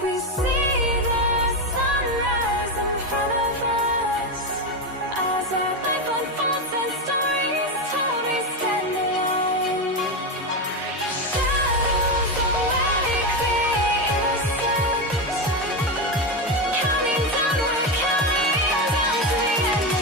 We see the sunrise in front of us as our life unfolds and stories told. We stand alone. Shadows awake the innocent, counting down, we're counting down to the end.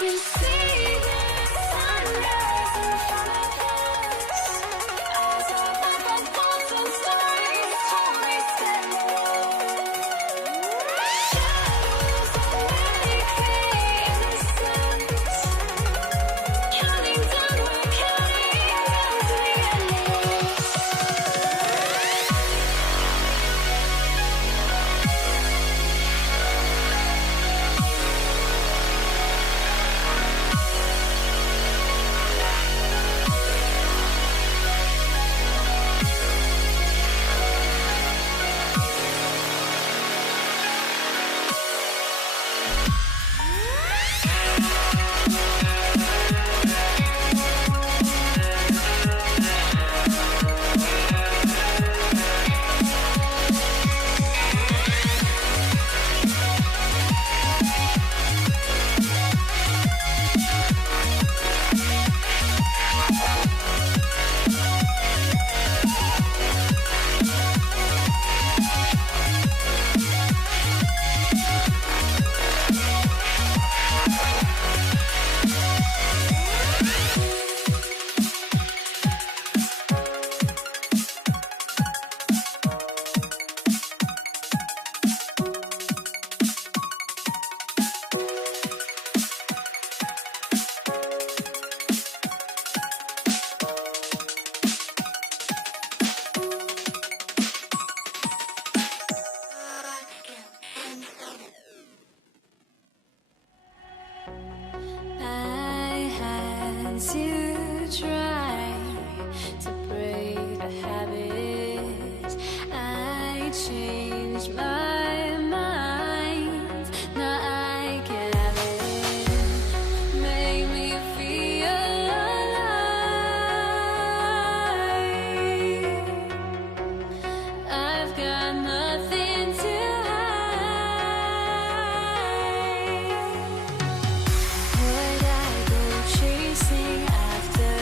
We see the sunrise in front of us as our life unfolds and stories told. We stand alone. Shadows awake the innocent, counting down, we're counting down to the end. I had to try to break a habit. I changed my mind. Now I can have it. Make me feel alive. I've got nothing to hide. Would I go chasing after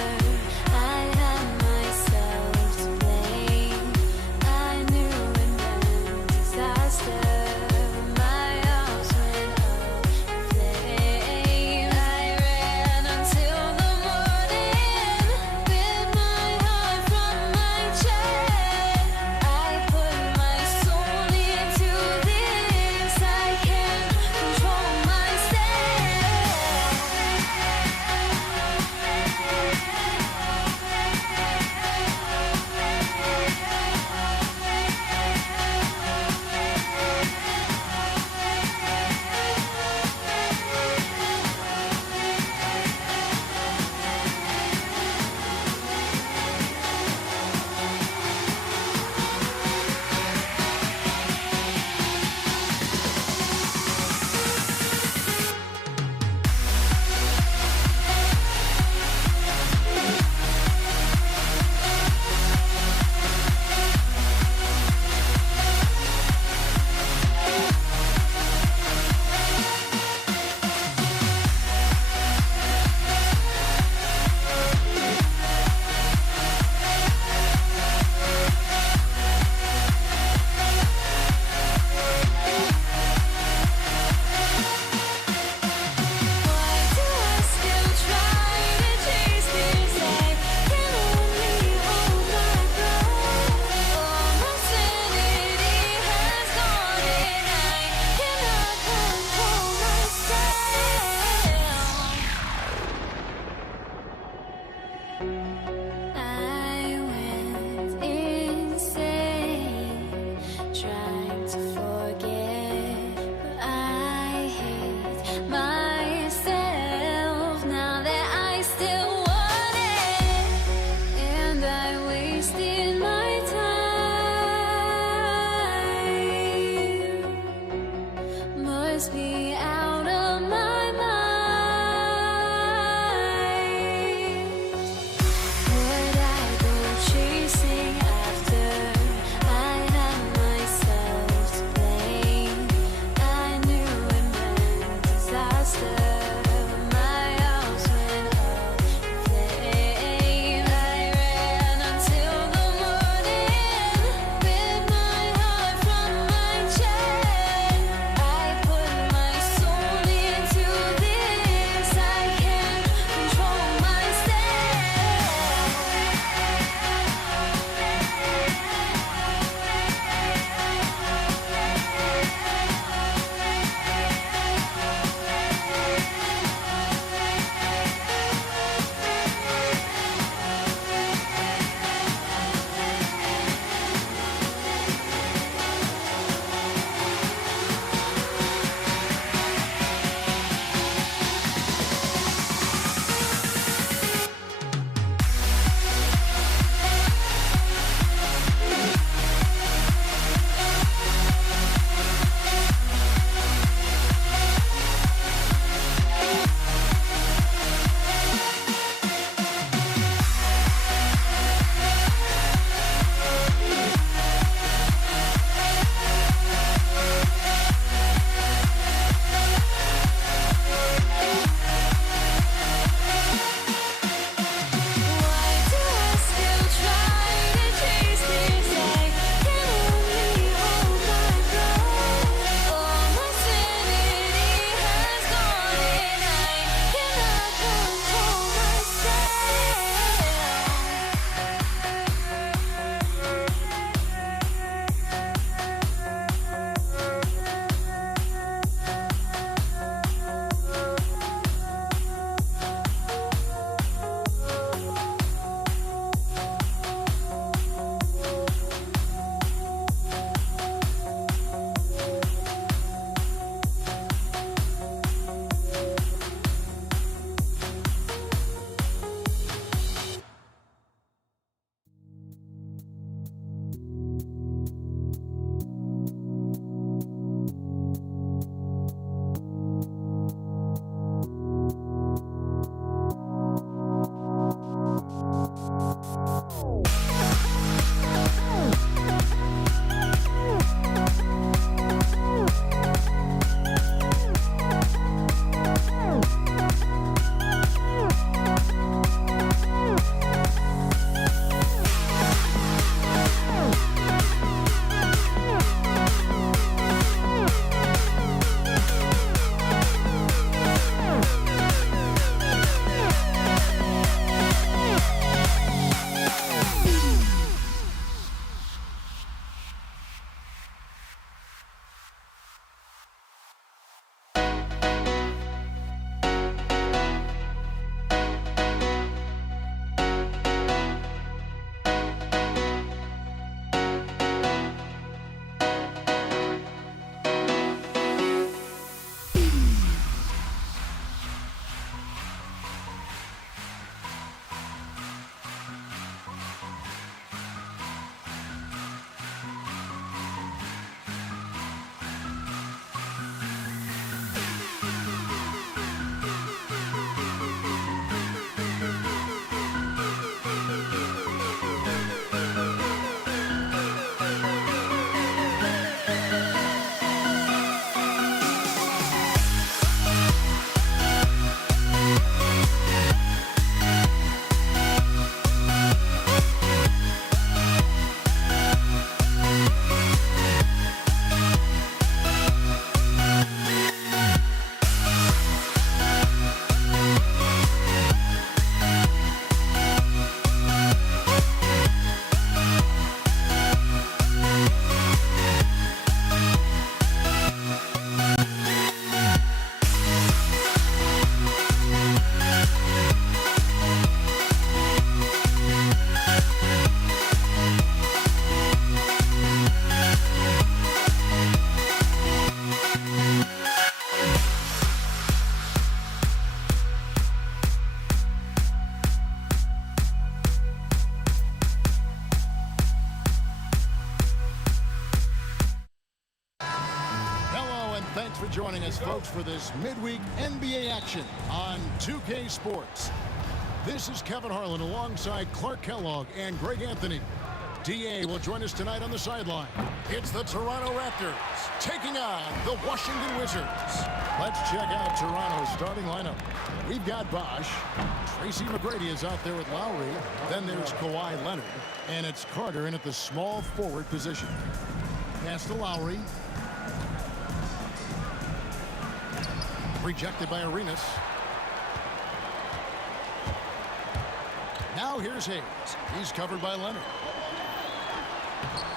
must be out of my mind. Would I go chasing after? I had myself to blame. I knew it meant disaster. My house went up in flames. I ran until the morning, ripped my heart from my chest. I put my Thanks for joining us, folks, for this midweek NBA action on 2K Sports. This is Kevin Harlan alongside Clark Kellogg and Greg Anthony. DA will join us tonight on the sideline. It's the Toronto Raptors taking on the Washington Wizards. Let's check out Toronto's starting lineup. We've got Bosh. Tracy McGrady is out there with Lowry. Then there's Kawhi Leonard. And it's Carter in at the small forward position. Pass to Lowry. Rejected by Arenas. Now here's Hayes. He's covered by Leonard.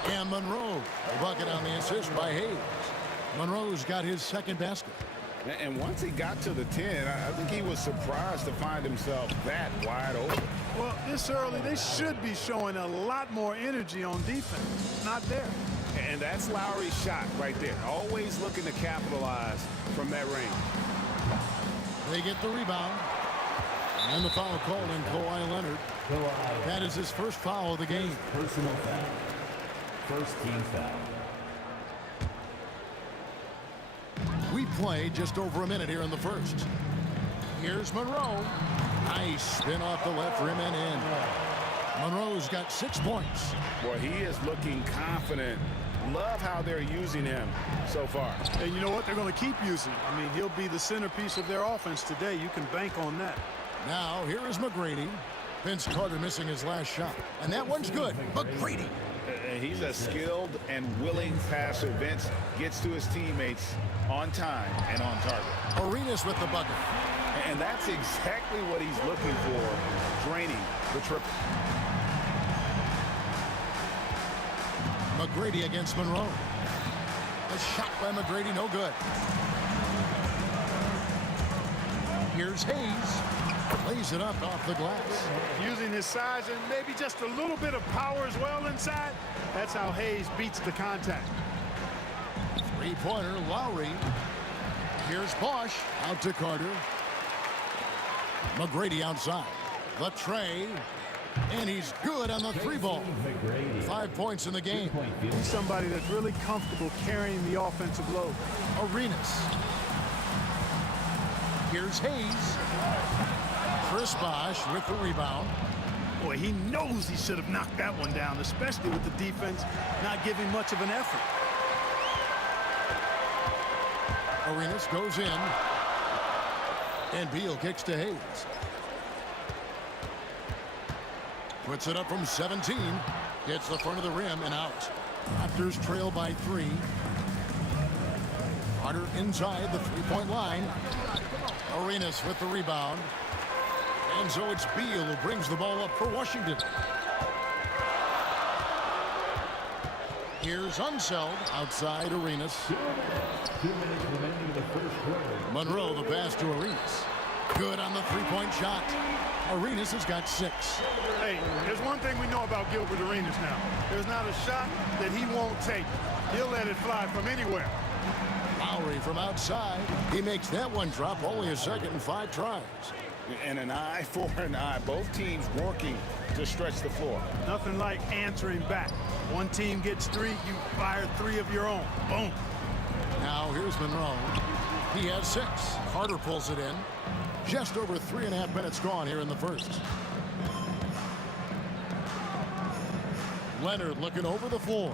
And Monroe. A bucket on the assist by Hayes. Monroe's got his second basket. And once he got to the 10, I think he was surprised to find himself that wide open. Well, this early, they should be showing a lot more energy on defense. It's not there. And that's Lowry's shot right there. Always looking to capitalize from that range. They get the rebound. And the foul called on Kawhi Leonard. That is his first foul of the game. Personal foul. First team foul. We play just over a minute here in the first. Here's Monroe. Nice spin off the left rim and in. Monroe's got 6 points. Boy, he is looking confident. Love how they're using him so far. And you know what? They're going to keep using him. I mean, he'll be the centerpiece of their offense today. You can bank on that. Now, here is McGrady. Vince Carter missing his last shot. And that one's good. McGrady. He's a skilled and willing passer. Vince gets to his teammates on time and on target. Arenas with the bucket. And that's exactly what he's looking for, draining the triple. McGrady against Monroe. A shot by McGrady, no good. Here's Hayes. Lays it up off the glass. Using his size and maybe just a little bit of power as well inside. That's how Hayes beats the contact. Three-pointer, Lowry. Here's Bosh. Out to Carter. McGrady outside. The tray. And he's good on the three ball. 5 points in the game. He's somebody that's really comfortable carrying the offensive load. Arenas. Here's Hayes. Chris Bosh with the rebound. Boy, he knows he should have knocked that one down, especially with the defense not giving much of an effort. Arenas goes in. And Beal kicks to Hayes. Puts it up from 17. Gets the front of the rim and out. Raptors trail by 3. Carter inside the three-point line. Arenas with the rebound. And so it's Beal who brings the ball up for Washington. Here's Unseld outside Arenas. 2 minutes remaining in the first quarter. Monroe the pass to Arenas. Good on the three-point shot. Arenas has got 6. Hey, there's one thing we know about Gilbert Arenas now. There's not a shot that he won't take. He'll let it fly from anywhere. Lowry from outside. He makes that one drop, only a second and 5 tries. And an eye for an eye. Both teams working to stretch the floor. Nothing like answering back. One team gets 3, you fire 3 of your own. Boom. Now here's Monroe. He has 6. Carter pulls it in. Just over 3.5 minutes gone here in the first. Leonard looking over the floor.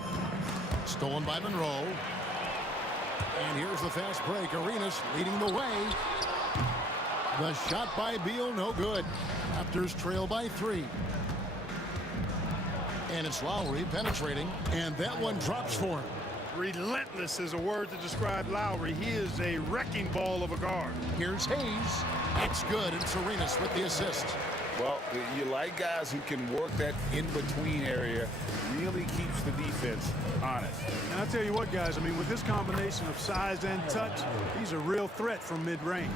Stolen by Monroe. And here's the fast break. Arenas leading the way. The shot by Beal, no good. Raptors trail by 3. And it's Lowry penetrating. And that one drops for him. Relentless is a word to describe Lowry. He is a wrecking ball of a guard. Here's Hayes. It's good. It's Arenas with the assist. Well, you like guys who can work that in-between area. Really keeps the defense honest. And I'll tell you what, guys, I mean, with this combination of size and touch, he's a real threat from mid-range.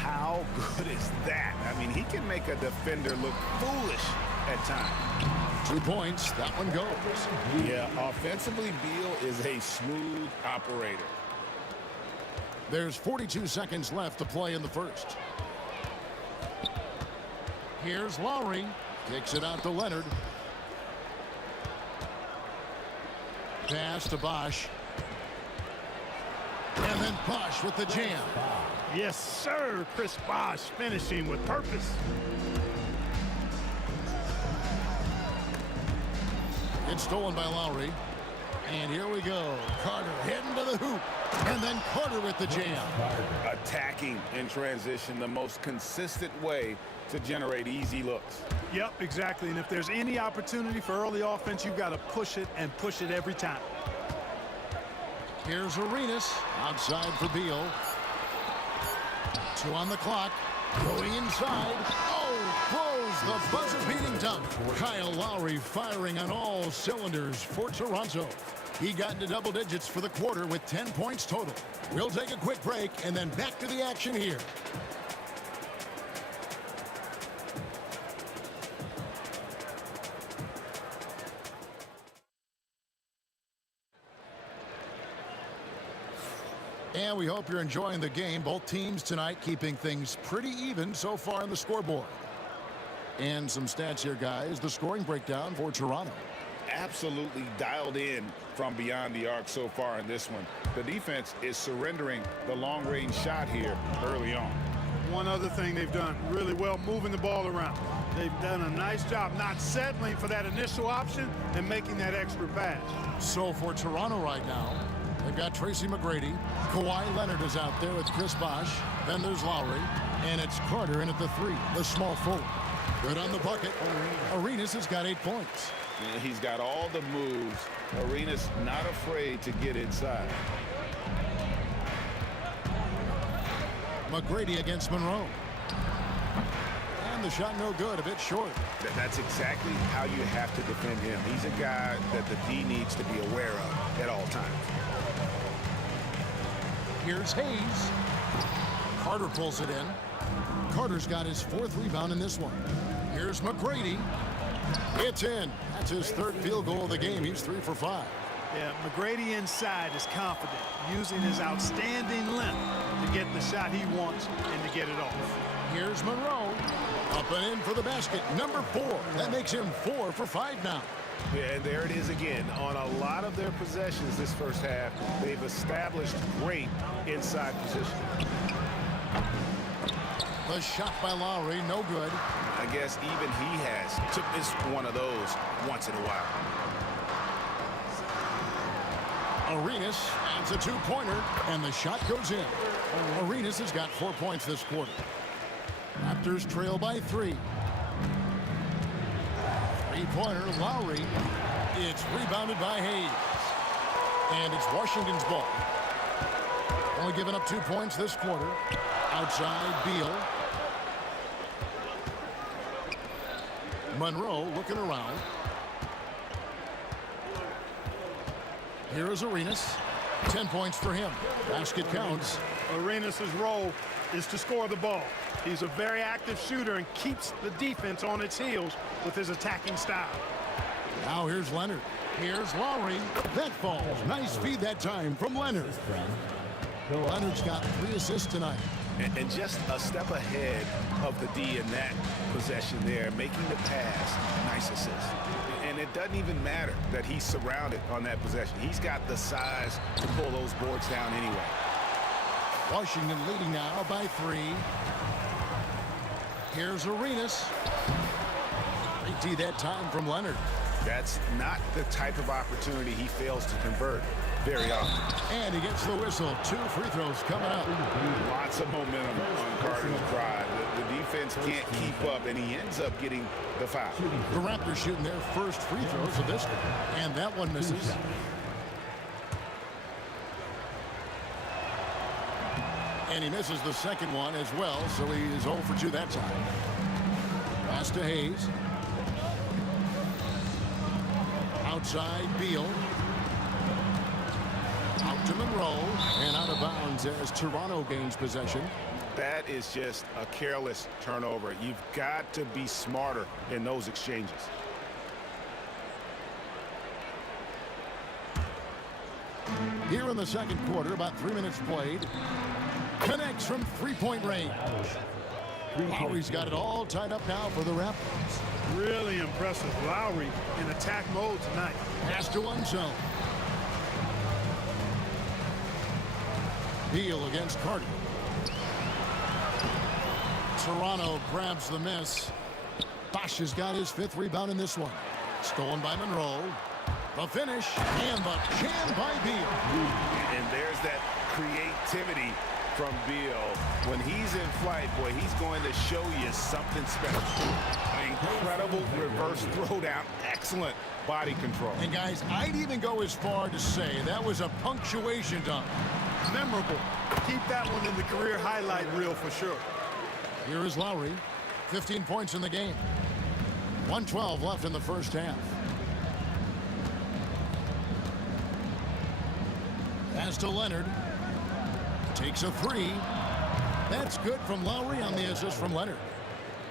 How good is that? I mean, he can make a defender look foolish at times. 2 points. That one goes. Yeah, offensively, Beal is a smooth operator. There's 42 seconds left to play in the first. Here's Lowry. Kicks it out to Leonard. Pass to Bosh. And And Bosch with the jam. Yes, sir. Chris Bosh finishing with purpose. It's stolen by Lowry. And here we go. Carter heading to the hoop. And then Carter with the jam. Attacking in transition, the most consistent way to generate easy looks. Yep, exactly. And if there's any opportunity for early offense, you've got to push it and push it every time. Here's Arenas outside for Beal. 2 on the clock. Going inside. Oh, throws the buzzer-beating dunk. Kyle Lowry firing on all cylinders for Toronto. He got into double digits for the quarter with 10 points total. We'll take a quick break and then back to the action here. And we hope you're enjoying the game. Both teams tonight keeping things pretty even so far on the scoreboard. And some stats here, guys. The scoring breakdown for Toronto. Absolutely dialed in from beyond the arc so far in this one. The defense is surrendering the long-range shot here early on. One other thing they've done really well, moving the ball around. They've done a nice job not settling for that initial option and making that extra pass. So for Toronto right now, they've got Tracy McGrady. Kawhi Leonard is out there with Chris Bosh. Then there's Lowry. And it's Carter in at the 3, the small forward. Good on the bucket. Arenas has got 8 points. And he's got all the moves. Arenas not afraid to get inside. McGrady against Monroe. And the shot no good, a bit short. That's exactly how you have to defend him. He's a guy that the D needs to be aware of at all times. Here's Hayes. Carter pulls it in. Carter's got his 4th rebound in this one. Here's McGrady. It's in. That's his 3rd field goal of the game. He's 3 for 5. Yeah, McGrady inside is confident, using his outstanding length to get the shot he wants and to get it off. Here's Monroe. Up and in for the basket. Number 4. That makes him 4 for 5 now. Yeah, and there it is again. On a lot of their possessions this first half, they've established great inside position. The shot by Lowry, no good. I guess even he has to miss one of those once in a while. Arenas adds a 2-pointer, and the shot goes in. Arenas has got 4 points this quarter. Raptors trail by 3. 3-pointer, Lowry. It's rebounded by Hayes. And it's Washington's ball. Only giving up 2 points this quarter. Outside, Beal. Monroe looking around. Here is Arenas. 10 points for him. Basket counts. Arenas' role is to score the ball. He's a very active shooter and keeps the defense on its heels with his attacking style. Now here's Leonard. Here's Lowry. That falls. Nice feed that time from Leonard. Leonard's got 3 assists tonight. And just a step ahead of the D in that possession there, making the pass. Nice assist. And it doesn't even matter that he's surrounded on that possession. He's got the size to pull those boards down anyway. Washington leading now by 3. Here's Arenas. Great D that time from Leonard. That's not the type of opportunity he fails to convert very often. And he gets the whistle. 2 free throws coming up. Lots of momentum on Carter's drive. The defense can't keep up, and he ends up getting the foul. The Raptors shooting their first free throws of this one. And that one misses. And he misses the second one as well, so he is 0 for 2 that time. Pass to Hayes. Outside, Beal. Out to Monroe. And out of bounds as Toronto gains possession. That is just a careless turnover. You've got to be smarter in those exchanges. Here in the second quarter, about 3 minutes played. Connects from 3-point range. Lowry's got it all tied up now for the Raptors. Really impressive. Lowry in attack mode tonight. Pass to Unzone. Beal against Carter. Toronto grabs the miss. Bosch has got his 5th rebound in this one. Stolen by Monroe. The finish and the jam by Beal. And there's that creativity from Beal. When he's in flight, boy, he's going to show you something special. Incredible reverse throwdown. Excellent body control. And guys, I'd even go as far to say that was a punctuation dunk. Memorable. Keep that one in the career highlight reel for sure. Here is Lowry. 15 points in the game. 1:12 left in the first half. Pass to Leonard. Takes a 3. That's good from Lowry on the assist from Leonard.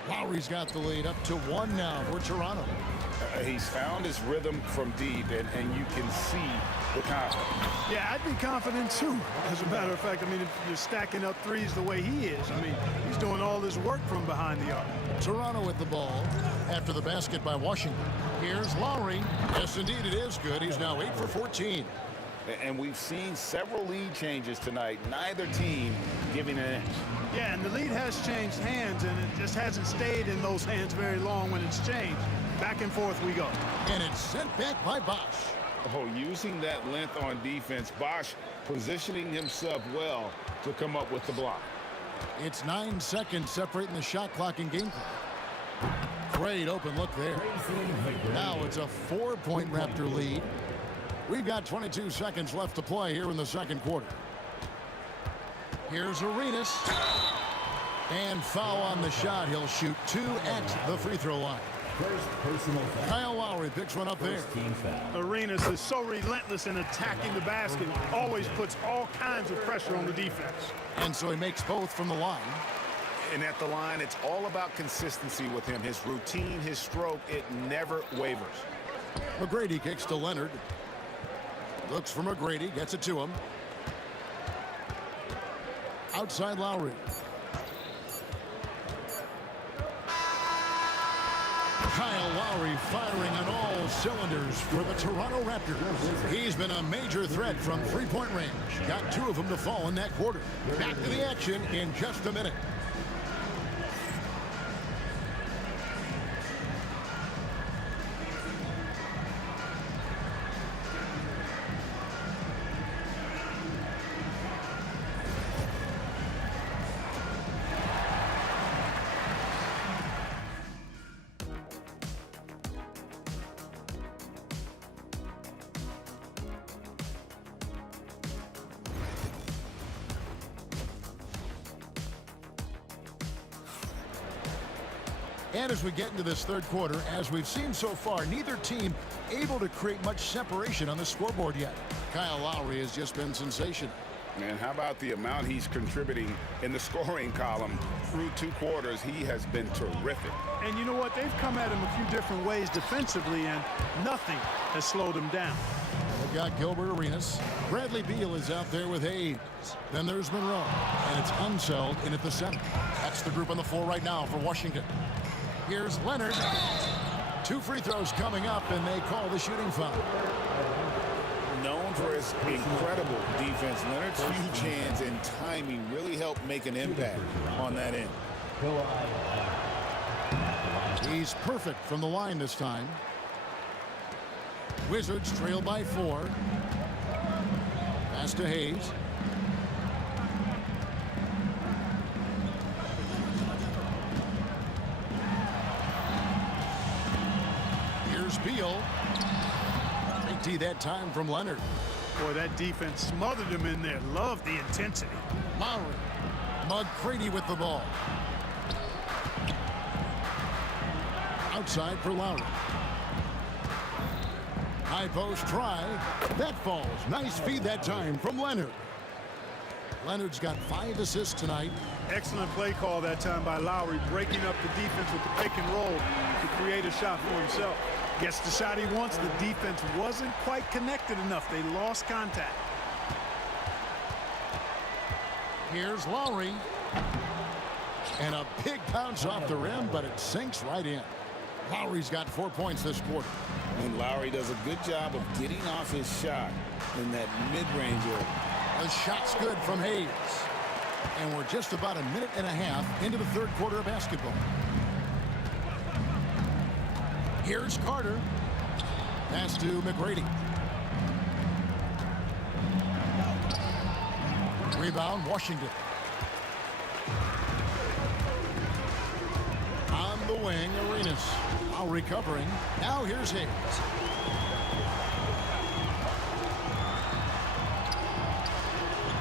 Lowry's got the lead up to 1 now for Toronto. He's found his rhythm from deep, and you can see the confidence. Yeah, I'd be confident too. As a matter of fact, I mean, if you're stacking up threes the way he is, I mean, he's doing all this work from behind the arc. Toronto with the ball after the basket by Washington. Here's Lowry. Yes, indeed, it is good. He's now 8 for 14. And we've seen several lead changes tonight. Neither team giving an inch. Yeah, and the lead has changed hands, and it just hasn't stayed in those hands very long when it's changed. Back and forth we go. And it's sent back by Bosch. Oh, using that length on defense, Bosch positioning himself well to come up with the block. It's 9 seconds separating the shot clock and game clock. Great open look there. Now it's a 4-point Raptor lead. We've got 22 seconds left to play here in the second quarter. Here's Arenas. And foul on the shot. He'll shoot 2 at the free throw line. First personal foul. Kyle Lowry picks one up there. Team foul. Arenas is so relentless in attacking the basket, always puts all kinds of pressure on the defense. And so he makes both from the line. And at the line, it's all about consistency with him. His routine, his stroke, it never wavers. McGrady kicks to Leonard. Looks for McGrady, gets it to him. Outside Lowry. Kyle Lowry firing on all cylinders for the Toronto Raptors. He's been a major threat from three-point range. Got 2 of them to fall in that quarter. Back to the action in just a minute. And as we get into this third quarter, as we've seen so far, neither team able to create much separation on the scoreboard yet. Kyle Lowry has just been sensational. And how about the amount he's contributing in the scoring column? Through 2 quarters, he has been terrific. And you know what? They've come at him a few different ways defensively, and nothing has slowed him down. They've got Gilbert Arenas. Bradley Beal is out there with Hayes. Then there's Monroe. And it's Unseld in at the center. That's the group on the floor right now for Washington. Here's Leonard. 2 free throws coming up, and they call the shooting foul. Known for his incredible defense, Leonard's huge hands and timing really helped make an impact on that end. He's perfect from the line this time. Wizards trail by 4. Pass to Hayes. Here's Beal. Big T that time from Leonard. Boy, that defense smothered him in there. Love the intensity. Lowry. McGrady with the ball. Outside for Lowry. High post try. That falls. Nice feed that time from Leonard. Leonard's got 5 assists tonight. Excellent play call that time by Lowry, breaking up the defense with the pick and roll to create a shot for himself. Gets the shot he wants. The defense wasn't quite connected enough. They lost contact. Here's Lowry. And a big bounce off the rim, but it sinks right in. Lowry's got 4 points this quarter. And Lowry does a good job of getting off his shot in that mid-range area. The shot's good from Hayes. And we're just about a minute and a half into the third quarter of basketball. Here's Carter. Pass to McGrady. Rebound, Washington. On the wing, Arenas. While recovering. Now here's Hayes.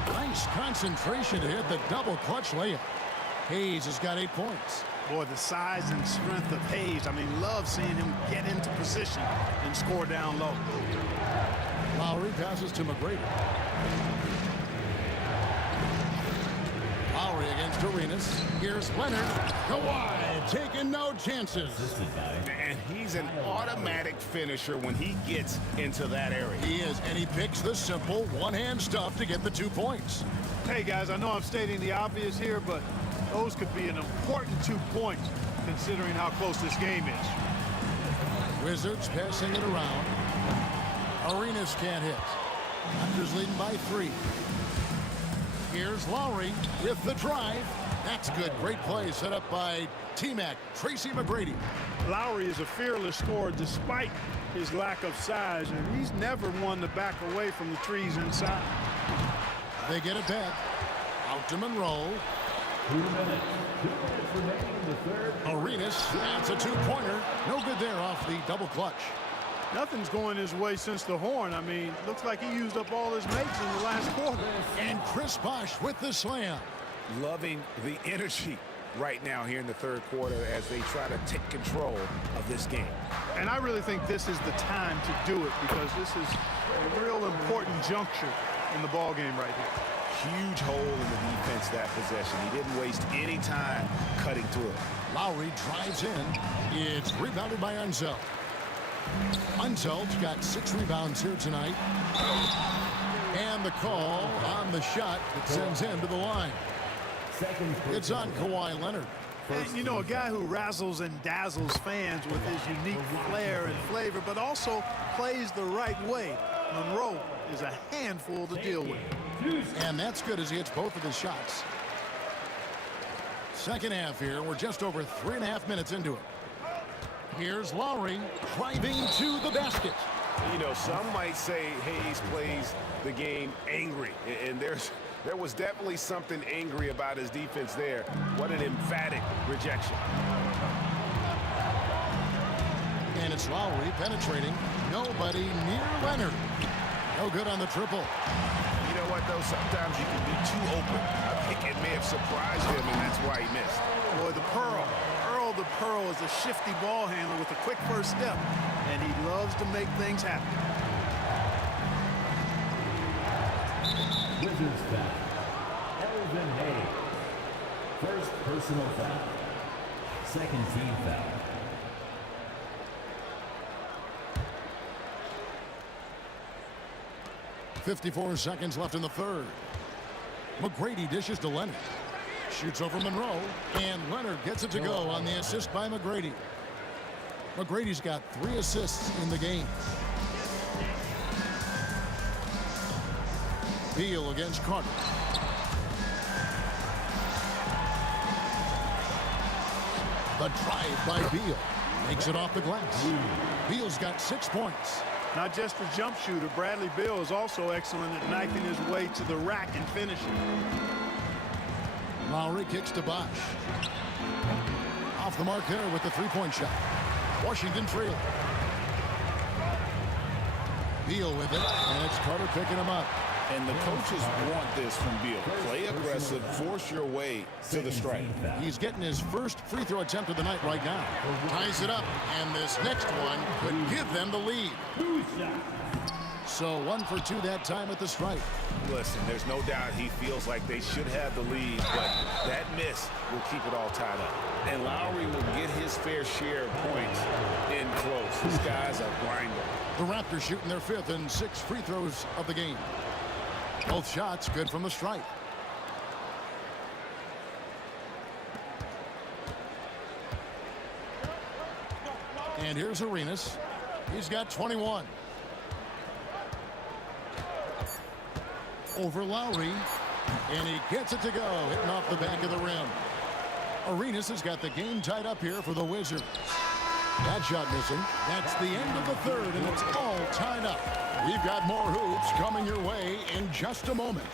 Nice concentration to hit the double clutch layup. Hayes has got 8 points. Boy, the size and strength of Hayes. I mean, love seeing him get into position and score down low. Lowry passes to McGrady. Lowry against Arenas. Here's Leonard. Kawhi taking no chances. And he's an automatic finisher when he gets into that area. He is, and he picks the simple one-hand stuff to get the 2 points. Hey, guys, I know I'm stating the obvious here, but those could be an important 2 points considering how close this game is. Wizards passing it around. Arenas can't hit. Raptors leading by 3. Here's Lowry with the drive. That's good. Great play set up by T-Mac, Tracy McGrady. Lowry is a fearless scorer despite his lack of size, and he's never one to back away from the trees inside. They get it back. Out to Monroe. 2 minutes. 2 minutes remaining in the third. Arenas, that's a 2-pointer. No good there off the double clutch. Nothing's going his way since the horn. I mean, looks like he used up all his mates in the last quarter. And Chris Bosh with the slam. Loving the energy right now here in the third quarter as they try to take control of this game. And I really think this is the time to do it because this is a real important juncture in the ball game right here. Huge hole in the defense that possession. He didn't waste any time cutting through it. Lowry drives in. It's rebounded by Unzelt. Unzelt's got 6 rebounds here tonight. And the call on the shot that sends him to the line. It's on Kawhi Leonard. And, you know, a guy who razzles and dazzles fans with his unique flair and flavor, but also plays the right way. Monroe is a handful to deal with. And that's good as he hits both of his shots. Second half here. We're just over 3.5 minutes into it. Here's Lowry driving to the basket. You know, some might say Hayes plays the game angry, and there was definitely something angry about his defense there. What an emphatic rejection. And it's Lowry penetrating. Nobody near Leonard. No good on the triple. You know what, though? Sometimes you can be too open. I think it may have surprised him, and that's why he missed. Boy, the Pearl. Earl the Pearl is a shifty ball handler with a quick first step, and he loves to make things happen. Wizards foul. Elvin Hayes. First personal foul. Second team foul. .54 seconds left in the third. McGrady dishes to Leonard. Shoots over Monroe, and Leonard gets it to go on the assist by McGrady. McGrady's got 3 assists in the game. Beal against Carter. The drive by Beal. Makes it off the glass. Beal's got 6 points. Not just a jump shooter, Bradley Beal is also excellent at knifing his way to the rack and finishing. Lowry kicks to Bosh. Off the mark there with the 3-point shot. Washington trailing. Beal with it, and it's Carter picking him up. And the coaches want this from Beal. Play aggressive, force your way to the strike. He's getting his first free throw attempt of the night right now. Ties it up, and this next one could give them the lead. So 1 for 2 that time at the stripe. Listen, there's no doubt he feels like they should have the lead, but that miss will keep it all tied up. And Lowry will get his fair share of points in close. This guy's a grinder. The Raptors shooting their 5th and 6th free throws of the game. Both shots good from the stripe. And here's Arenas. He's got 21. Over Lowry. And he gets it to go, hitting off the back of the rim. Arenas has got the game tied up here for the Wizards. That shot missing. That's the end of the third, and it's all tied up. We've got more hoops coming your way in just a moment.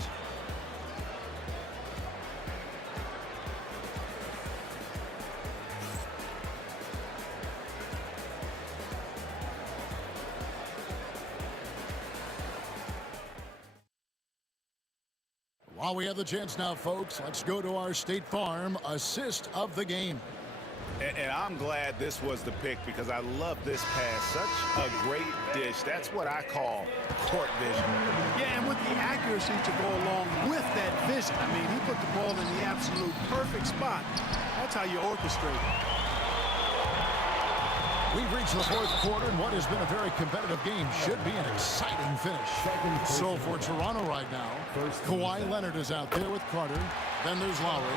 While we have the chance now, folks, let's go to our State Farm assist of the game. And I'm glad this was the pick because I love this pass. Such a great dish. That's what I call court vision. Yeah, and with the accuracy to go along with that vision. I mean, he put the ball in the absolute perfect spot. That's how you orchestrate it. We've reached the fourth quarter, and what has been a very competitive game should be an exciting finish. So for Toronto right now, Kawhi Leonard is out there with Carter. Then there's Lowry.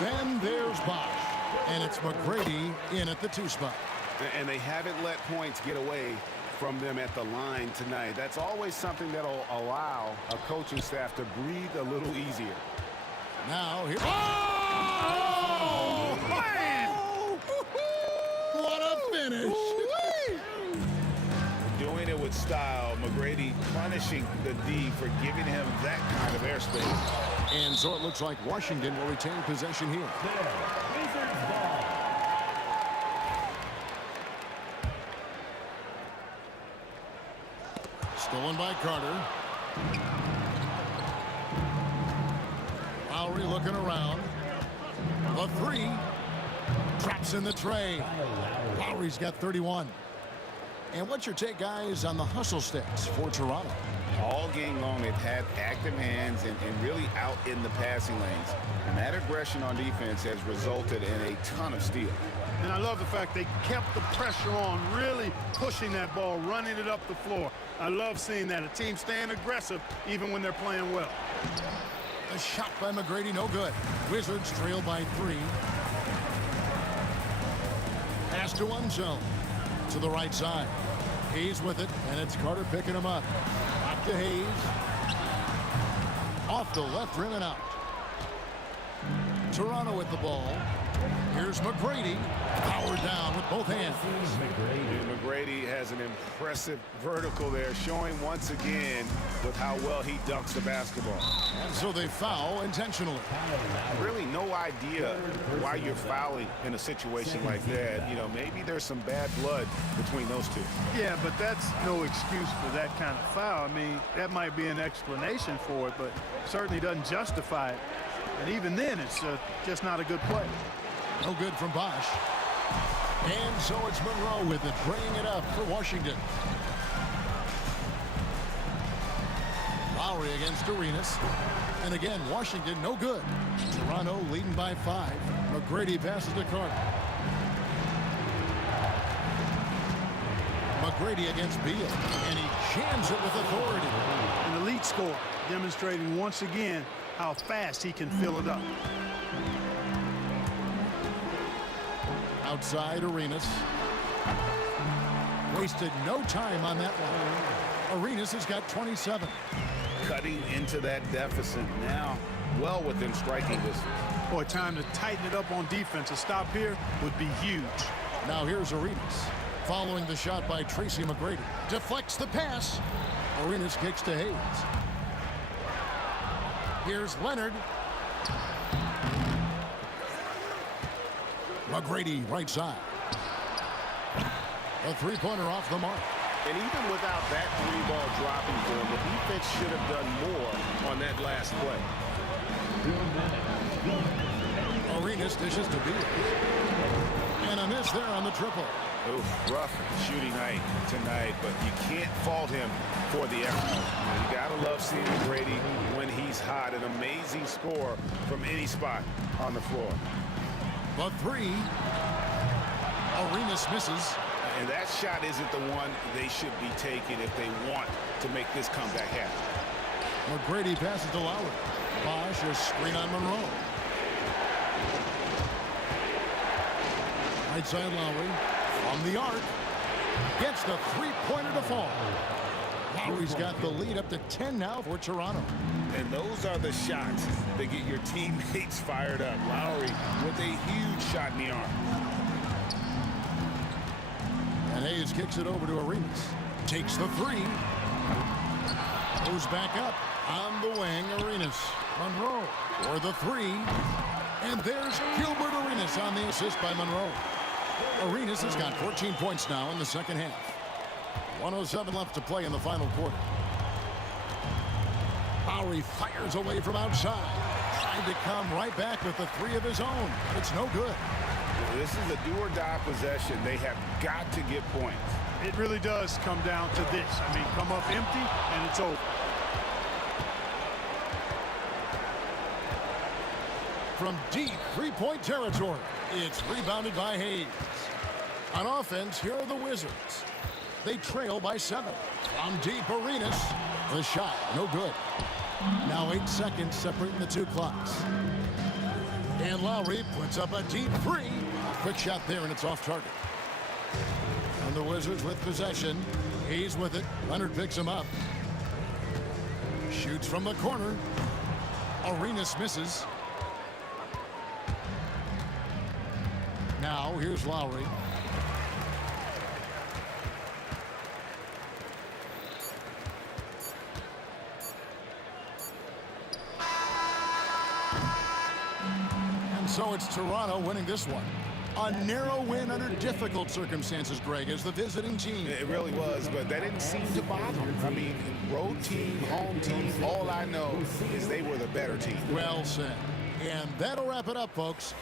Then there's Bosh. And it's McGrady in at the 2 spot. And they haven't let points get away from them at the line tonight. That's always something that'll allow a coaching staff to breathe a little easier. Now here. Oh! Man! What a finish! Doing it with style. McGrady punishing the D for giving him that kind of airspace. And so it looks like Washington will retain possession here. Wizards ball. Stolen by Carter. Lowry looking around. The 3. Traps in the tray. Lowry's got 31. And what's your take, guys, on the hustle sticks for Toronto? All game long, they've had active hands and really out in the passing lanes. And that aggression on defense has resulted in a ton of steals. And I love the fact they kept the pressure on, really pushing that ball, running it up the floor. I love seeing that. A team staying aggressive even when they're playing well. A shot by McGrady, no good. Wizards trail by 3. Pass to one zone. To the right side. Hayes with it, and it's Carter picking him up. Back to Hayes. Off the left rim and out. Toronto with the ball. Here's McGrady. Powered down with both hands. McGrady has an impressive vertical there, showing once again with how well he dunks the basketball. And so they foul intentionally. Really no idea why you're fouling in a situation like that. You know, maybe there's some bad blood between those two. Yeah, but that's no excuse for that kind of foul. I mean, that might be an explanation for it, but certainly doesn't justify it. And even then, it's just not a good play. No good from Bosh. And so it's Monroe with it, bringing it up for Washington. Lowry against Arenas. And again, Washington no good. Toronto leading by 5. McGrady passes to Carter. McGrady against Beal. And he jams it with authority. An elite score, demonstrating once again how fast he can fill it up. Outside Arenas. Wasted no time on that one. Arenas has got 27. Cutting into that deficit now, well within striking distance. Boy, time to tighten it up on defense. A stop here would be huge. Now here's Arenas. Following the shot by Tracy McGrady. Deflects the pass. Arenas kicks to Hayes. Here's Leonard. McGrady right side. A 3-pointer off the mark. And even without that 3-ball dropping for him, the defense should have done more on that last play. Arenas dishes to Beal. And a miss there on the triple. Oof, rough shooting night tonight, but you can't fault him for the effort. You gotta love seeing McGrady when he's hot. An amazing score from any spot on the floor. The 3. Arenas misses. And that shot isn't the one they should be taking if they want to make this comeback happen. McGrady passes to Lowry. Bosh a screen on Monroe. Right side Lowry from the arc. Gets the 3-pointer to fall. Lowry's got the lead up to 10 now for Toronto. And those are the shots that get your teammates fired up. Lowry with a huge shot in the arm. And Hayes kicks it over to Arenas. Takes the three. Goes back up on the wing. Arenas. Monroe for the three. And there's Gilbert Arenas on the assist by Monroe. Arenas has got 14 points now in the second half. 1:07 left to play in the final quarter. Lowry fires away from outside. Trying to come right back with the three of his own. It's no good. This is a do-or-die possession. They have got to get points. It really does come down to this. I mean, come up empty, and it's over. From deep three-point territory, it's rebounded by Hayes. On offense, here are the Wizards. They trail by 7. From deep, Arenas. The shot, no good. Now 8 seconds separating the two clocks. And Lowry puts up a deep three. Quick shot there, and it's off target. And the Wizards with possession. He's with it. Leonard picks him up. Shoots from the corner. Arenas misses. Now, here's Lowry. And so it's Toronto winning this one. A narrow win under difficult circumstances, Greg, as the visiting team. It really was, but that didn't seem to bother them. I mean, road team, home team, all I know is they were the better team. Well said. And that'll wrap it up, folks.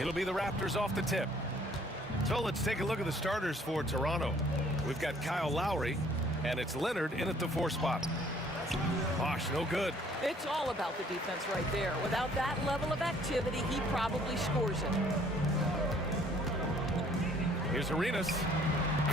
It'll be the Raptors off the tip. So let's take a look at the starters for Toronto. We've got Kyle Lowry, and it's Leonard in at the 4 spot. Bosh, no good. It's all about the defense right there. Without that level of activity, he probably scores it. Here's Arenas.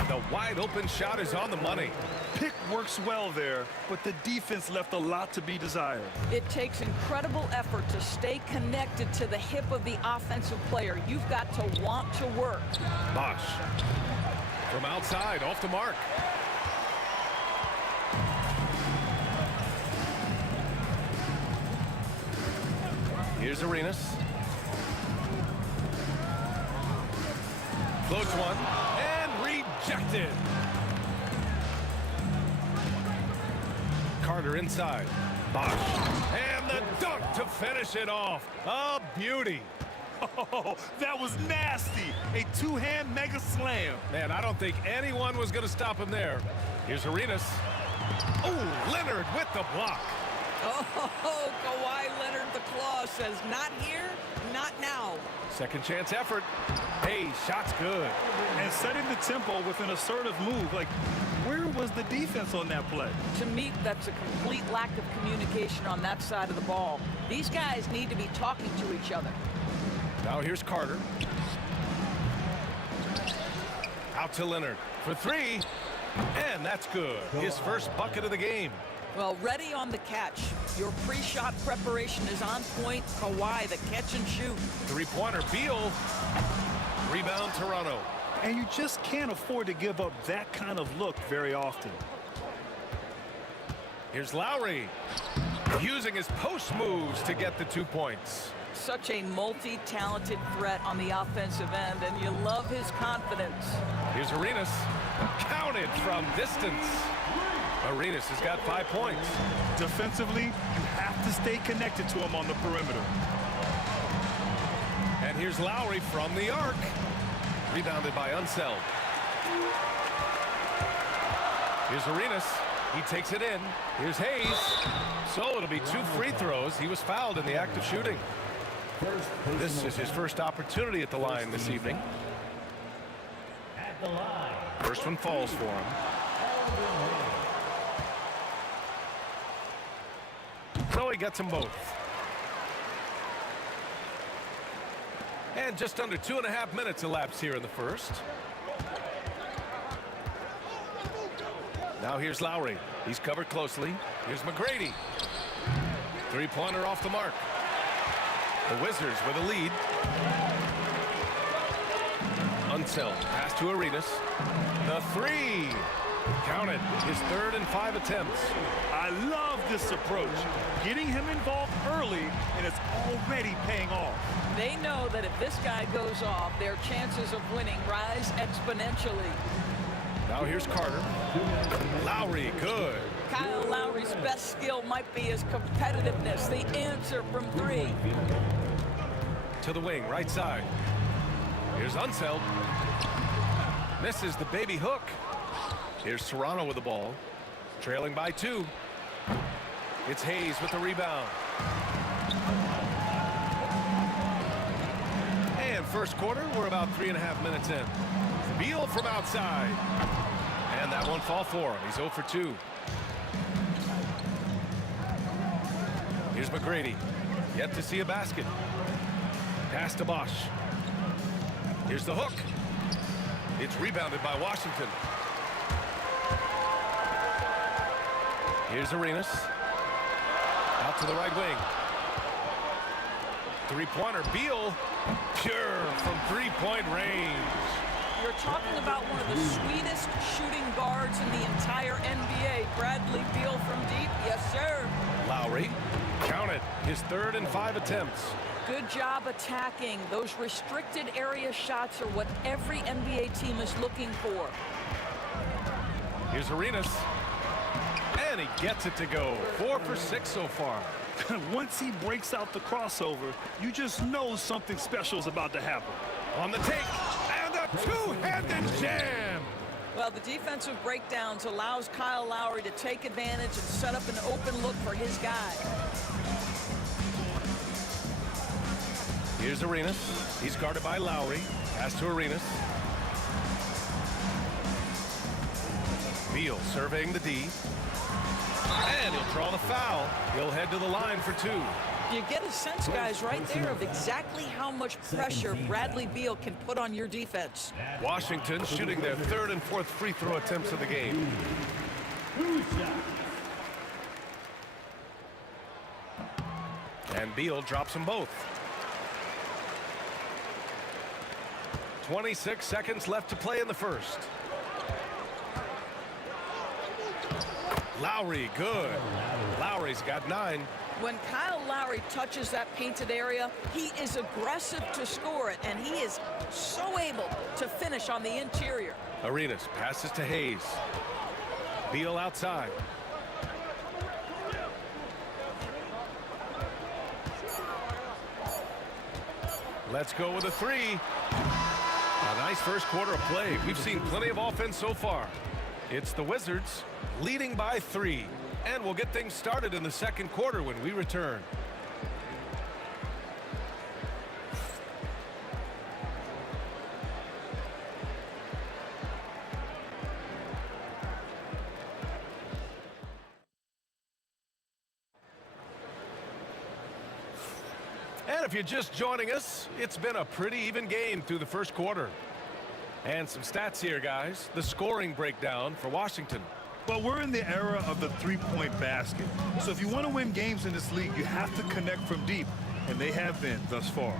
The wide open shot is on the money. Pick works well there, but the defense left a lot to be desired. It takes incredible effort to stay connected to the hip of the offensive player. You've got to want to work. Bosh from outside, off the mark. Here's Arenas. Floats one and rejected. Carter inside. Bosh. And the dunk to finish it off. A beauty. Oh, that was nasty. A two-hand mega slam. Man, I don't think anyone was going to stop him there. Here's Arenas. Oh, Leonard with the block. Oh, Kawhi Leonard, the claw says, not here, not now. Second chance effort. Hey, shot's good. And setting the tempo with an assertive move. Like, where was the defense on that play? To me, that's a complete lack of communication on that side of the ball. These guys need to be talking to each other. Now here's Carter. Out to Leonard for 3. And that's good. His first bucket of the game. Well, ready on the catch. Your pre-shot preparation is on point. Kawhi, the catch and shoot. Three-pointer, Beal. Rebound, Toronto. And you just can't afford to give up that kind of look very often. Here's Lowry. Using his post moves to get the 2 points. Such a multi-talented threat on the offensive end, and you love his confidence. Here's Arenas. Counted from distance. Arenas has got 5 points. Defensively, you have to stay connected to him on the perimeter. And here's Lowry from the arc. Rebounded by Unseld. Here's Arenas. He takes it in. Here's Hayes. So it'll be 2 free throws. He was fouled in the act of shooting. This is his first opportunity at the line this evening. First one falls for him. So he gets them both. And just under 2.5 minutes elapsed here in the first. Now here's Lowry. He's covered closely. Here's McGrady. Three-pointer off the mark. The Wizards with a lead. Unseld. Pass to Arenas. The 3. Counted. His 3rd and 5 attempts. I love this approach. Getting him involved early, and it's already paying off. They know that if this guy goes off, their chances of winning rise exponentially. Now here's Carter. Lowry, good. Kyle Lowry's best skill might be his competitiveness. The answer from 3. To the wing, right side. Here's Unseld. Misses the baby hook. Here's Toronto with the ball. Trailing by 2. It's Hayes with the rebound. And first quarter, we're about 3.5 minutes in. Beal from outside. And that won't fall for him. He's 0 for 2. Here's McGrady. Yet to see a basket. Pass to Bosch. Here's the hook. It's rebounded by Washington. Here's Arenas. Out to the right wing. Three-pointer. Beal. Pure from three-point range. You're talking about one of the sweetest shooting guards in the entire NBA. Bradley Beal from deep. Yes, sir. Lowry. Count it. His 3rd and 5 attempts. Good job attacking. Those restricted area shots are what every NBA team is looking for. Here's Arenas. And he gets it to go. 4 for 6 so far. Once he breaks out the crossover, you just know something special is about to happen. On the take. And a two-handed jam. Well, the defensive breakdowns allows Kyle Lowry to take advantage and set up an open look for his guy. Here's Arenas. He's guarded by Lowry. Pass to Arenas. Beal surveying the D. And he'll draw the foul. He'll head to the line for 2. You get a sense, guys, right there of exactly how much pressure Bradley Beal can put on your defense. Washington shooting their 3rd and 4th free throw attempts of the game. And Beal drops them both. 26 seconds left to play in the first. Lowry, good. Lowry's got 9. When Kyle Lowry touches that painted area, he is aggressive to score it, and he is so able to finish on the interior. Arenas passes to Hayes. Beal outside. Let's go with a 3. A nice first quarter of play. We've seen plenty of offense so far. It's the Wizards leading by 3. And we'll get things started in the second quarter when we return. And if you're just joining us, it's been a pretty even game through the first quarter. And some stats here, guys. The scoring breakdown for Washington. Well, we're in the era of the three-point basket. So if you want to win games in this league, you have to connect from deep, and they have been thus far.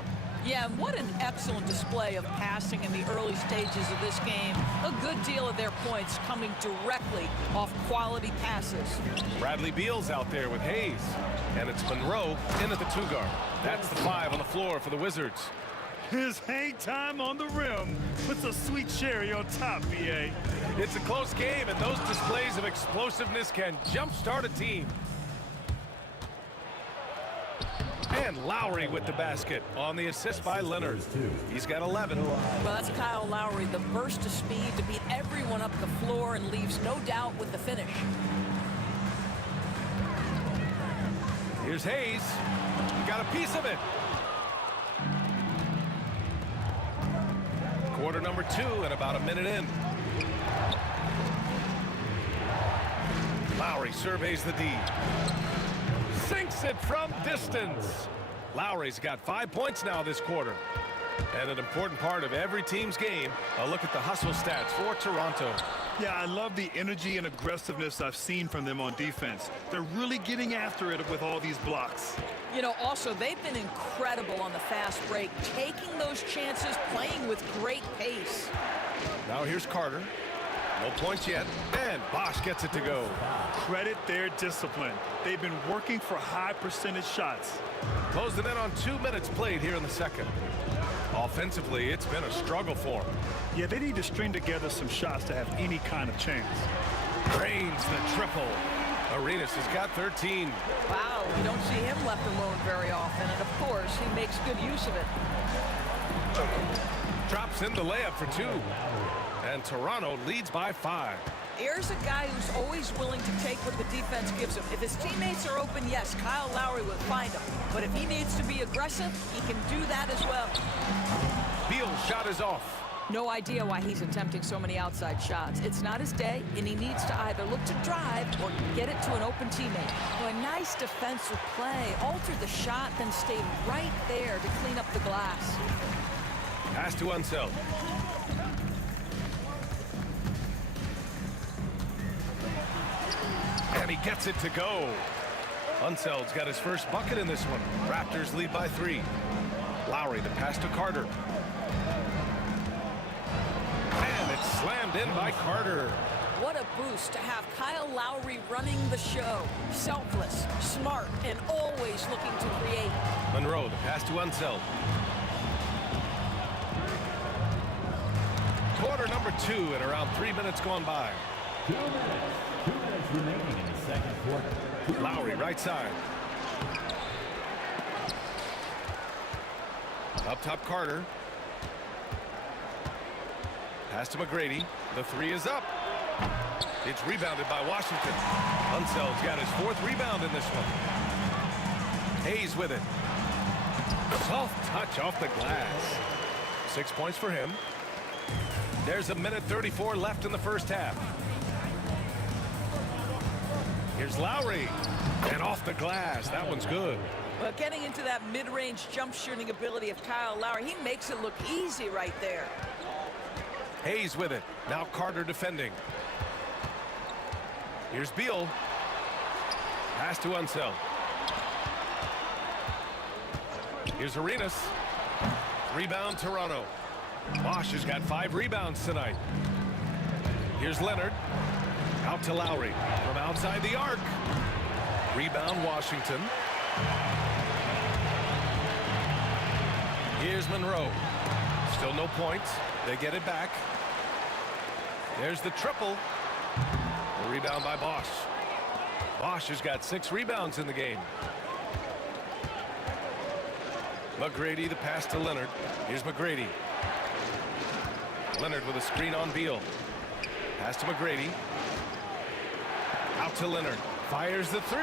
Yeah, and what an excellent display of passing in the early stages of this game. A good deal of their points coming directly off quality passes. Bradley Beal's out there with Hayes. And it's Monroe in at the 2 guard. That's the 5 on the floor for the Wizards. His hang time on the rim puts a sweet cherry on top, BA. It's a close game, and those displays of explosiveness can jumpstart a team. And Lowry with the basket on the assist by Leonard. He's got 11. Well, that's Kyle Lowry, the burst of speed to beat everyone up the floor and leaves no doubt with the finish. Here's Hayes. He got a piece of it. Quarter number 2 and about a minute in. Lowry surveys the D. Sinks it from distance. Lowry's got 5 points now this quarter. And an important part of every team's game, a look at the hustle stats for Toronto. Yeah, I love the energy and aggressiveness I've seen from them on defense. They're really getting after it with all these blocks. You know, also, they've been incredible on the fast break, taking those chances, playing with great pace. Now here's Carter. No points yet, and Bosch gets it to go. Credit their discipline. They've been working for high percentage shots. Closing in on 2 minutes played here in the second. Offensively, it's been a struggle for them. Yeah, they need to string together some shots to have any kind of chance. Drains the triple. Arenas has got 13. Wow, you don't see him left alone very often, and of course, he makes good use of it. Drops in the layup for 2. And Toronto leads by 5. Here's a guy who's always willing to take what the defense gives him. If his teammates are open, yes, Kyle Lowry will find him. But if he needs to be aggressive, he can do that as well. Beal's shot is off. No idea why he's attempting so many outside shots. It's not his day, and he needs to either look to drive or get it to an open teammate. A nice defensive play. Altered the shot, then stayed right there to clean up the glass. Pass to Unseld. And he gets it to go. Unseld's got his first bucket in this one. Raptors lead by 3. Lowry, the pass to Carter. And it's slammed in by Carter. What a boost to have Kyle Lowry running the show. Selfless, smart, and always looking to create. Monroe, the pass to Unseld. Quarter number 2 and around 3 minutes gone by. 2 minutes. 2 minutes remaining in the second quarter. Lowry, right side. Up top, Carter. Pass to McGrady. The 3 is up. It's rebounded by Washington. Unseld's got his 4th rebound in this one. Hayes with it. Soft touch off the glass. 6 points for him. There's 1:34 left in the first half. Here's Lowry. And off the glass. That one's good. Well, getting into that mid-range jump shooting ability of Kyle Lowry, he makes it look easy right there. Hayes with it. Now Carter defending. Here's Beal. Pass to Unseld. Here's Arenas. Rebound Toronto. Bosch has got 5 rebounds tonight. Here's Leonard. Out to Lowry. From outside the arc. Rebound Washington. Here's Monroe. Still no points. They get it back. There's the triple. A rebound by Bosch. Bosch has got 6 rebounds in the game. McGrady, the pass to Leonard. Here's McGrady. Leonard with a screen on Beal. Pass to McGrady. Out to Leonard. Fires the 3.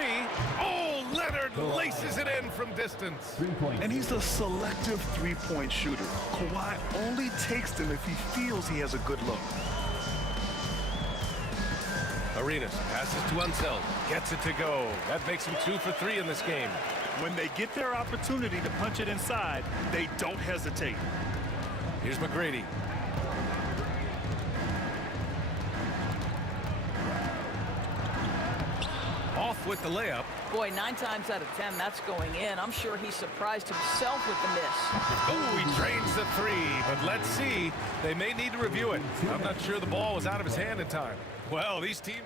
Oh, Leonard laces it in from distance. 3 points. And he's a selective three-point shooter. Kawhi only takes them if he feels he has a good look. Arenas passes to Unseld. Gets it to go. That makes him 2 for 3 in this game. When they get their opportunity to punch it inside, they don't hesitate. Here's McGrady. Off with the layup. Boy, 9 times out of 10, that's going in. I'm sure he surprised himself with the miss. Oh, he drains the 3, but let's see. They may need to review it. I'm not sure the ball was out of his hand in time. Well, these teams...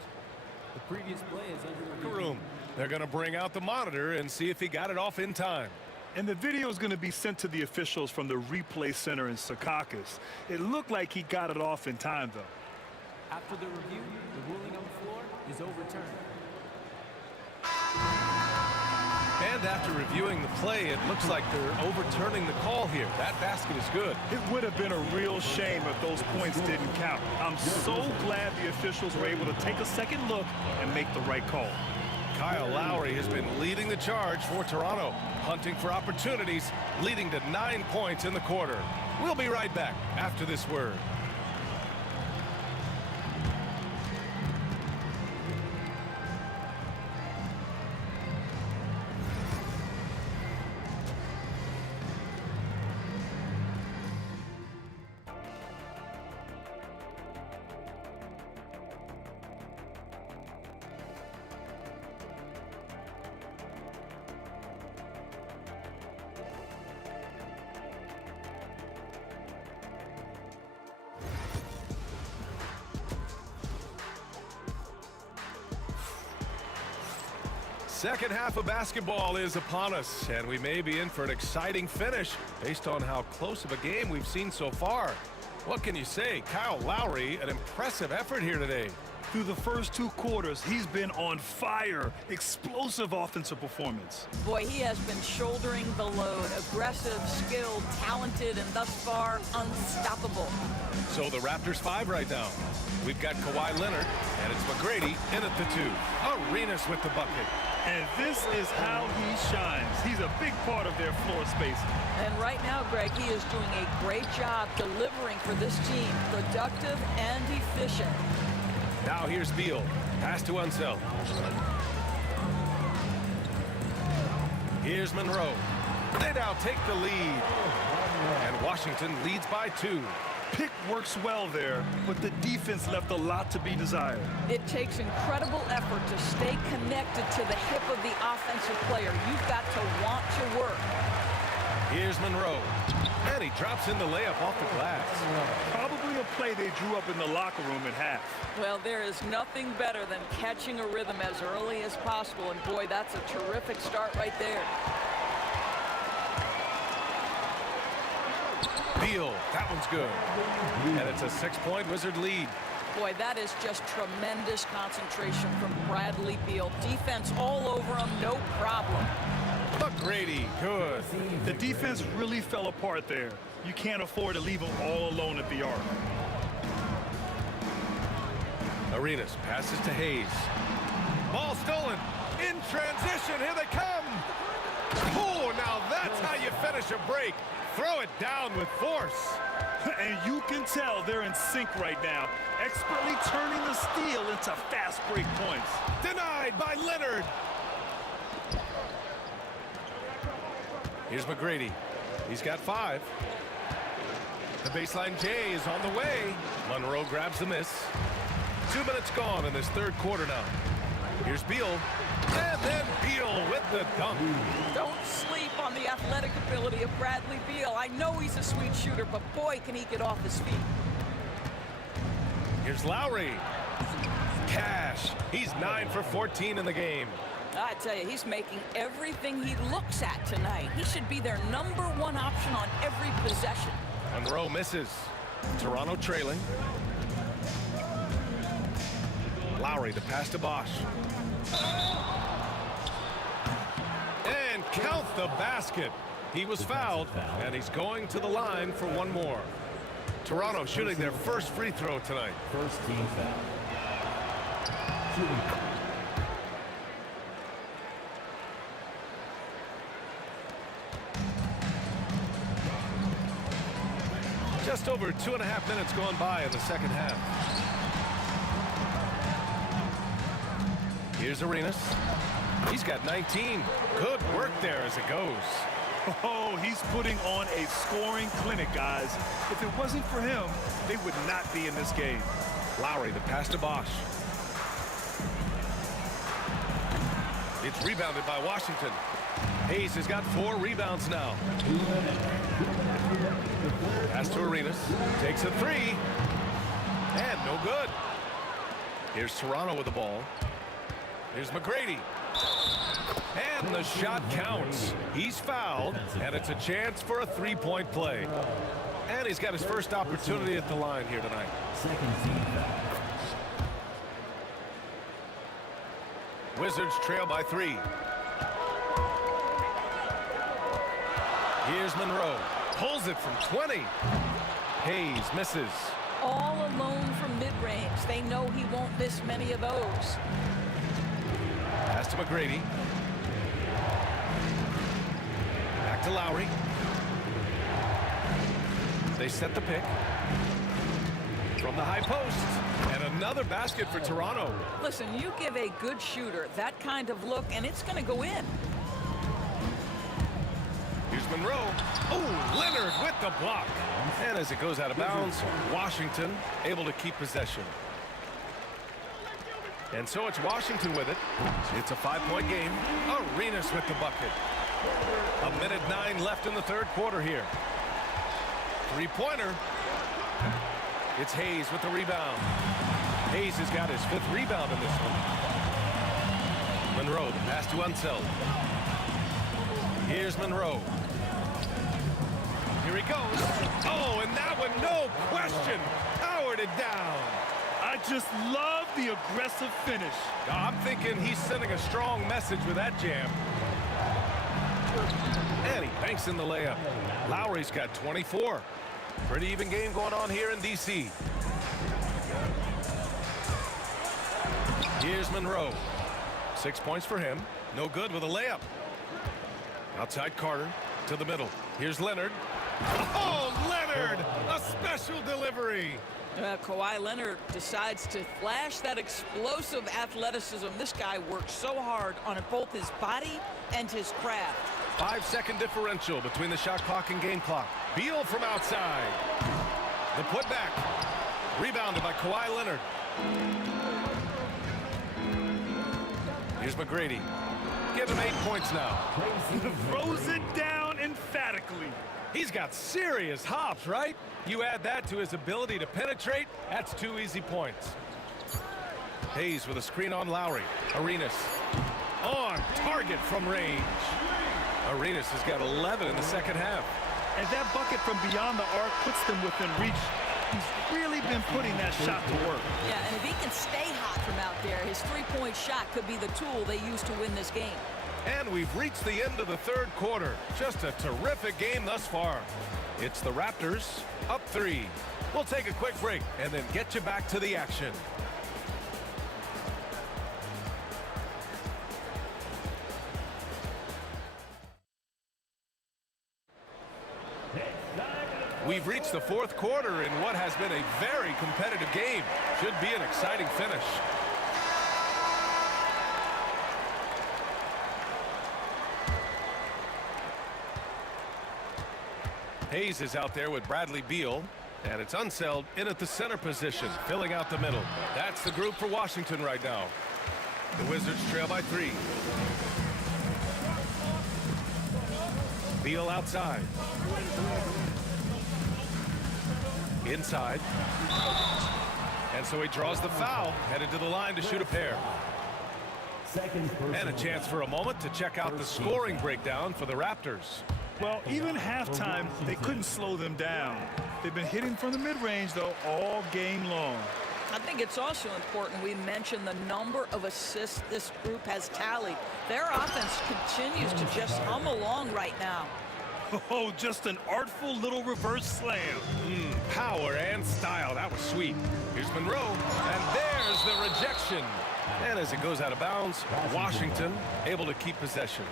The previous play is under room. They're going to bring out the monitor and see if he got it off in time. And the video is going to be sent to the officials from the replay center in Secaucus. It looked like he got it off in time, though. After the review, the ruling on the floor is overturned. And after reviewing the play, it looks like they're overturning the call here. That basket is good. It would have been a real shame if those points didn't count. I'm so glad the officials were able to take a second look and make the right call. Kyle Lowry has been leading the charge for Toronto, hunting for opportunities, leading to 9 points in the quarter. We'll be right back after this word. Second half of basketball is upon us, and we may be in for an exciting finish based on how close of a game we've seen so far. What can you say? Kyle Lowry, an impressive effort here today. Through the first 2 quarters, he's been on fire. Explosive offensive performance. Boy, he has been shouldering the load. Aggressive, skilled, talented, and thus far, unstoppable. So the Raptors 5 right now. We've got Kawhi Leonard, and it's McGrady in at the 2. Arenas with the bucket. And this is how he shines. He's a big part of their floor space. And right now, Greg, he is doing a great job delivering for this team. Productive and efficient. Now here's Beal. Pass to Unseld. Here's Monroe. They now take the lead. And Washington leads by 2. Pick works well there, but the defense left a lot to be desired. It takes incredible effort to stay connected to the hip of the offensive player. You've got to want to work. Here's Monroe. And he drops in the layup off the glass. Probably a play they drew up in the locker room at half. Well, there is nothing better than catching a rhythm as early as possible. And boy, that's a terrific start right there. Beal, that one's good. And it's a 6-point Wizard lead. Boy, that is just tremendous concentration from Bradley Beal. Defense all over him, no problem. McGrady, good. The defense really fell apart there. You can't afford to leave them all alone at the arc. Arenas passes to Hayes. Ball stolen. In transition, here they come. Oh, now that's how you finish a break. Throw it down with force. And you can tell they're in sync right now, expertly turning the steal into fast break points. Denied by Leonard. Here's McGrady. He's got 5. The baseline J is on the way. Monroe grabs the miss. 2 minutes gone in this 3rd quarter now. Here's Beal. And then Beal with the dunk. Don't sleep on the athletic ability of Bradley Beal. I know he's a sweet shooter, but boy, can he get off his feet. Here's Lowry. Cash. He's 9 for 14 in the game. I tell you, he's making everything he looks at tonight. He should be their #1 option on every possession. Monroe misses. Toronto trailing. Lowry, the pass to Bosch. And count the basket. He was fouled, and he's going to the line for 1 more. Toronto shooting their first free throw tonight. First team foul. Shooting. Just over 2.5 minutes gone by in the 2nd half. Here's Arenas. He's got 19. Good work there as it goes. Oh, he's putting on a scoring clinic, guys. If it wasn't for him, they would not be in this game. Lowry, the pass to Bosch. It's rebounded by Washington. Hayes has got 4 rebounds now. Pass to Arenas. Takes a 3. And no good. Here's Toronto with the ball. Here's McGrady. And the shot counts. He's fouled, and it's a chance for a 3-point play. And he's got his first opportunity at the line here tonight. Second team foul. Wizards trail by 3. Here's Monroe. Pulls it from 20. Hayes misses. All alone from mid-range. They know he won't miss many of those. Pass to McGrady. Back to Lowry. They set the pick. From the high post. And another basket for Toronto. Listen, you give a good shooter that kind of look, and it's going to go in. Here's Monroe. Oh, Leonard with the block. And as it goes out of bounds, Washington able to keep possession. And so it's Washington with it. It's a 5-point game. Arenas with the bucket. 1:09 left in the 3rd quarter here. 3-pointer. It's Hayes with the rebound. Hayes has got his 5th rebound in this one. Monroe, the pass to Unseld. Here's Monroe. Here he goes. Oh, and that one, no question, powered it down. I just love the aggressive finish. I'm thinking he's sending a strong message with that jam. And he banks in the layup. Lowry's got 24. Pretty even game going on here in D.C. Here's Monroe. 6 points for him. No good with a layup. Outside Carter to the middle. Here's Leonard. Oh, Leonard! A special delivery. Kawhi Leonard decides to flash that explosive athleticism. This guy works so hard on both his body and his craft. 5-second differential between the shot clock and game clock. Beal from outside. The putback. Rebounded by Kawhi Leonard. Here's McGrady. Give him 8 points now. Throws it down emphatically. He's got serious hops, right? You add that to his ability to penetrate, that's 2 easy points. Hayes with a screen on Lowry. Arenas on target from range. Arenas has got 11 in the second half. And that bucket from beyond the arc puts them within reach. He's really been putting that shot to work. Yeah, and if he can stay hot from out there, his three-point shot could be the tool they use to win this game. And we've reached the end of the third quarter. Just a terrific game thus far. It's the Raptors up 3. We'll take a quick break and then get you back to the action. We've reached the fourth quarter in what has been a very competitive game. Should be an exciting finish. Hayes is out there with Bradley Beal, and it's Unseld in at the center position, filling out the middle. That's the group for Washington right now. The Wizards trail by 3. Beal outside. Inside. And so he draws the foul, headed to the line to shoot a pair. And a chance for a moment to check out the scoring breakdown for the Raptors. Well, even halftime, they couldn't slow them down. They've been hitting from the mid-range, though, all game long. I think it's also important we mention the number of assists this group has tallied. Their offense continues to just hum along right now. Oh, just an artful little reverse slam. Power and style. That was sweet. Here's Monroe, and there's the rejection. And as it goes out of bounds, Washington able to keep possession.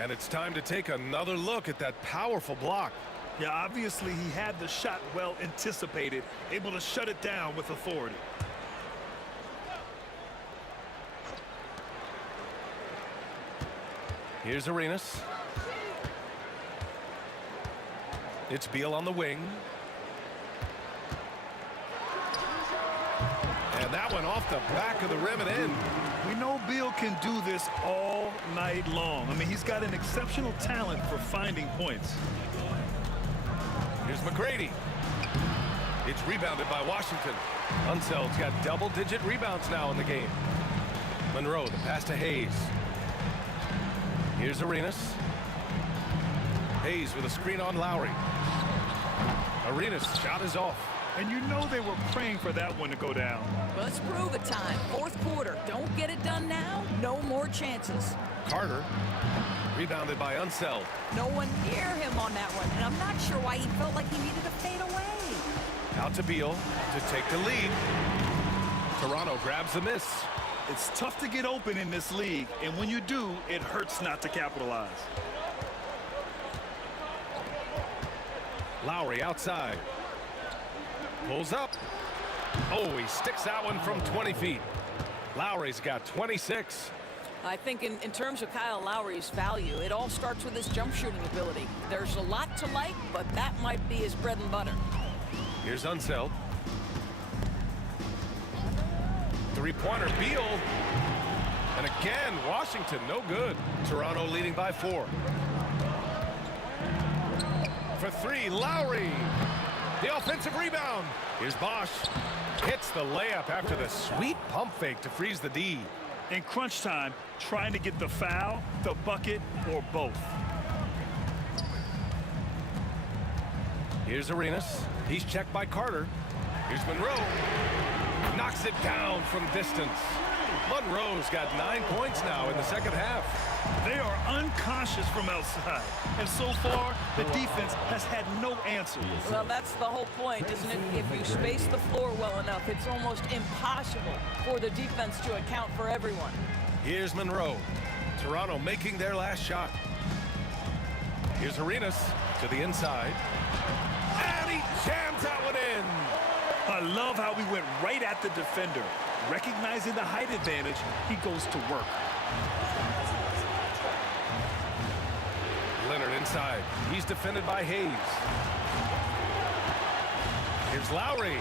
And it's time to take another look at that powerful block. Yeah, obviously he had the shot well anticipated, able to shut it down with authority. Here's Arenas. It's Beal on the wing. And that one off the back of the rim and in. We know Beal can do this all night long. I mean, he's got an exceptional talent for finding points. Here's McGrady. It's rebounded by Washington. Unseld's got double-digit rebounds now in the game. Monroe, the pass to Hayes. Here's Arenas. Hayes with a screen on Lowry. Arenas' shot is off. And you know they were praying for that one to go down. Let's prove it time. Fourth quarter. Don't get it done now. No more chances. Carter, rebounded by Unseld. No one near him on that one. And I'm not sure why he felt like he needed to fade away. Out to Beal to take the lead. Toronto grabs the miss. It's tough to get open in this league, and when you do, it hurts not to capitalize. Lowry outside. Pulls up. Oh, he sticks that one from 20 feet. Lowry's got 26. I think in terms of Kyle Lowry's value, it all starts with his jump shooting ability. There's a lot to like, but that might be his bread and butter. Here's Unseld. Three-pointer, Beal. And again, Washington, no good. Toronto leading by 4. For 3, Lowry. The offensive rebound. Here's Bosch. Hits the layup after the sweet pump fake to freeze the D. In crunch time, trying to get the foul, the bucket, or both. Here's Arenas. He's checked by Carter. Here's Monroe. Knocks it down from distance. Monroe's got 9 points now in the second half. They are unconscious from outside. And so far, the defense has had no answer. Well, that's the whole point, isn't it? If you space the floor well enough, it's almost impossible for the defense to account for everyone. Here's Monroe. Toronto making their last shot. Here's Arenas to the inside. And he jams that one in. I love how he went right at the defender. Recognizing the height advantage, he goes to work. Leonard inside. He's defended by Hayes. Here's Lowry.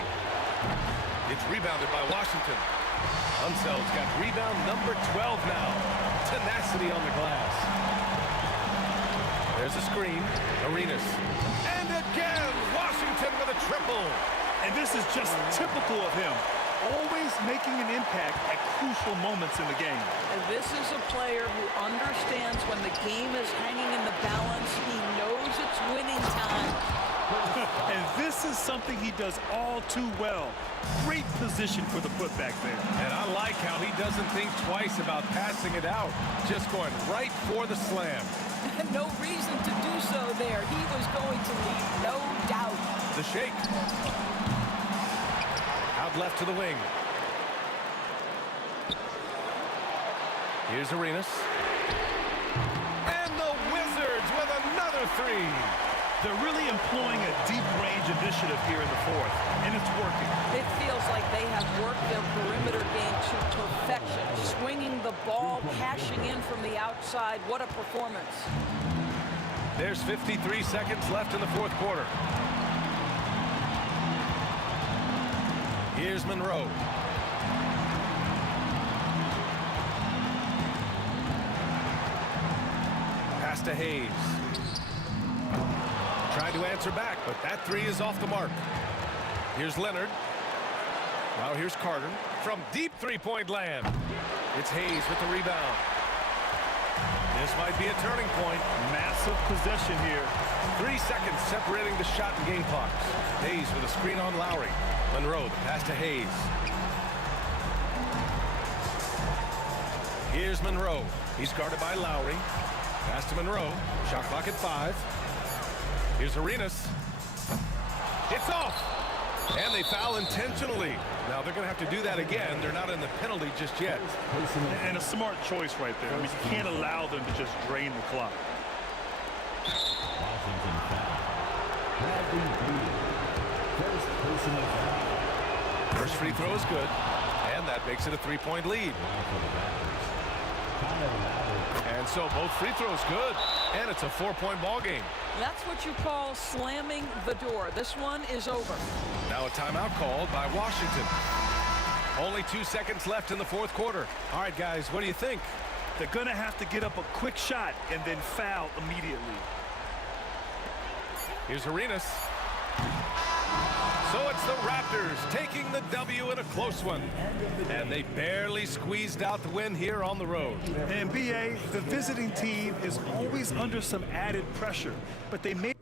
It's rebounded by Washington. Unseld's got rebound number 12 now. Tenacity on the glass. There's a screen. Arenas. And again, Washington with a triple. And this is just typical of him. Always making an impact at crucial moments in the game. And this is a player who understands when the game is hanging in the balance. He knows it's winning time. And this is something he does all too well. Great position for the putback there. And I like how he doesn't think twice about passing it out. Just going right for the slam. No reason to do so there. He was going to leave, no doubt. The shake. Out left to the wing. Here's Arenas. And the Wizards with another three. They're really employing a deep range initiative here in the fourth, and it's working. It feels like they have worked their perimeter game to perfection. Swinging the ball, cashing in from the outside. What a performance. There's 53 seconds left in the fourth quarter. Here's Monroe. Pass to Hayes. Trying to answer back, but that three is off the mark. Here's Leonard. Now here's Carter from deep three-point land. It's Hayes with the rebound. This might be a turning point. Massive possession here. 3 seconds separating the shot and game clocks. Hayes with a screen on Lowry. Monroe, the pass to Hayes. Here's Monroe. He's guarded by Lowry. Pass to Monroe. Shot clock at 5. Here's Arenas. It's off. And they foul intentionally. Now they're going to have to do that again. They're not in the penalty just yet. And a smart choice right there. I mean, you can't allow them to just drain the clock. Washington foul. Bradley Beal. First personal foul. First free throw is good. And that makes it a 3-point lead. And so both free throws good. And it's a 4-point ball game. That's what you call slamming the door. This one is over. Now a timeout called by Washington. Only 2 seconds left in the fourth quarter. All right, guys, what do you think? They're going to have to get up a quick shot and then foul immediately. Here's Arenas. So it's the Raptors taking the W in a close one. And they barely squeezed out the win here on the road. And BA, the visiting team is always under some added pressure, but they made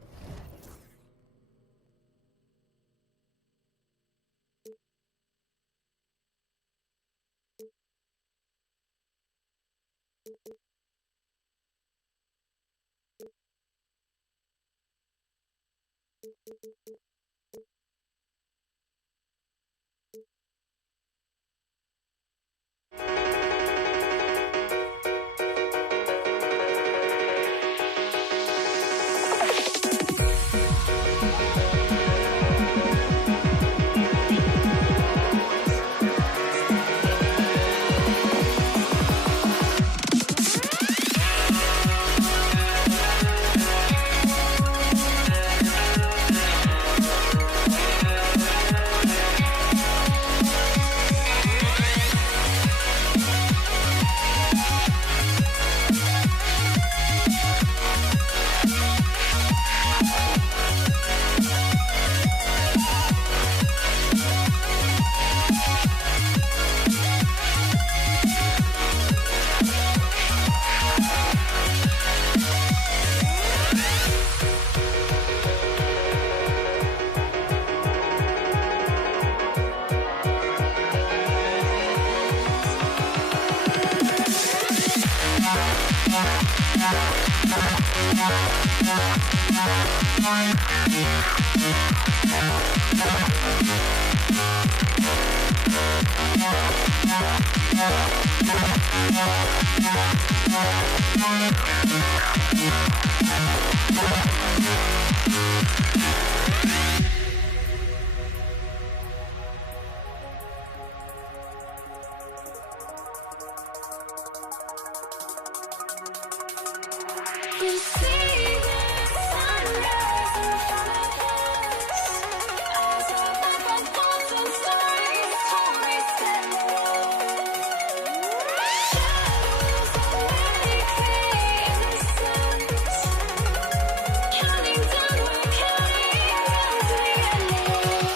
You see the sunrise in front of us as our life unfolds and stories told we stand alone. Shadows already fade in the suns. Counting down, we're counting down to the endless.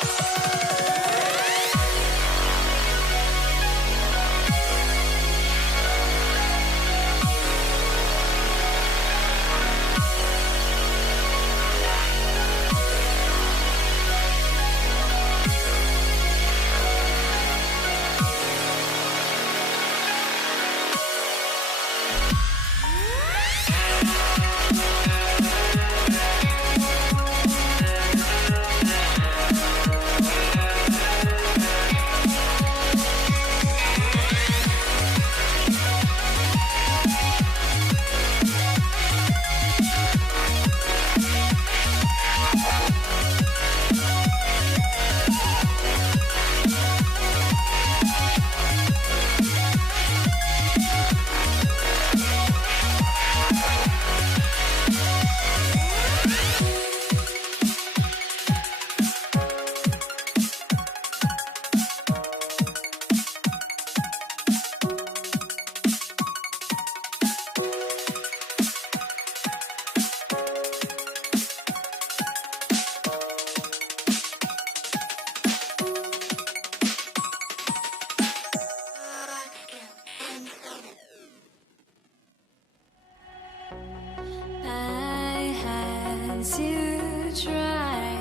I had to try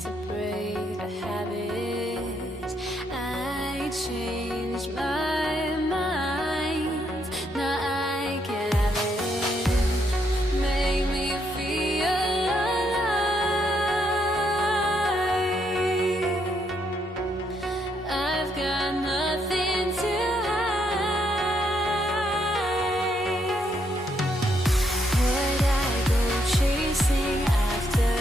to break the habit. I changed my mind. Now I can have it. Make me feel alive. I've got nothing to hide. Would I go chasing after?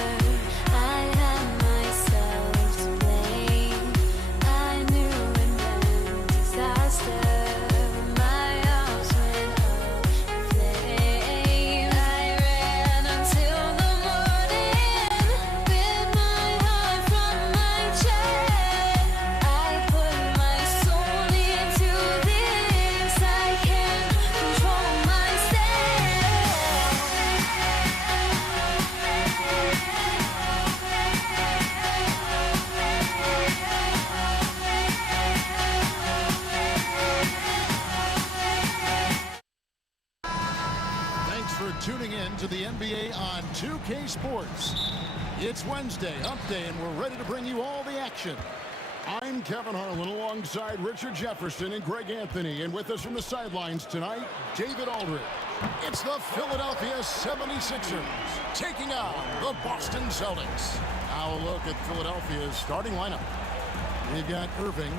I had myself to blame. I knew it meant disaster. My arms went up in flames. I ran until the morning. Bit my heart from my chest. I put my soul into this. I can't control myself. Thanks for tuning in to the NBA on 2K Sports. It's Wednesday, Hump Day, and we're ready to bring you all the action. I'm Kevin Harlan alongside Richard Jefferson and Greg Anthony, and with us from the sidelines tonight, David Aldridge. It's the Philadelphia 76ers taking on the Boston Celtics. Now a look at Philadelphia's starting lineup. They've got Irving,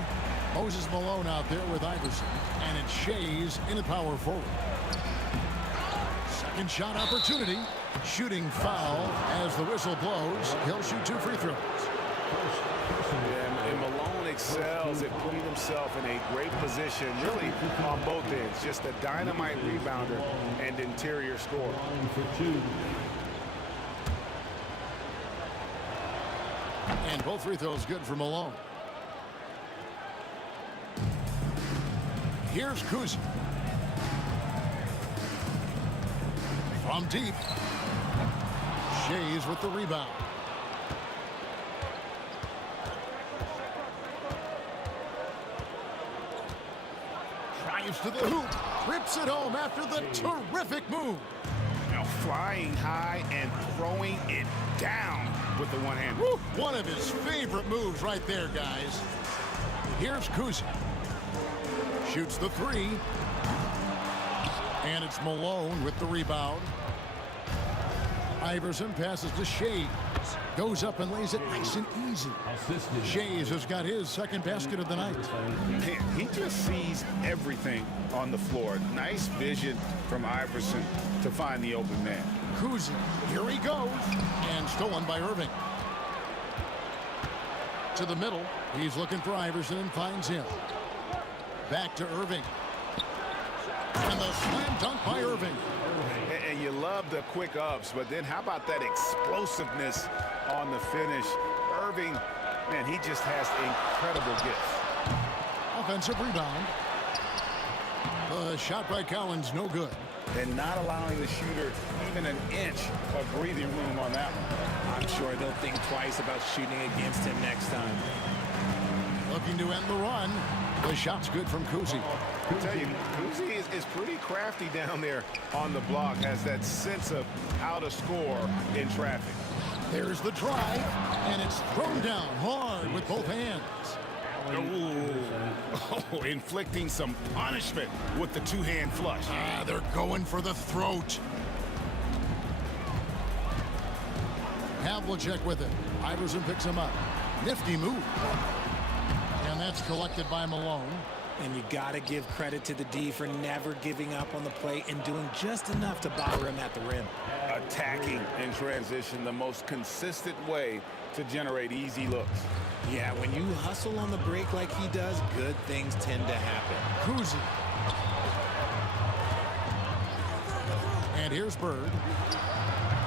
Moses Malone out there with Iverson, and it's Shays in the power forward. Second shot opportunity. Shooting foul as the whistle blows. He'll shoot 2 free throws. And Malone excels at putting himself in a great position, really on both ends. Just a dynamite rebounder and interior scorer. And both free throws good for Malone. Here's Kuzma. From deep. Shays with the rebound. Drives to the hoop. Rips it home after the terrific move. Now flying high and throwing it down with the one hand. Woo, one of his favorite moves right there, guys. Here's Kuzma. Shoots the 3. And it's Malone with the rebound. Iverson passes to Shays. Goes up and lays it nice and easy. Shays has got his second basket of the night. Man, he just sees everything on the floor. Nice vision from Iverson to find the open man. Kuzi, here he goes. And stolen by Irving. To the middle. He's looking for Iverson and finds him. Back to Irving. And the slam dunk by Irving. And you love the quick ups, but then how about that explosiveness on the finish? Irving, man, he just has incredible gifts. Offensive rebound. The shot by Collins, no good. And not allowing the shooter even an inch of breathing room on that one. I'm sure they'll think twice about shooting against him next time. Looking to end the run. The shot's good from Kuzi. I tell you, Kuzi is pretty crafty down there on the block, has that sense of how to score in traffic. There's the drive, and it's thrown down hard with both hands. Oh, inflicting some punishment with the two-hand flush. They're going for the throat. Havlicek with it. Iverson picks him up. Nifty move. And that's collected by Malone. And you got to give credit to the D for never giving up on the plate and doing just enough to bother him at the rim. Attacking in transition, the most consistent way to generate easy looks. Yeah, when you hustle on the break like he does, good things tend to happen. Kuzi. And here's Bird.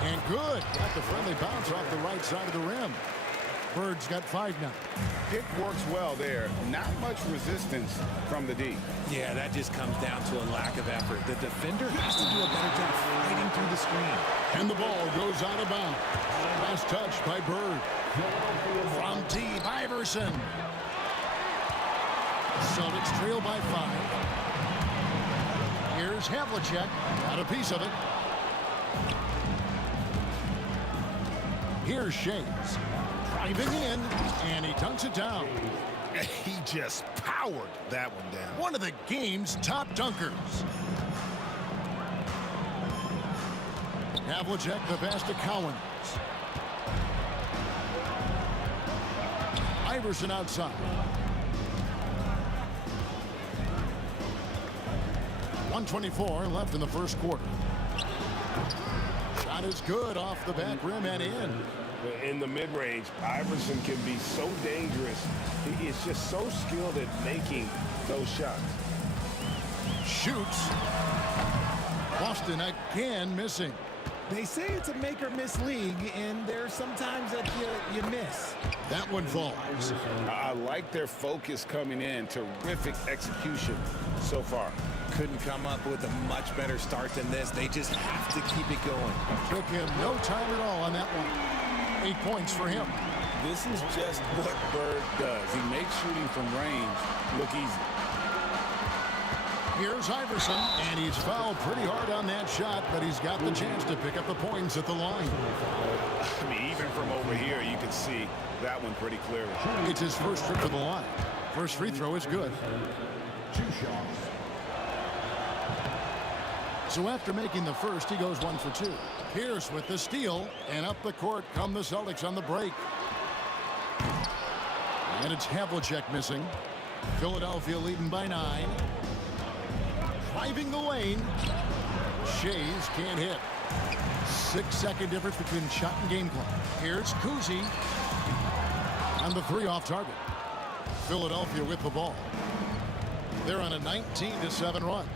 And good. Got the friendly bounce off the right side of the rim. Bird's got 5 now. Pick works well there. Not much resistance from the D. Yeah, that just comes down to a lack of effort. The defender has to do a better job fighting through the screen. And the ball goes out of bounds. Last touch by Bird. From deep, Iverson. Celtics trail by 5. Here's Havlicek. Got a piece of it. Here's Shays. Driving in, and he dunks it down. He just powered that one down. One of the game's top dunkers. Havlicek, the pass to Collins. Iverson outside. 1:24 left in the first quarter. Shot is good off the back rim and in. In the mid-range, Iverson can be so dangerous. He is just so skilled at making those shots. Shoots. Boston again missing. They say it's a make-or-miss league, and there's sometimes that you miss. That one falls. I like their focus coming in. Terrific execution so far. Couldn't come up with a much better start than this. They just have to keep it going. Took him no time at all on that one. 8 points for him. This is just what Bird does. He makes shooting from range look easy. Here's Iverson, and he's fouled pretty hard on that shot, but he's got the chance to pick up the points at the line. I mean, even from over here, you can see that one pretty clearly. It's his first trip to the line. First free throw is good. 2 shots. So after making the first, he goes 1 for 2. Pierce with the steal, and up the court come the Celtics on the break. And it's Havlicek missing. Philadelphia leading by 9. Driving the lane. Shays can't hit. 6-second difference between shot and game clock. Here's Kuzi on the 3 off target. Philadelphia with the ball. They're on a 19-7 run.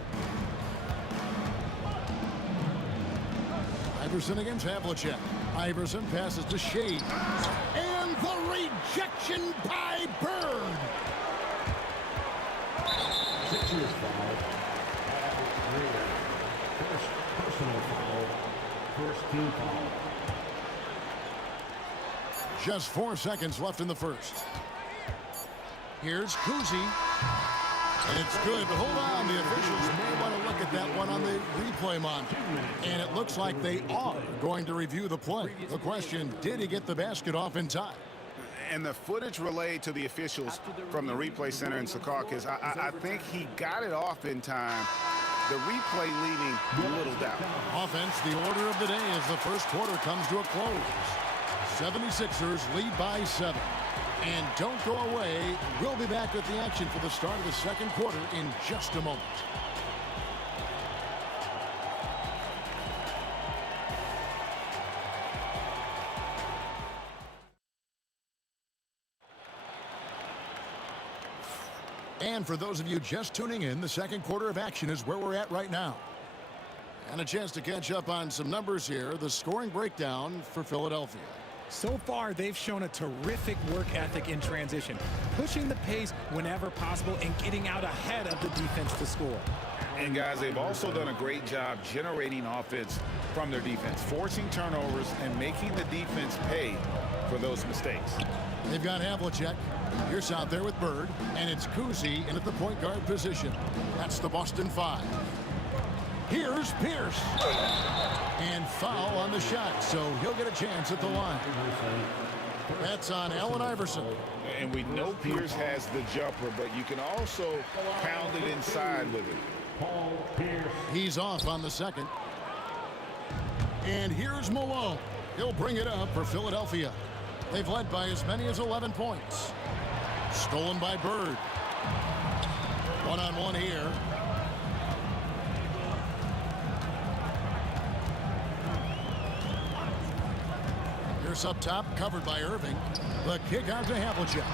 Iverson against Havlicek. Iverson passes to Shays. And the rejection by Bird. Sixers foul. First personal foul. First team foul. Just 4 seconds left in the first. Here's Kuzi. And it's good, but hold on. The officials may want to look at that one on the replay monitor. And it looks like they are going to review the play. The question, did he get the basket off in time? And the footage relayed to the officials from the replay center in Secaucus, I think he got it off in time, The replay leaving little doubt. Offense, the order of the day as the first quarter comes to a close. 76ers lead by 7. And don't go away. We'll be back with the action for the start of the second quarter in just a moment. And for those of you just tuning in, the second quarter of action is where we're at right now. And a chance to catch up on some numbers here. The scoring breakdown for Philadelphia. So far, they've shown a terrific work ethic in transition, pushing the pace whenever possible and getting out ahead of the defense to score. And guys, they've also done a great job generating offense from their defense, forcing turnovers and making the defense pay for those mistakes. They've got Havlicek. Pierce out there with Bird, and it's Kuzi in at the point guard position. That's the Boston 5. Here's Pierce. And foul on the shot, so he'll get a chance at the line. That's on Allen Iverson. And we know Pierce has the jumper, but you can also pound it inside with it. He's off on the second. And here's Malone. He'll bring it up for Philadelphia. They've led by as many as 11 points. Stolen by Bird. One-on-one here. Pierce up top, covered by Irving. The kick out to Havlicek.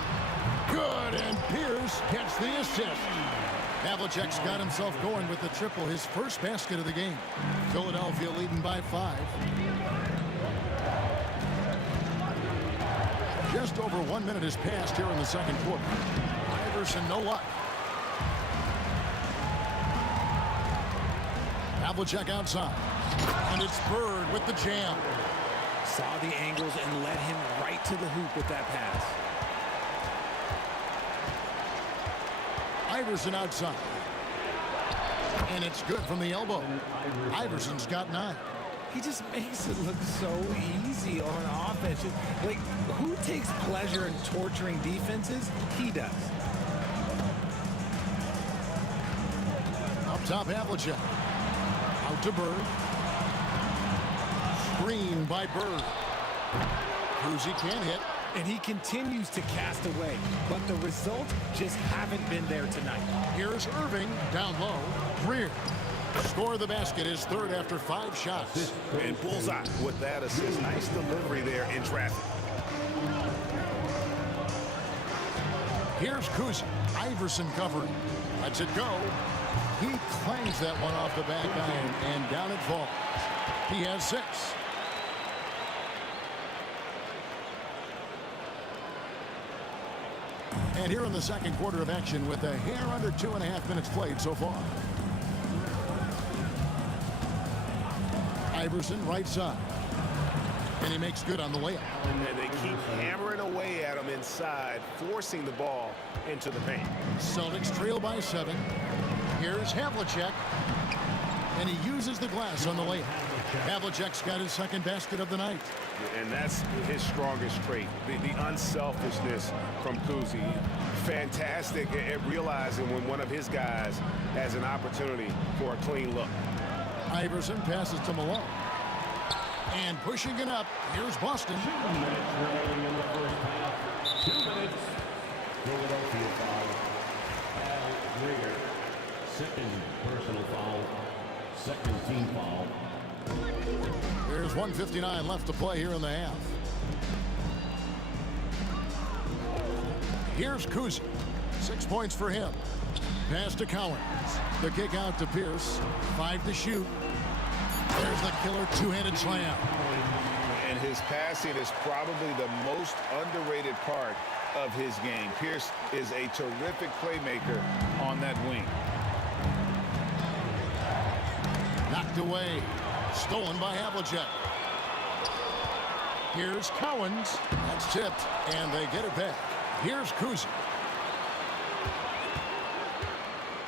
Good, and Pierce gets the assist. Havlicek's got himself going with the triple, his first basket of the game. Philadelphia leading by 5. Just over 1 minute has passed here in the second quarter. Iverson, no luck. Havlicek outside. And it's Bird with the jam. Saw the angles and led him right to the hoop with that pass. Iverson outside. And it's good from the elbow. Iverson's got 9. He just makes it look so easy on offense. Like, who takes pleasure in torturing defenses? He does. Up top, Havlicek. Out to Bird. Screen by Bird. Kuzi can't hit. And he continues to cast away. But the results just haven't been there tonight. Here's Irving down low. Greer. Score of the basket is third after 5 shots. And bullseye with that assist. Nice delivery there in traffic. Here's Kuzi. Iverson covering. Lets it go. He clangs that one off the back iron, and down it falls. He has 6. And here in the second quarter of action with a hair under 2.5 minutes played so far. Iverson right side. And he makes good on the layup. And they keep hammering away at him inside, forcing the ball into the paint. Celtics trail by 7. Here's Havlicek. And he uses the glass on the layup. Havlicek's got his second basket of the night. And that's his strongest trait, the unselfishness from Kuzi. Fantastic at realizing when one of his guys has an opportunity for a clean look. Iverson passes to Malone. And pushing it up, here's Boston. 2 minutes remaining in the first half. 2 minutes. Philadelphia foul. Al Greer. Second personal foul. Second team foul. There's 1:59 left to play here in the half. Here's Kuzi. 6 points for him. Pass to Cowens. The kick out to Pierce. 5 to shoot. There's the killer two-handed slam. And his passing is probably the most underrated part of his game. Pierce is a terrific playmaker on that wing. Knocked away. Stolen by Havlicek. Here's Cowens. That's tipped, and they get it back. Here's Kuzi.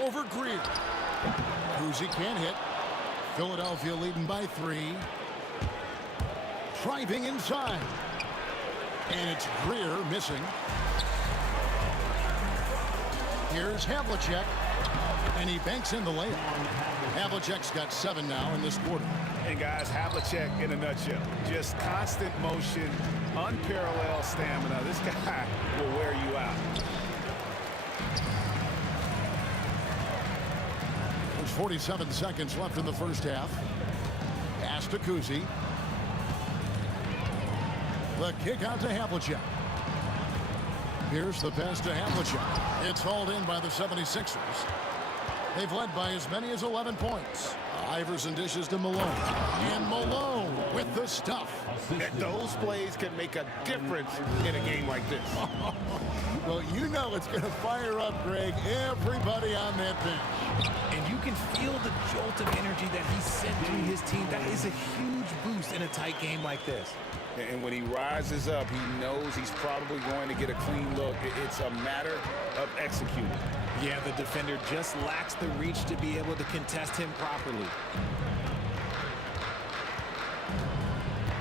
Over Greer. Kuzi can't hit. Philadelphia leading by 3. Driving inside. And it's Greer missing. Here's Havlicek. And he banks in the layup. Havlicek's got 7 now in this quarter. And guys, Havlicek in a nutshell. Just constant motion, unparalleled stamina. This guy will wear you out. There's 47 seconds left in the first half. Pass to Kuzi. The kick out to Havlicek. Here's the pass to Havlicek. It's hauled in by the 76ers. They've led by as many as 11 points. Iverson dishes to Malone. And Malone with the stuff. Those plays can make a difference in a game like this. Well, you know it's going to fire up, Greg, everybody on that bench. And you can feel the jolt of energy that he sent through his team. That is a huge boost in a tight game like this. And when he rises up, he knows he's probably going to get a clean look. It's a matter of executing. Yeah, the defender just lacks the reach to be able to contest him properly.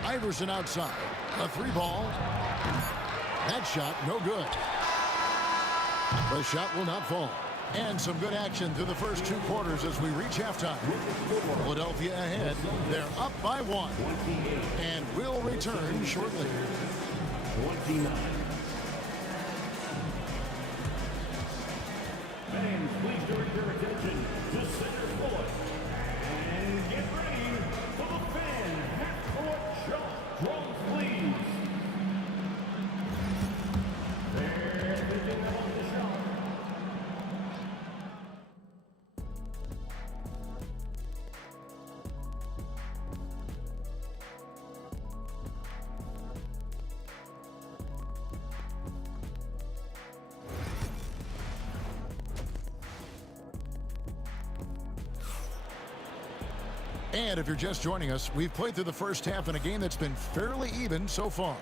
Iverson outside. A 3-ball. That shot, no good. The shot will not fall. And some good action through the first 2 quarters as we reach halftime. Philadelphia ahead. They're up by 1. And will return shortly. 29. Fans, please direct your attention to center court. And get ready for the fan half-court shot. Drums, please. They're picking up the shot. And if you're just joining us, we've played through the first half in a game that's been fairly even so far.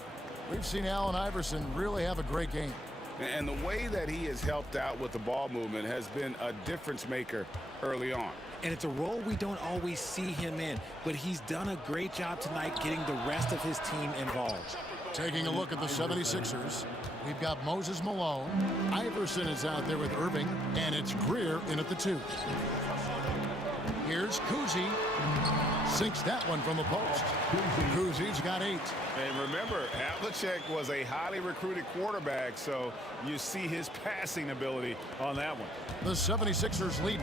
We've seen Allen Iverson really have a great game. And the way that he has helped out with the ball movement has been a difference maker early on. And it's a role we don't always see him in, but he's done a great job tonight getting the rest of his team involved. Taking a look at the 76ers, we've got Moses Malone. Iverson is out there with Irving, and it's Greer in at the 2. Here's Kuzi. Sinks that one from the post. Kuzi's got 8. And remember, Havlicek was a highly recruited quarterback, so you see his passing ability on that one. The 76ers lead.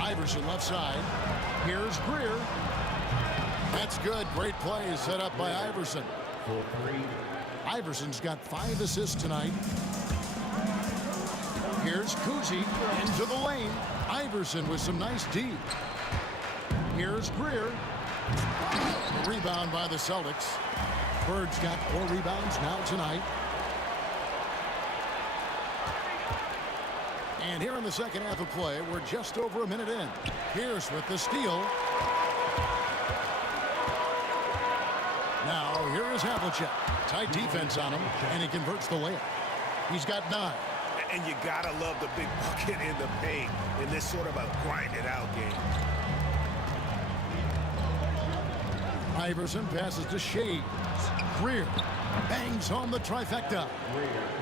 Iverson left side. Here's Greer. That's good. Great play set up by Iverson. Iverson's got 5 assists tonight. Here's Kuzi into the lane. Iverson with some nice D. Here's Greer. Rebound by the Celtics. Bird's got 4 rebounds now tonight. And here in the second half of play, we're just over a minute in. Pierce with the steal. Now here is Havlicek. Tight defense on him, and he converts the layup. He's got 9. And you gotta love the big bucket in the paint in this sort of a grind-it-out game. Iverson passes to Shea. Greer bangs home the trifecta.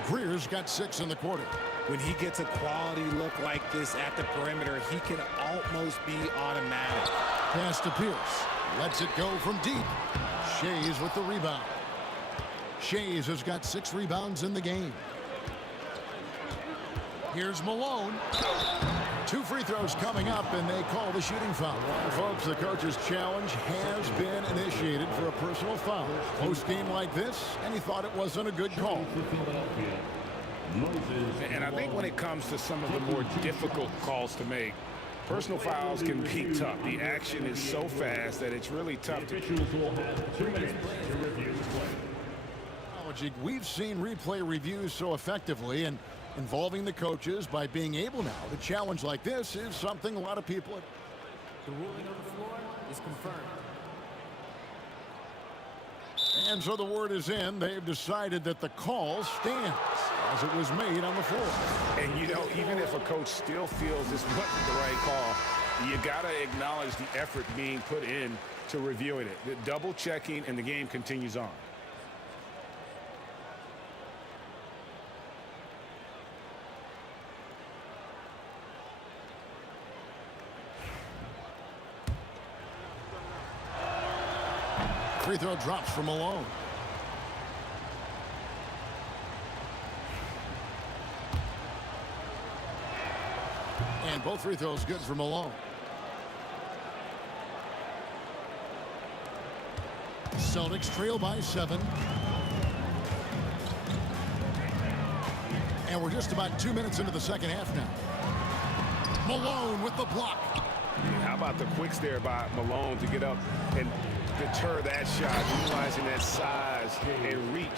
Greer's got 6 in the quarter. When he gets a quality look like this at the perimeter, he can almost be automatic. Pass to Pierce. Lets it go from deep. Shays with the rebound. Shays has got 6 rebounds in the game. Here's Malone. 2 free throws coming up, and they call the shooting foul. Folks, the coach's challenge has been initiated for a personal foul. Post-game like this, and he thought it wasn't a good call. And I think when it comes to some of the more difficult calls to make, personal fouls can be tough. The action is so fast that it's really tough to... We've seen replay reviews so effectively, and involving the coaches by being able now to challenge like this is something a lot of people... The ruling on the floor is confirmed. And so the word is in. They've decided that the call stands as it was made on the floor. And, you know, even if a coach still feels this wasn't the right call, you got to acknowledge the effort being put in to reviewing it. The double checking, and the game continues on. Free throw drops for Malone. And both free throws good for Malone. Celtics trail by 7. And we're just about 2 minutes into the second half now. Malone with the block. How about the quicks there by Malone to get up and deter that shot, utilizing that size and reach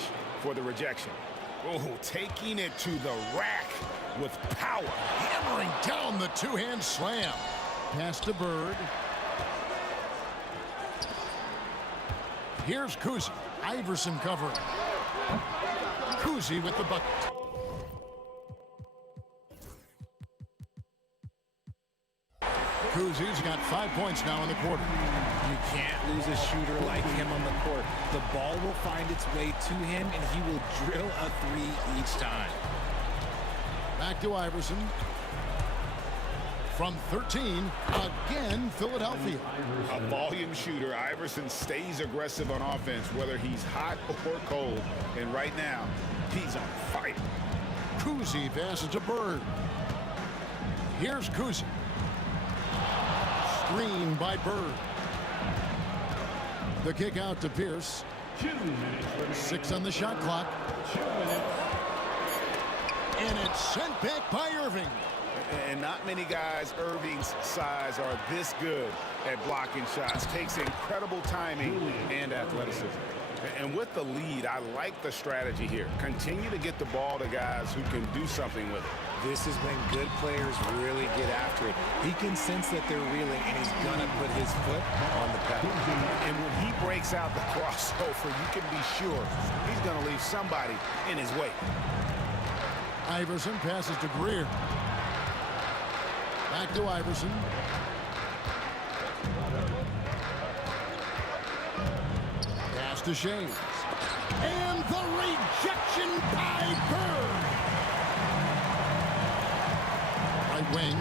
for the rejection. Oh, taking it to the rack with power. Hammering down the two-hand slam. Pass to Bird. Here's Kuzi. Iverson covering. Kuzi with the bucket. Kuzi's got 5 points now in the quarter. You can't lose a shooter like him on the court. The ball will find its way to him, and he will drill a three each time. Back to Iverson. From 13, again, Philadelphia. A volume shooter, Iverson stays aggressive on offense, whether he's hot or cold. And right now, he's on fire. Kuzi passes to Bird. Here's Kuzi. Screen by Bird. The kick out to Pierce. 6 on the shot clock. And it's sent back by Irving. And not many guys Irving's size are this good at blocking shots. Takes incredible timing and athleticism. And with the lead, I like the strategy here. Continue to get the ball to guys who can do something with it. This is when good players really get after it. He can sense that they're reeling, and he's going to put his foot on the pedal. And when he breaks out the crossover, you can be sure he's going to leave somebody in his way. Iverson passes to Greer. Back to Iverson. Pass to Shea. And the rejection by Bird. Right wing.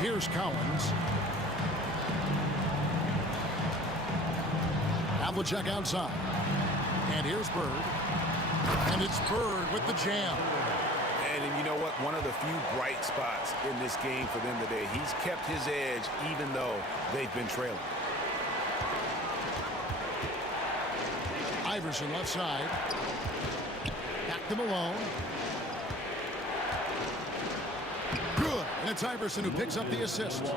Here's Collins. Havlicek outside. And here's Bird. And it's Bird with the jam. And you know what? One of the few bright spots in this game for them today. He's kept his edge even though they've been trailing. Iverson left side. Back to Malone. Good. And it's Iverson who picks up the assist.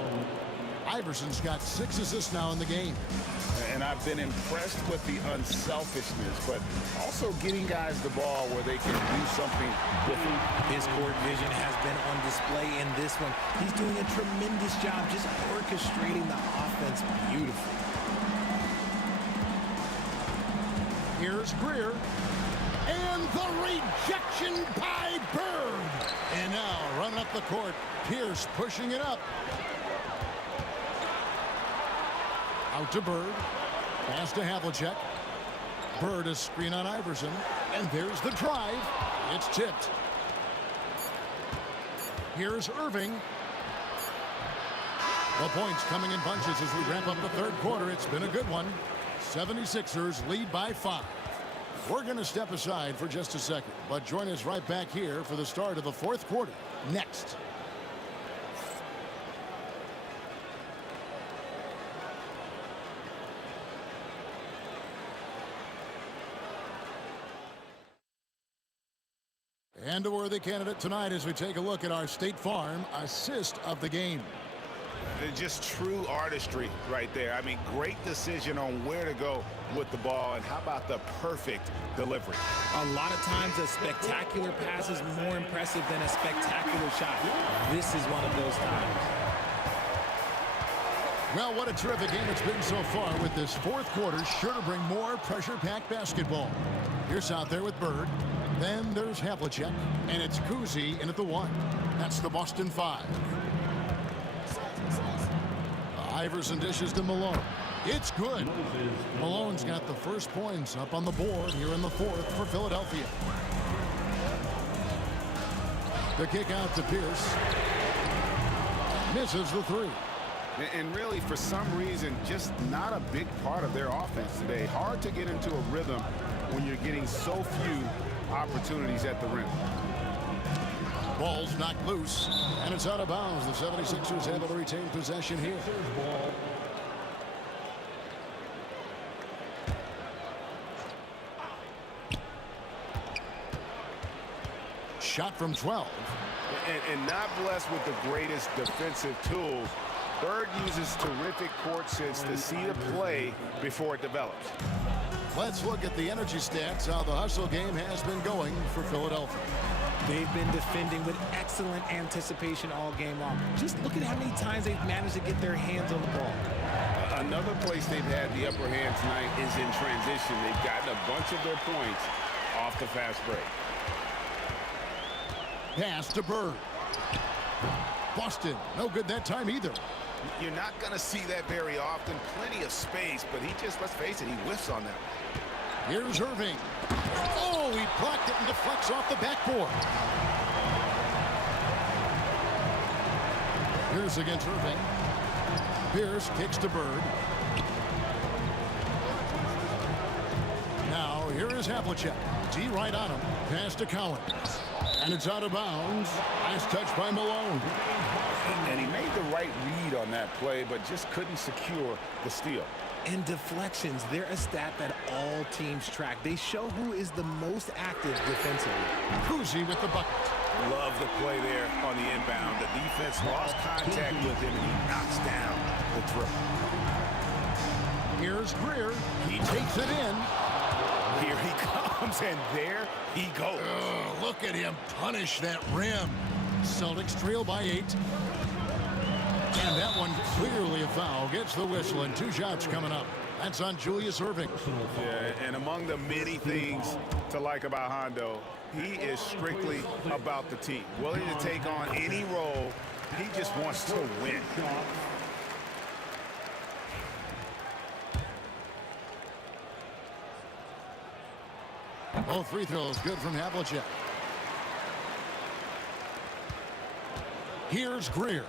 Iverson's got 6 assists now in the game. And I've been impressed with the unselfishness, but also getting guys the ball where they can do something different. His court vision has been on display in this one. He's doing a tremendous job just orchestrating the offense beautifully. Here's Greer. And the rejection by Bird. And now running up the court, Pierce pushing it up. Out to Bird. Pass to Havlicek. Bird a screen on Iverson. And there's the drive. It's tipped. Here's Irving. The points coming in bunches as we wrap up the third quarter. It's been a good one. 76ers lead by 5. We're going to step aside for just a second, but join us right back here for the start of the fourth quarter. Next. And a worthy candidate tonight as we take a look at our State Farm assist of the game. Just true artistry right there. I mean, great decision on where to go with the ball, and how about the perfect delivery? A lot of times a spectacular pass is more impressive than a spectacular shot. This is one of those times. Well, what a terrific game it's been so far, with this fourth quarter sure to bring more pressure-packed basketball. Here's out there with Bird. Then there's Havlicek, and it's Kuzi in at the 1. That's the Boston 5. Iverson dishes to Malone. It's good. Malone's got the first points up on the board here in the fourth for Philadelphia. The kick out to Pierce. Misses the 3. And really, for some reason, just not a big part of their offense today. Hard to get into a rhythm when you're getting so few opportunities at the rim. Ball's knocked loose, and it's out of bounds. The 76ers able to retain possession here. Shot from 12. And not blessed with the greatest defensive tools. Bird uses terrific court sense to see the play before it develops. Let's look at the energy stats, how the hustle game has been going for Philadelphia. They've been defending with excellent anticipation all game long. Just look at how many times they've managed to get their hands on the ball. Another place they've had the upper hand tonight is in transition. They've gotten a bunch of their points off the fast break. Pass to Bird. Boston, no good that time either. You're not going to see that very often. Plenty of space, but he just, let's face it, he whiffs on that. Here's Irving. Oh, he blocked it and deflects off the backboard. Here's against Irving. Pierce kicks to Bird. Now, here is Havlicek. D right on him. Pass to Cowan. And it's out of bounds. Nice touch by Malone. And he made the right read on that play, but just couldn't secure the steal. And deflections, they're a stat that all teams track. They show who is the most active defensively. Kuzi with the bucket. Love the play there on the inbound. The defense lost contact with him, and he knocks down the triple. Here's Greer. He takes it in. Here he comes, and there he goes. Oh, look at him punish that rim. Celtics trail by 8. And that one clearly a foul. Gets the whistle, and 2 shots coming up. That's on Julius Irving. Yeah, and among the many things to like about Hondo, he is strictly about the team. Willing to take on any role. He just wants to win. Both free throws good from Havlicek. Here's Greer.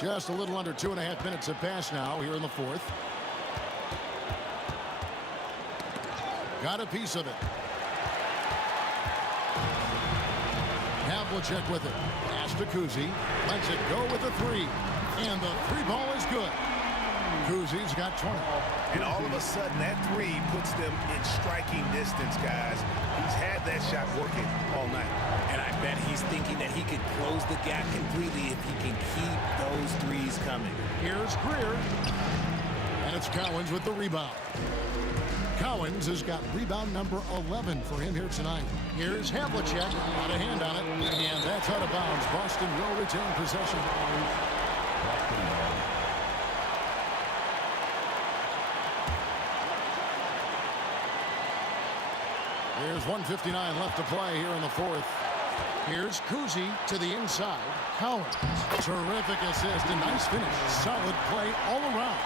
Just a little under 2.5 minutes have passed now here in the 4th. Got a piece of it. Havlicek with it. Pass to Kuzi. Lets it go with a 3. And the 3 ball is good. Kuzi's got 20. And all of a sudden, that 3 puts them in striking distance, guys. He's had that shot working all night. And I bet he's thinking that he could close the gap completely if he can keep those 3s coming. Here's Greer. And it's Cowens with the rebound. Cowens has got rebound number 11 for him here tonight. Here's Havlicek. Got a hand on it. And that's out of bounds. Boston will retain possession. There's 1:59 left to play here in the 4th. Here's Kuzi to the inside. Cowens. Terrific assist and nice finish. Solid play all around.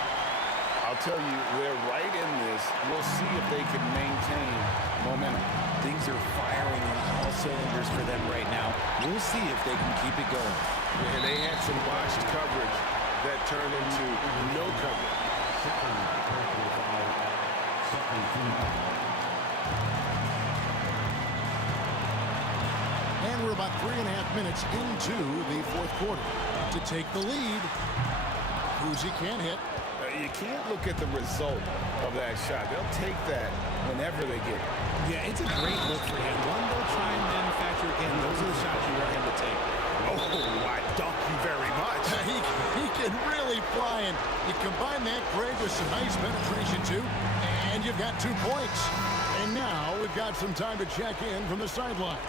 I'll tell you, they're right in this. We'll see if they can maintain momentum. Things are firing on all cylinders for them right now. We'll see if they can keep it going. And they had some botched coverage that turned into no coverage. And we're about 3.5 minutes into the 4th quarter. To take the lead, Kuzi can't hit. You can't look at the result of that shot. They'll take that whenever they get it. Yeah, it's a great look for him. One they'll try and manufacture again. Those are the shots you want him to take. Oh, I dunk you very much. He can really fly, and you combine that, Greg, with some nice penetration, too, and you've got 2 points. And now we've got some time to check in from the sideline.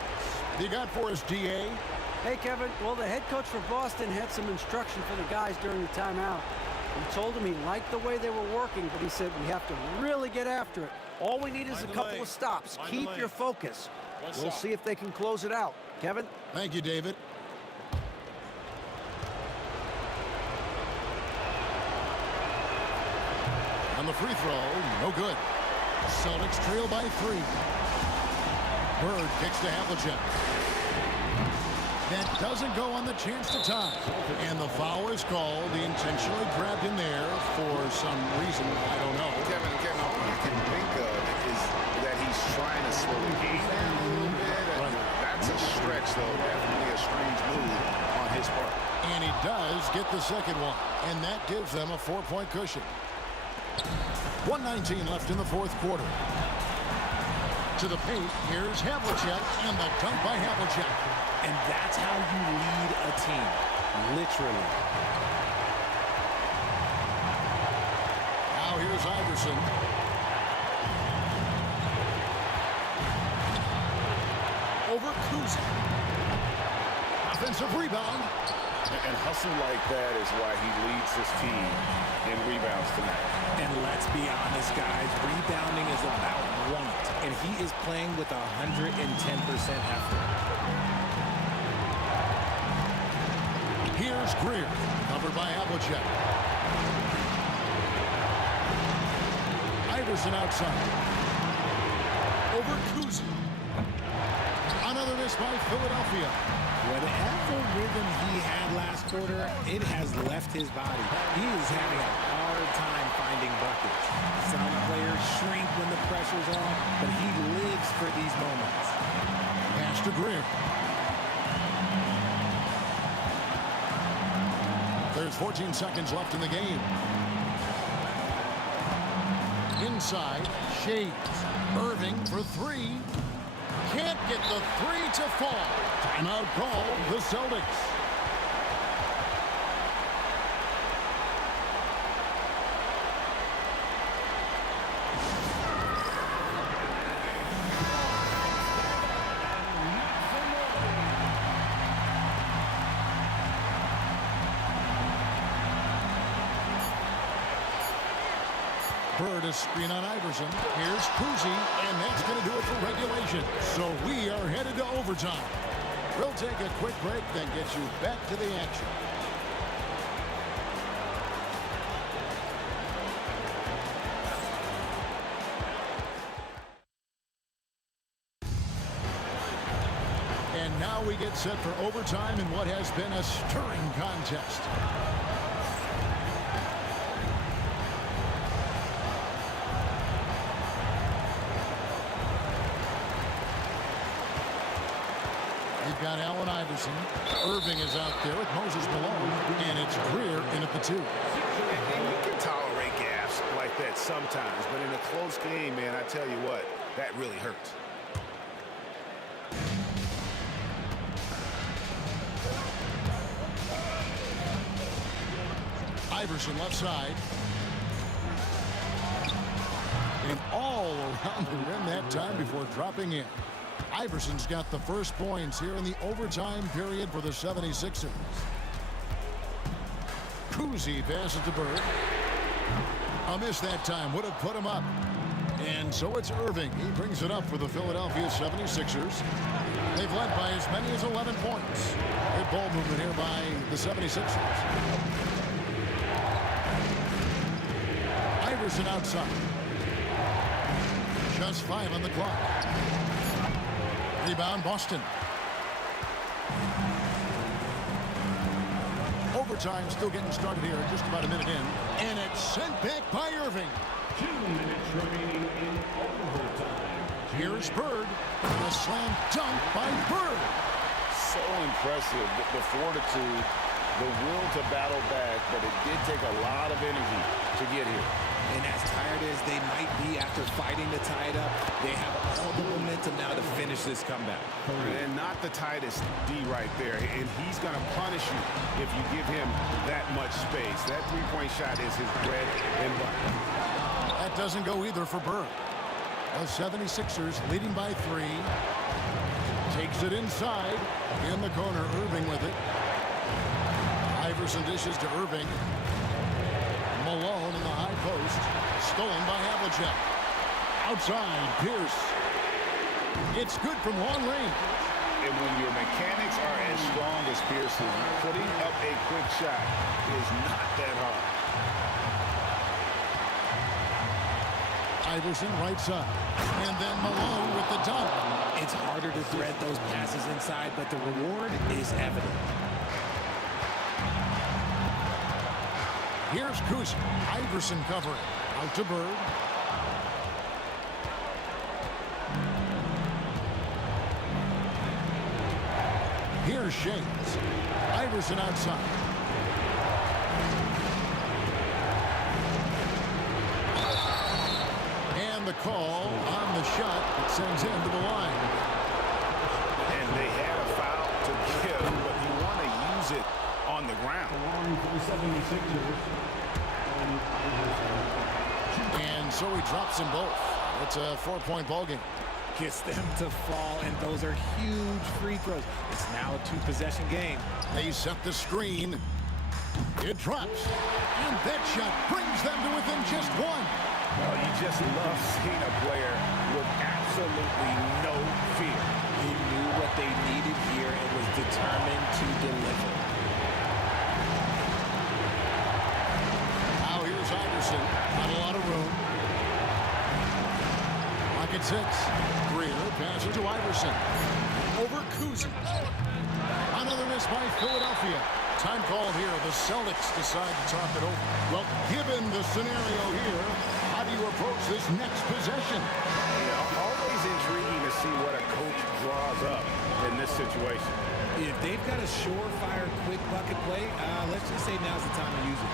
You got for us, DA? Hey, Kevin. Well, the head coach for Boston had some instruction for the guys during the timeout. He told them he liked the way they were working, but he said we have to really get after it. All we need is a couple of stops. Keep your focus. We'll see if they can close it out. Kevin? Thank you, David. On the free throw, no good. Celtics trail by 3. Bird kicks to Havlicek. That doesn't go on the chance to tie. And the foul is called. He intentionally grabbed him there for some reason. I don't know. Kevin, all I can think of is that he's trying to slow the game down a little bit. Right. That's a stretch, though. Definitely a strange move on his part. And he does get the second one. And that gives them a 4-point cushion. 1:19 left in the fourth quarter. To the paint, here's Havlicek, and the dunk by Havlicek. And that's how you lead a team, literally. Now here's Iverson. Over Kuzi. Offensive rebound. And hustle like that is why he leads his team in rebounds tonight. And let's be honest, guys, rebounding is about want, and he is playing with 110% effort. Here's Greer, covered by Havlicek. Iverson outside. Over Kuzi. Another miss by Philadelphia. Whatever rhythm he had last quarter, it has left his body. He is having a hard time finding buckets. Some players shrink when the pressure's on, but he lives for these moments. Pass to Greer. There's 14 seconds left in the game. Inside, Shades. Irving for three. Can't get the three to fall. Timeout call, the Celtics. Bird is screen on Iverson. Here's Kuzi, and that's going to do it for regulation. So we are headed to overtime. We'll take a quick break, then get you back to the action. And now we get set for overtime in what has been a stirring contest. You've got Allen Iverson. Irving is out there with Moses Malone. And it's Greer in at the two. And you can tolerate gaps like that sometimes, but in a close game, man, I tell you what, that really hurts. Iverson left side. And all around the rim that time before dropping in. Iverson's got the first points here in the overtime period for the 76ers. Kuzi passes to Bird. A miss that time would have put him up. And so it's Irving. He brings it up for the Philadelphia 76ers. They've led by as many as 11 points. Good ball movement here by the 76ers. Iverson outside. Just 5 on the clock. Rebound, Boston. Overtime still getting started here, just about a minute in. And it's sent back by Irving. 2 minutes remaining in overtime. Here's Bird. A slam dunk by Bird. So impressive, the fortitude, the will to battle back, but it did take a lot of energy to get here. And as tired as they might be after fighting to tie it up, they have all the momentum now to finish this comeback. And not the tightest D right there. And he's going to punish you if you give him that much space. That three-point shot is his bread and butter. That doesn't go either for Bird. The 76ers leading by 3. Takes it inside. In the corner, Irving with it. Iverson dishes to Irving. Malone in the high post. Stolen by Havlicek. Outside, Pierce. It's good from long range. And when your mechanics are as strong as Pierce's, putting up a quick shot is not that hard. Iverson right side. And then Malone with the dunk. It's harder to thread those passes inside, but the reward is evident. Here's Kuzma. Iverson covering. Out to Bird. Here's Shades. Iverson outside. And the call on the shot that sends him to the line. And they had a foul to give, but you want to use it on the ground. And so he drops them both. It's a 4-point ball game. Gets them to fall, and those are huge free throws. It's now a 2-possession game. They set the screen. It drops. And that shot brings them to within just one. Well, you just love seeing a player with absolutely no fear. He knew what they needed here and was determined to deliver. Now here's Iverson. Not a lot of room. Pocket 6. Greer passes to Iverson. Over Kuzma. Another miss by Philadelphia. Time called here. The Celtics decide to talk it over. Well, given the scenario here, how do you approach this next possession? Always intriguing to see what a coach draws up in this situation. If they've got a surefire quick bucket play, let's just say now's the time to use it.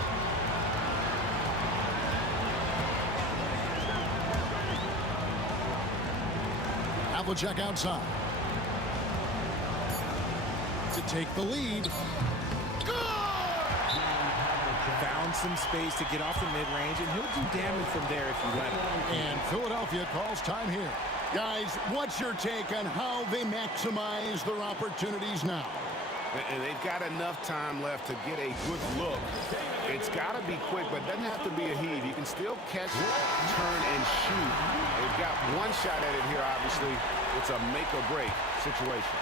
Havlicek outside. To take the lead. Found some space to get off the mid-range, and he'll do damage from there if you let him. And Philadelphia calls time here. Guys, what's your take on how they maximize their opportunities now? And they've got enough time left to get a good look. It's got to be quick, but it doesn't have to be a heave. You can still catch, turn, and shoot. They've got one shot at it here, obviously. It's a make-or-break situation.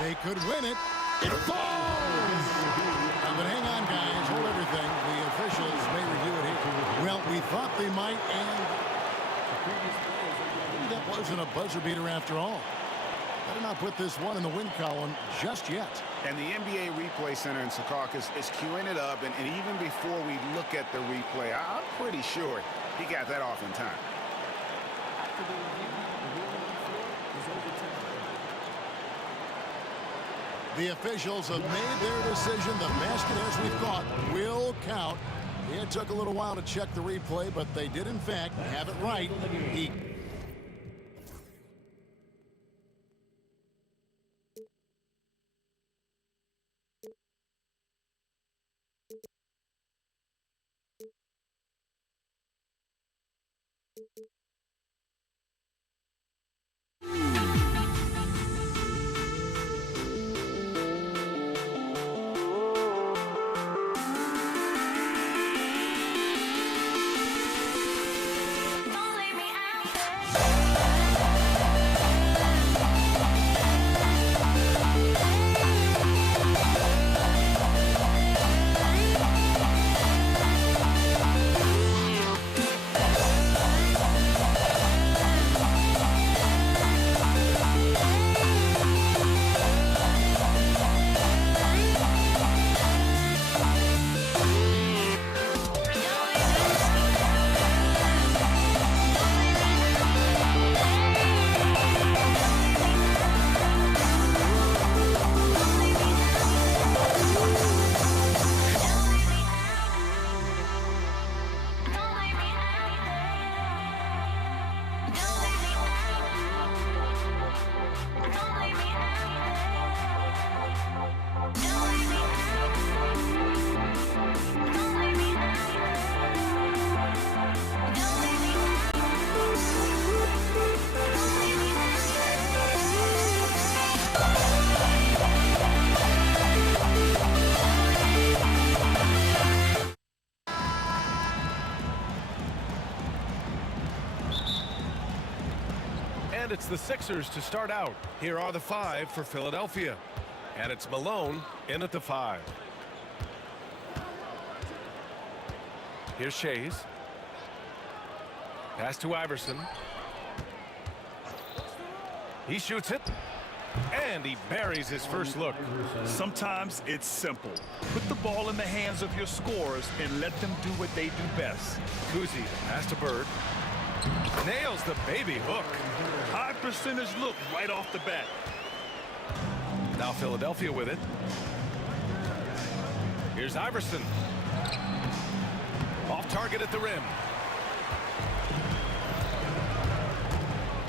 They could win it. It falls! But hang on, guys. Hold everything. The officials may review it here. Well, we thought they might, and maybe that wasn't a buzzer beater after all. Better not put this one in the win column just yet. And the NBA Replay Center in Secaucus is queuing it up, and even before we look at the replay, I'm pretty sure he got that off in time. After the review, the ruling on the floor is overturned. The officials have made their decision. The basket, as we thought, will count. It took a little while to check the replay, but they did, in fact, have it right. Don't leave me out there. And it's the Sixers to start out. Here are the 5 for Philadelphia. And it's Malone in at the 5. Here's Shays. Pass to Iverson. He shoots it. And he buries his first look. Sometimes it's simple. Put the ball in the hands of your scorers and let them do what they do best. Kuzi, pass to Bird. Nails the baby hook. High percentage look right off the bat. Now Philadelphia with it. Here's Iverson. Off target at the rim.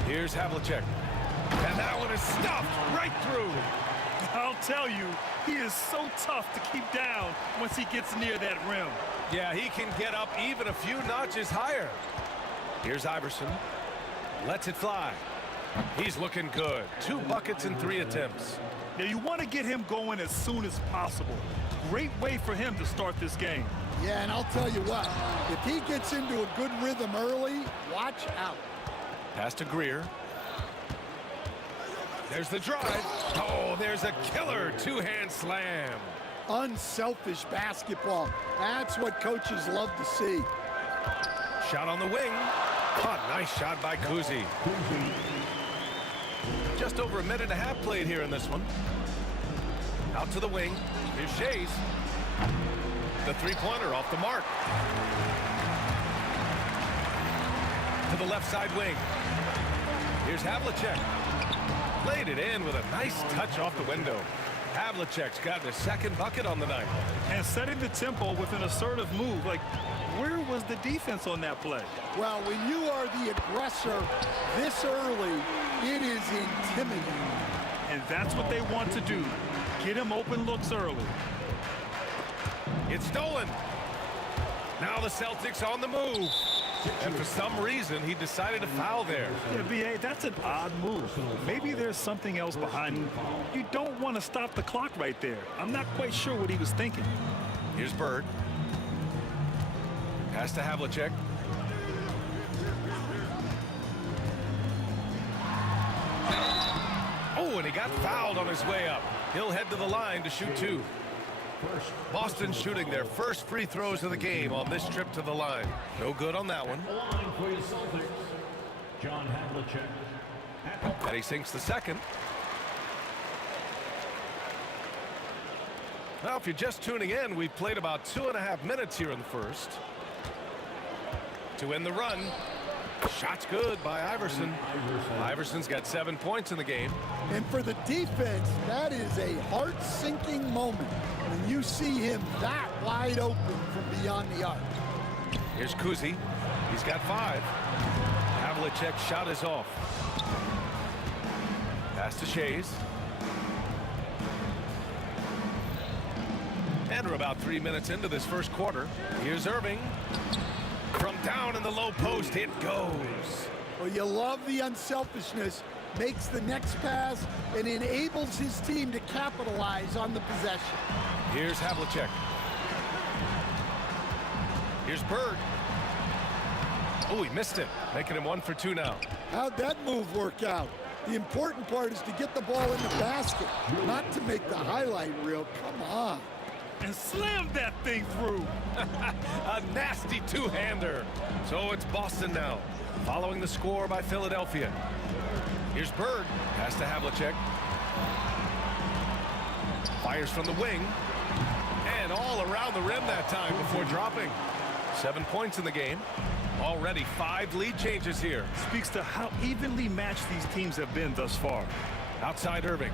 Here's Havlicek. And that one is stuffed right through. I'll tell you, he is so tough to keep down once he gets near that rim. Yeah, he can get up even a few notches higher. Here's Iverson. Lets it fly. He's looking good. 2 buckets in 3 attempts. Now you want to get him going as soon as possible. Great way for him to start this game. Yeah, and I'll tell you what, if he gets into a good rhythm early, watch out. Pass to Greer. There's the drive. Oh, there's a killer 2-hand slam. Unselfish basketball. That's what coaches love to see. Shot on the wing. Oh, nice shot by Kuzi. Just over a minute and a half played here in this one. Out to the wing. Here's Shays. The 3-pointer off the mark. To the left side wing. Here's Havlicek. Played it in with a nice touch off the window. Havlicek's got the 2nd bucket on the night. And setting the tempo with an assertive move. Like, where was the defense on that play? Well, when you are the aggressor this early, it is intimidating. And that's what they want to do. Get him open looks early. It's stolen. Now the Celtics on the move. And for some reason, he decided to foul there. Yeah, B.A., that's an odd move. Maybe there's something else behind it. You don't want to stop the clock right there. I'm not quite sure what he was thinking. Here's Bird. Pass to Havlicek. Oh, and he got fouled on his way up. He'll head to the line to shoot 2. Boston shooting their first free throws of the game on this trip to the line. No good on that one. The line for your Celtics, John Havlicek. And he sinks the 2nd. Now, if you're just tuning in, we've played about 2.5 minutes here in the first. To end the run. Shot's good by Iverson. Iverson's got 7 points in the game. And for the defense, that is a heart-sinking moment when you see him that wide open from beyond the arc. Here's Kuzi. He's got 5. Havlicek's shot is off. Pass to Shays. And we're about 3 minutes into this first quarter. Here's Irving. From down in the low post, it goes. Well, you love the unselfishness, makes the next pass, and enables his team to capitalize on the possession. Here's Havlicek. Here's Bird. Oh, he missed it, making him 1 for 2 now. How'd that move work out? The important part is to get the ball in the basket, not to make the highlight reel. Come on. And slammed that thing through. A nasty 2-hander. So it's Boston now, following the score by Philadelphia. Here's Bird. Pass to Havlicek. Fires from the wing. And all around the rim that time before dropping. 7 points in the game. Already 5 lead changes here. Speaks to how evenly matched these teams have been thus far. Outside Irving.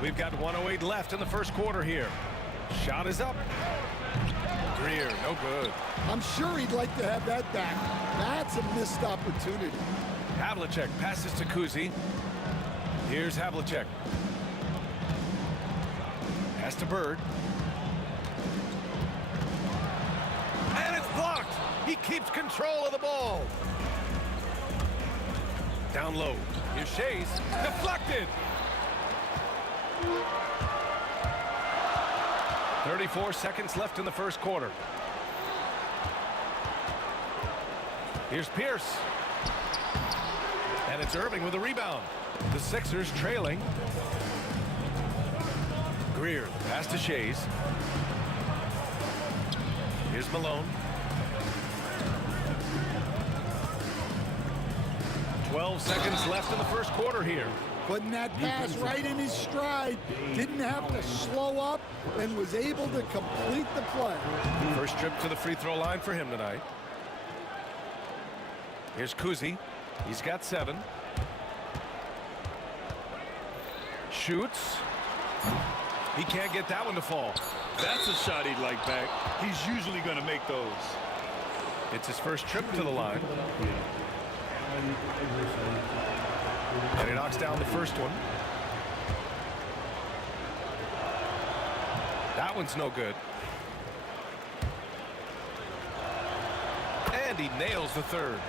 We've got 1:08 left in the first quarter here. Shot is up. Greer, no good. I'm sure he'd like to have that back. That's a missed opportunity. Havlicek passes to Kuzi. Here's Havlicek. Pass to Bird. And it's blocked. He keeps control of the ball. Down low. Here's Shays. Deflected. 34 seconds left in the first quarter. Here's Pierce. And it's Irving with a rebound. The Sixers trailing. Greer, pass to Shays. Here's Malone. 12 seconds left in the first quarter here. Putting that pass right in his stride. Didn't have to slow up and was able to complete the play. First trip to the free throw line for him tonight. Here's Kuzi. He's got 7. Shoots. He can't get that one to fall. That's a shot he'd like back. He's usually going to make those. It's his first trip to the line. And he knocks down the first one. That one's no good. And he nails the third.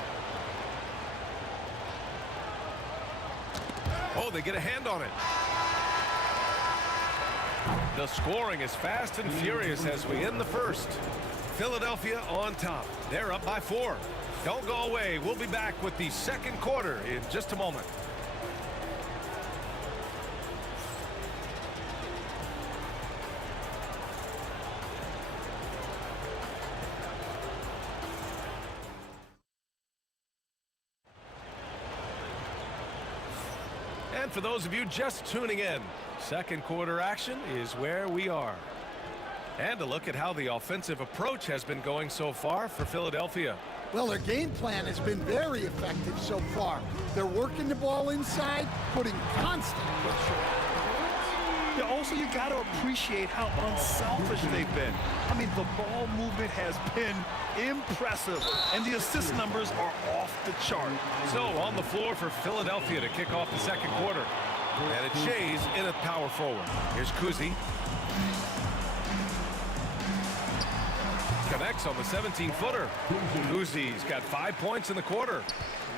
Oh, they get a hand on it. The scoring is fast and furious as we end the first. Philadelphia on top. They're up by 4. Don't go away. We'll be back with the second quarter in just a moment. And for those of you just tuning in, second quarter action is where we are. And a look at how the offensive approach has been going so far for Philadelphia. Well, their game plan has been very effective so far. They're working the ball inside, putting constant pressure. Yeah, also, you got to appreciate how unselfish they've been. I mean, the ball movement has been impressive, and the assist numbers are off the chart. So on the floor for Philadelphia to kick off the second quarter. And it's Shays in at power forward. Here's Kuzi. Connects on the 17-footer. Kuzi's got 5 points in the quarter.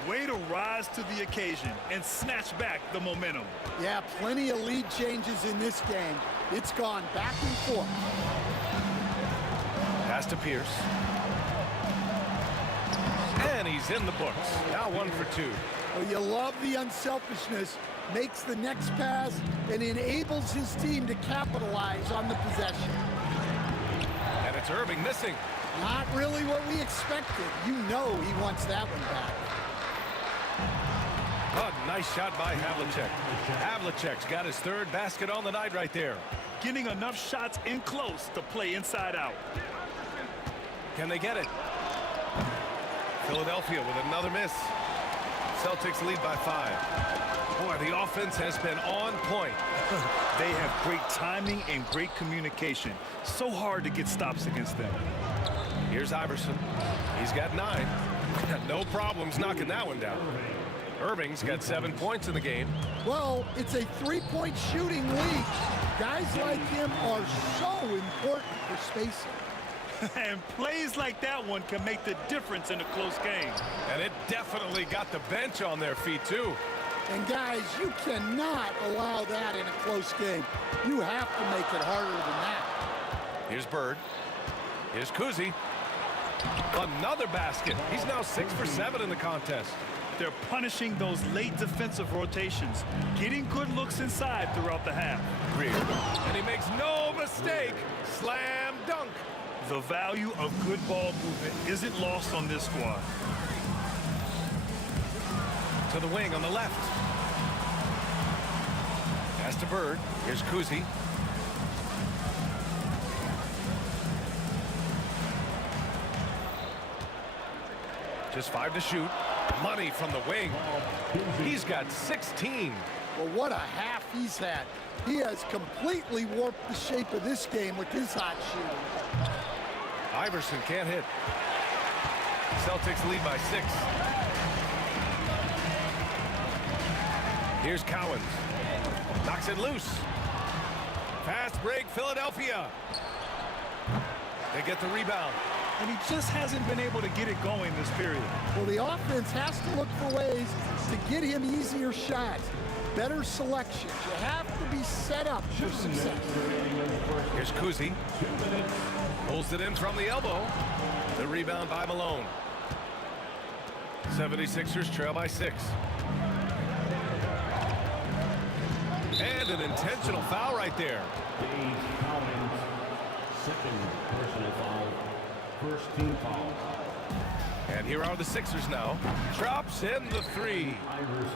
Way to rise to the occasion and snatch back the momentum. Yeah, plenty of lead changes in this game. It's gone back and forth. Pass to Pierce. And he's in the books. Now 1 for 2. Well, you love the unselfishness. Makes the next pass and enables his team to capitalize on the possession. And it's Irving missing. Not really what we expected. You know he wants that one back. Oh, nice shot by Havlicek. Havlicek's got his 3rd basket on the night right there. Getting enough shots in close to play inside out. Can they get it? Philadelphia with another miss. Celtics lead by 5. Boy, the offense has been on point. They have great timing and great communication. So hard to get stops against them. Here's Iverson. He's got 9. No problems knocking that one down. Irving's got 7 points in the game. Well, it's a 3-point shooting league. Guys like him are so important for spacing. And plays like that one can make the difference in a close game. And it definitely got the bench on their feet, too. And guys, you cannot allow that in a close game. You have to make it harder than that. Here's Bird. Here's Kuzi. Another basket. He's now 6 for 7 in the contest. They're punishing those late defensive rotations, getting good looks inside throughout the half. Greer. And he makes no mistake. Slam dunk. The value of good ball movement isn't lost on this squad. To the wing on the left. Pass to Bird. Here's Kuzi. Just 5 to shoot. Money from the wing. He's got 16. Well, what a half he's had. He has completely warped the shape of this game with his hot shooting. Iverson can't hit. Celtics lead by 6. Here's Cowens. Knocks it loose. Fast break, Philadelphia. They get the rebound. And he just hasn't been able to get it going this period. Well, the offense has to look for ways to get him easier shots. Better selections. You have to be set up for success. Here's Kuzi. Pulls it in from the elbow. The rebound by Malone. 76ers trail by 6. And an intentional foul right there. Second personal foul. First team foul. And here are the Sixers now. Drops in the three.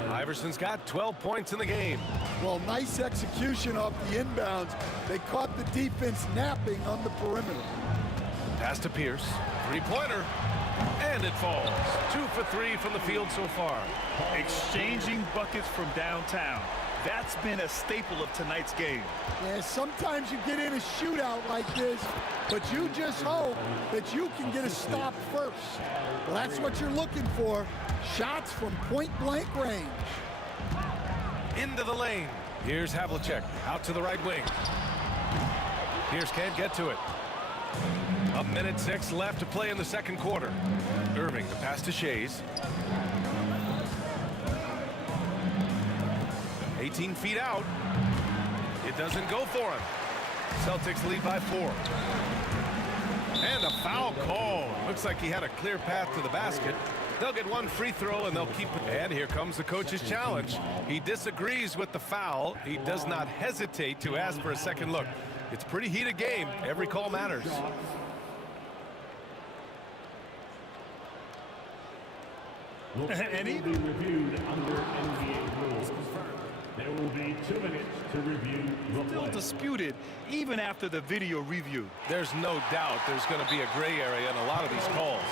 Iverson's got 12 points in the game. Well, nice execution off the inbounds. They caught the defense napping on the perimeter. Pass to Pierce. Three-pointer. And it falls. 2 for 3 from the field so far. Exchanging buckets from downtown. That's been a staple of tonight's game. Yeah, sometimes you get in a shootout like this, but you just hope that you can get a stop first. Well, that's what you're looking for. Shots from point-blank range. Into the lane. Here's Havlicek out to the right wing. Pierce can't get to it. 1:06 left to play in the second quarter. Irving, the pass to Shays. 18 feet out. It doesn't go for him. Celtics lead by 4. And a foul call. Looks like he had a clear path to the basket. They'll get one free throw and they'll keep it. And here comes the coach's challenge. He disagrees with the foul. He does not hesitate to ask for a second look. It's a pretty heated game. Every call matters. And he will be reviewed under NBA rules. There will be 2 minutes to review the play. Still disputed even after the video review. There's no doubt there's going to be a gray area in a lot of these calls.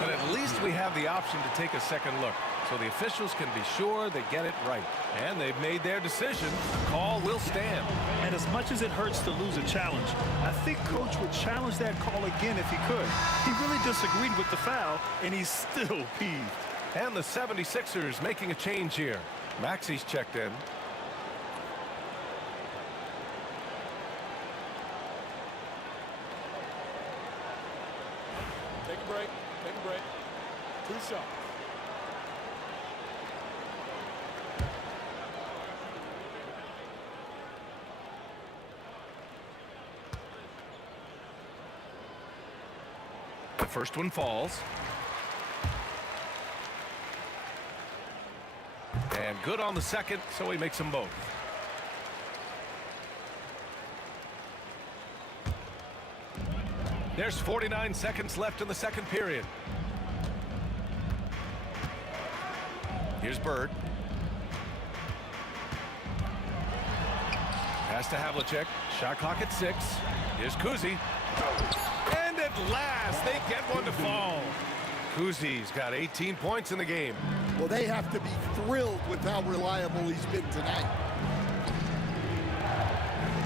But at least we have the option to take a second look. So the officials can be sure they get it right. And they've made their decision. The call will stand. And as much as it hurts to lose a challenge, I think Coach would challenge that call again if he could. He really disagreed with the foul, and he's still peeved. And the 76ers making a change here. Maxey's checked in. Take a break. Take a break. 2 shots. The first one falls. And good on the second, so he makes them both. There's 49 seconds left in the second period. Here's Bird. Pass to Havlicek. Shot clock at 6. Here's Kuzi. And at last, they get one to fall. Kuzi's got 18 points in the game. Well, they have to be thrilled with how reliable he's been tonight.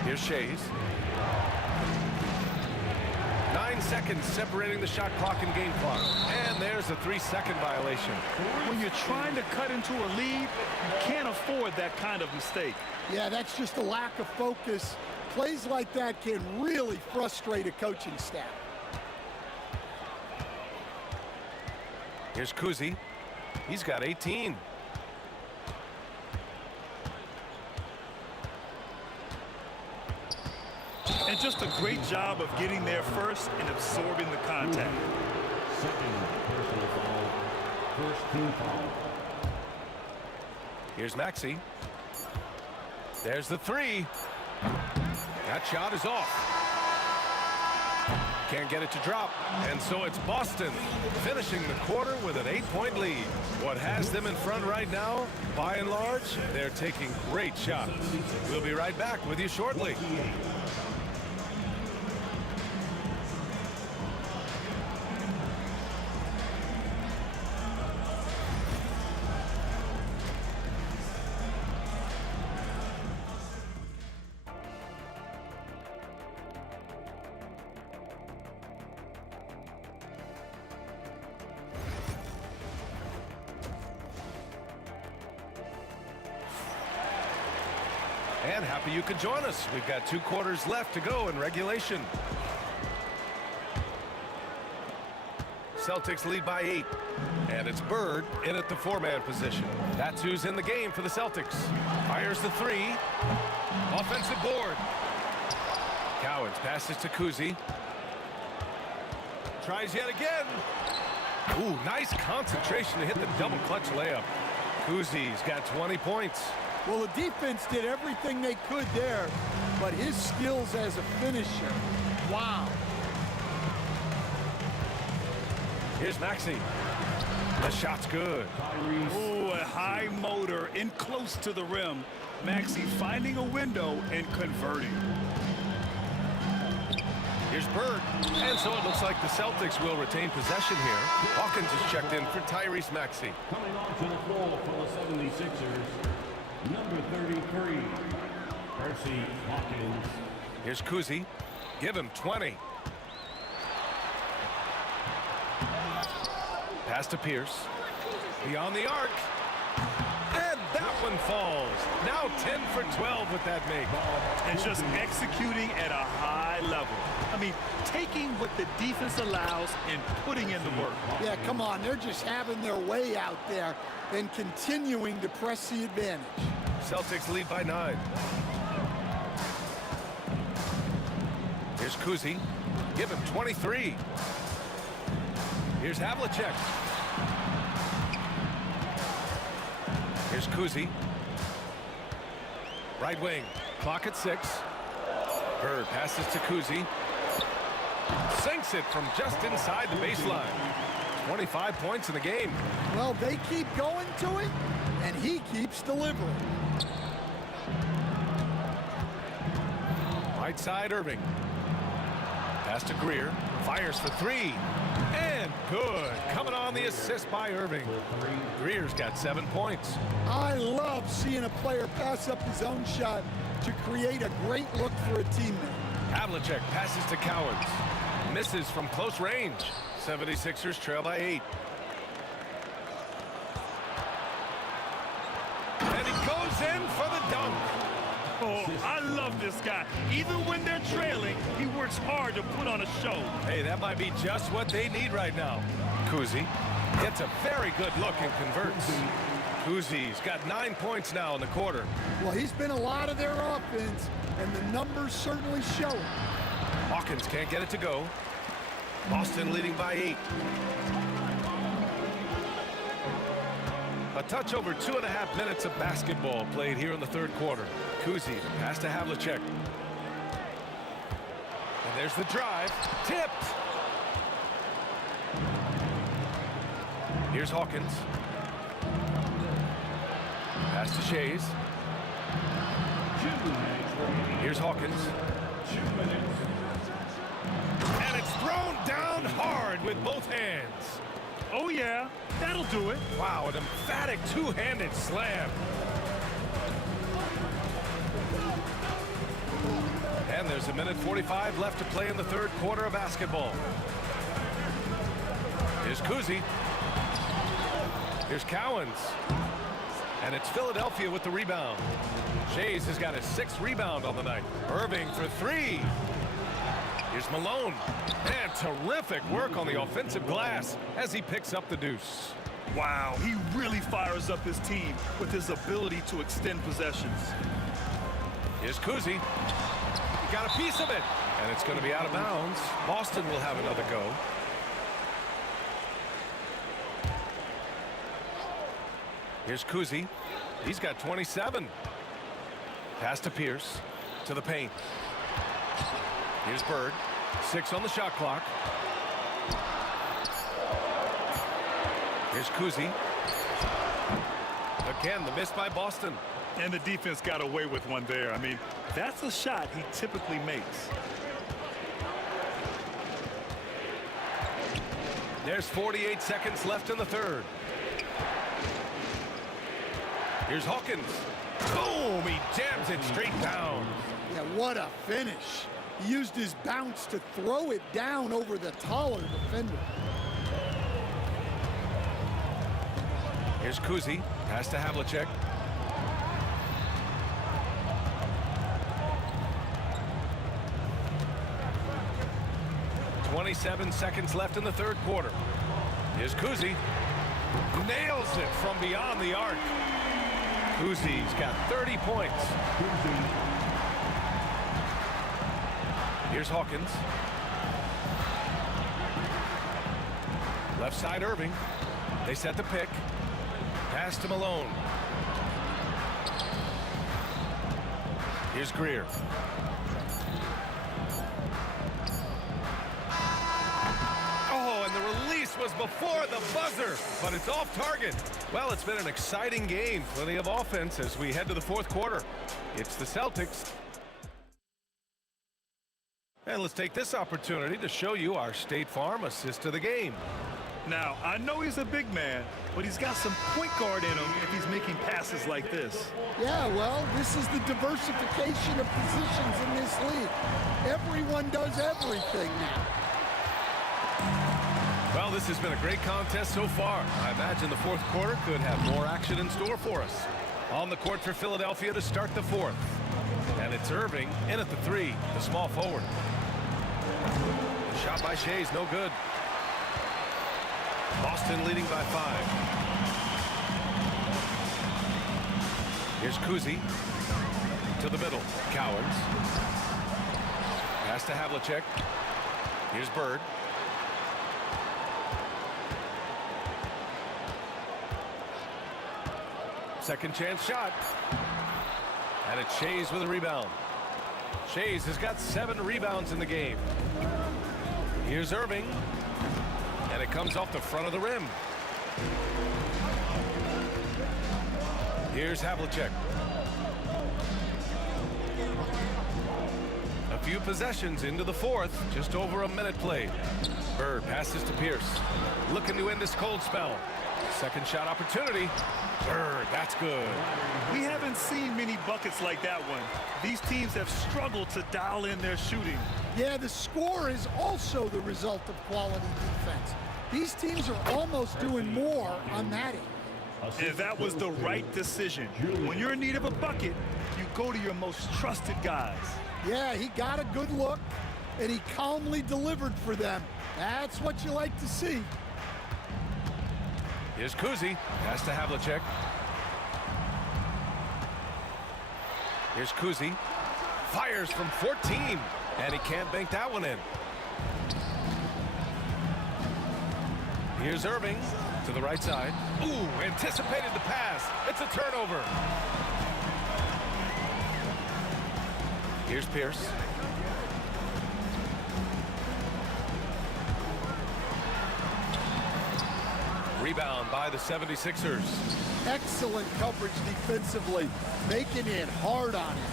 Here's Shays. 9 seconds separating the shot clock and game clock. And there's a 3-second violation. When you're trying to cut into a lead, you can't afford that kind of mistake. Yeah, that's just a lack of focus. Plays like that can really frustrate a coaching staff. Here's Kuzi. He's got 18. And just a great job of getting there first and absorbing the contact. Second personal foul. First team foul. Here's Maxey. There's the 3. That shot is off. Can't get it to drop. And so it's Boston finishing the quarter with an 8-point lead. What has them in front right now, by and large, they're taking great shots. We'll be right back with you shortly. And happy you could join us. We've got 2 quarters left to go in regulation. Celtics lead by 8. And it's Bird in at the 4-man position. That's who's in the game for the Celtics. Fires the 3. Offensive board. Cowens passes to Kuzi. Tries yet again. Ooh, nice concentration to hit the double clutch layup. Kuzi's got 20 points. Well, the defense did everything they could there, but his skills as a finisher, wow. Here's Maxey. The shot's good. Ooh, a high motor in close to the rim. Maxey finding a window and converting. Here's Bird. And so it looks like the Celtics will retain possession here. Hawkins is checked in for Tyrese Maxey. Coming onto the floor for the 76ers, number 33, Percy Hawkins. Here's Kuzi. Give him 20. Pass to Pierce. Beyond the arc. And that one falls. Now 10 for 12 with that make. And just executing at a high level. I mean, taking what the defense allows and putting in the work. Yeah, come on. They're just having their way out there and continuing to press the advantage. Celtics lead by 9. Here's Kuzi. Give him 23. Here's Havlicek. Here's Kuzi. Right wing. Clock at 6. Bird passes to Kuzi. Sinks it from just inside the baseline. 25 points in the game. Well, they keep going to it, and he keeps delivering. Right side, Irving. Pass to Greer. Fires for 3. And good. Coming on the assist by Irving. Greer's got 7 points. I love seeing a player pass up his own shot to create a great look for a teammate. Havlicek passes to Cowens. Misses from close range. 76ers trail by 8. And he goes in for the dunk. Oh, I love this guy. Even when they're trailing, he works hard to put on a show. Hey, that might be just what they need right now. Kuzi gets a very good look and converts. Kuzi's got 9 points now in the quarter. Well, he's been a lot of their offense, and the numbers certainly show it. Hawkins can't get it to go. Boston leading by 8. A touch over 2.5 minutes of basketball played here in the third quarter. Kuzi pass to Havlicek. And there's the drive. Tipped. Here's Hawkins. Pass to Shays. Here's Hawkins. And it's thrown down hard with both hands. Oh, yeah, that'll do it. Wow, an emphatic two-handed slam. And there's 1:45 left to play in the third quarter of basketball. Here's Kuzi. Here's Cowens. And it's Philadelphia with the rebound. Shays has got his 6th rebound on the night. Irving for 3. Here's Malone. And terrific work on the offensive glass as he picks up the deuce. Wow, he really fires up his team with his ability to extend possessions. Here's Kuzi. He got a piece of it. And it's going to be out of bounds. Boston will have another go. Here's Kuzi. He's got 27. Pass to Pierce. To the paint. Here's Bird. 6 on the shot clock. Here's Kuzi. Again, the miss by Boston. And the defense got away with one there. I mean, that's a shot he typically makes. There's 48 seconds left in the third. Here's Hawkins. Boom! He jams it straight down. Yeah, what a finish. He used his bounce to throw it down over the taller defender. Here's Kuzi. Pass to Havlicek. .27 seconds left in the third quarter. Here's Kuzi. Nails it from beyond the arc. Kuzi's got 30 points. Here's Hawkins. Left side, Irving. They set the pick. Pass to Malone. Here's Greer. Oh, and the release was before the buzzer, but it's off target. Well, it's been an exciting game. Plenty of offense as we head to the fourth quarter. It's the Celtics. And let's take this opportunity to show you our State Farm assist of the game. Now, I know he's a big man, but he's got some point guard in him if he's making passes like this. Yeah, well, this is the diversification of positions in this league. Everyone does everything now. Well, this has been a great contest so far. I imagine the fourth quarter could have more action in store for us. On the court for Philadelphia to start the fourth. And it's Irving in at the three, the small forward. The shot by Shea's no good. Boston leading by 5. Here's Kuzi to the middle. Cowens. Pass to Havlicek. Here's Bird. Second chance shot. And it's Shea's with a rebound. Shea's has got 7 rebounds in the game. Here's Irving. And it comes off the front of the rim. Here's Havlicek. A few possessions into the fourth. Just over a minute played. Bird passes to Pierce. Looking to end this cold spell. Second shot opportunity. Bird, that's good. We haven't seen many buckets like that one. These teams have struggled to dial in their shooting. Yeah, the score is also the result of quality defense. These teams are almost doing more on that end. And that was the right decision. When you're in need of a bucket, you go to your most trusted guys. Yeah, he got a good look, and he calmly delivered for them. That's what you like to see. Here's Kuzi. Pass to Havlicek. Here's Kuzi. Fires from 14. And he can't bank that one in. Here's Irving to the right side. Ooh, anticipated the pass. It's a turnover. Here's Pierce. Rebound by the 76ers. Excellent coverage defensively, making it hard on him.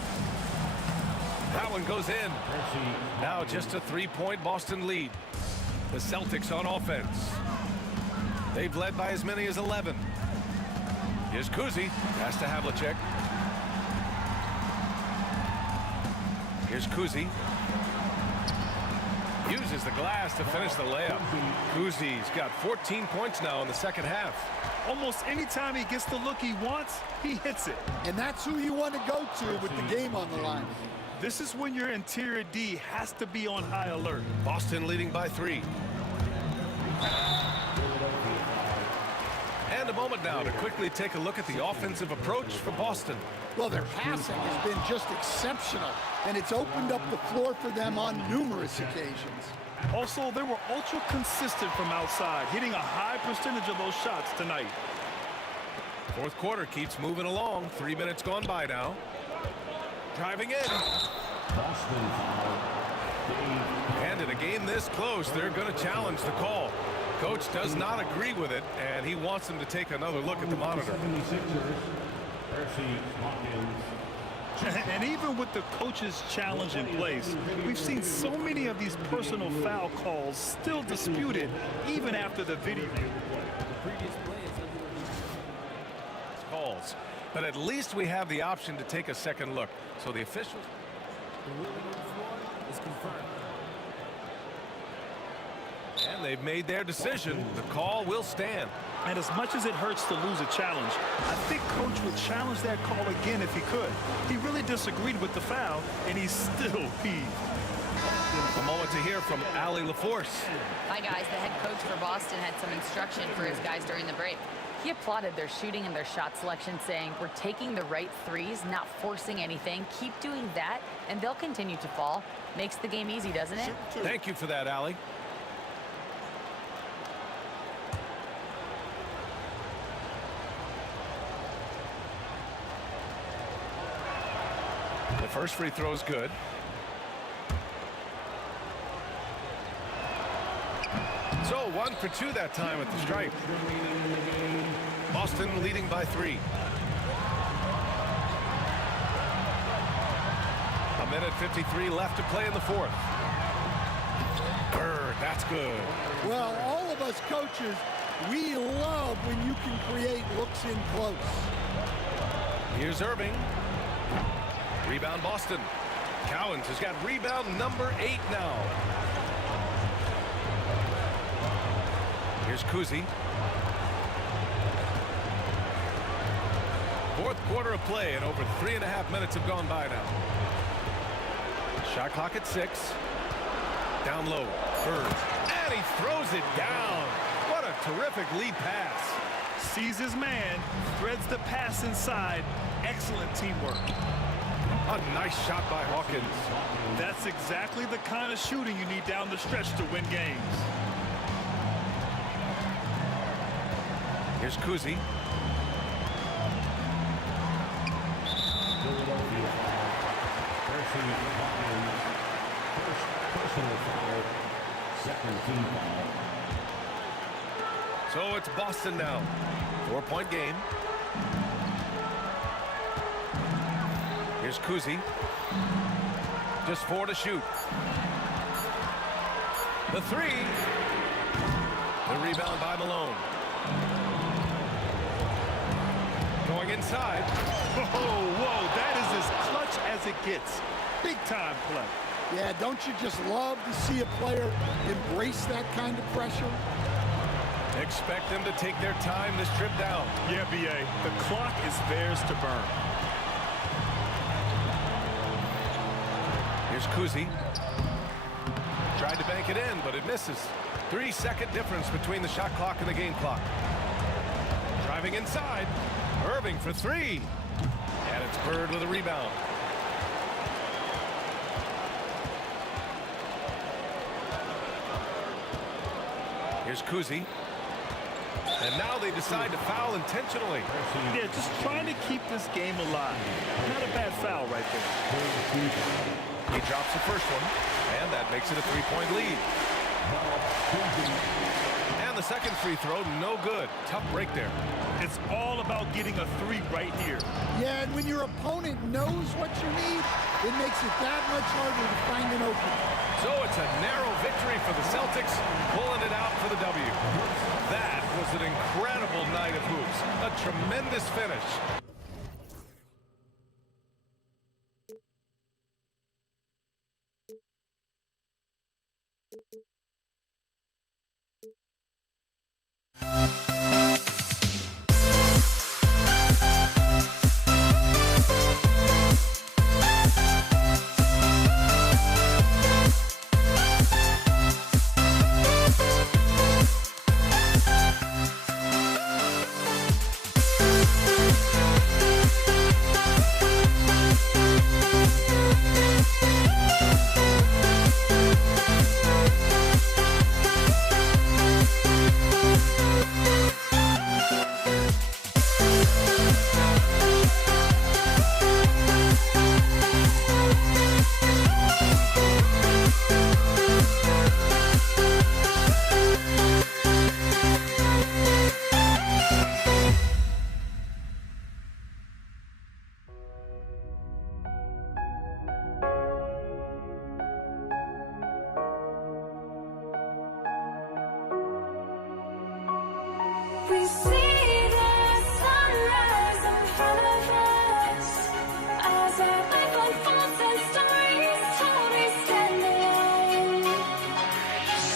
That one goes in. Now just a 3-point Boston lead. The Celtics on offense. They've led by as many as 11. Here's Kuzi. Pass to Havlicek. Here's Kuzi. Uses the glass to finish the layup. Kuzi's got 14 points now in the second half. Almost any time he gets the look he wants, he hits it. And that's who you want to go to with the game on the line. This is when your interior D has to be on high alert. Boston leading by 3. And a moment now to quickly take a look at the offensive approach for Boston. Well, their passing has been just exceptional, and it's opened up the floor for them on numerous occasions. Also, they were ultra consistent from outside, hitting a high percentage of those shots tonight. Fourth quarter keeps moving along. 3 minutes gone by now. Driving in. Boston foul. And in a game this close, they're going to challenge the call. Coach does not agree with it, and he wants them to take another look at the monitor. 76ers. Percy Hawkins. And even with the coach's challenge in place, we've seen so many of these personal foul calls still disputed even after the video. Calls. But at least we have the option to take a second look. So the officials... The ruling on the floor is confirmed. And they've made their decision. The call will stand. And as much as it hurts to lose a challenge, I think Coach would challenge that call again if he could. He really disagreed with the foul, and he's still peeved. A moment to hear from Allie LaForce. Hi, guys. The head coach for Boston had some instruction for his guys during the break. He applauded their shooting and their shot selection, saying, "We're taking the right threes, not forcing anything. Keep doing that, and they'll continue to fall." Makes the game easy, doesn't it? Thank you for that, Allie. The first free throw is good. So 1 for 2 that time at the stripe. Boston leading by 3. A minute 53 left to play in the fourth. Bird, that's good. Well, all of us coaches, we love when you can create looks in close. Here's Irving. Rebound Boston. Cowens has got rebound number 8 now. Here's Kuzi. Fourth quarter of play, and over 3.5 minutes have gone by now. Shot clock at 6. Down low. Bird. And he throws it down. What a terrific lead pass. Sees his man, threads the pass inside. Excellent teamwork. A nice shot by Hawkins. That's exactly the kind of shooting you need down the stretch to win games. Here's Kuzi. Personal foul, second team foul. So it's Boston now. 4-point game. Here's Kuzi. Just 4 to shoot. The 3. The rebound by Malone. Going inside. Whoa, that is as clutch as it gets. Big time play. Yeah, don't you just love to see a player embrace that kind of pressure? Expect them to take their time this trip down. Yeah, B.A., the clock is theirs to burn. Here's Kuzi. Tried to bank it in, but it misses. 3-second difference between the shot clock and the game clock. Driving inside. Irving for 3. And it's Bird with a rebound. Here's Kuzi. And now they decide to foul intentionally. Yeah, just trying to keep this game alive. Not a bad foul right there. He drops the first one, and that makes it a 3-point lead. And the second free throw, no good. Tough break there. It's all about getting a 3 right here. Yeah, and when your opponent knows what you need, it makes it that much harder to find an opening. So it's a narrow victory for the Celtics, pulling it out for the W. That was an incredible night of hoops. A tremendous finish. We see the sunrise in front of us as our life unfolds and stories told. We stand alone.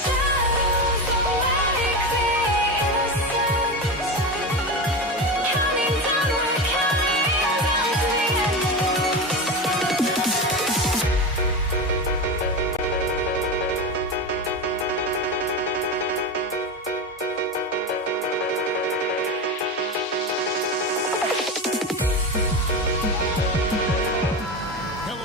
Shadows that wake the innocent, counting down, we're counting down to the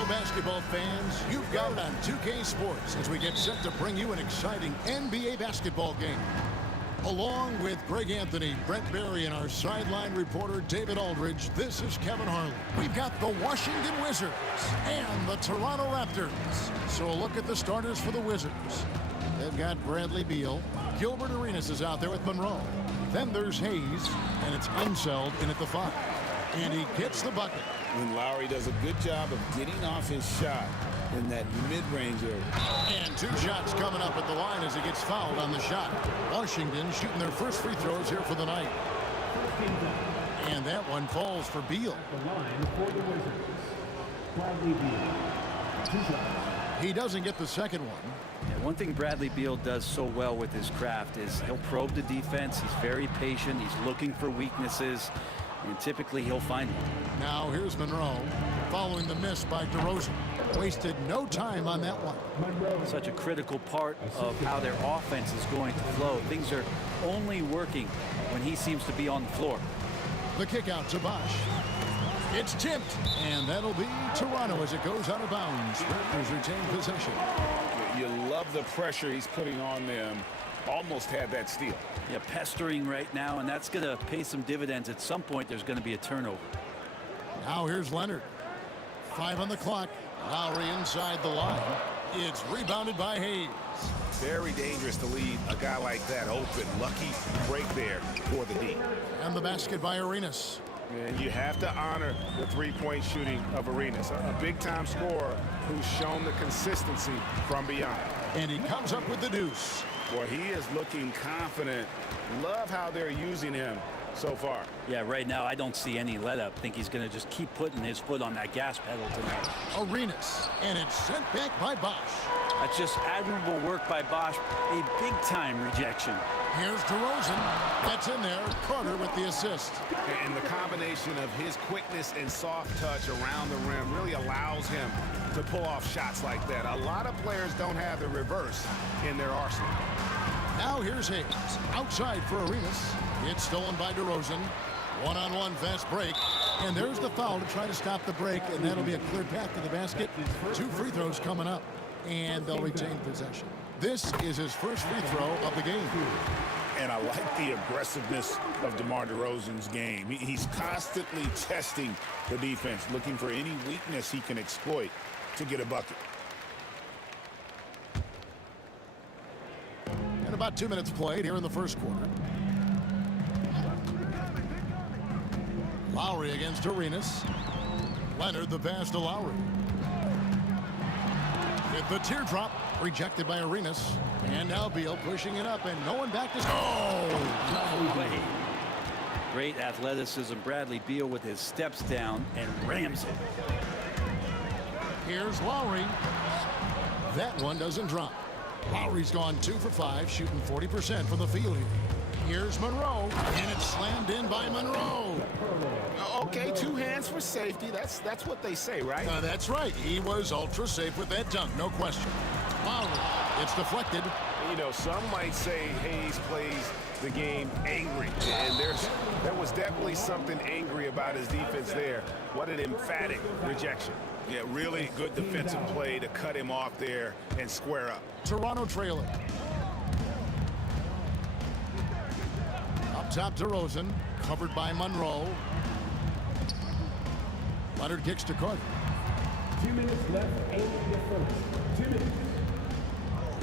basketball fans, you've got it on 2K Sports as we get set to bring you an exciting NBA basketball game. Along with Greg Anthony, Brent Barry, and our sideline reporter David Aldridge, this is Kevin Harlan. We've got the Washington Wizards and the Toronto Raptors. So a look at the starters for the Wizards. They've got Bradley Beal, Gilbert Arenas is out there with Monroe. Then there's Hayes, and it's Unseld in at the 5. And he gets the bucket. When Lowry does a good job of getting off his shot in that mid-range area. And 2 shots coming up at the line as he gets fouled on the shot. Washington shooting their first free throws here for the night. And that one falls for Beal. The line for the Wizards. Bradley Beal. 2 shots. He doesn't get the second one. Yeah, one thing Bradley Beal does so well with his craft is he'll probe the defense. He's very patient. He's looking for weaknesses, and typically he'll find one. Now here's Monroe following the miss by DeRozan. Wasted no time on that one. Such a critical part of how their offense is going to flow. Things are only working when he seems to be on the floor. The kick out to Bosch. It's tipped, and that'll be Toronto as it goes out of bounds. Raptors retain possession. You love the pressure he's putting on them. Almost had that steal. Yeah, pestering right now, and that's going to pay some dividends. At some point, there's going to be a turnover. Now here's Leonard. 5 on the clock. Lowry inside the line. It's rebounded by Hayes. Very dangerous to leave a guy like that open. Lucky break there for the D. And the basket by Arenas. And you have to honor the three-point shooting of Arenas, a big-time scorer who's shown the consistency from beyond. And he comes up with the deuce. Boy, he is looking confident. Love how they're using him so far. Yeah, right now I don't see any let up. Think he's going to just keep putting his foot on that gas pedal tonight. Arenas, and it's sent back by Bosch. That's just admirable work by Bosch. A big-time rejection. Here's DeRozan. That's in there. Carter with the assist. And the combination of his quickness and soft touch around the rim really allows him to pull off shots like that. A lot of players don't have the reverse in their arsenal. Now here's Hayes. Outside for Arenas. It's stolen by DeRozan. One-on-one fast break. And there's the foul to try to stop the break, and that'll be a clear path to the basket. 2 free throws coming up, and they'll retain possession. This is his first free throw of the game. And I like the aggressiveness of DeMar DeRozan's game. He's constantly testing the defense, looking for any weakness he can exploit to get a bucket. And about 2 minutes played here in the first quarter. Lowry against Arenas. Leonard the pass to Lowry. With the teardrop, rejected by Arenas. And now Beal pushing it up, and no one back to... Oh! No way. Great athleticism. Bradley Beal with his steps down and rams it. Here's Lowry. That one doesn't drop. Lowry's gone 2 for 5, shooting 40% from the field here. Here's Monroe, and it's slammed in by Monroe. Okay, 2 hands for safety. That's what they say, right? That's right. He was ultra safe with that dunk, no question. Lowry, it's deflected. You know, some might say Hayes plays the game angry, and there was definitely something angry about his defense there. What an emphatic rejection. Yeah, really good defensive play to cut him off there and square up. Toronto trailing. Up top, DeRozan, covered by Monroe. Leonard kicks to Carter. 2 minutes left, 8 in the first. 2 minutes.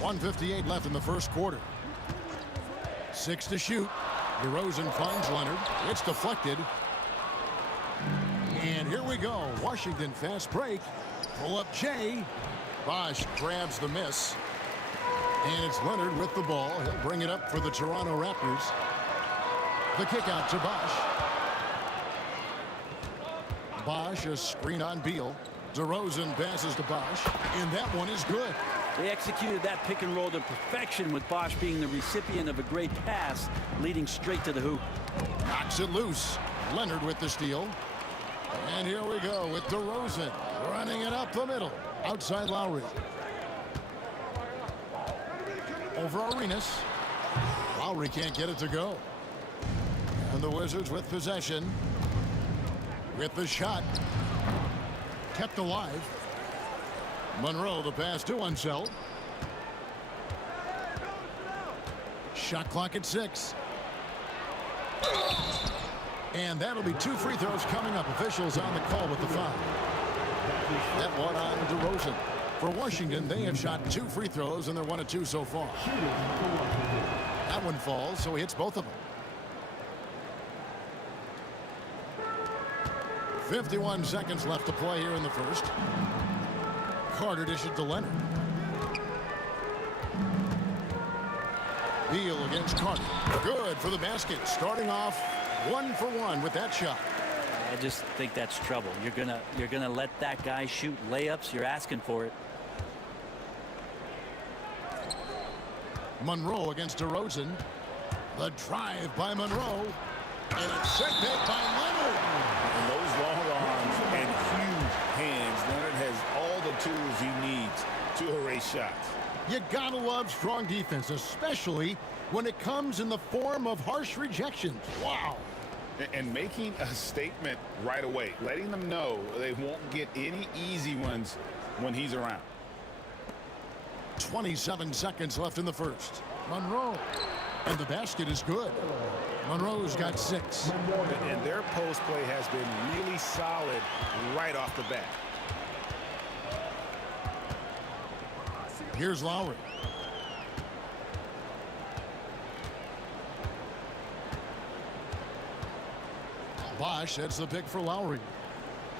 1:58 left in the first quarter. 6 to shoot. DeRozan finds Leonard. It's deflected. And here we go. Washington fast break. Pull up Jay. Bosch grabs the miss. And it's Leonard with the ball. He'll bring it up for the Toronto Raptors. The kick out to Bosch. Bosch, a screen on Beal. DeRozan passes to Bosch, and that one is good. They executed that pick and roll to perfection, with Bosch being the recipient of a great pass, leading straight to the hoop. Knocks it loose. Leonard with the steal. And here we go with DeRozan running it up the middle. Outside Lowry. Over Arenas. Lowry can't get it to go. And the Wizards with possession. With the shot. Kept alive. Monroe the pass to Unseld. Shot clock at 6. And that'll be 2 free throws coming up. Officials on the call with the foul. That one on DeRozan. For Washington, they have shot 2 free throws, and they're 1 of 2 so far. That one falls, so he hits both of them. 51 seconds left to play here in the first. Carter dishes to Leonard. Beal against Carter. Good for the basket. Starting off 1 for 1 with that shot. I just think that's trouble. You're gonna let that guy shoot layups. You're asking for it. Monroe against DeRozan. The drive by Monroe. And it's set back by Leonard. And those long arms and huge hands. Leonard has all the tools he needs to erase shots. You gotta love strong defense, especially when it comes in the form of harsh rejections. Wow. And making a statement right away, letting them know they won't get any easy ones when he's around. 27 seconds left in the first. Monroe. And the basket is good. Monroe's got 6. And their post play has been really solid right off the bat. Here's Lowry. Bosch sets the pick for Lowry.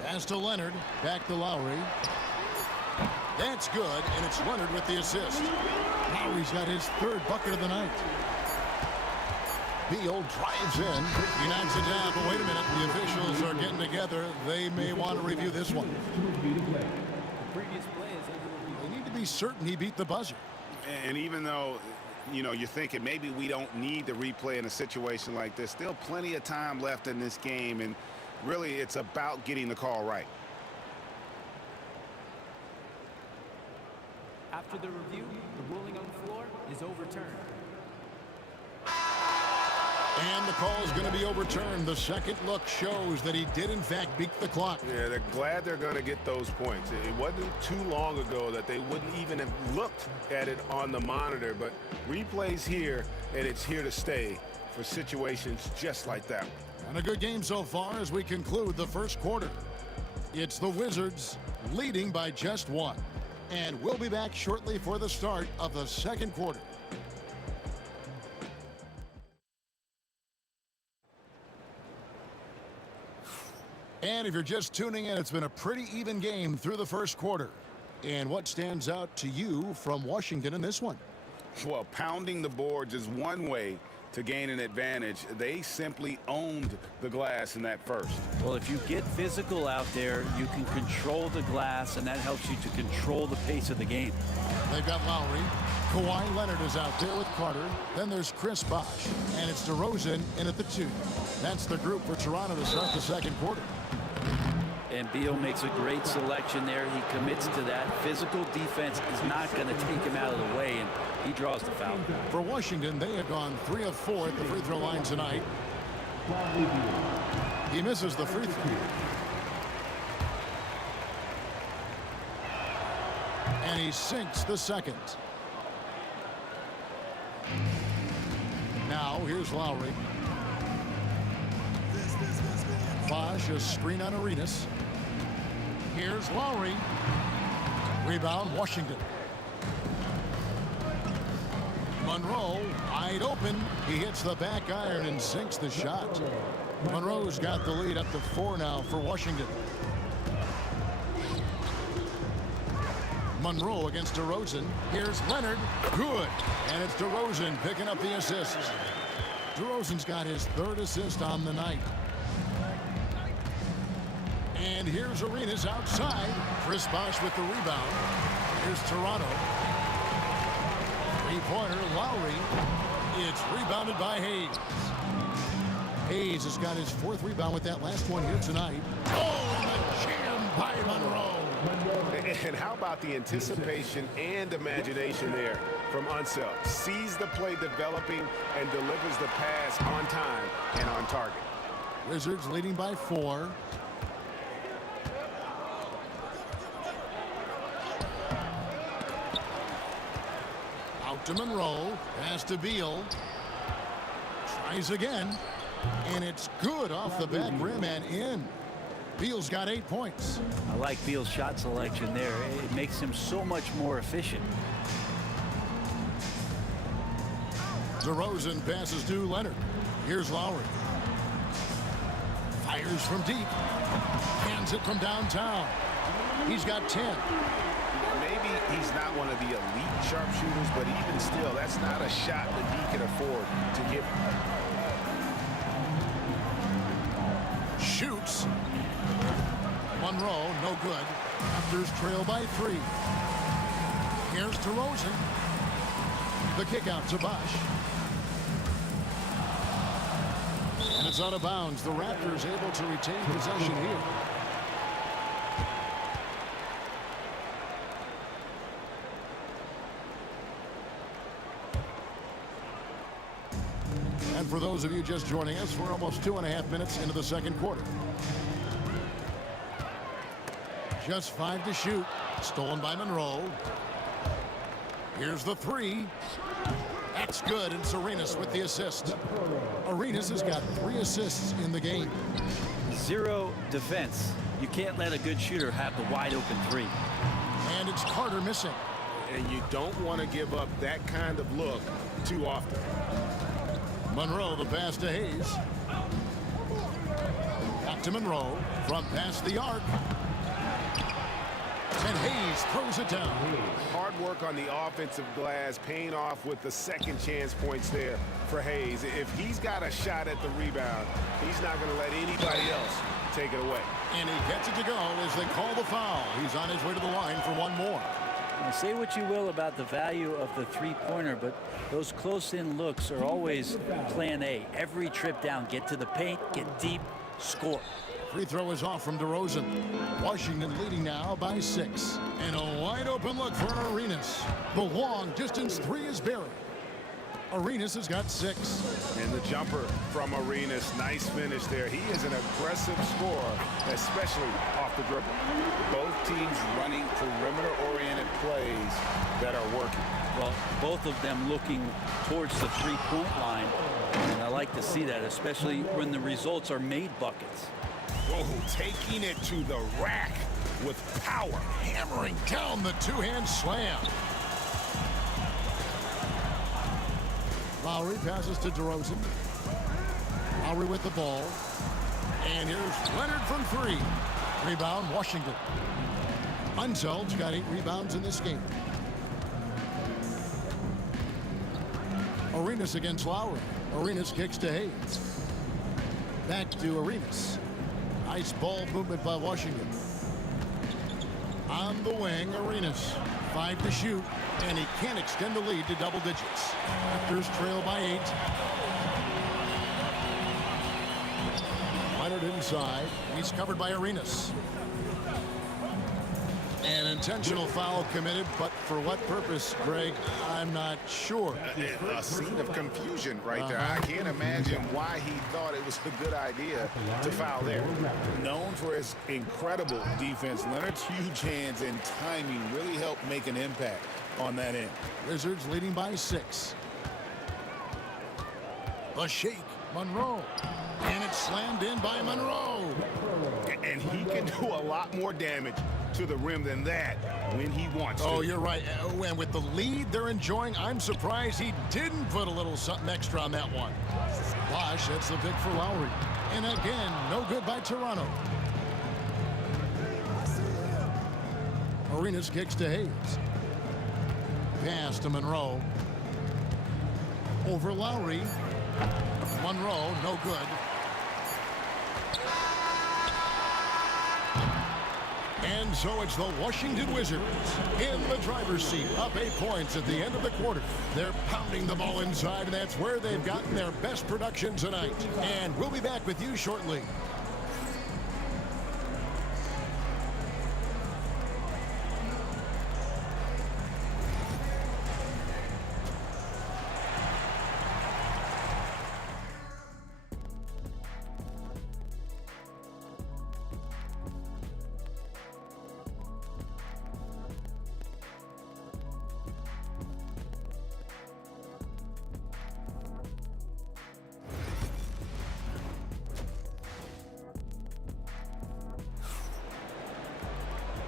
Pass to Leonard. Back to Lowry. That's good, and it's Leonard with the assist. Lowry's got his 3rd bucket of the night. Beal drives in. He knocks it down, but wait a minute. The officials are getting together. They may want to review this one. They need to be certain he beat the buzzer. And even though, you know, you're thinking maybe we don't need the replay in a situation like this, still plenty of time left in this game, and really it's about getting the call right. After the review, the ruling on the floor is overturned. And the call is going to be overturned. The second look shows that he did, in fact, beat the clock. Yeah, they're glad they're going to get those points. It wasn't too long ago that they wouldn't even have looked at it on the monitor, but replays here, and it's here to stay for situations just like that. And a good game so far as we conclude the first quarter. It's the Wizards leading by just 1. And we'll be back shortly for the start of the second quarter. And if you're just tuning in, it's been a pretty even game through the first quarter. And what stands out to you from Washington in this one? Well, pounding the boards is one way to gain an advantage. They simply owned the glass in that first. Well, if you get physical out there, you can control the glass, and that helps you to control the pace of the game. They've got Lowry. Kawhi Leonard is out there with Carter. Then there's Chris Bosh. And it's DeRozan in at the 2. That's the group for Toronto to start the second quarter. And Beal makes a great selection there. He commits to that. Physical defense is not going to take him out of the way, and he draws the foul. For Washington, they have gone 3 of 4 at the free throw line tonight. He misses the free throw. And he sinks the second. Now, here's Lowry. Bosh, a screen on Arenas. Here's Lowry. Rebound, Washington. Monroe, wide open. He hits the back iron and sinks the shot. Monroe's got the lead up to 4 now for Washington. Monroe against DeRozan. Here's Leonard. Good. And it's DeRozan picking up the assist. DeRozan's got his 3rd assist on the night. And here's Arenas outside. Chris Bosh with the rebound. Here's Toronto. Three-pointer, Lowry. It's rebounded by Hayes. Hayes has got his 4th rebound with that last one here tonight. Oh, and a jam by Monroe. And how about the anticipation and imagination there from Unseld? Sees the play developing and delivers the pass on time and on target. Wizards leading by 4. Out to Monroe. Pass to Beal. Tries again. And it's good off the back rim and in. Beal's got 8 points. I like Beal's shot selection there. It makes him so much more efficient. DeRozan passes to Leonard. Here's Lowry. Fires from deep. Hands it from downtown. He's got 10. Maybe he's not one of the elite sharpshooters, but even still, that's not a shot that he can afford to give. Shoots. Monroe, no good. Raptors trail by 3. Here's DeRozan. The kick out to Bosch. And it's out of bounds. The Raptors able to retain possession here. And for those of you just joining us, we're almost 2.5 minutes into the second quarter. Just 5 to shoot. Stolen by Monroe. Here's the 3. That's good, and it's Arenas with the assist. Arenas has got 3 assists in the game. 0 defense. You can't let a good shooter have the wide open 3. And it's Carter missing. And you don't want to give up that kind of look too often. Monroe, the pass to Hayes. Back to Monroe from past the arc. And Hayes throws it down. Hard work on the offensive glass, paying off with the second chance points there for Hayes. If he's got a shot at the rebound, he's not going to let anybody else take it away. And he gets it to go as they call the foul. He's on his way to the line for one more. Now, say what you will about the value of the three-pointer, but those close-in looks are always plan A. Every trip down, get to the paint, get deep, score. Free throw is off from DeRozan. Washington leading now by 6. And a wide open look for Arenas. The long distance 3 is buried. Arenas has got 6. And the jumper from Arenas, nice finish there. He is an aggressive scorer, especially off the dribble. Both teams running perimeter-oriented plays that are working. Well, both of them looking towards the three-point line. And I like to see that, especially when the results are made buckets. Whoa, taking it to the rack with power. Hammering down the two-hand slam. Lowry passes to DeRozan. Lowry with the ball. And here's Leonard from 3. Rebound, Washington. Unsel's got 8 rebounds in this game. Arenas against Lowry. Arenas kicks to Hayes. Back to Arenas. Nice ball movement by Washington. On the wing, Arenas. 5 to shoot, and he can't extend the lead to double digits. Raptors trail by 8. Leonard inside. He's covered by Arenas. An intentional foul committed, but for what purpose, Greg, I'm not sure. A scene of confusion right there. I can't imagine why he thought it was a good idea to foul there. Known for his incredible defense, Leonard's huge hands and timing really helped make an impact on that end. Wizards leading by 6. The shake, Monroe. And it's slammed in by Monroe. And he can do a lot more damage to the rim than that when he wants to. Oh, you're right. And with the lead they're enjoying, I'm surprised he didn't put a little something extra on that one. Bosch, that's the pick for Lowry. And again, no good by Toronto. Arenas kicks to Hayes. Pass to Monroe. Over Lowry. Monroe, no good. And so it's the Washington Wizards in the driver's seat, up 8 points at the end of the quarter. They're pounding the ball inside, and that's where they've gotten their best production tonight. And we'll be back with you shortly.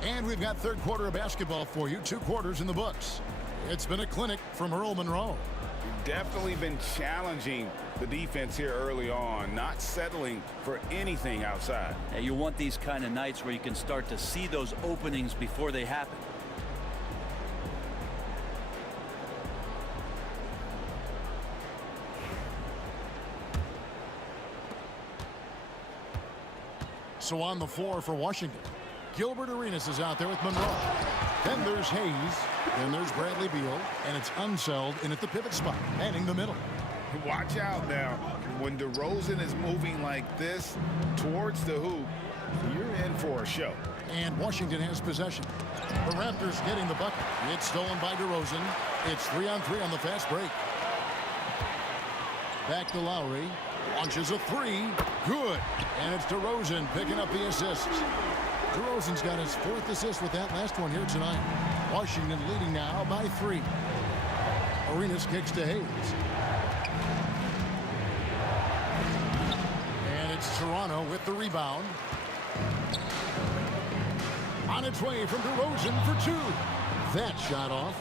And we've got third quarter of basketball for you. 2 quarters in the books. It's been a clinic from Earl Monroe. Definitely been challenging the defense here early on, not settling for anything outside. Yeah, you want these kind of nights where you can start to see those openings before they happen. So on the floor for Washington, Gilbert Arenas is out there with Monroe. Then there's Hayes. Then there's Bradley Beal. And it's Unseld in at the pivot spot, manning the middle. Watch out now. When DeRozan is moving like this towards the hoop, you're in for a show. And Washington has possession. The Raptors getting the bucket. It's stolen by DeRozan. It's 3-on-3 on the fast break. Back to Lowry. Launches a three. Good. And it's DeRozan picking up the assists. DeRozan's got his 4th assist with that last one here tonight. Washington leading now by 3. Arenas kicks to Hayes. And it's Toronto with the rebound. On its way from DeRozan for 2. That shot off.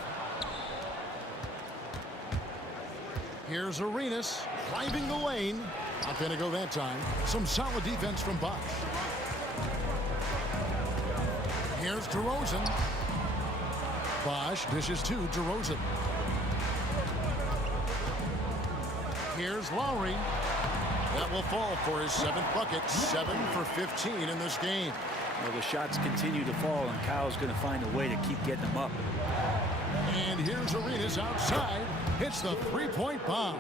Here's Arenas driving the lane. Not going to go that time. Some solid defense from Bosch. Here's DeRozan. Bosch dishes to DeRozan. Here's Lowry. That will fall for his 7th bucket. 7 for 15 in this game. Well, the shots continue to fall, and Kyle's going to find a way to keep getting them up. And here's Arenas outside. Hits the three-point bomb.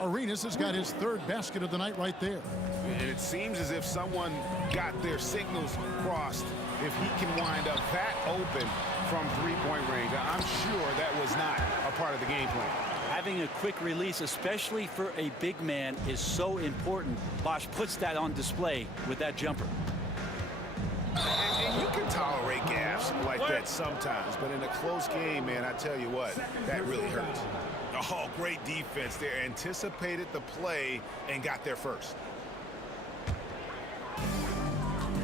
Arenas has got his 3rd basket of the night right there. And it seems as if someone got their signals crossed if he can wind up that open from three-point range. I'm sure that was not a part of the game plan. Having a quick release, especially for a big man, is so important. Bosch puts that on display with that jumper. And you can tolerate gaps like that sometimes, but in a close game, man, I tell you what, that really hurts. Oh, great defense there. Anticipated the play and got there first.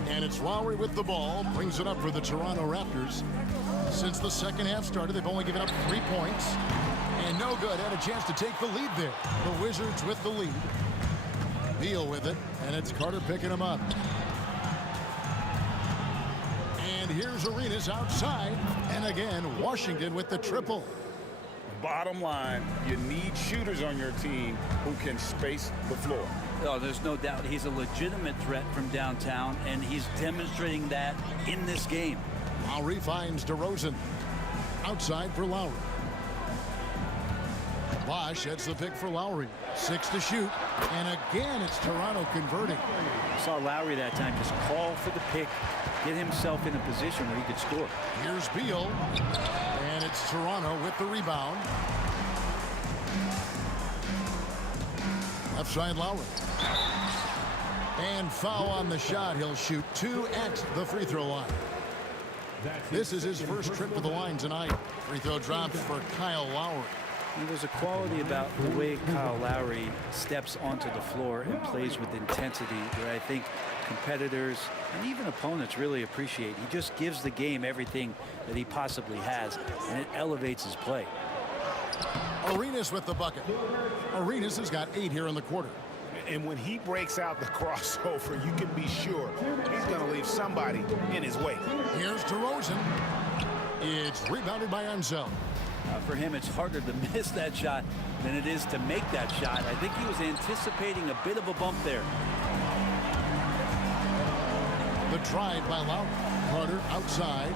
And it's Lowry with the ball. Brings it up for the Toronto Raptors. Since the second half started, they've only given up 3 points. And no good. Had a chance to take the lead there. The Wizards with the lead. Beal with it. And it's Carter picking him up. And here's Arenas outside. And again, Washington with the triple. Bottom line, you need shooters on your team who can space the floor. Oh, there's no doubt he's a legitimate threat from downtown, and he's demonstrating that in this game. Lowry finds DeRozan. Outside for Lowry. Bosch heads the pick for Lowry. 6 to shoot. And again, it's Toronto converting. Saw Lowry that time just call for the pick, get himself in a position where he could score. Here's Beal. And it's Toronto with the rebound. Left side Lowry. And foul on the shot. He'll shoot 2 at the free throw line. This is his first trip to the line tonight. Free throw drops for Kyle Lowry. There's a quality about the way Kyle Lowry steps onto the floor and plays with intensity that I think competitors and even opponents really appreciate. He just gives the game everything that he possibly has, and it elevates his play. Arenas with the bucket. Arenas has got 8 here in the quarter. And when he breaks out the crossover, you can be sure he's going to leave somebody in his way. Here's DeRozan. It's rebounded by Unseld. For him, it's harder to miss that shot than it is to make that shot. I think he was anticipating a bit of a bump there. The drive by Lowry. Carter outside.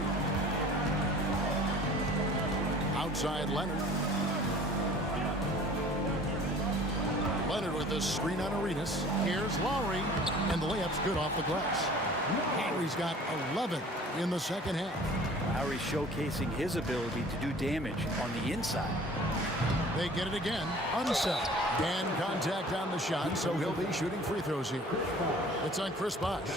Outside Leonard. Leonard with a screen on Arenas. Here's Lowry. And the layup's good off the glass. Lowry's got 11 in the second half. Lowry showcasing his ability to do damage on the inside. They get it again. Unseld. And contact on the shot, so he'll be shooting free throws here. It's on Chris Bosch.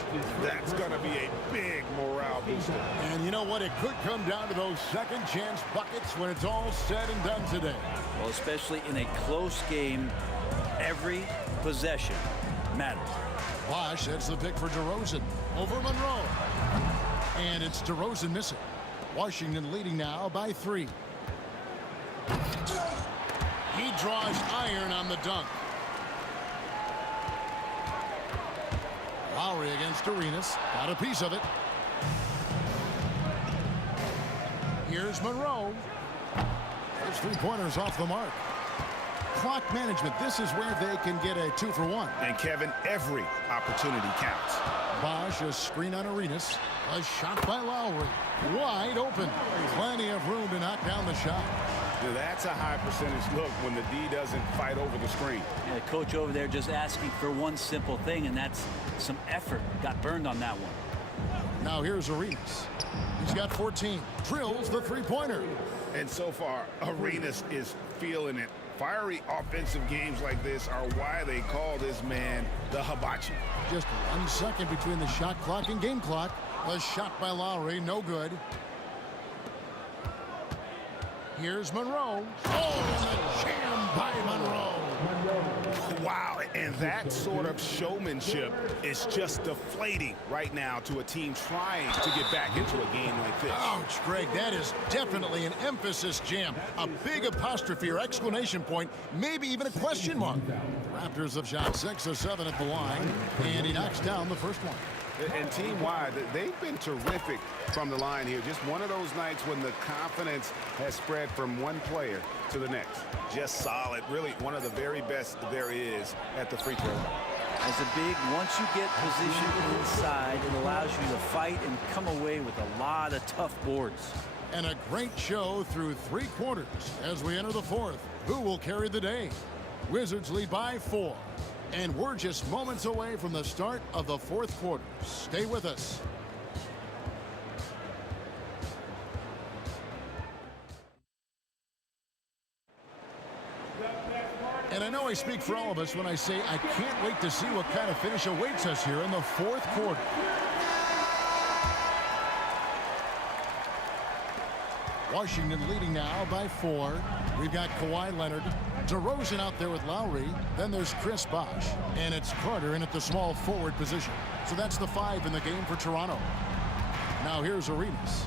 That's going to be a big morale booster. And you know what? It could come down to those second chance buckets when it's all said and done today. Well, especially in a close game, every possession matters. Bosch heads the pick for DeRozan over Monroe. And it's DeRozan missing. Washington leading now by 3. He draws iron on the dunk. Lowry against Arenas. Got a piece of it. Here's Monroe. Those three-pointers off the mark. Clock management. This is where they can get a 2-for-1. And Kevin, every opportunity counts. Bosch, a screen on Arenas. A shot by Lowry. Wide open. Plenty of room to knock down the shot. That's a high percentage look when the D doesn't fight over the screen. Yeah, coach over there just asking for one simple thing, and that's some effort. Got burned on that one. Now here's Arenas. He's got 14. Drills the three-pointer. And so far, Arenas is feeling it. Fiery offensive games like this are why they call this man the hibachi. Just 1 second between the shot clock and game clock. A shot by Lowry, no good. Here's Monroe. Oh, and the jam by Monroe. Wow, and that sort of showmanship is just deflating right now to a team trying to get back into a game like this. Ouch, Greg, that is definitely an emphasis jam. A big apostrophe or exclamation point, maybe even a question mark. Raptors have shot 6 of 7 at the line, and he knocks down the first one. And team-wide, they've been terrific from the line here. Just one of those nights when the confidence has spread from one player to the next. Just solid. Really one of the very best there is at the free throw line. As a big, once you get positioned inside, it allows you to fight and come away with a lot of tough boards. And a great show through 3 quarters as we enter the 4th. Who will carry the day? Wizards lead by 4. And we're just moments away from the start of the 4th quarter. Stay with us. And I know I speak for all of us when I say I can't wait to see what kind of finish awaits us here in the 4th quarter. Washington leading now by 4. We've got Kawhi Leonard. DeRozan out there with Lowry. Then there's Chris Bosh. And it's Carter in at the small forward position. So that's the 5 in the game for Toronto. Now here's Arenas.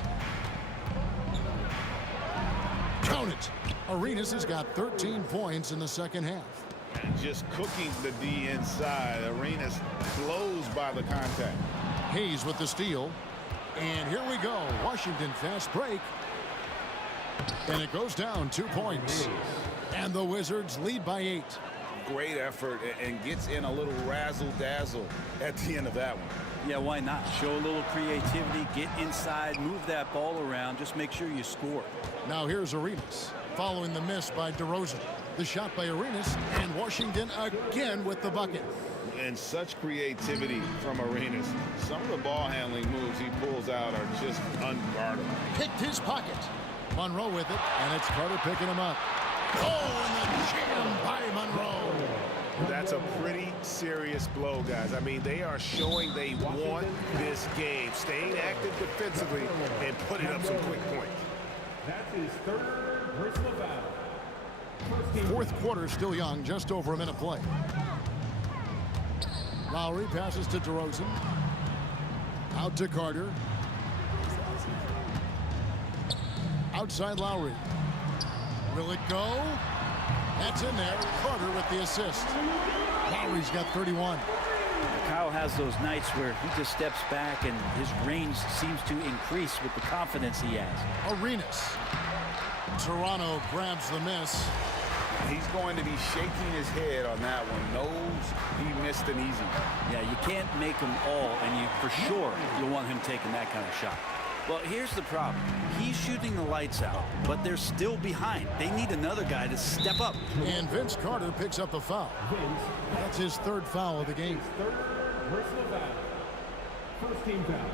Count it. Arenas has got 13 points in the second half. And just cooking the D inside. Arenas blows by the contact. Hayes with the steal. And here we go. Washington fast break. And it goes down 2 points. And the Wizards lead by 8. Great effort and gets in a little razzle-dazzle at the end of that one. Yeah, why not? Show a little creativity, get inside, move that ball around, just make sure you score. Now here's Arenas following the miss by DeRozan. The shot by Arenas, and Washington again with the bucket. And such creativity from Arenas. Some of the ball handling moves he pulls out are just unguardable. Picked his pocket. Monroe with it, and it's Carter picking him up. Oh, and the jam by Monroe. That's a pretty serious blow, guys. I mean, they are showing they want this game, staying active defensively and putting up some quick points. That's his 3rd personal foul. 4th quarter still young, just over a minute play. Lowry passes to DeRozan. Out to Carter. Outside Lowry. Will it go? That's in there. Carter with the assist. Lowry's got 31. Kyle has those nights where he just steps back and his range seems to increase with the confidence he has. Arenas. Toronto grabs the miss. He's going to be shaking his head on that one. Knows he missed an easy one. Yeah, you can't make them all, and you for sure you'll want him taking that kind of shot. Well, here's the problem. He's shooting the lights out, but they're still behind. They need another guy to step up. And Vince Carter picks up the foul. That's his 3rd foul of the game. 3rd personal foul. First team foul.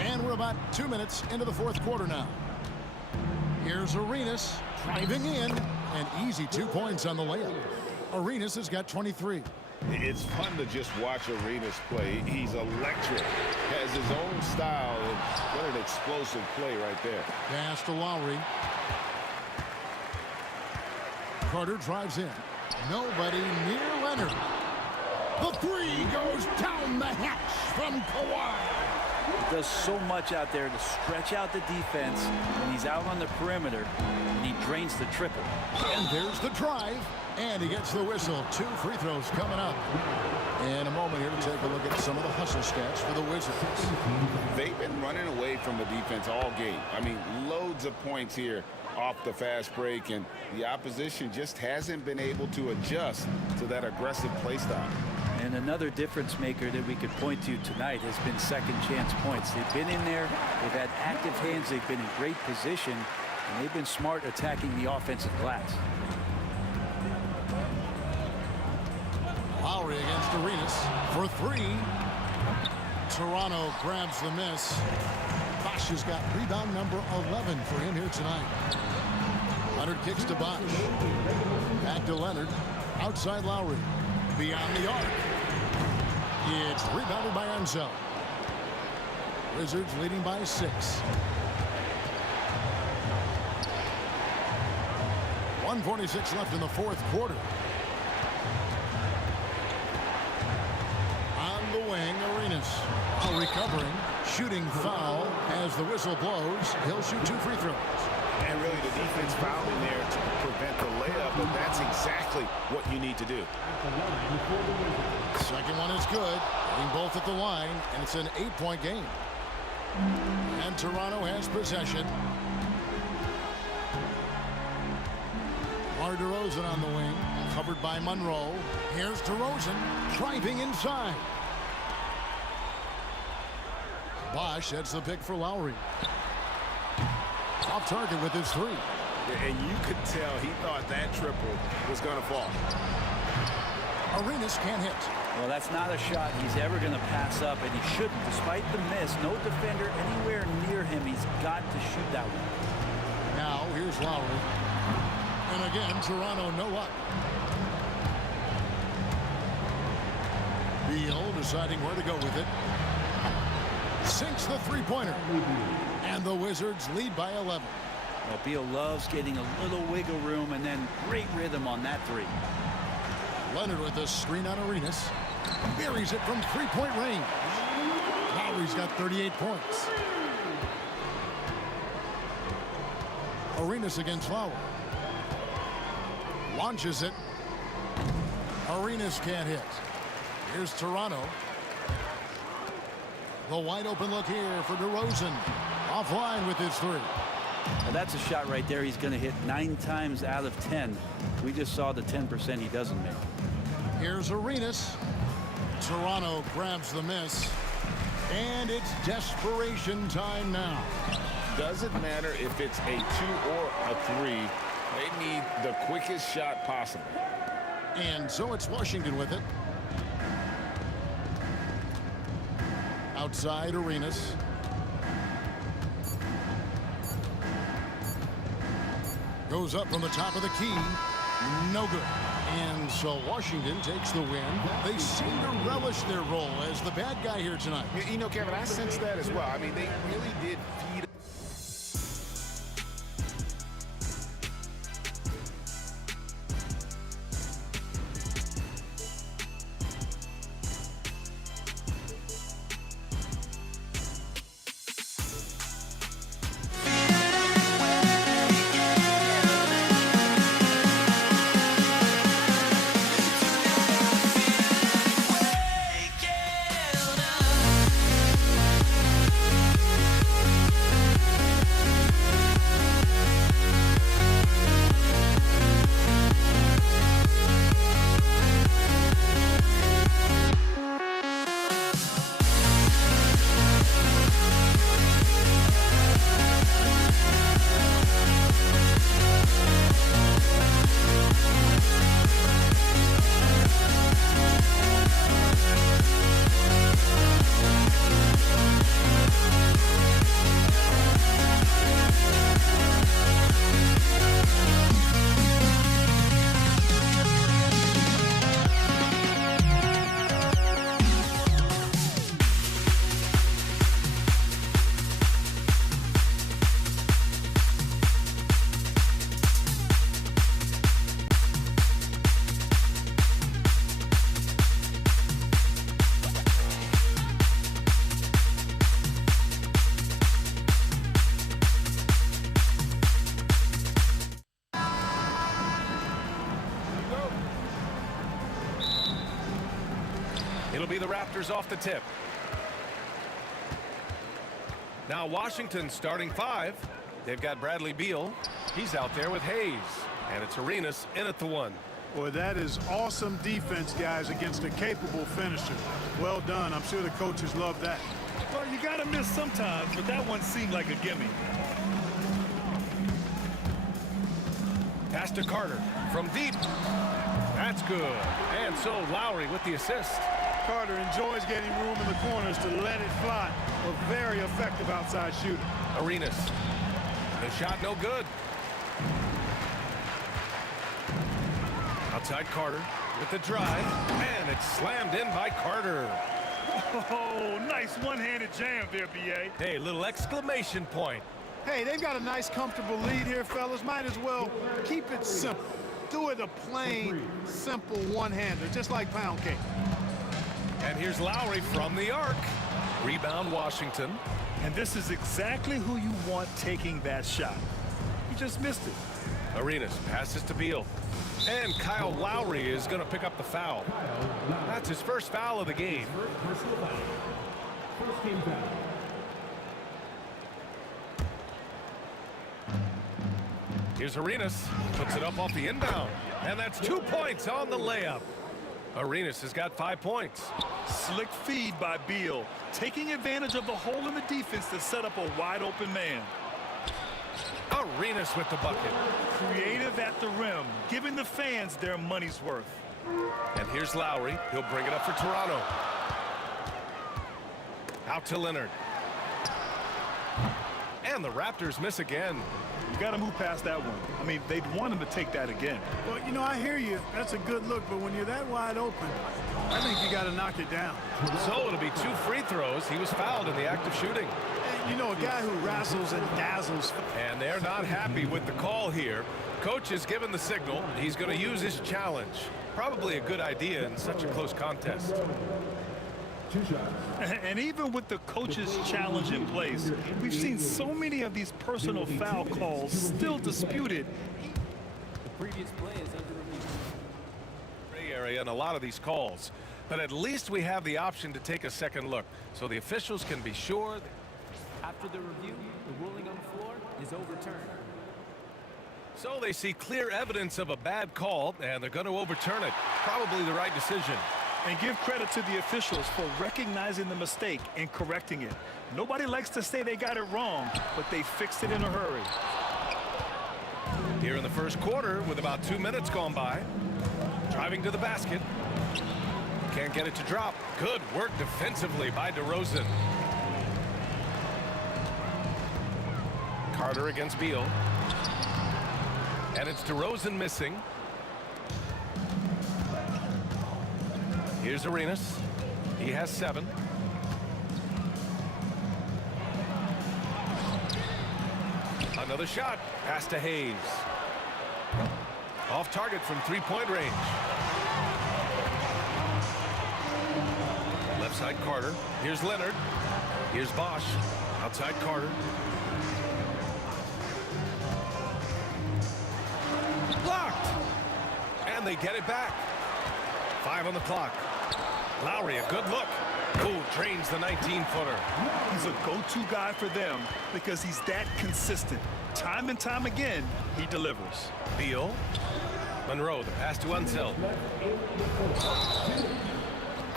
And we're about 2 minutes into the 4th quarter now. Here's Arenas driving in, and easy 2 points on the layup. Arenas has got 23. It's fun to just watch Arenas play. He's electric, has his own style, and what an explosive play right there. Pass to Lowry. Carter drives in. Nobody near Leonard. The 3 goes down the hatch from Kawhi. He does so much out there to stretch out the defense when he's out on the perimeter, and he drains the triple. And there's the drive, and he gets the whistle. 2 free throws coming up. In a moment here to take a look at some of the hustle stats for the Wizards. They've been running away from the defense all game. I mean, loads of points here off the fast break, and the opposition just hasn't been able to adjust to that aggressive play style. And another difference maker that we could point to tonight has been second chance points. They've been in there, they've had active hands, they've been in great position, and they've been smart attacking the offensive glass. Lowry against Arenas for 3. Toronto grabs the miss. Bosch has got rebound number 11 for him here tonight. Leonard kicks to Bosch. Back to Leonard. Outside Lowry. Beyond the arc. It's rebounded by Enzo. Wizards leading by 6. 1:46 left in the 4th quarter. On the wing, Arenas. While recovering, shooting foul as the whistle blows. He'll shoot 2 free throws. And really, the defense fouled in there to prevent the layup, but that's exactly what you need to do. Second one is good. Hitting both at the line, and it's an 8-point game. And Toronto has possession. Mar DeRozan on the wing, covered by Monroe. Here's DeRozan, driving inside. Bosch heads the pick for Lowry. Off target with his 3. And you could tell he thought that triple was going to fall. Arenas can't hit. Well, that's not a shot he's ever going to pass up, and he shouldn't. Despite the miss, no defender anywhere near him. He's got to shoot that one. Now, here's Lowry. And again, Toronto no luck. Beal deciding where to go with it. Sinks the 3-pointer. And the Wizards lead by 11. Well, Beal loves getting a little wiggle room and then great rhythm on that 3. Leonard with a screen on Arenas. Buries it from 3-point range. Lowry's got 38 points. Arenas against Lowry. Launches it. Arenas can't hit. Here's Toronto. The wide open look here for DeRozan. Offline with his 3. Well, that's a shot right there he's going to hit 9 times out of 10. We just saw the 10% he doesn't make. Here's Arenas. Toronto grabs the miss. And it's desperation time now. Doesn't matter if it's a 2 or a 3. They need the quickest shot possible. And so it's Washington with it. Outside Arenas. Goes up from the top of the key. No good. And so Washington takes the win. They seem to relish their role as the bad guy here tonight. You know, Kevin, I sense that as well. I mean, they really did feed the Raptors off the tip. Now Washington starting 5. They've got Bradley Beal. He's out there with Hayes. And it's Arenas in at the 1. Boy, that is awesome defense, guys, against a capable finisher. Well done. I'm sure the coaches love that. Well, you got to miss sometimes, but that one seemed like a gimme. Pass to Carter from deep. That's good. And so Lowry with the assist. Carter enjoys getting room in the corners to let it fly. A very effective outside shooter. Arenas. The shot no good. Outside Carter with the drive. And it's slammed in by Carter. Oh, nice one-handed jam there, B.A. Hey, little exclamation point. Hey, they've got a nice, comfortable lead here, fellas. Might as well keep it simple. Do it a plain, simple one-hander, just like pound cake. And here's Lowry from the arc. Rebound Washington. And this is exactly who you want taking that shot. He just missed it. Arenas passes to Beal. And Kyle Lowry is going to pick up the foul. That's his first foul of the game. First team foul. Here's Arenas. Puts it up off the inbound. And that's 2 points on the layup. Arenas has got 5 points. Slick feed by Beal, taking advantage of the hole in the defense to set up a wide-open man. Arenas with the bucket. Creative at the rim, giving the fans their money's worth. And here's Lowry. He'll bring it up for Toronto. Out to Leonard. And the Raptors miss again. You got to move past that one. I mean, they'd want him to take that again. Well, you know, I hear you. That's a good look, but when you're that wide open, I think you got to knock it down. So it'll be 2 free throws. He was fouled in the act of shooting. And, you know, a guy who razzles and dazzles. And they're not happy with the call here. Coach has given the signal. He's going to use his challenge. Probably a good idea in such a close contest. And even with the coach's challenge in place, we've seen so many of these personal foul calls still disputed. The previous play is under review. Gray area in a lot of these calls. But at least we have the option to take a second look so the officials can be sure. After the review, the ruling on the floor is overturned. So they see clear evidence of a bad call, and they're going to overturn it. Probably the right decision. And give credit to the officials for recognizing the mistake and correcting it. Nobody likes to say they got it wrong, but they fixed it in a hurry. Here in the first quarter, with about 2 minutes gone by, driving to the basket. Can't get it to drop. Good work defensively by DeRozan. Carter against Beal. And it's DeRozan missing. Here's Arenas. He has 7. Another shot. Pass to Hayes. Off target from 3-point range. Left side Carter. Here's Leonard. Here's Bosch. Outside Carter. Blocked. And they get it back. 5 on the clock. Lowry, a good look. Oh, drains the 19-footer. He's a go-to guy for them because he's that consistent. Time and time again, he delivers. Beal. Monroe, the pass to Unseld.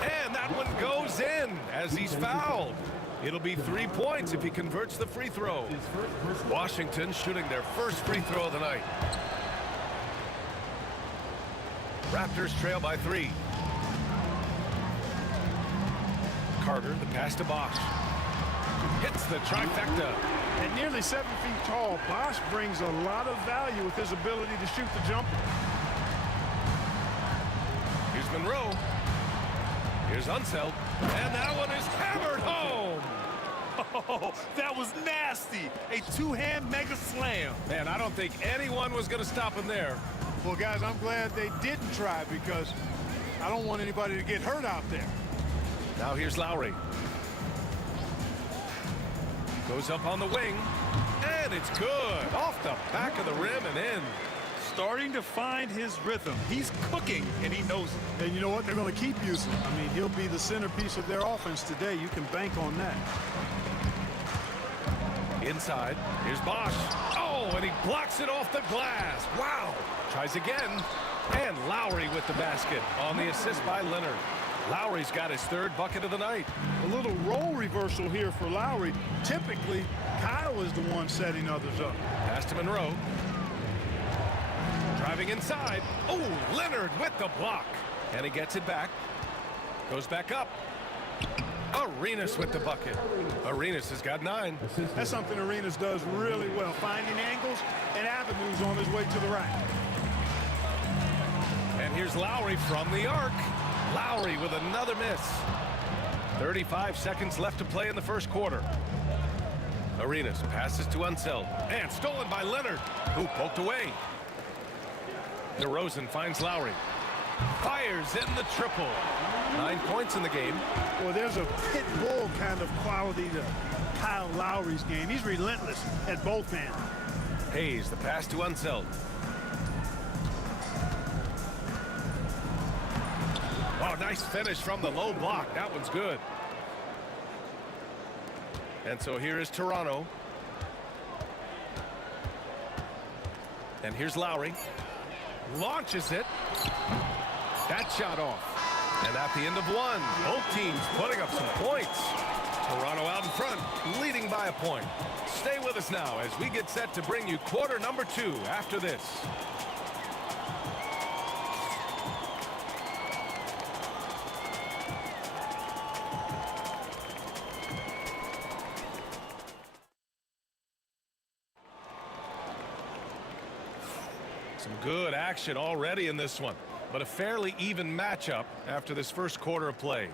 And that one goes in as he's fouled. It'll be 3 points if he converts the free throw. Washington shooting their first free throw of the night. Raptors trail by 3. Carter, the pass to Bosch. Hits the trifecta. At nearly 7 feet tall, Bosch brings a lot of value with his ability to shoot the jumper. Here's Monroe. Here's Unseld. And that one is hammered home. Oh, that was nasty. A 2-hand mega slam. Man, I don't think anyone was going to stop him there. Well, guys, I'm glad they didn't try because I don't want anybody to get hurt out there. Now here's Lowry. Goes up on the wing. And it's good. Off the back of the rim and in. starting to find his rhythm. He's cooking, and he knows it. And you know what? They're going to keep using him. I mean, he'll be the centerpiece of their offense today. You can bank on that. Inside, here's Bosch. Oh, and he blocks it off the glass. Wow. Tries again. And Lowry with the basket on the assist by Leonard. Lowry's got his third bucket of the night. A little role reversal here for Lowry. Typically, Kyle is the one setting others up. Pass to Monroe. Driving inside. Oh, Leonard with the block. And he gets it back. Goes back up. Arenas with the bucket. Arenas has got 9. That's something Arenas does really well, finding angles and avenues on his way to the rack. And here's Lowry from the arc. Lowry with another miss. 35 seconds left to play in the first quarter. Arenas passes to Unseld. And stolen by Leonard, who poked away. DeRozan finds Lowry. Fires in the triple. 9 points in the game. Well, there's a pit bull kind of quality to Kyle Lowry's game. He's relentless at both ends. Hayes, the pass to Unseld. Oh, nice finish from the low block. That one's good. And so here is Toronto. And here's Lowry. Launches it. That shot off. And at the end of one, both teams putting up some points. Toronto out in front, leading by a point. Stay with us now as we get set to bring you quarter number 2 after this. Some good action already in this one, but a fairly even matchup after this first quarter of play.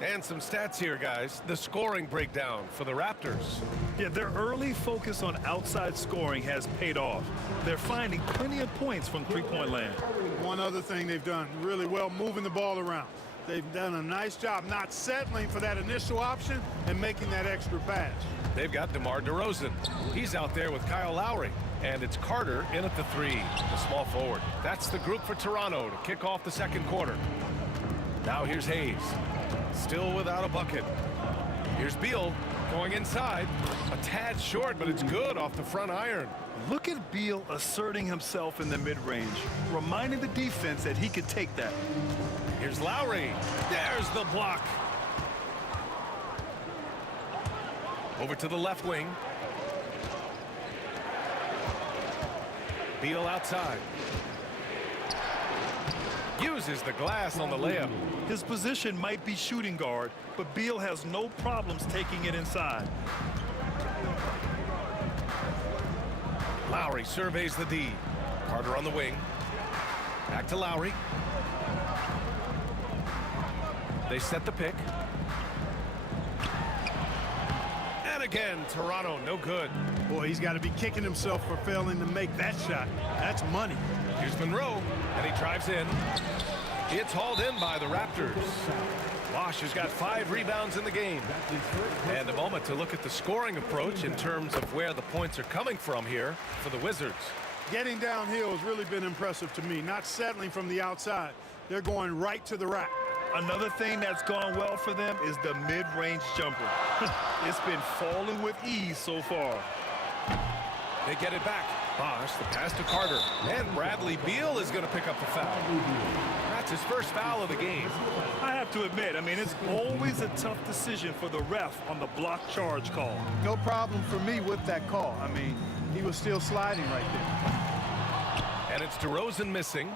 And some stats here, guys. The scoring breakdown for the Raptors. Yeah, their early focus on outside scoring has paid off. They're finding plenty of points from three-point land. One other thing they've done really well, moving the ball around. They've done a nice job not settling for that initial option and making that extra pass. They've got DeMar DeRozan. He's out there with Kyle Lowry. And it's Carter in at the 3, the small forward. That's the group for Toronto to kick off the second quarter. Now here's Hayes. Still without a bucket. Here's Beal going inside. A tad short, but it's good off the front iron. Look at Beal asserting himself in the mid-range, reminding the defense that he could take that. Here's Lowry. There's the block. Over to the left wing. Beal outside. Uses the glass on the layup. His position might be shooting guard, but Beal has no problems taking it inside. Lowry surveys the D. Carter on the wing. Back to Lowry. They set the pick. And again, Toronto, no good. Boy, he's got to be kicking himself for failing to make that shot. That's money. Here's Monroe, and he drives in. It's hauled in by the Raptors. Bosch has got 5 rebounds in the game. And a moment to look at the scoring approach in terms of where the points are coming from here for the Wizards. Getting downhill has really been impressive to me. Not settling from the outside. They're going right to the rack. Another thing that's gone well for them is the mid-range jumper. It's been falling with ease so far. They get it back. Bosch, the pass to Carter. And Bradley Beal is going to pick up the foul. That's his first foul of the game. I have to admit, I mean, it's always a tough decision for the ref on the block charge call. No problem for me with that call. I mean, he was still sliding right there. And it's DeRozan missing.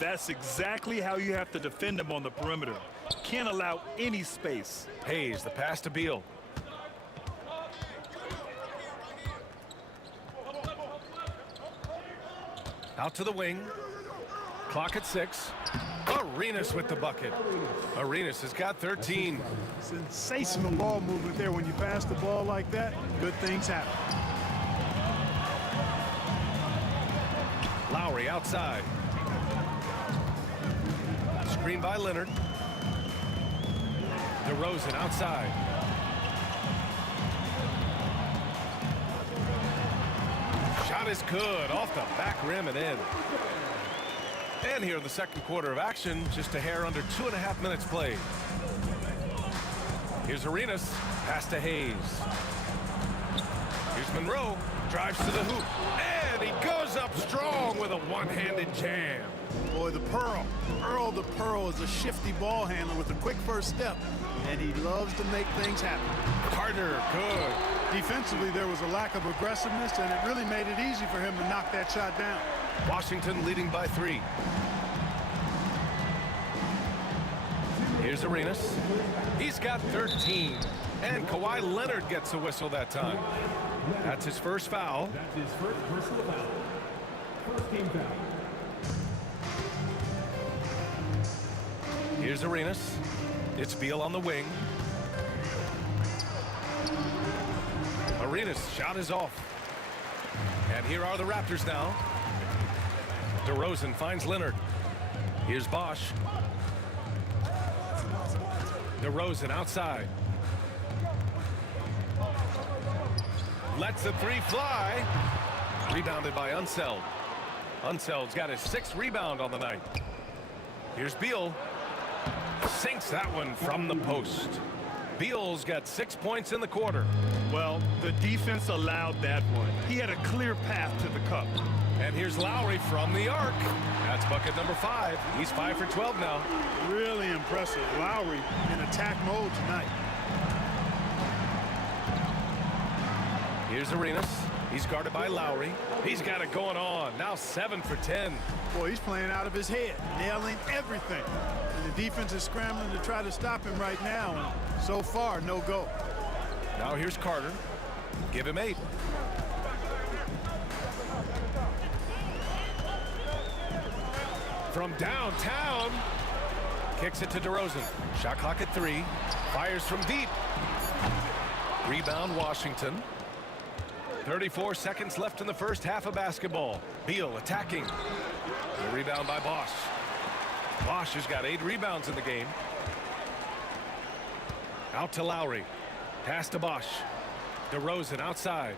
That's exactly how you have to defend him on the perimeter. Can't allow any space. Hayes, the pass to Beal. Out to the wing. Clock at 6. Arenas with the bucket. Arenas has got 13. Sensational ball movement there. When you pass the ball like that, good things happen. Lowry outside. Screen by Leonard. DeRozan outside. Shot is good. Off the back rim and in. And here in the second quarter of action, just a hair under 2.5 minutes played. Here's Arenas. Pass to Hayes. Here's Monroe. Drives to the hoop. And he goes up strong with a one-handed jam. Boy, the Pearl. Earl the Pearl is a shifty ball handler with a quick first step, and he loves to make things happen. Carter, good. Defensively, there was a lack of aggressiveness, and it really made it easy for him to knock that shot down. Washington leading by 3. Here's Arenas. He's got 13. And Kawhi Leonard gets a whistle that time. That's his first foul. That's his first personal foul. First team foul. Here's Arenas. It's Beal on the wing. Arenas' shot is off. And here are the Raptors now. DeRozan finds Leonard. Here's Bosch. DeRozan outside. Lets the 3 fly. Rebounded by Unseld. Unseld's got his 6th rebound on the night. Here's Beal. Sinks that one from the post. Beal's got 6 points in the quarter. Well, the defense allowed that one. He had a clear path to the cup. And here's Lowry from the arc. That's bucket number 5. He's 5 for 12 now. Really impressive. Lowry in attack mode tonight. Here's Arenas. He's guarded by Lowry. He's got it going on. Now 7 for 10. Boy, he's playing out of his head, nailing everything. And the defense is scrambling to try to stop him right now. And so far, no go. Now here's Carter. Give him 8. From downtown. Kicks it to DeRozan. Shot clock at 3. Fires from deep. Rebound Washington. 34 seconds left in the first half of basketball. Beal attacking. The rebound by Bosch. Bosch has got 8 rebounds in the game. Out to Lowry. Pass to Bosch. DeRozan outside.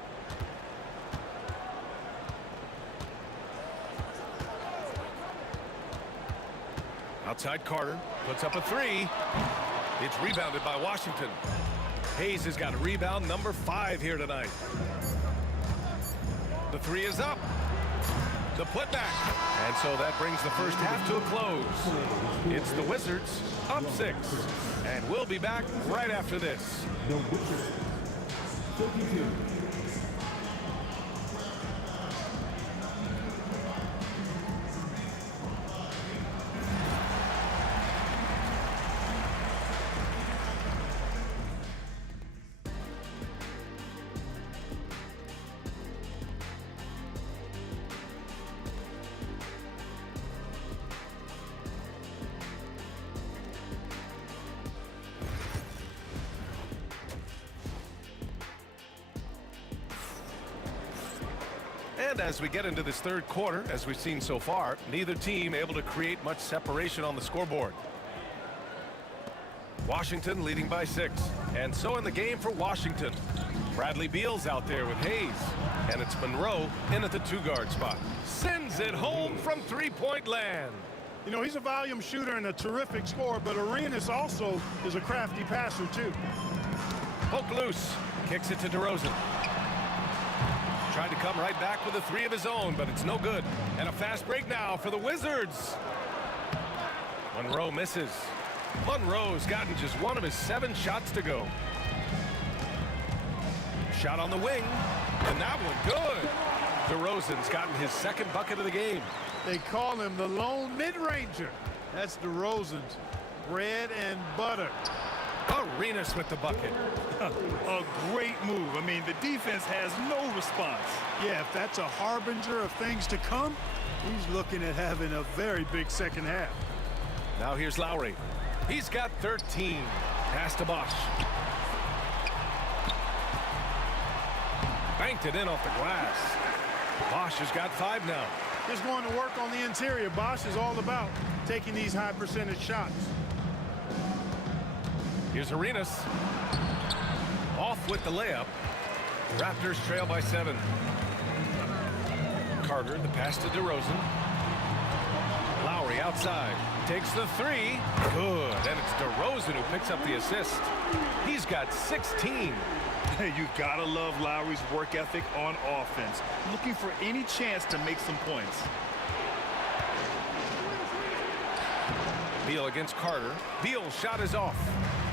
Outside Carter. Puts up a 3. It's rebounded by Washington. Hayes has got a rebound number 5 here tonight. The 3 is up. The putback. And so that brings the first half to a close. It's the Wizards up 6. And we'll be back right after this. The Wizards. 52. And as we get into this third quarter, as we've seen so far, neither team able to create much separation on the scoreboard. Washington leading by 6. And so in the game for Washington. Bradley Beal's out there with Hayes. And it's Monroe in at the 2-guard spot. Sends it home from 3-point land. You know, he's a volume shooter and a terrific scorer, but Arenas also is a crafty passer, too. Poke loose. Kicks it to DeRozan. Tried to come right back with a 3 of his own, but it's no good. And a fast break now for the Wizards. Monroe misses. Monroe's gotten just 1 of his 7 shots to go. Shot on the wing, and that one good. DeRozan's gotten his 2nd bucket of the game. They call him the lone mid-ranger. That's DeRozan's bread and butter. Arenas with the bucket. A great move. I mean, the defense has no response. Yeah, if that's a harbinger of things to come, he's looking at having a very big second half. Now here's Lowry. He's got 13. Pass to Bosch. Banked it in off the glass. Bosch has got 5 now. Just going to work on the interior. Bosch is all about taking these high percentage shots. Here's Arenas. Off with the layup. Raptors trail by 7. Carter, the pass to DeRozan. Lowry outside, takes the three. Good, and it's DeRozan who picks up the assist. He's got 16. You gotta love Lowry's work ethic on offense. Looking for any chance to make some points. Beal against Carter. Beal's shot is off.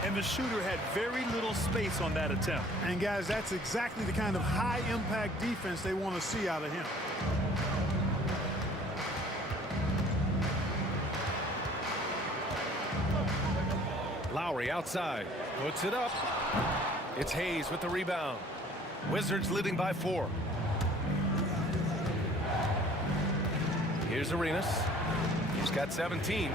And the shooter had very little space on that attempt. And guys, that's exactly the kind of high impact defense they want to see out of him. Lowry outside, puts it up. It's Hayes with the rebound. Wizards leading by 4. Here's Arenas. He's got 17.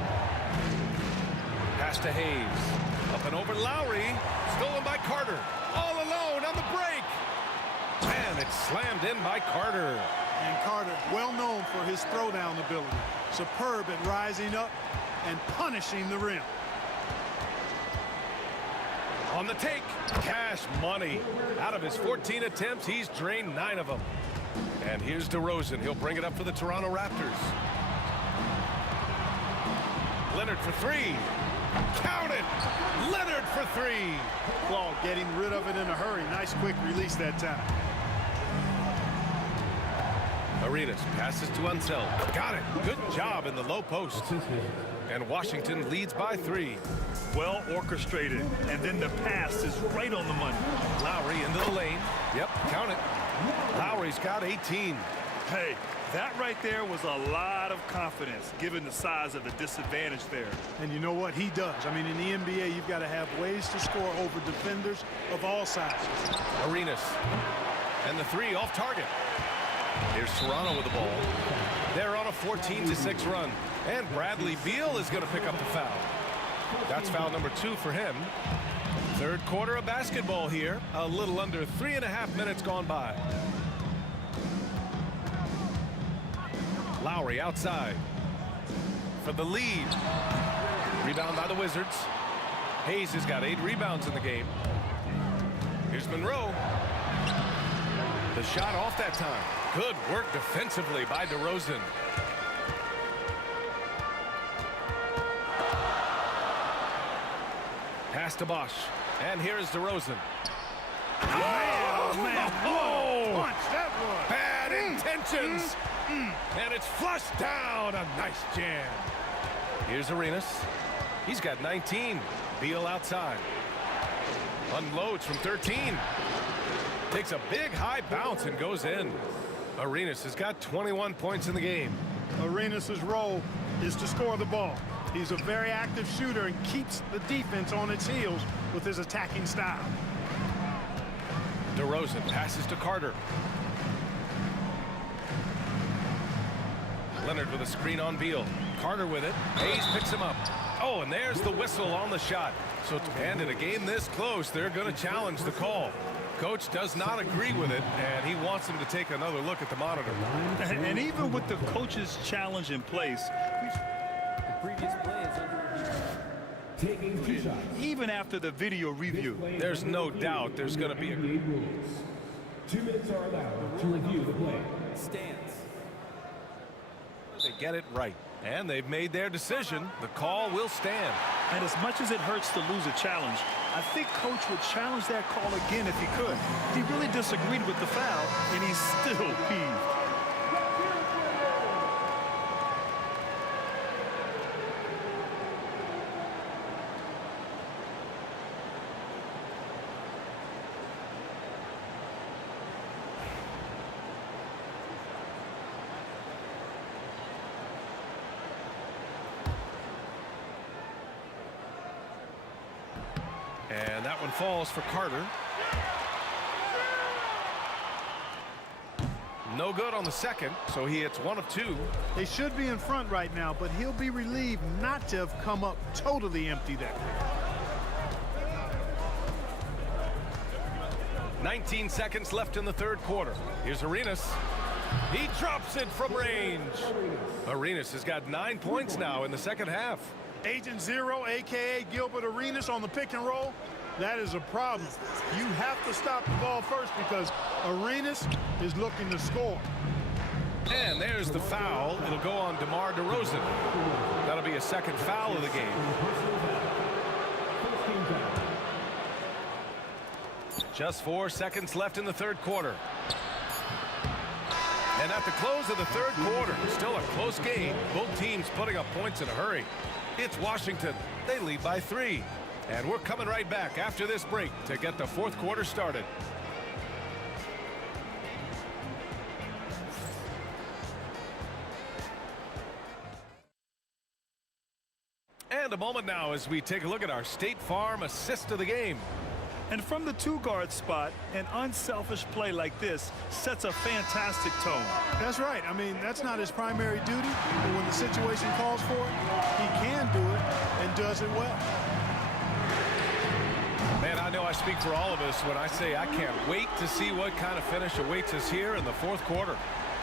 Pass to Hayes. Up and over Lowry. Stolen by Carter. All alone on the break. And it's slammed in by Carter. And Carter, well known for his throwdown ability. Superb at rising up and punishing the rim. On the take, cash money. Out of his 14 attempts, he's drained 9 of them. And here's DeRozan. He'll bring it up for the Toronto Raptors. Leonard for 3. Count it! Leonard for 3. Claude getting rid of it in a hurry. Nice quick release that time. Arenas passes to Unseld. Got it. Good job in the low post. And Washington leads by 3. Well orchestrated, and then the pass is right on the money. Lowry into the lane. Yep, count it. Lowry's got 18. Hey, that right there was a lot of confidence, given the size of the disadvantage there. And you know what? He does. I mean, in the NBA, you've got to have ways to score over defenders of all sizes. Arenas. And the 3 off target. Here's Toronto with the ball. They're on a 14-6 run. And Bradley Beal is going to pick up the foul. That's foul number 2 for him. Third quarter of basketball here. A little under 3.5 minutes gone by. Lowry outside for the lead. Rebound by the Wizards. Hayes has got 8 rebounds in the game. Here's Monroe. The shot off that time. Good work defensively by DeRozan. Pass to Bosch. And here is DeRozan. Man, oh, punch that was. Bad intentions. And it's flushed down. A nice jam. Here's Arenas. He's got 19. Beal outside. Unloads from 13. Takes a big high bounce and goes in. Arenas has got 21 points in the game. Arenas' role is to score the ball. He's a very active shooter and keeps the defense on its heels with his attacking style. DeRozan passes to Carter. Leonard with a screen on Beal. Carter with it. Hayes picks him up. Oh, and there's the whistle on the shot. So, and in a game this close, they're going to challenge the call. Coach does not agree with it, and he wants him to take another look at the monitor. And even with the coach's challenge in place, Previous play is under review. Taking 2 shots. even after the video review, There's no doubt there's going to be a... Rules. 2 minutes are allowed to review the play. Stands. They get it right, and they've made their decision. The call will stand. and as much as it hurts to lose a challenge, I think Coach would challenge that call again if he could. He really disagreed with the foul, and he's still peeved. And that one falls for Carter. No good on the second, so he hits 1 of 2. They should be in front right now, but he'll be relieved not to have come up totally empty there. 19 seconds left in the third quarter. Here's Arenas. He drops it from range. Arenas has got 9 points now in the second half. Agent Zero, a.k.a. Gilbert Arenas on the pick and roll. That is a problem. You have to stop the ball first because Arenas is looking to score. And there's the foul. It'll go on DeMar DeRozan. That'll be a second foul of the game. Just 4 seconds left in the third quarter. And at the close of the third quarter, still a close game. Both teams putting up points in a hurry. It's Washington. They lead by 3. And we're coming right back after this break to get the fourth quarter started. And a moment now as we take a look at our State Farm assist of the game. And from the 2-guard spot, an unselfish play like this sets a fantastic tone. That's right. I mean, that's not his primary duty, but when the situation calls for it, he can do it and does it well. Man, I know I speak for all of us when I say I can't wait to see what kind of finish awaits us here in the fourth quarter.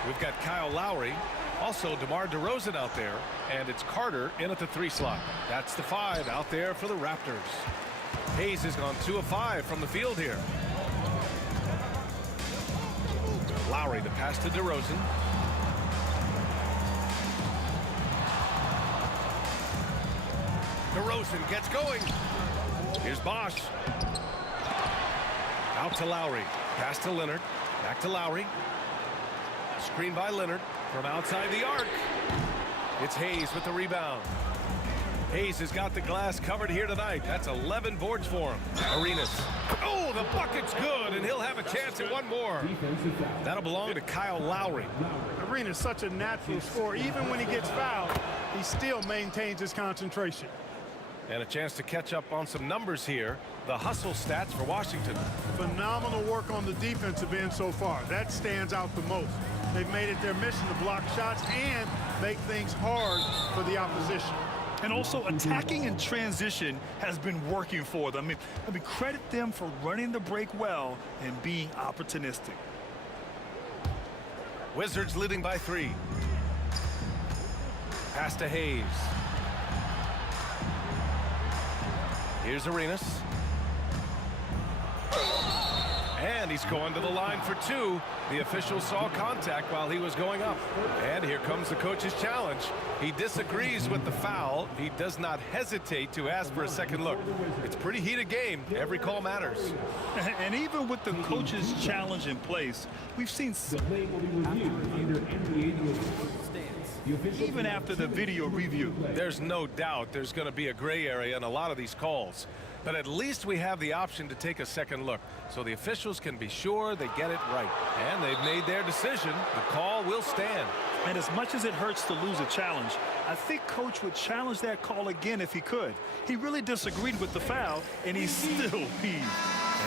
We've got Kyle Lowry, also DeMar DeRozan out there, and it's Carter in at the 3 slot. That's the 5 out there for the Raptors. Hayes has gone 2 of 5 from the field here. Lowry, the pass to DeRozan. DeRozan gets going. Here's Bosch. Out to Lowry. Pass to Leonard. Back to Lowry. Screen by Leonard from outside the arc. It's Hayes with the rebound. Hayes has got the glass covered here tonight. That's 11 boards for him. Arenas. Oh, the bucket's good, and he'll have a chance at one more. That'll belong to Kyle Lowry. Arena's such a natural scorer. Even when he gets fouled, he still maintains his concentration. And a chance to catch up on some numbers here. The hustle stats for Washington. Phenomenal work on the defensive end so far. That stands out the most. They've made it their mission to block shots and make things hard for the opposition. And also attacking in transition has been working for them. I mean, credit them for running the break well and being opportunistic. Wizards leading by 3. Pass to Hayes. Here's Arenas. And he's going to the line for 2. The official saw contact while he was going up. And here comes the coach's challenge. He disagrees with the foul. He does not hesitate to ask for a second look. It's a pretty heated game. Every call matters. And even with the coach's challenge in place, we've seen even after the video review. There's no doubt there's going to be a gray area in a lot of these calls. But at least we have the option to take a second look, so the officials can be sure they get it right. And they've made their decision. The call will stand. And as much as it hurts to lose a challenge, I think Coach would challenge that call again if he could. He really disagreed with the foul, and he's still peeved.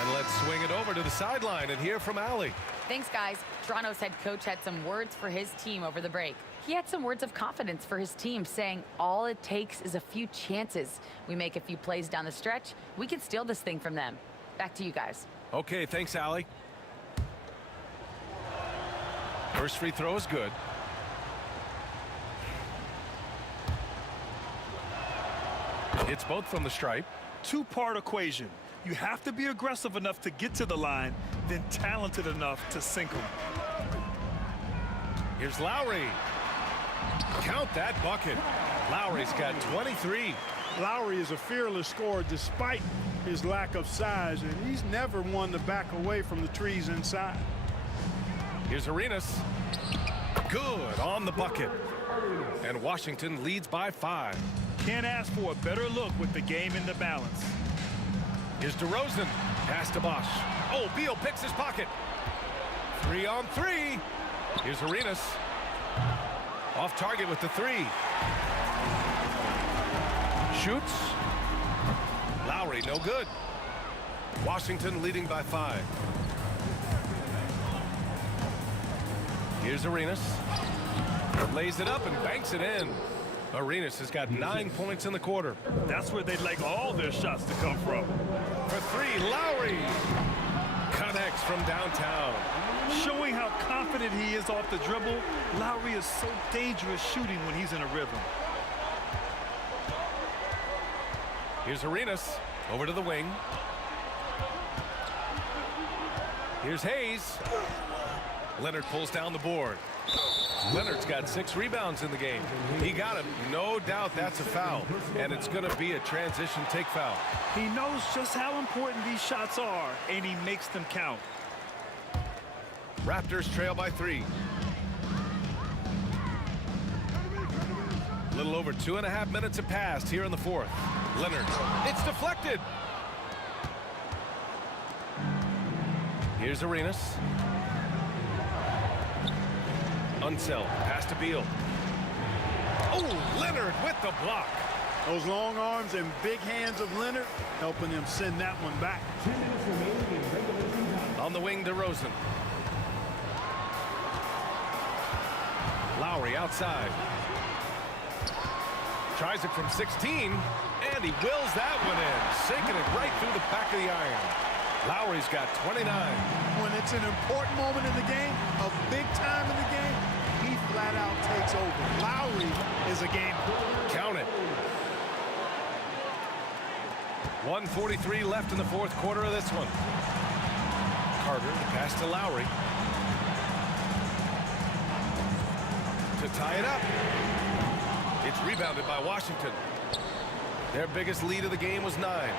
And let's swing it over to the sideline and hear from Allie. Thanks, guys. Toronto's head coach had some words for his team over the break. He had some words of confidence for his team, saying all it takes is a few chances. We make a few plays down the stretch, we can steal this thing from them. Back to you guys. Okay, thanks, Allie. First free throw is good. It's both from the stripe. Two-part equation. You have to be aggressive enough to get to the line, then talented enough to sink them. Here's Lowry. Count that bucket. Lowry's got 23. Lowry is a fearless scorer despite his lack of size, and he's never one to back away from the trees inside. Here's Arenas. Good on the bucket. And Washington leads by 5. Can't ask for a better look with the game in the balance. Here's DeRozan. Pass to Bosch. Oh, Beal picks his pocket. 3 on 3. Here's Arenas. Off target with the 3. Shoots. Lowry, no good. Washington leading by 5. Here's Arenas. Lays it up and banks it in. Arenas has got 9 points in the quarter. That's where they'd like all their shots to come from. For 3, Lowry connects from downtown. Showing how confident he is off the dribble, Lowry is so dangerous shooting when he's in a rhythm. Here's Arenas over to the wing. Here's Hayes. Leonard pulls down the board. Leonard's got 6 rebounds in the game. He got him. No doubt that's a foul. And it's going to be a transition take foul. He knows just how important these shots are, and he makes them count. Raptors trail by 3. A little over 2.5 minutes have passed here in the 4th. Leonard, it's deflected. Here's Arenas. Unseld, pass to Beal. Oh, Leonard with the block. Those long arms and big hands of Leonard helping him send that one back. On the wing, DeRozan. Lowry outside. Tries it from 16, and he wills that one in, sinking it right through the back of the iron. Lowry's got 29. When it's an important moment in the game, a big time in the game, he flat out takes over. Lowry is a game. Count it. 1:43 left in the 4th quarter of this one. Carter, the pass to Lowry. To tie it up. It's rebounded by Washington. Their biggest lead of the game was 9.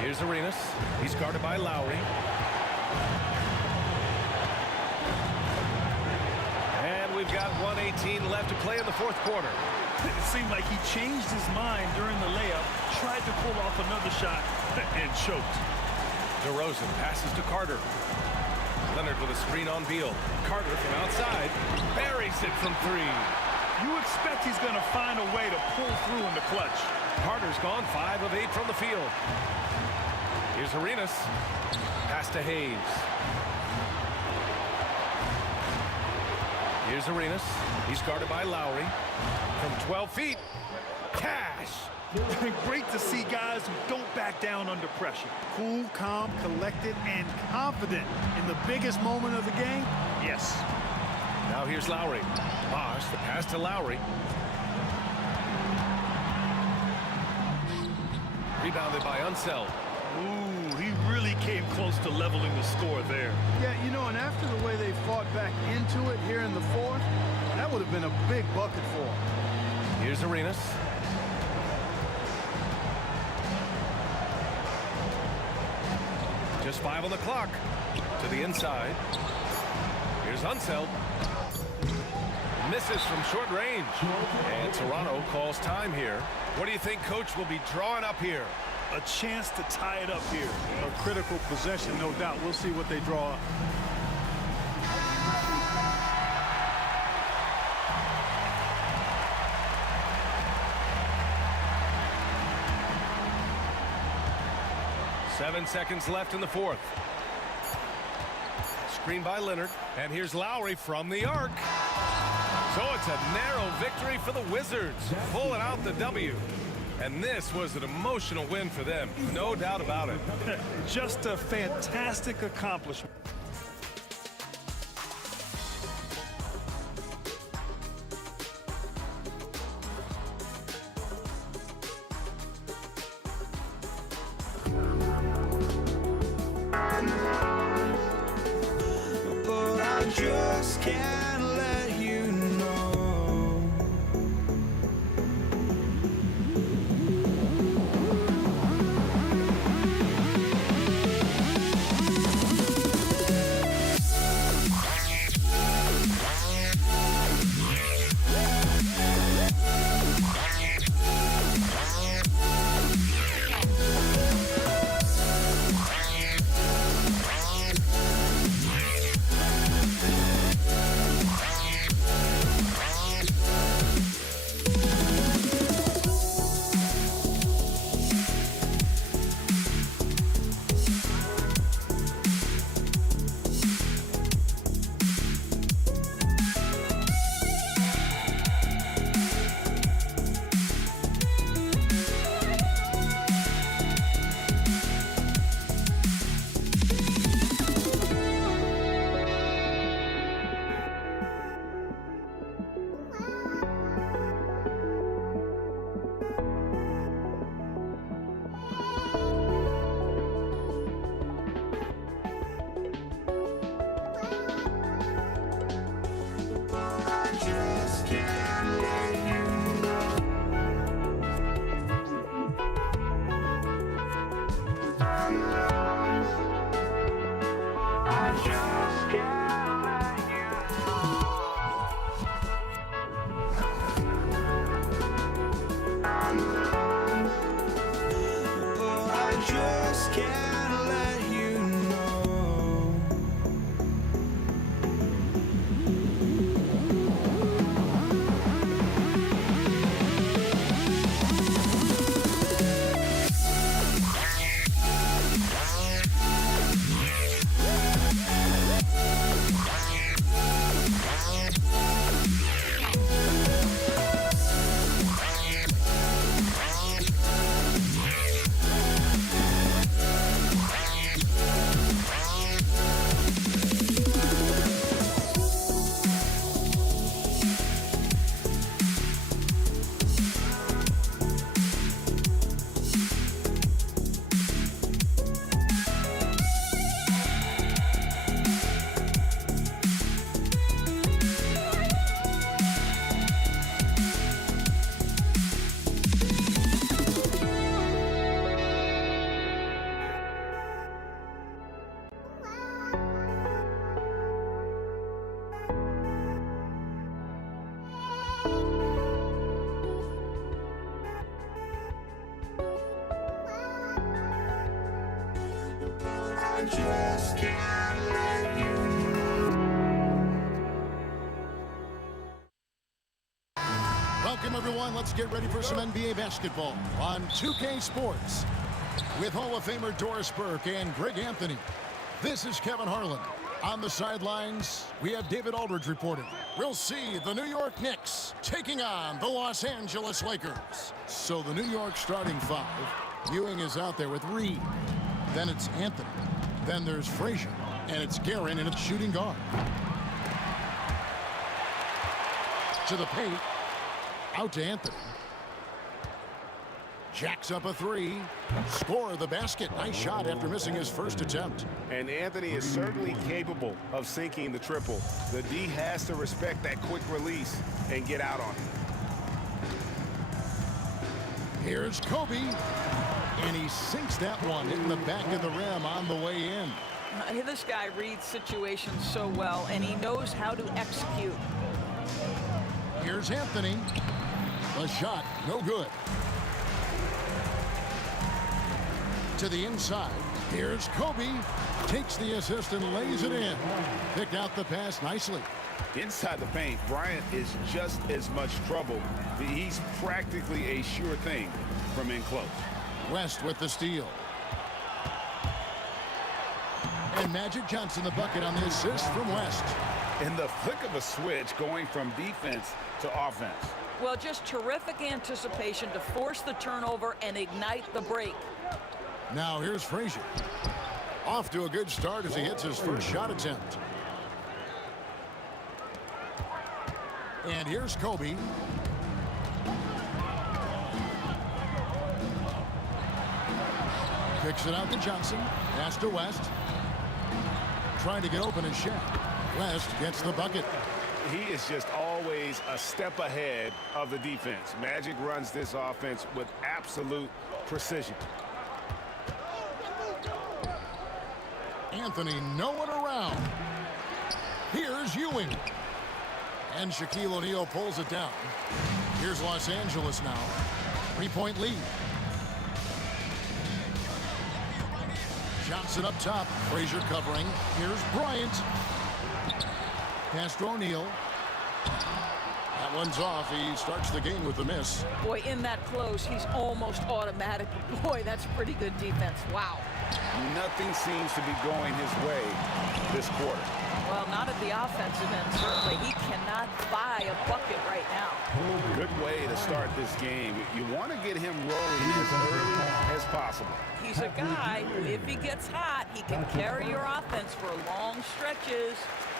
Here's Arenas. He's guarded by Lowry. And we've got 1:18 left to play in the 4th quarter. It seemed like he changed his mind during the layup, tried to pull off another shot, and choked. DeRozan passes to Carter. Leonard with a screen on Beal. Carter from outside buries it from 3. You expect he's going to find a way to pull through in the clutch. Carter's gone 5 of 8 from the field. Here's Arenas. Pass to Hayes. Here's Arenas. He's guarded by Lowry. From 12 feet. Cash. Great to see guys who don't back down under pressure. Cool, calm, collected, and confident in the biggest moment of the game. Yes. Now here's Lowry. Bosch, the pass to Lowry. Rebounded by Unseld. Ooh, he really came close to leveling the score there. Yeah, you know, and after the way they fought back into it here in the 4th, that would have been a big bucket for him. Here's Arenas. Just 5 on the clock. To the inside. Here's Unseld. Misses from short range. And Toronto calls time here. What do you think Coach will be drawing up here? A chance to tie it up here. A critical possession, no doubt. We'll see what they draw up. Seven seconds left in the 4th. Screen by Leonard. And here's Lowry from the arc. So it's a narrow victory for the Wizards. Pulling out the W. And this was an emotional win for them. No doubt about it. Just a fantastic accomplishment. But I just can't let you know. just can't let you. Welcome, everyone. Let's get ready for some NBA basketball on 2K Sports with Hall of Famer Doris Burke and Greg Anthony. This is Kevin Harlan. On the sidelines, we have David Aldridge reporting. We'll see the New York Knicks taking on the Los Angeles Lakers. So the New York starting five. Ewing is out there with Reed. Then it's Anthony. Then there's Frazier. And it's Guerin in its shooting guard. To the paint. Out to Anthony. Jacks up a three. Score the basket. Nice shot after missing his first attempt. And Anthony is certainly capable of sinking the triple. The D has to respect that quick release and get out on it. Here's Kobe. And he sinks that one, hitting the back of the rim on the way in. This guy reads situations so well, and he knows how to execute. Here's Anthony. The shot, no good. To the inside. Here's Kobe. Takes the assist and lays it in. Picked out the pass nicely. Inside the paint, Bryant is just as much trouble. He's practically a sure thing from in close. West with the steal. And Magic Johnson the bucket on the assist from West. In the flick of a switch, going from defense to offense. Well, just terrific anticipation to force the turnover and ignite the break. Now here's Frazier. Off to a good start as he hits his first shot attempt. And here's Kobe. Kicks it out to Johnson. Pass to West. Trying to get open and Shaq. West gets the bucket. He is just always a step ahead of the defense. Magic runs this offense with absolute precision. Anthony, no one around. Here's Ewing. And Shaquille O'Neal pulls it down. Here's Los Angeles now. 3-point lead. Johnson up top. Frazier covering. Here's Bryant. Pass to O'Neal. That one's off. He starts the game with a miss. Boy, in that close, he's almost automatic. Boy, that's pretty good defense. Wow. Nothing seems to be going his way this quarter. Well, not at the offensive end, certainly. He cannot buy a bucket right now. Good way to start this game. You want to get him rolling as early as possible. He's a guy who, if he gets hot, he can carry your offense for long stretches.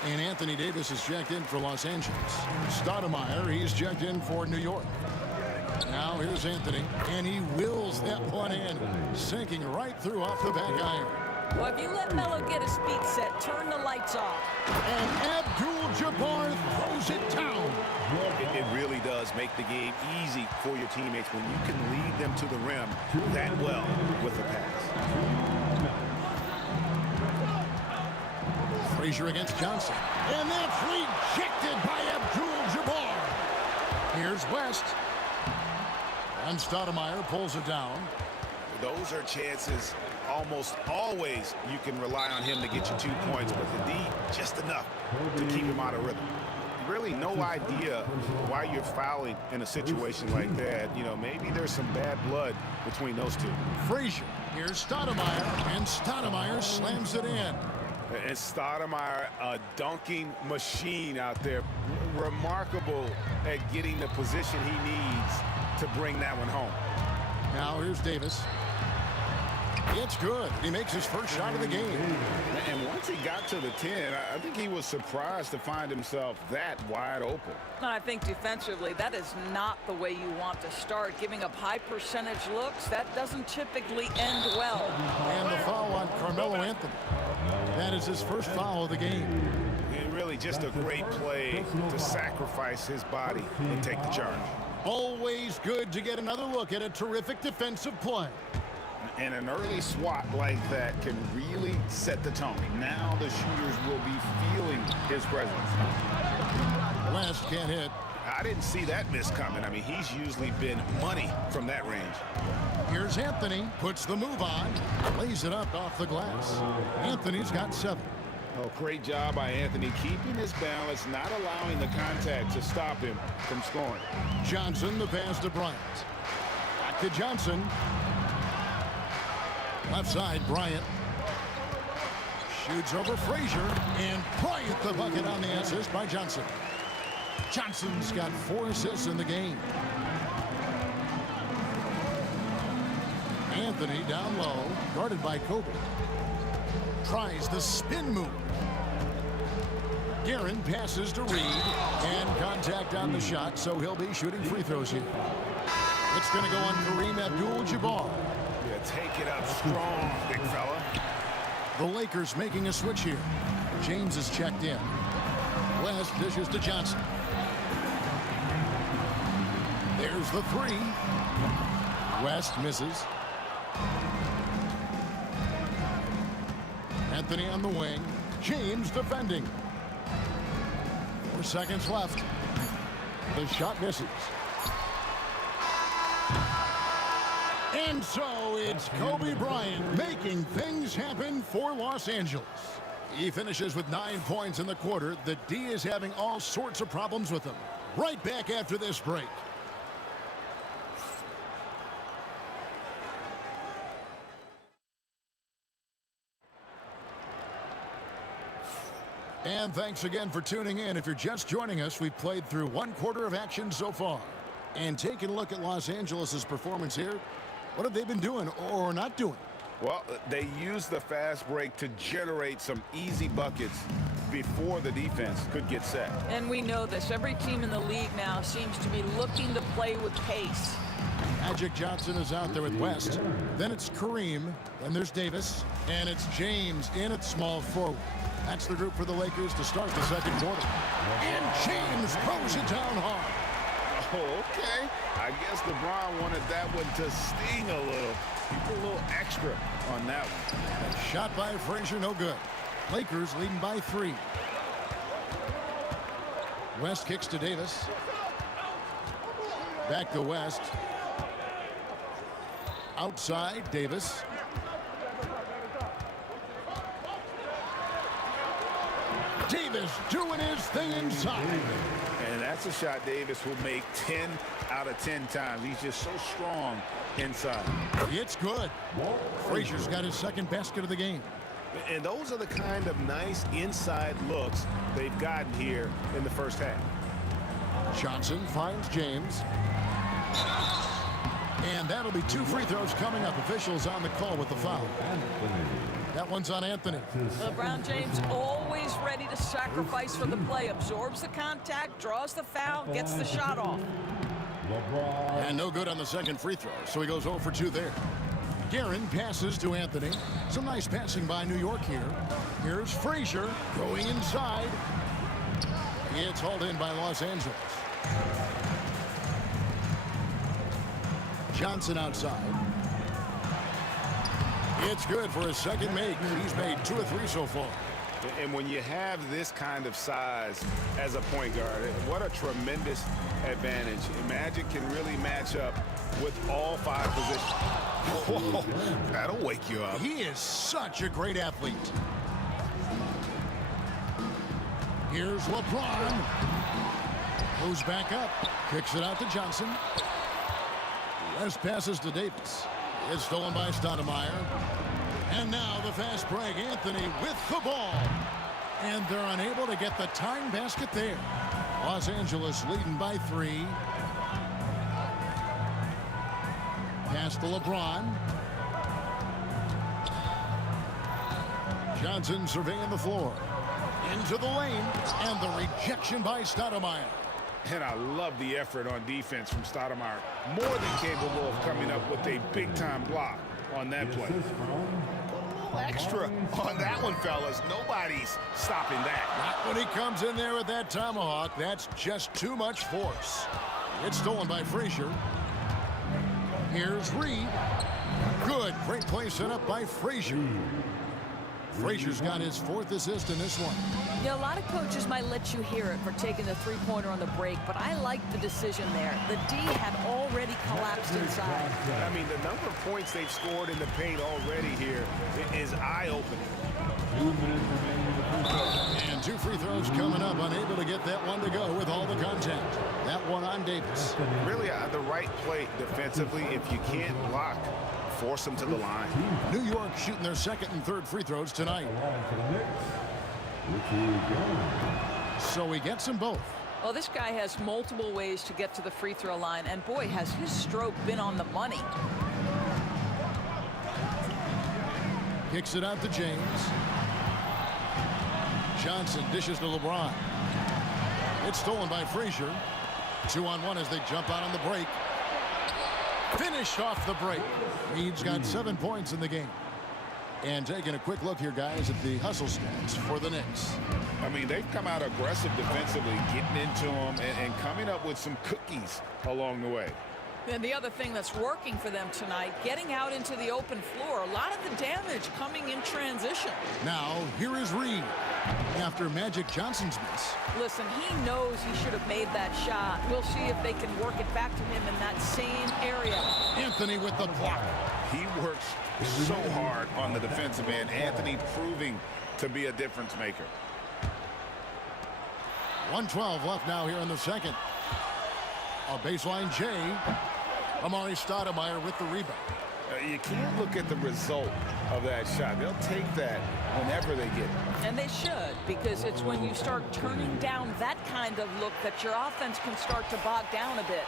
And Anthony Davis is checked in for Los Angeles. Stoudemire, he's checked in for New York. Now here's Anthony, and he wills that one in, sinking right through off the back iron. Well, if you let Melo get his feet set, turn the lights off. And Abdul-Jabbar throws it down. It really does make the game easy for your teammates when you can lead them to the rim that well with the pass. Frazier against Johnson. And that's rejected by Abdul-Jabbar. Here's West. And Stoudemire pulls it down. Those are chances almost always you can rely on him to get you 2 points, but the D just enough to keep him out of rhythm. Really no idea why you're fouling in a situation like that. You know, maybe there's some bad blood between those two. Frazier. Here's Stoudemire. And Stoudemire slams it in. And Stoudemire, a dunking machine out there. Remarkable at getting the position he needs to bring that one home. Now here's Davis. It's good. He makes his first shot of the game. And once he got to the 10, I think he was surprised to find himself that wide open. And I think defensively, that is not the way you want to start. Giving up high percentage looks, that doesn't typically end well. And the foul on Carmelo Anthony. That is his first foul of the game. And really just a great play to sacrifice his body and take the charge. Always good to get another look at a terrific defensive play. And an early swat like that can really set the tone. Now the shooters will be feeling his presence. West can't hit. I didn't see that miss coming. I mean, he's usually been money from that range. Here's Anthony, puts the move on, lays it up off the glass. Anthony's got 7. Oh, great job by Anthony, keeping his balance, not allowing the contact to stop him from scoring. Johnson, the pass to Bryant. Back to Johnson. Left side, Bryant. Shoots over Frazier, and Bryant the bucket on the assist by Johnson. Johnson's got 4 assists in the game. Anthony down low, guarded by Kobe. Tries the spin move. Guerin passes to Reed, and contact on the shot, so he'll be shooting free throws here. It's going to go on Kareem Abdul-Jabbar. Yeah, take it up strong, big fella. The Lakers making a switch here. James is checked in. West dishes to Johnson. There's the 3. West misses. Anthony on the wing. James defending. 4 seconds left. The shot misses. And so it's Kobe Bryant making things happen for Los Angeles. He finishes with 9 points in the quarter. The D is having all sorts of problems with him. Right back after this break. And thanks again for tuning in. If you're just joining us, we've played through 1 quarter of action so far. And taking a look at Los Angeles' performance here, what have they been doing or not doing? Well, they used the fast break to generate some easy buckets before the defense could get set. And we know this. Every team in the league now seems to be looking to play with pace. Magic Johnson is out there with West. Then it's Kareem. Then there's Davis. And it's James in at small forward. That's the group for the Lakers to start the second quarter. And James throws it down hard. Oh, okay. I guess LeBron wanted that one to sting a little. He put a little extra on that one. Shot by Frazier, no good. Lakers leading by 3. West kicks to Davis. Back to West. Outside, Davis. Davis doing his thing inside. And that's a shot Davis will make 10 out of 10 times. He's just so strong inside. It's good. Frazier's got his second basket of the game. And those are the kind of nice inside looks they've gotten here in the first half. Johnson finds James. And that'll be 2 free throws coming up. Officials on the call with the foul. That one's on Anthony. LeBron James always ready to sacrifice for the play. Absorbs the contact, draws the foul, gets the shot off. And no good on the second free throw, so he goes 0 for 2 there. Guerin passes to Anthony. Some nice passing by New York here. Here's Frazier going inside. It's hauled in by Los Angeles. Johnson outside. It's good for his second make. He's made 2 or 3 so far. And when you have this kind of size as a point guard, what a tremendous advantage. Magic can really match up with all 5 positions. Whoa, that'll wake you up. He is such a great athlete. Here's LeBron. Moves back up. Kicks it out to Johnson. West passes to Davis. It's stolen by Stoudemire. And now the fast break. Anthony with the ball. And they're unable to get the tying basket there. Los Angeles leading by 3. Pass to LeBron. Johnson surveying the floor. Into the lane. And the rejection by Stoudemire. And I love the effort on defense from Stoudemire. More than capable of coming up with a big-time block on that play. Put a little extra on that one, fellas. Nobody's stopping that. Not when he comes in there with that tomahawk. That's just too much force. It's stolen by Frazier. Here's Reed. Good. Great play set up by Frazier. Frazier's got his 4th assist in this one. Yeah, a lot of coaches might let you hear it for taking the three-pointer on the break, but I like the decision there. The D had already collapsed inside. I mean, the number of points they've scored in the paint already here is eye-opening. 2 minutes remaining in the free throw. And 2 free throws coming up, unable to get that one to go with all the contact. That one on Davis. Really the right play defensively. If you can't block, force them to the line. New York shooting their 2nd and 3rd free throws tonight. So he gets them both. Well, this guy has multiple ways to get to the free throw line, and boy, has his stroke been on the money. Kicks it out to James. Johnson dishes to LeBron. It's stolen by Frazier. 2-on-1 as they jump out on the break. Finished off the break. Reed's got 7 points in the game. And taking a quick look here, guys, at the hustle stats for the Knicks. I mean, they've come out aggressive defensively, getting into them and coming up with some cookies along the way. And the other thing that's working for them tonight, getting out into the open floor. A lot of the damage coming in transition. Now, here is Reed after Magic Johnson's miss. Listen, he knows he should have made that shot. We'll see if they can work it back to him in that same area. Anthony with the block. He works so hard on the defensive end. Anthony proving to be a difference maker. 1:12 left now here in the second. A baseline J. Amari Stoudemire with the rebound. You can't look at the result of that shot. They'll take that whenever they get it. And they should, because it's when you start turning down that kind of look that your offense can start to bog down a bit.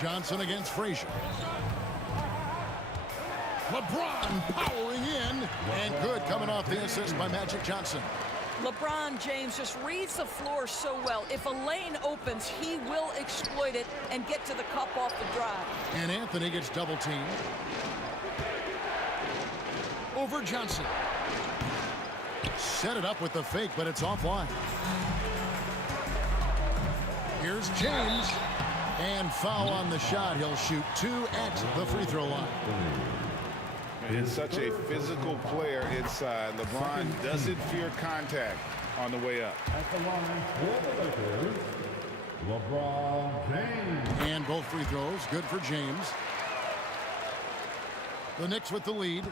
Johnson against Frazier. LeBron powering in. And good coming off the assist by Magic Johnson. LeBron James just reads the floor so well. If a lane opens, he will exploit it and get to the cup off the drive. And Anthony gets double teamed. Over Johnson. Set it up with the fake, but it's offline. Here's James. And foul on the shot. He'll shoot 2 at the free throw line. And such a physical player inside. LeBron doesn't fear contact on the way up. At the line for the Lakers, LeBron James. And both free throws good for James. The Knicks with the lead.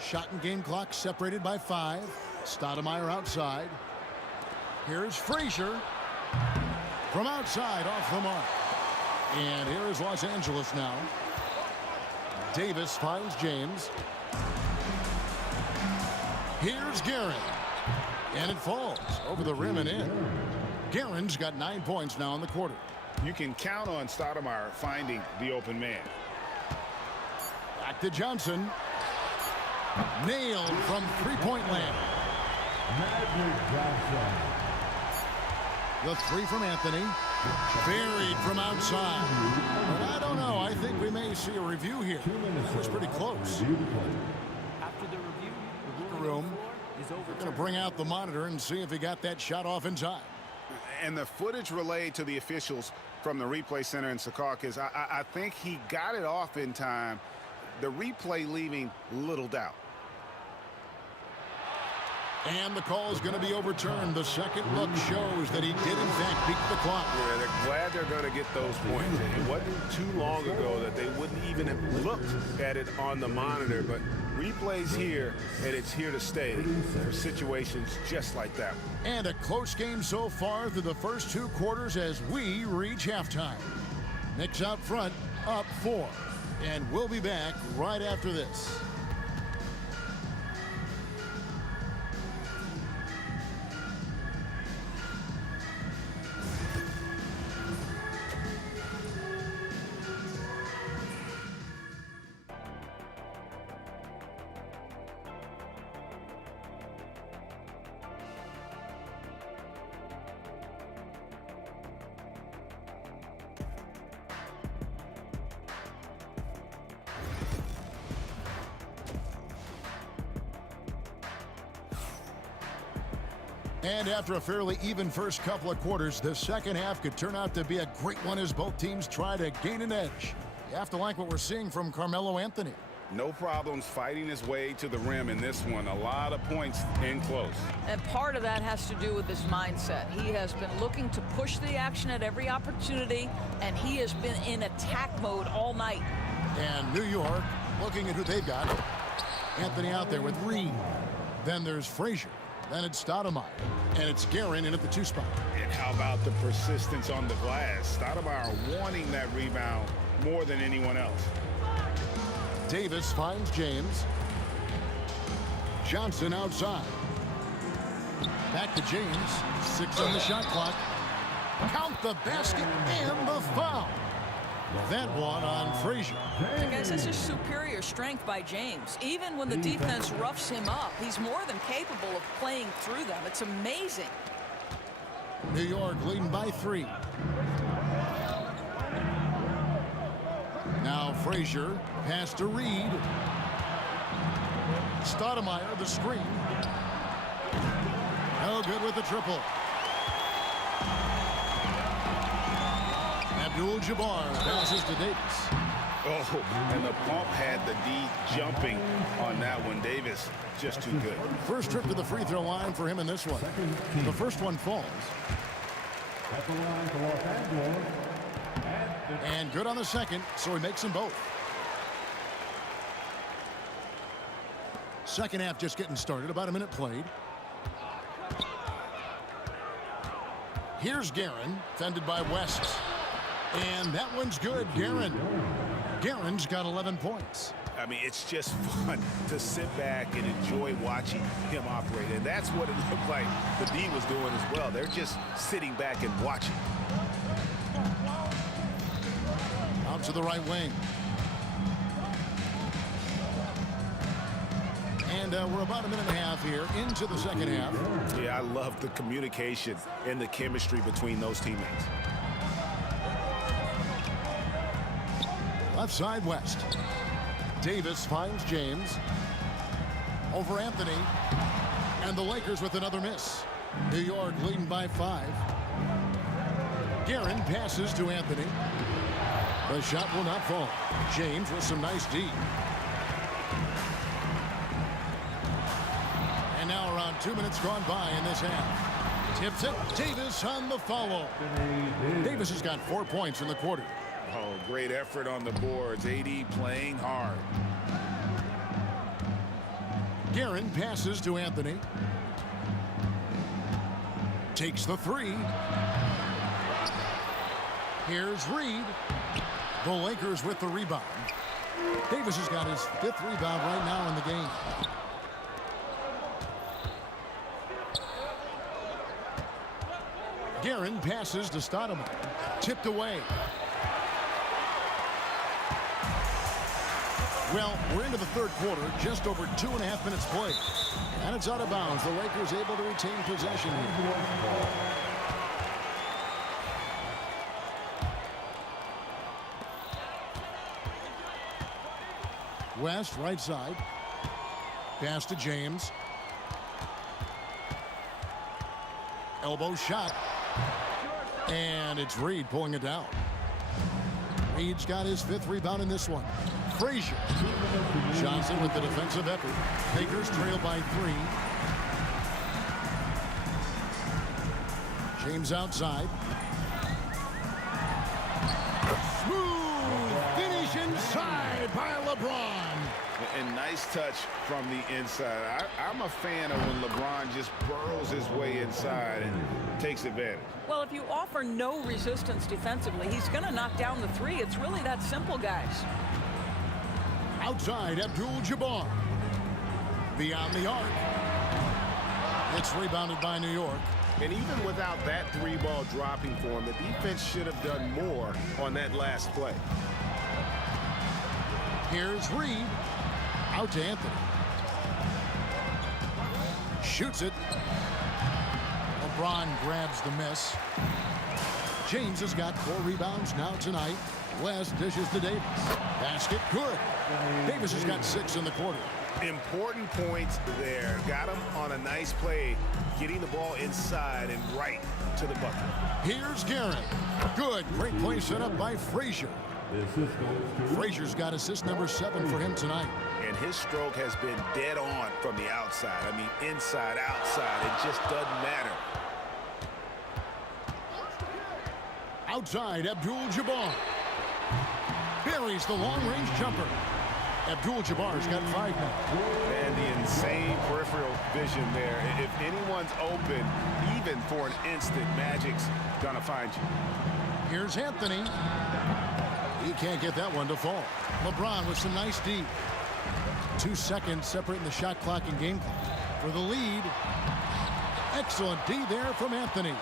Shot and game clock separated by 5. Stoudemire outside. Here's Frazier. From outside off the mark. And here is Los Angeles now. Davis finds James. Here's Guerin. And it falls over the rim and in. Guerin's got 9 points now in the quarter. You can count on Stoudemire finding the open man. Back to Johnson. Nailed from three-point land. Magic Johnson. The 3 from Anthony. Buried from outside. But I don't know. I think we may see a review here. That was pretty close. After the review, the Room. is Going to overturned. bring out the monitor and see if he got that shot off in time. And the footage relayed to the officials from the replay center in Secaucus, I think he got it off in time. The replay leaving little doubt. And the call is going to be overturned. The second look shows that he did, in fact, beat the clock. Yeah, they're glad they're going to get those points. It wasn't too long ago that they wouldn't even have looked at it on the monitor, but replays here, and it's here to stay for situations just like that. And a close game so far through the first 2 quarters as we reach halftime. Knicks out front, up 4. And we'll be back right after this. And after a fairly even first couple of quarters, the second half could turn out to be a great one as both teams try to gain an edge. You have to like what we're seeing from Carmelo Anthony. No problems fighting his way to the rim in this one. A lot of points in close. And part of that has to do with his mindset. He has been looking to push the action at every opportunity, and he has been in attack mode all night. And New York looking at who they've got. Anthony out there with Reed. Then there's Frazier. Then it's Stoudemire. And it's Guerin in at the 2 spot. And how about the persistence on the glass? Stoudemire wanting that rebound more than anyone else. Davis finds James. Johnson outside. Back to James. 6 on the shot clock. Count the basket and the foul. That one on Frazier. I guess this is superior strength by James. Even when the defense roughs him up, he's more than capable of playing through them. It's amazing. New York leading by 3. Now Frazier, pass to Reed. Stoudemire, the screen. No good with the triple. Abdul-Jabbar passes to Davis. Oh, and the pump had the D jumping on that one. Davis just too good. First trip to the free throw line for him in this one. The first one falls. At the line for Los Angeles. And good on the second, so he makes them both. Second half just getting started, about a minute played. Here's Guerin, fended by West. And that one's good, Guerin. Guerin's got 11 points. I mean, it's just fun to sit back and enjoy watching him operate. And that's what it looked like the D was doing as well. They're just sitting back and watching. Out to the right wing. And we're about a minute and a half here into the second half. Yeah, I love the communication and the chemistry between those teammates. Left side, West. Davis finds James. Over Anthony. And the Lakers with another miss. New York leading by 5. Guerin passes to Anthony. The shot will not fall. James with some nice D. And now around 2 minutes gone by in this half. Tips it. Davis on the follow. Davis has got 4 points in the quarter. Oh, great effort on the boards. AD playing hard. Guerin passes to Anthony. Takes the 3. Here's Reed. The Lakers with the rebound. Davis has got his 5th rebound right now in the game. Guerin passes to Stoudemire. Tipped away. Well, we're into the third quarter, just over 2.5 minutes played. And it's out of bounds. The Lakers able to retain possession here. West, right side. Pass to James. Elbow shot. And it's Reed pulling it down. Reed's got his 5th rebound in this one. Frazier. Johnson with the defensive effort. Lakers trail by 3. James outside. Smooth finish inside by LeBron. And nice touch from the inside. I'm a fan of when LeBron just burrows his way inside and takes advantage. Well, if you offer no resistance defensively, he's going to knock down the 3. It's really that simple, guys. Outside, Abdul-Jabbar. Beyond the arc. It's rebounded by New York. And even without that 3-ball dropping for him, the defense should have done more on that last play. Here's Reed. Out to Anthony. Shoots it. LeBron grabs the miss. James has got 4 rebounds now tonight. West dishes to Davis. Basket good. Davis has got 6 in the quarter. Important points there. Got him on a nice play, getting the ball inside and right to the bucket. Here's Guerin. Good. Great play set up by Frazier. The assist goes to Frazier's got assist number 7 for him tonight. And his stroke has been dead on from the outside. I mean, inside, outside, it just doesn't matter. Outside, Abdul-Jabbar. Buries the long-range jumper. Abdul-Jabbar's got 5 now. And the insane peripheral vision there. If anyone's open, even for an instant, Magic's gonna find you. Here's Anthony. He can't get that one to fall. LeBron with some nice D. 2 seconds separating the shot clock and game clock. For the lead. Excellent D there from Anthony.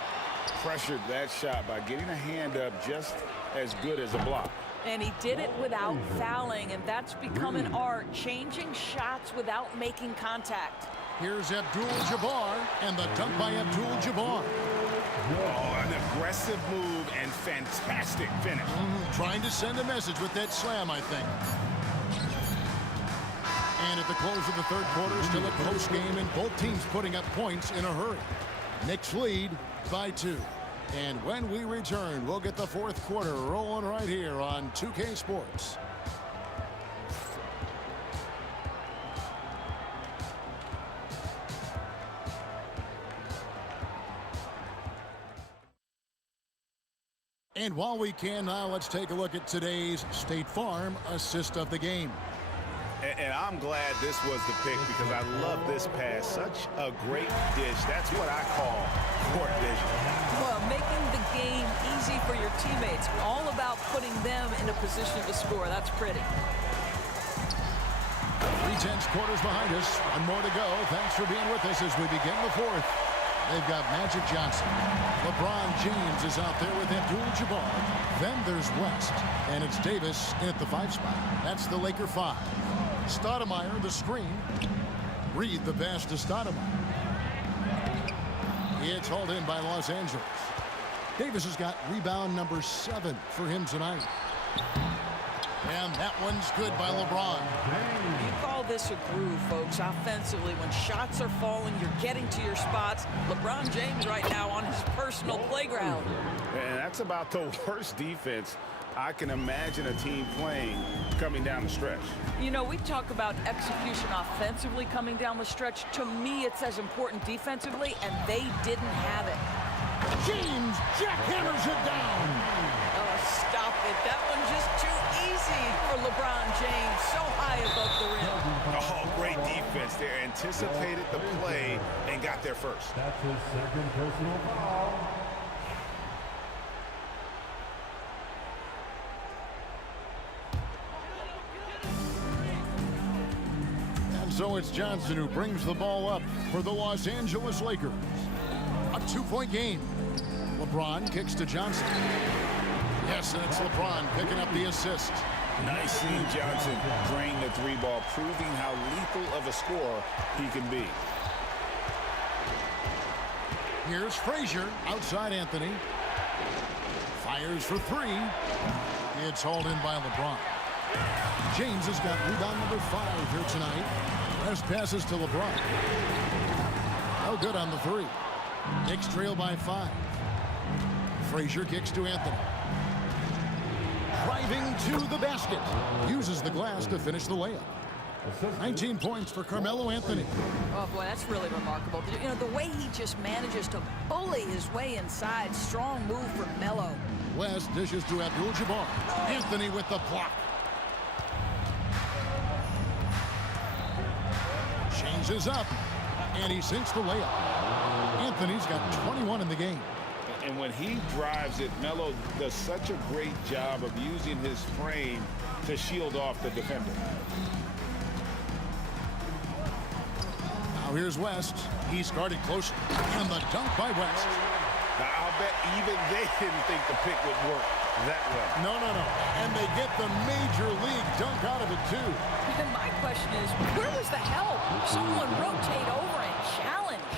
Pressured that shot by getting a hand up just as good as a block. And he did it without fouling, and that's become an art, changing shots without making contact. Here's Abdul-Jabbar, and the dunk by Abdul-Jabbar. Oh, an aggressive move and fantastic finish. Trying to send a message with that slam, I think. And at the close of the third quarter, still a close game, and both teams putting up points in a hurry. Knicks lead by 2. And when we return, we'll get the fourth quarter rolling right here on 2K Sports. And while we can now, let's take a look at today's State Farm assist of the game. And I'm glad this was the pick because I love this pass. Such a great dish. That's what I call court vision. Well, making the game easy for your teammates. All about putting them in a position to score. That's pretty. 3/10 quarters behind us. One more to go. Thanks for being with us as we begin the fourth. They've got Magic Johnson. LeBron James is out there with Abdul-Jabbar. Then there's West. And it's Davis in at the 5 spot. That's the Laker 5. Stoudemire, the screen. Reed, the pass to Stoudemire. It's hauled in by Los Angeles. Davis has got rebound number 7 for him tonight. And that one's good by LeBron. You call this a groove, folks. Offensively, when shots are falling, you're getting to your spots. LeBron James right now on his personal playground. And that's about the worst defense I can imagine a team playing coming down the stretch. You know, we talk about execution offensively coming down the stretch. To me, it's as important defensively, and they didn't have it. James jackhammers it down. Oh, stop it. That one's just too easy for LeBron James. So high above the rim. Oh, great defense there. Anticipated the play and got there first. That's his second personal foul. So it's Johnson who brings the ball up for the Los Angeles Lakers. A 2-point game. LeBron kicks to Johnson. Yes, and it's LeBron picking up the assist. Nice seeing Johnson drain the 3 ball, proving how lethal of a scorer he can be. Here's Frazier outside Anthony. Fires for 3. It's hauled in by LeBron. James has got rebound number 5 here tonight. Last passes to LeBron. No good on the 3. Knicks trail by 5. Frazier kicks to Anthony. Driving to the basket. Uses the glass to finish the layup. 19 points for Carmelo Anthony. Oh, boy, that's really remarkable. You know, the way he just manages to bully his way inside. Strong move for Melo. West dishes to Abdul-Jabbar. Anthony with the block. Changes up, and he sinks the layup. Anthony's got 21 in the game. And when he drives it, Melo does such a great job of using his frame to shield off the defender. Now here's West. He's guarded close, and the dunk by West. Now, I'll bet even they didn't think the pick would work that well. No. And they get the major league dunk out of it, too. And my question is, where was the help? Someone rotate over and challenge.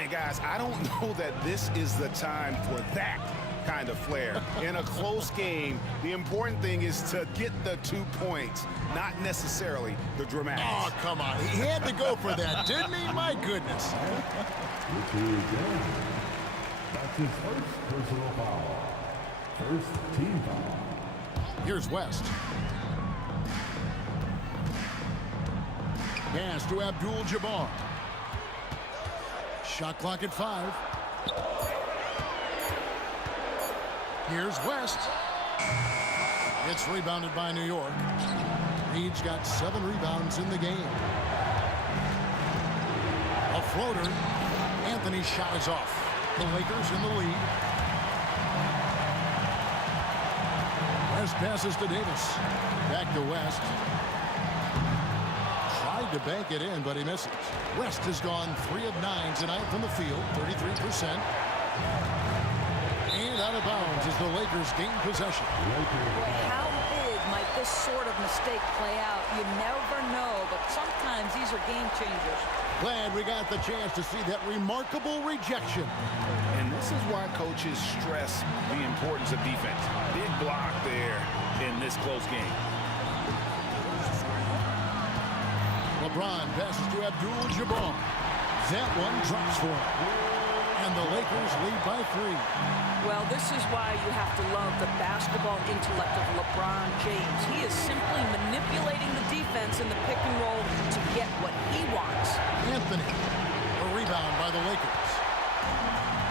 And guys, I don't know that this is the time for that kind of flair. In a close game, the important thing is to get the 2 points, not necessarily the dramatics. Oh, come on. He had to go for that, didn't he? My goodness. That's his first personal foul. First team foul. Here's West. Pass to Abdul-Jabbar. Shot clock at 5. Here's West. It's rebounded by New York. Reed's got 7 rebounds in the game. A floater. Anthony's shot is off. The Lakers in the lead. West passes to Davis. Back to West. Tried to bank it in, but he misses. West has gone 3 of 9 tonight from the field, 33%. And out of bounds as the Lakers gain possession. How big might this sort of mistake play out? You never know, but sometimes these are game changers. Glad we got the chance to see that remarkable rejection. And this is why coaches stress the importance of defense. Big block there in this close game. LeBron passes to Abdul-Jabbar. That one drops for him. And the Lakers lead by 3. Well, this is why you have to love the basketball intellect of LeBron James. He is simply manipulating the defense in the pick and roll to get what he wants. Anthony, a rebound by the Lakers.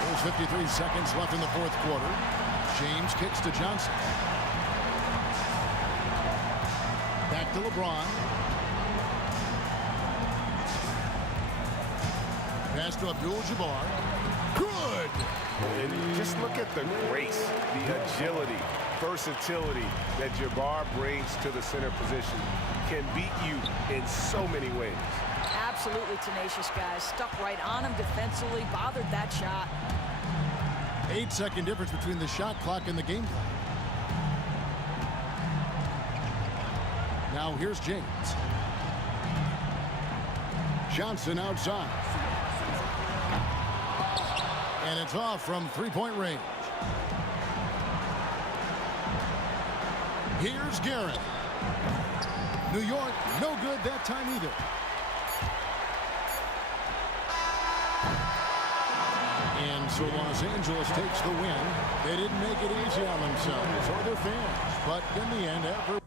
There's 53 seconds left in the 4th quarter. James kicks to Johnson. Back to LeBron. Pass to Abdul-Jabbar. Good! And just look at the grace, the agility, versatility that Jabbar brings to the center position. Can beat you in so many ways. Absolutely tenacious, guys. Stuck right on him defensively, bothered that shot. 8-second difference between the shot clock and the game clock. Now here's James. Johnson outside. And it's off from 3-point range. Here's Garrett. New York, no good that time either. And so Los Angeles takes the win. They didn't make it easy on themselves or their fans, but in the end, after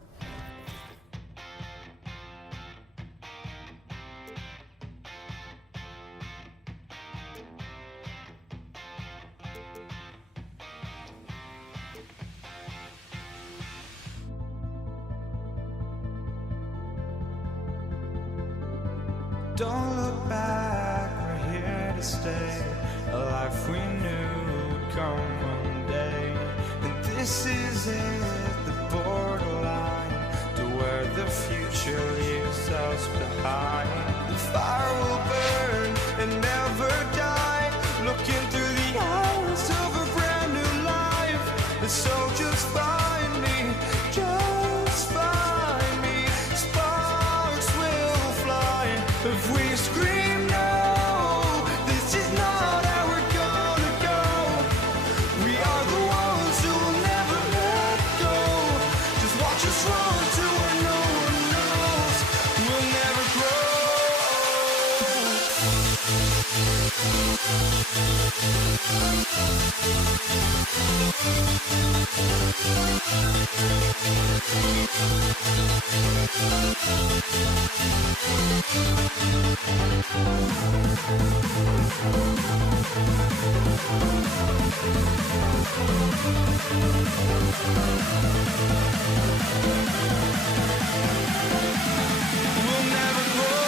Don't look back, we're here to stay. A life we knew would come one day. And this is it, the borderline to where the future leaves us behind. The fire will burn and never die. Looking through the eyes of a brand new life. And so just find me, just find me. Sparks will fly if we scream no. This is not how we're gonna go. We are the ones who will never let go. Just watch us run to where no one knows. We'll never grow. We'll never grow.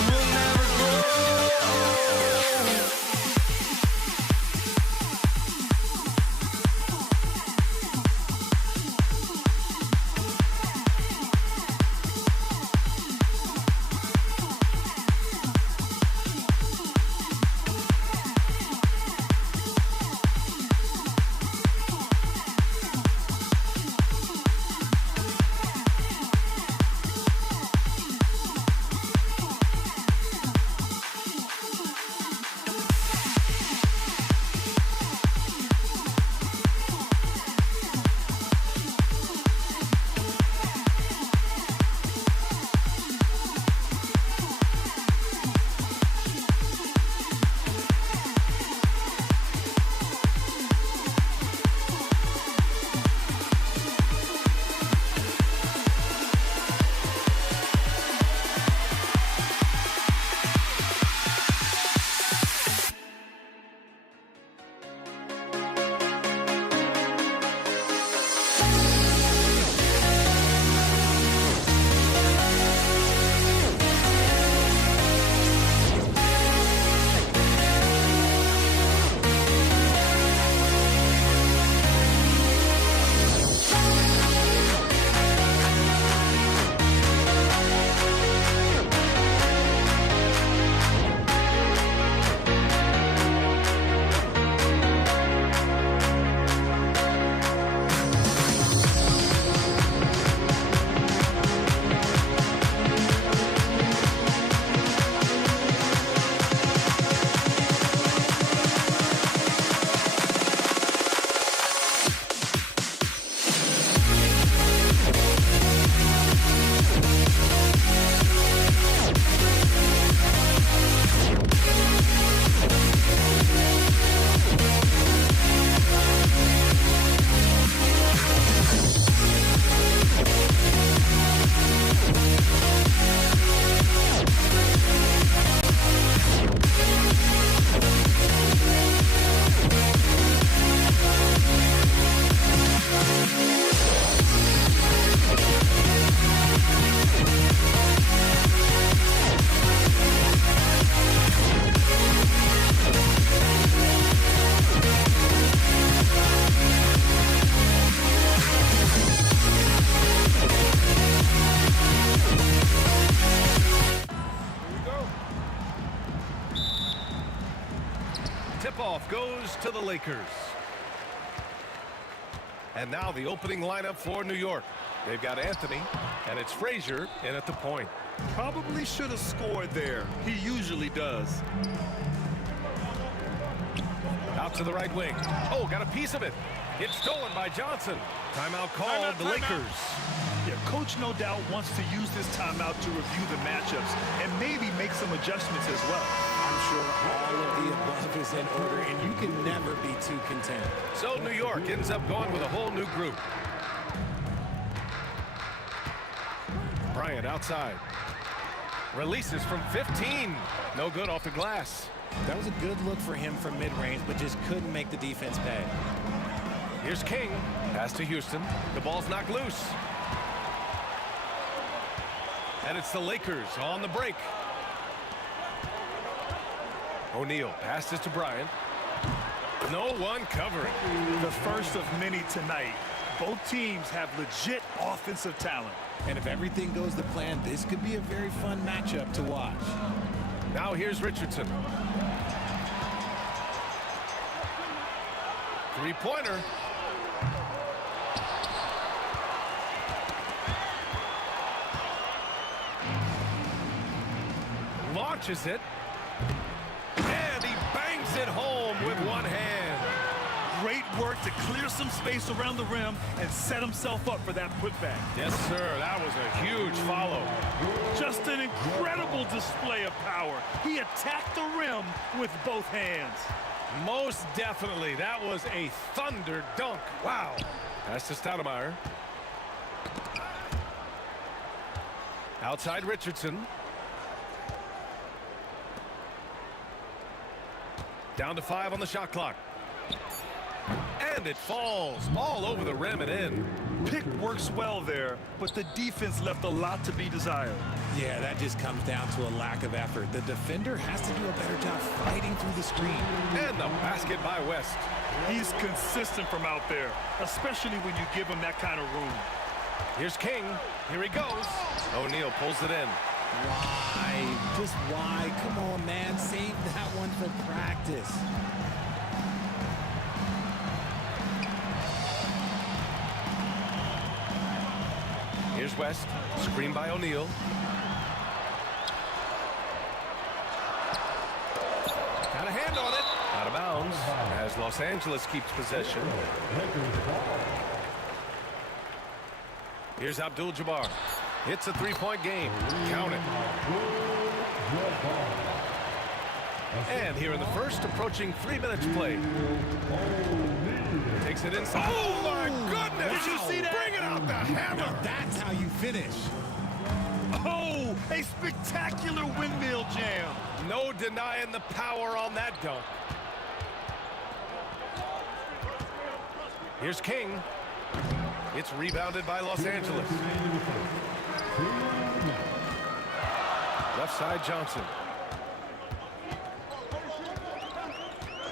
We'll never grow. tip-off goes to the Lakers. And now the opening lineup for New York. They've got Anthony, and it's Frazier in at the point. Probably should have scored there. He usually does. Out to the right wing. Oh, got a piece of it. It's stolen by Johnson. Timeout called, the Lakers. Yeah, coach no doubt wants to use this timeout to review the matchups and maybe make some adjustments as well. I'm sure all of the above is in order, and you can never be too content. So New York ends up going with a whole new group. Bryant outside. Releases from 15. No good off the glass. That was a good look for him from mid-range, but just couldn't make the defense pay. Here's King. Pass to Houston. The ball's knocked loose. And it's the Lakers on the break. O'Neal passes to Bryant. No one covering. The first of many tonight. Both teams have legit offensive talent. And if everything goes to plan, this could be a very fun matchup to watch. Now here's Richardson. Three-pointer. Launches it. And he bangs it home with one hand. Great work to clear some space around the rim and set himself up for that putback. Yes, sir. That was a huge follow. Just an incredible display of power. He attacked the rim with both hands. Most definitely. That was a thunder dunk. Wow. Pass to Stoudemire. Outside Richardson. Down to 5 on the shot clock. And it falls all over the rim and in. Pick works well there, but the defense left a lot to be desired. Yeah, that just comes down to a lack of effort. The defender has to do a better job fighting through the screen. And the basket by West. He's consistent from out there, especially when you give him that kind of room. Here's King. Here he goes. O'Neal pulls it in. Why? Just why? Come on, man. Save that one for practice. Here's West. Screen by O'Neal. Got a hand on it. Out of bounds as Los Angeles keeps possession. Here's Abdul-Jabbar. It's a three-point game. Count it. And here in the first, approaching 3 minutes played. Takes it inside. Oh, my goodness! Did you see that? Bring it out the hammer! Now that's how you finish. Oh, a spectacular windmill jam. No denying the power on that dunk. Here's King. It's rebounded by Los Angeles. Left side, Johnson.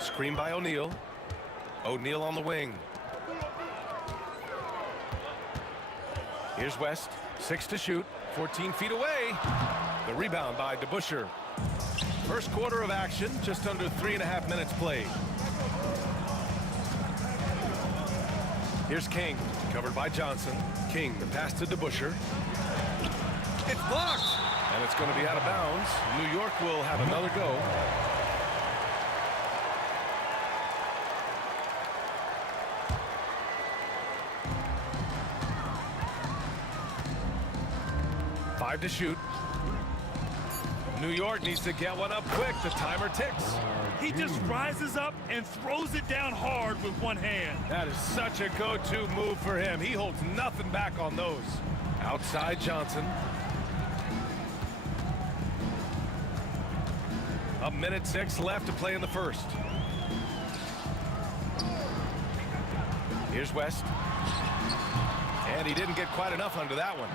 Screen by O'Neal. O'Neal on the wing. Here's West. 6 to shoot. 14 feet away. The rebound by DeBusschere. First quarter of action, just under 3.5 minutes played. Here's King, covered by Johnson. King, the pass to DeBusschere. It's blocked, and it's going to be out of bounds. New York will have another go. Five to shoot. New York needs to get one up quick. The timer ticks. He just rises up and throws it down hard with one hand. That is such a go-to move for him. He holds nothing back on those. Outside Johnson. A minute 6 left to play in the first. Here's West. And he didn't get quite enough under that one.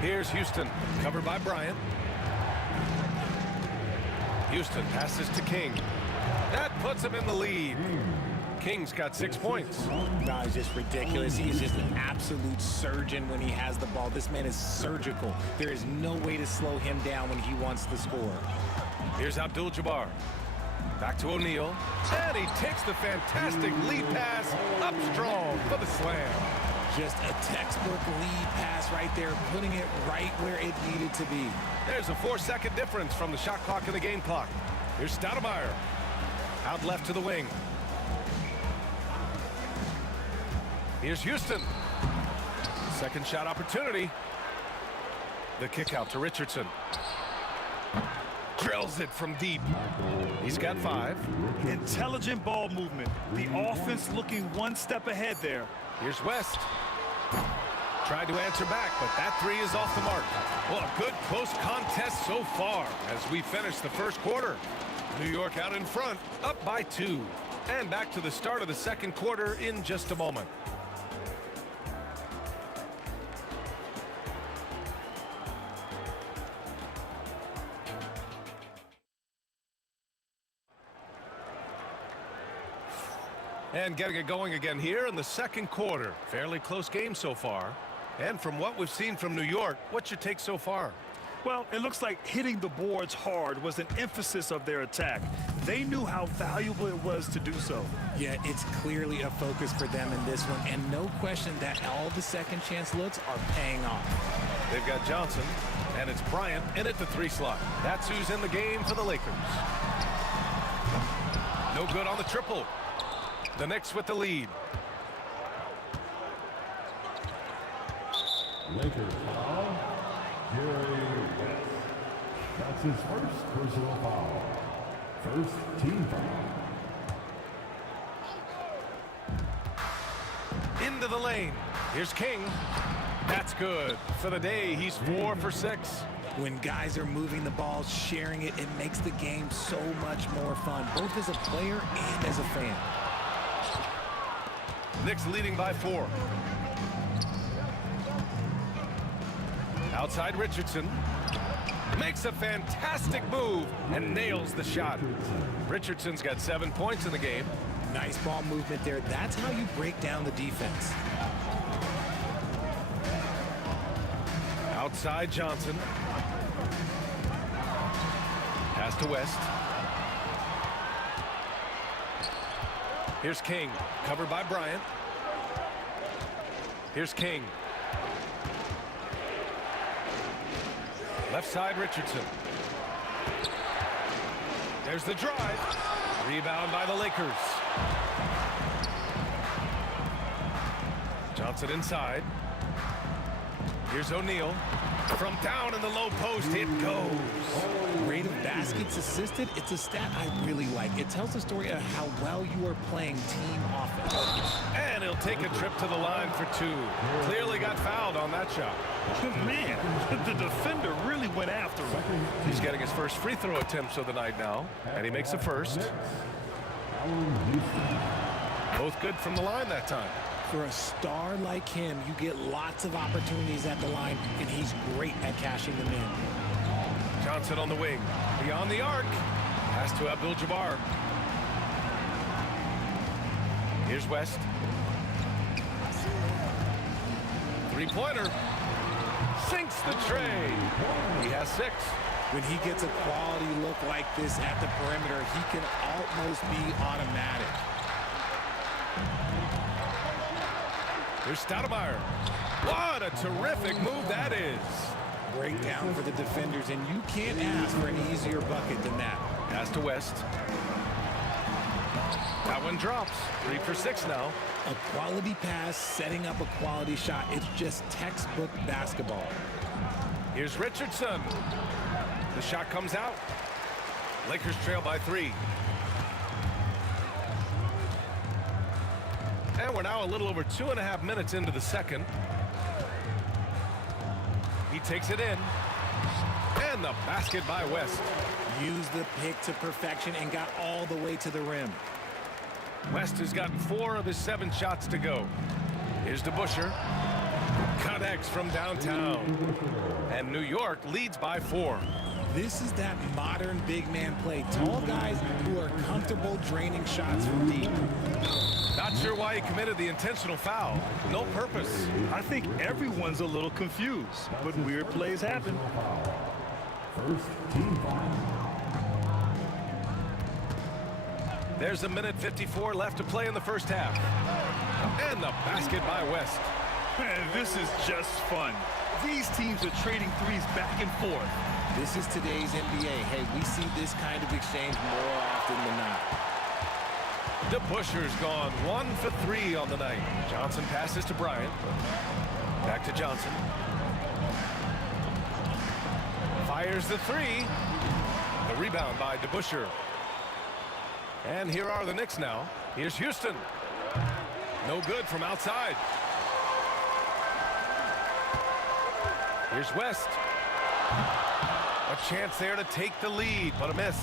Here's Houston, covered by Bryant. Houston passes to King. That puts him in the lead. King's got 6 points. No, it's just ridiculous. He's just an absolute surgeon when he has the ball. This man is surgical. There is no way to slow him down when he wants to score. Here's Abdul-Jabbar. Back to O'Neal. And he takes the fantastic lead pass up strong for the slam. Just a textbook lead pass right there, putting it right where it needed to be. There's a 4-second difference from the shot clock and the game clock. Here's Stoudemire. Out left to the wing. Here's Houston. Second shot opportunity. The kick out to Richardson. Drills it from deep. He's got 5. Intelligent ball movement. The offense looking one step ahead there. Here's West. Tried to answer back, but that 3 is off the mark. Well, a good close contest so far as we finish the first quarter. New York out in front, up by 2. And back to the start of the second quarter in just a moment. And getting it going again here in the second quarter. Fairly close game so far. And from what we've seen from New York, what's your take so far? Well, it looks like hitting the boards hard was an emphasis of their attack. They knew how valuable it was to do so. Yeah, it's clearly a focus for them in this one, and no question that all the second chance looks are paying off. They've got Johnson, and it's Bryant in at the 3 slot. That's who's in the game for the Lakers. No good on the triple. The Knicks with the lead. Lakers foul. Jerry West. That's his first personal foul. First team foul. Into the lane. Here's King. That's good. For the day, he's 4 for 6. When guys are moving the ball, sharing it, it makes the game so much more fun, both as a player and as a fan. Knicks leading by 4. Outside Richardson. Makes a fantastic move and nails the shot. Richardson's got 7 points in the game. Nice ball movement there. That's how you break down the defense. Outside Johnson. Pass to West. Here's King, covered by Bryant. Here's King. Left side Richardson. There's the drive. Rebound by the Lakers. Johnson inside. Here's O'Neal. From down in the low post, it goes. Rate of baskets assisted, it's a stat I really like. It tells the story of how well you are playing team offense. And he'll take a trip to the line for 2. Clearly got fouled on that shot. Man, the defender really went after him. He's getting his first free throw attempts of the night now, and he makes the first. Both good from the line that time. For a star like him, you get lots of opportunities at the line, and he's great at cashing them in. Johnson on the wing. Beyond the arc. Pass to Abdul-Jabbar. Here's West. Three-pointer. Sinks the tray. He has 6. When he gets a quality look like this at the perimeter, he can almost be automatic. Here's Stoudemire. What a terrific move that is. Breakdown for the defenders, and you can't ask for an easier bucket than that. Pass to West. That one drops. 3 for 6 now. A quality pass, setting up a quality shot. It's just textbook basketball. Here's Richardson. The shot comes out. Lakers trail by 3. And we're now a little over 2.5 minutes into the second. He takes it in. And the basket by West. Used the pick to perfection and got all the way to the rim. West has gotten 4 of his 7 shots to go. Here's DeBusschere. Connects from downtown. And New York leads by 4. This is that modern big man play. Tall guys who are comfortable draining shots from deep. Not sure why he committed the intentional foul. No purpose. I think everyone's a little confused, but weird plays happen. First team foul. There's 1:54 left to play in the first half. And the basket by West. Man, this is just fun. These teams are trading threes back and forth. This is today's NBA. Hey, we see this kind of exchange more often than not. DeBuscher's gone 1 for 3 on the night. Johnson passes to Bryant. Back to Johnson. Fires the three. The rebound by DeBuscher. And here are the Knicks now. Here's Houston. No good from outside. Here's West. A chance there to take the lead, but a miss.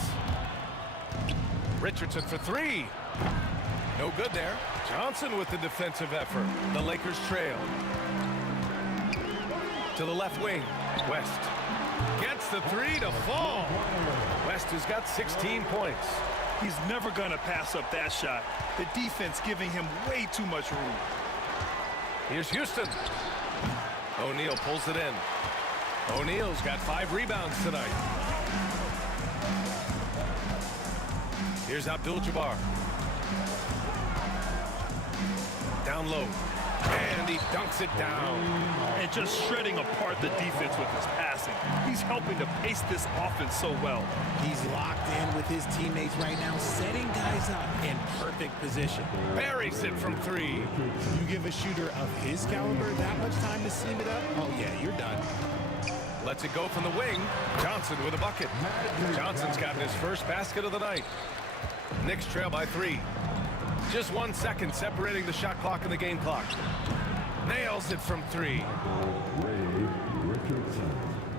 Richardson for three. No good there. Johnson with the defensive effort. The Lakers trail. To the left wing. West gets the three to fall. West has got 16 points. He's never going to pass up that shot. The defense giving him way too much room. Here's Houston. O'Neal pulls it in. O'Neal's got 5 rebounds tonight. Here's Abdul-Jabbar. Down low. And he dunks it down. And just shredding apart the defense with his passing. He's helping to pace this offense so well. He's locked in with his teammates right now, setting guys up in perfect position. Buries it from 3. You give a shooter of his caliber that much time to seam it up, oh yeah, you're done. Lets it go from the wing. Johnson with a bucket. Johnson's gotten his first basket of the night. Knicks trail by 3. Just 1 second separating the shot clock and the game clock. Nails it from 3.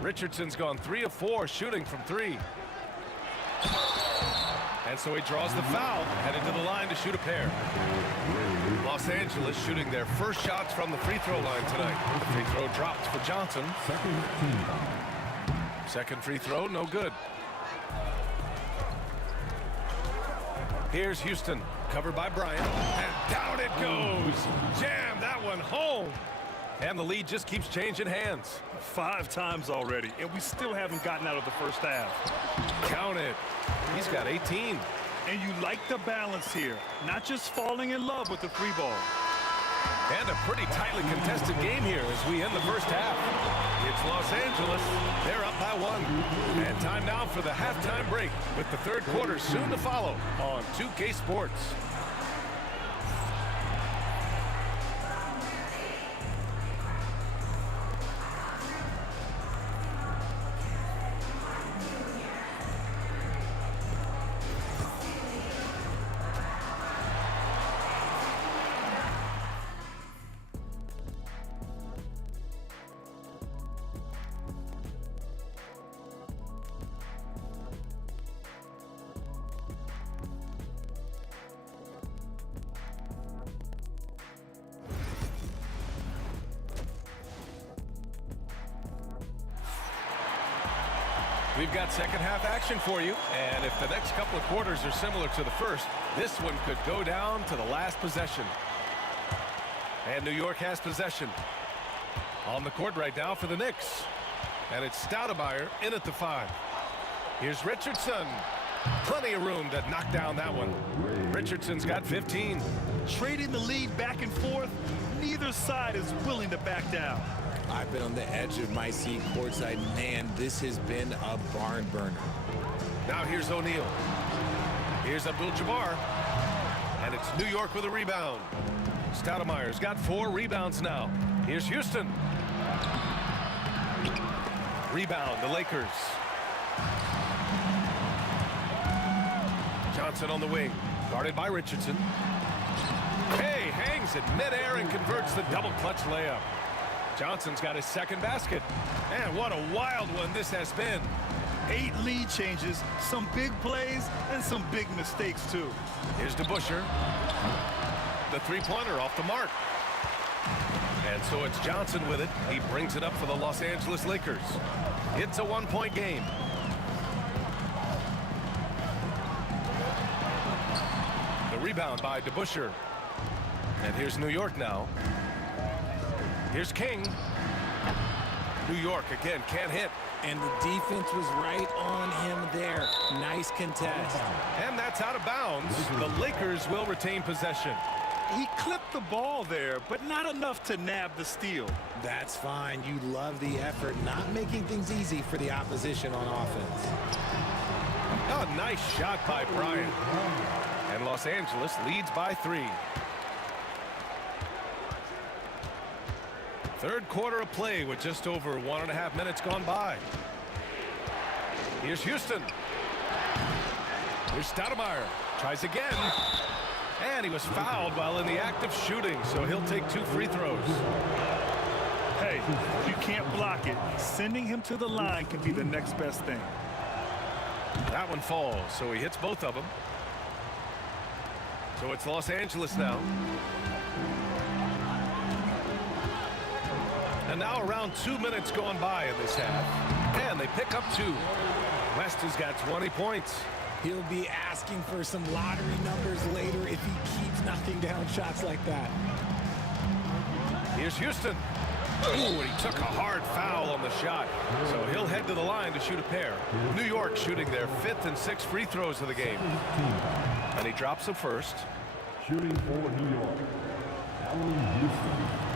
Richardson's gone 3 of 4 shooting from 3. And so he draws the foul, headed to the line to shoot a pair. Los Angeles shooting their first shots from the free throw line tonight. The free throw dropped for Johnson. Second free throw, no good. Here's Houston, covered by Bryant, and down it goes. Jam that one home. And the lead just keeps changing hands. 5 times already, and we still haven't gotten out of the first half. Count it. He's got 18. And you like the balance here, not just falling in love with the free ball. And a pretty tightly contested game here as we end the first half. It's Los Angeles. They're up by 1. And time now for the halftime break with the third quarter soon to follow on 2K Sports. We've got second half action for you, and if the next couple of quarters are similar to the first, this one could go down to the last possession. And New York has possession. On the court right now for the Knicks. And it's Stoudemire in at the 5. Here's Richardson. Plenty of room to knock down that one. Richardson's got 15. Trading the lead back and forth, neither side is willing to back down. I've been on the edge of my seat courtside. Man, this has been a barn burner. Now here's O'Neal. Here's Abdul-Jabbar. And it's New York with a rebound. Stoudemire's got 4 rebounds now. Here's Houston. Rebound, the Lakers. Johnson on the wing, guarded by Richardson. Hey, hangs it midair and converts the double clutch layup. Johnson's got his second basket. And what a wild one this has been. 8 lead changes, some big plays, and some big mistakes, too. Here's DeBuscher. The three-pointer off the mark. And so it's Johnson with it. He brings it up for the Los Angeles Lakers. It's a 1-point game. rebound by DeBusschere. And here's New York now. Here's King. New York again can't hit. And the defense was right on him there. Nice contest. And that's out of bounds. The Lakers will retain possession. He clipped the ball there, but not enough to nab the steal. That's fine. You love the effort, not making things easy for the opposition on offense. Oh, nice shot by Bryant. And Los Angeles leads by 3. Third quarter of play with just over 1.5 minutes gone by. Here's Houston. Here's Stoudemire. Tries again. And he was fouled while in the act of shooting, so he'll take 2 free throws. Hey, you can't block it. Sending him to the line can be the next best thing. That one falls, so he hits both of them. So it's Los Angeles now. And now around 2 minutes gone by in this half. And they pick up 2. West has got 20 points. He'll be asking for some lottery numbers later if he keeps knocking down shots like that. Here's Houston. Ooh, and he took a hard foul on the shot. So he'll head to the line to shoot a pair. New York shooting their 5th and 6th free throws of the game. And he drops them first. Shooting for New York, Allen Houston.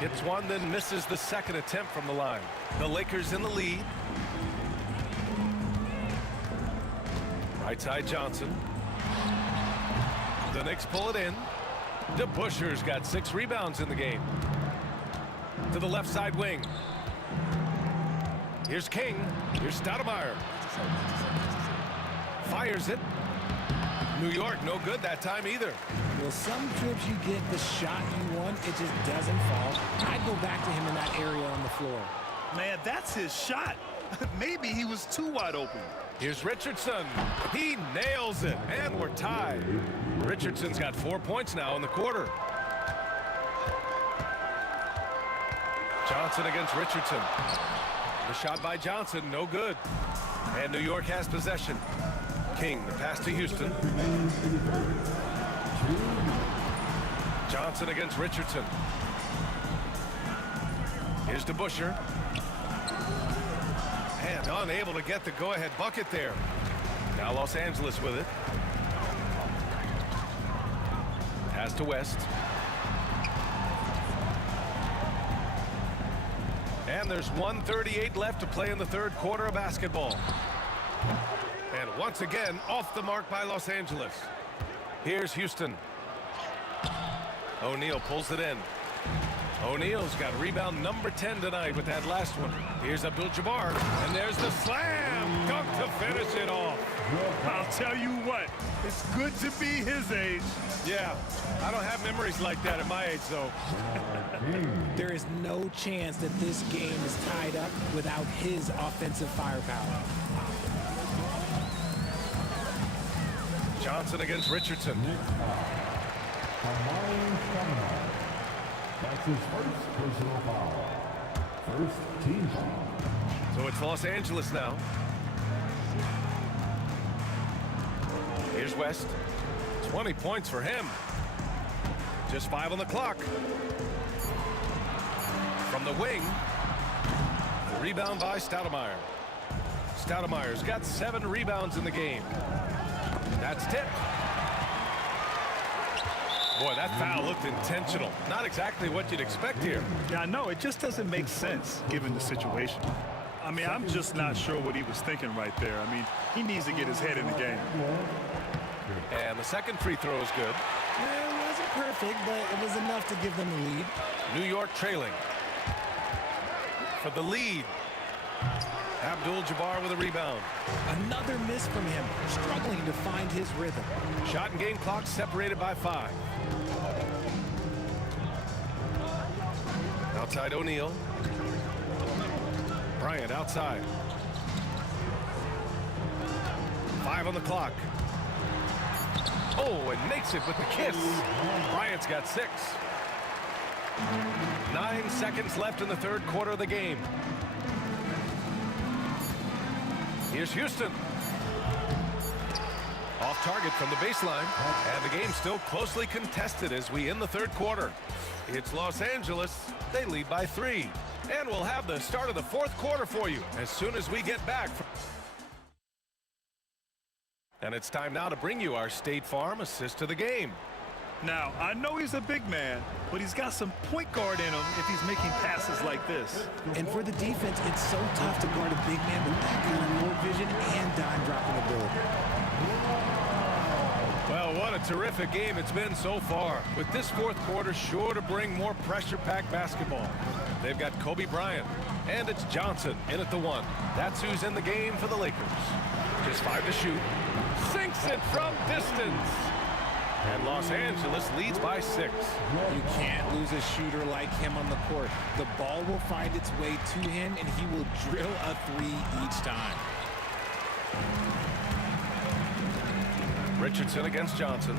Hits one, then misses the second attempt from the line. The Lakers in the lead. Right side Johnson. The Knicks pull it in. DeBusschere's got 6 rebounds in the game. To the left side wing. Here's King. Here's Stoudemire. Fires it. New York no good that time either. Well, some trips you get the shot you want, it just doesn't fall. I'd go back to him in that area on the floor. Man, that's his shot. Maybe he was too wide open. Here's Richardson. He nails it, and we're tied. Richardson's got 4 points now in the quarter. Johnson against Richardson. The shot by Johnson, no good. And New York has possession. King, the pass to Houston. Johnson against Richardson. Here's DeBusschere. And unable to get the go-ahead bucket there. Now Los Angeles with it. Pass to West. And there's 1:38 left to play in the third quarter of basketball. And once again, off the mark by Los Angeles. Here's Houston. O'Neal pulls it in. O'Neal's got rebound number 10 tonight with that last one. Here's Abdul-Jabbar, and there's the slam dunk to finish it off. I'll tell you what, it's good to be his age. Yeah, I don't have memories like that at my age, though. There is no chance that this game is tied up without his offensive firepower. Johnson against Richardson. That's his first personal foul. First team foul. So it's Los Angeles now. Here's West. 20 points for him. Just 5 on the clock. From the wing. The rebound by Stoudemire. Stoudemire's got 7 rebounds in the game. That's tipped. Boy, that foul looked intentional. Not exactly what you'd expect here. Yeah, I know. It just doesn't make sense given the situation. I mean, I'm just not sure what he was thinking right there. I mean, he needs to get his head in the game. And the second free throw is good. Well, it wasn't perfect, but it was enough to give them the lead. New York trailing. For the lead. Abdul-Jabbar with a rebound. Another miss from him, struggling to find his rhythm. Shot and game clock separated by 5. Outside O'Neal. Bryant outside. 5 on the clock. Oh, and makes it with the kiss. Bryant's got 6. 9 seconds left in the third quarter of the game. Here's Houston. Off target from the baseline. And the game's still closely contested as we end the third quarter. It's Los Angeles. They lead by 3. And we'll have the start of the fourth quarter for you as soon as we get back. And it's time now to bring you our State Farm assist to the game. Now, I know he's a big man, but he's got some point guard in him if he's making passes like this. And for the defense, it's so tough to guard a big man with that kind of court vision and dime dropping ability. Well, what a terrific game it's been so far, with this fourth quarter sure to bring more pressure-packed basketball. They've got Kobe Bryant, and it's Johnson in at the 1. That's who's in the game for the Lakers. Just 5 to shoot. Sinks it from distance. And Los Angeles leads by 6. You can't lose a shooter like him on the court. The ball will find its way to him, and he will drill a 3 each time. Richardson against Johnson.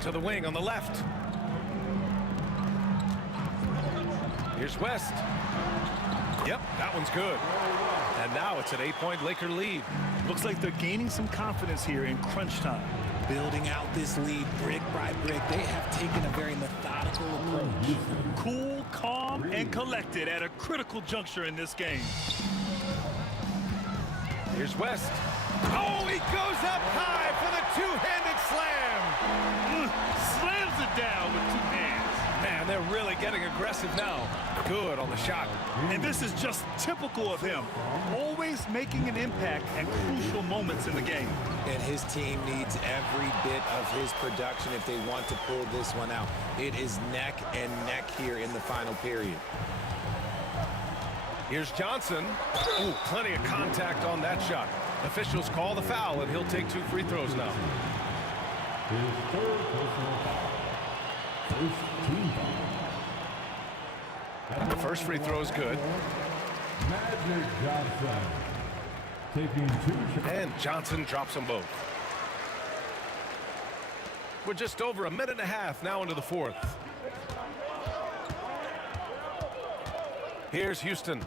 To the wing on the left. Here's West. Yep, that one's good. And now it's an 8-point Laker lead. Looks like they're gaining some confidence here in crunch time. Building out this lead brick by brick. They have taken a very methodical approach. Cool, calm, and collected at a critical juncture in this game. Here's West. Oh, he goes up high for the two-handed slam. Slams it down with 2 hands. Man, they're really getting aggressive now. Good on the shot. And this is just typical of him. Always making an impact at crucial moments in the game. And his team needs every bit of his production if they want to pull this one out. It is neck and neck here in the final period. Here's Johnson. Ooh, plenty of contact on that shot. Officials call the foul, and he'll take 2 free throws now. His third personal foul. First team foul. The first free throw is good. Magic Johnson taking 2 shots. And Johnson drops them both. We're just over a minute and a half now into the fourth. Here's Houston.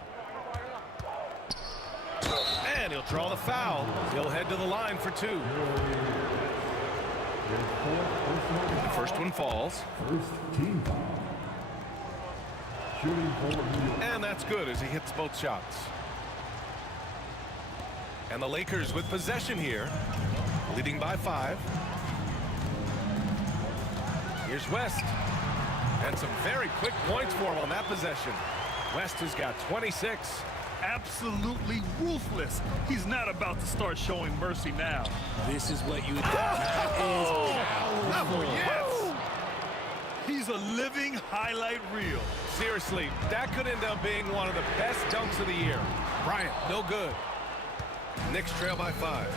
And he'll draw the foul. He'll head to the line for 2. The first one falls. First team foul. Shooting forward. And that's good as he hits both shots. And the Lakers with possession here, leading by 5. Here's West. And some very quick points for him on that possession. West has got 26. Absolutely ruthless. He's not about to start showing mercy now. This is what you think. That is powerful. Yes! He's a living highlight reel. Seriously, that could end up being one of the best dunks of the year. Bryant, no good. Knicks trail by 5.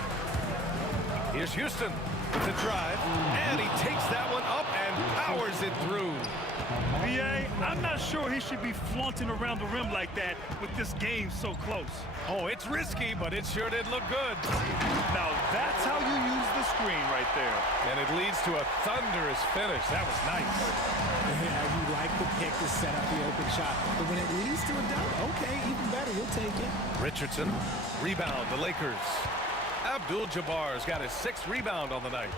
Here's Houston with the drive, and he takes that one up and powers it through. B.A., I'm not sure he should be flaunting around the rim like that with this game so close. Oh, it's risky, but it sure did look good. Now, that's how you use the screen right there. And it leads to a thunderous finish. That was nice. Yeah, you like the pick to set up the open shot. But when it leads to a dunk, okay, even better, you'll take it. Richardson, rebound, the Lakers. Abdul-Jabbar's got his 6th rebound on the night.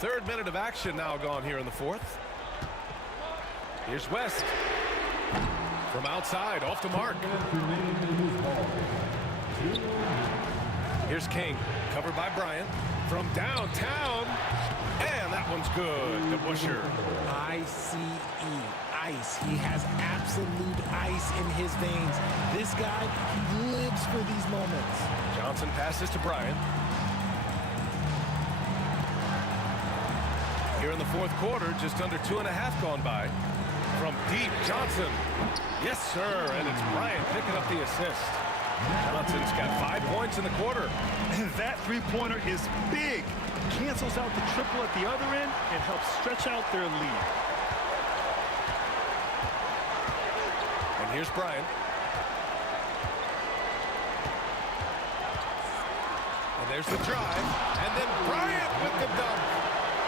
3rd minute of action now gone here in the 4th. Here's West. From outside, off to Mark. Here's King, covered by Bryant. From downtown, and that one's good to Busher. I-C-E, ice. He has absolute ice in his veins. This guy lives for these moments. Johnson passes to Bryant. Here in the fourth quarter, just under 2.5 gone by. From deep, Johnson. Yes, sir, and it's Bryant picking up the assist. Johnson's got 5 points in the quarter. And that three-pointer is big. Cancels out the triple at the other end and helps stretch out their lead. And here's Bryant. And there's the drive. And then Bryant with the dunk.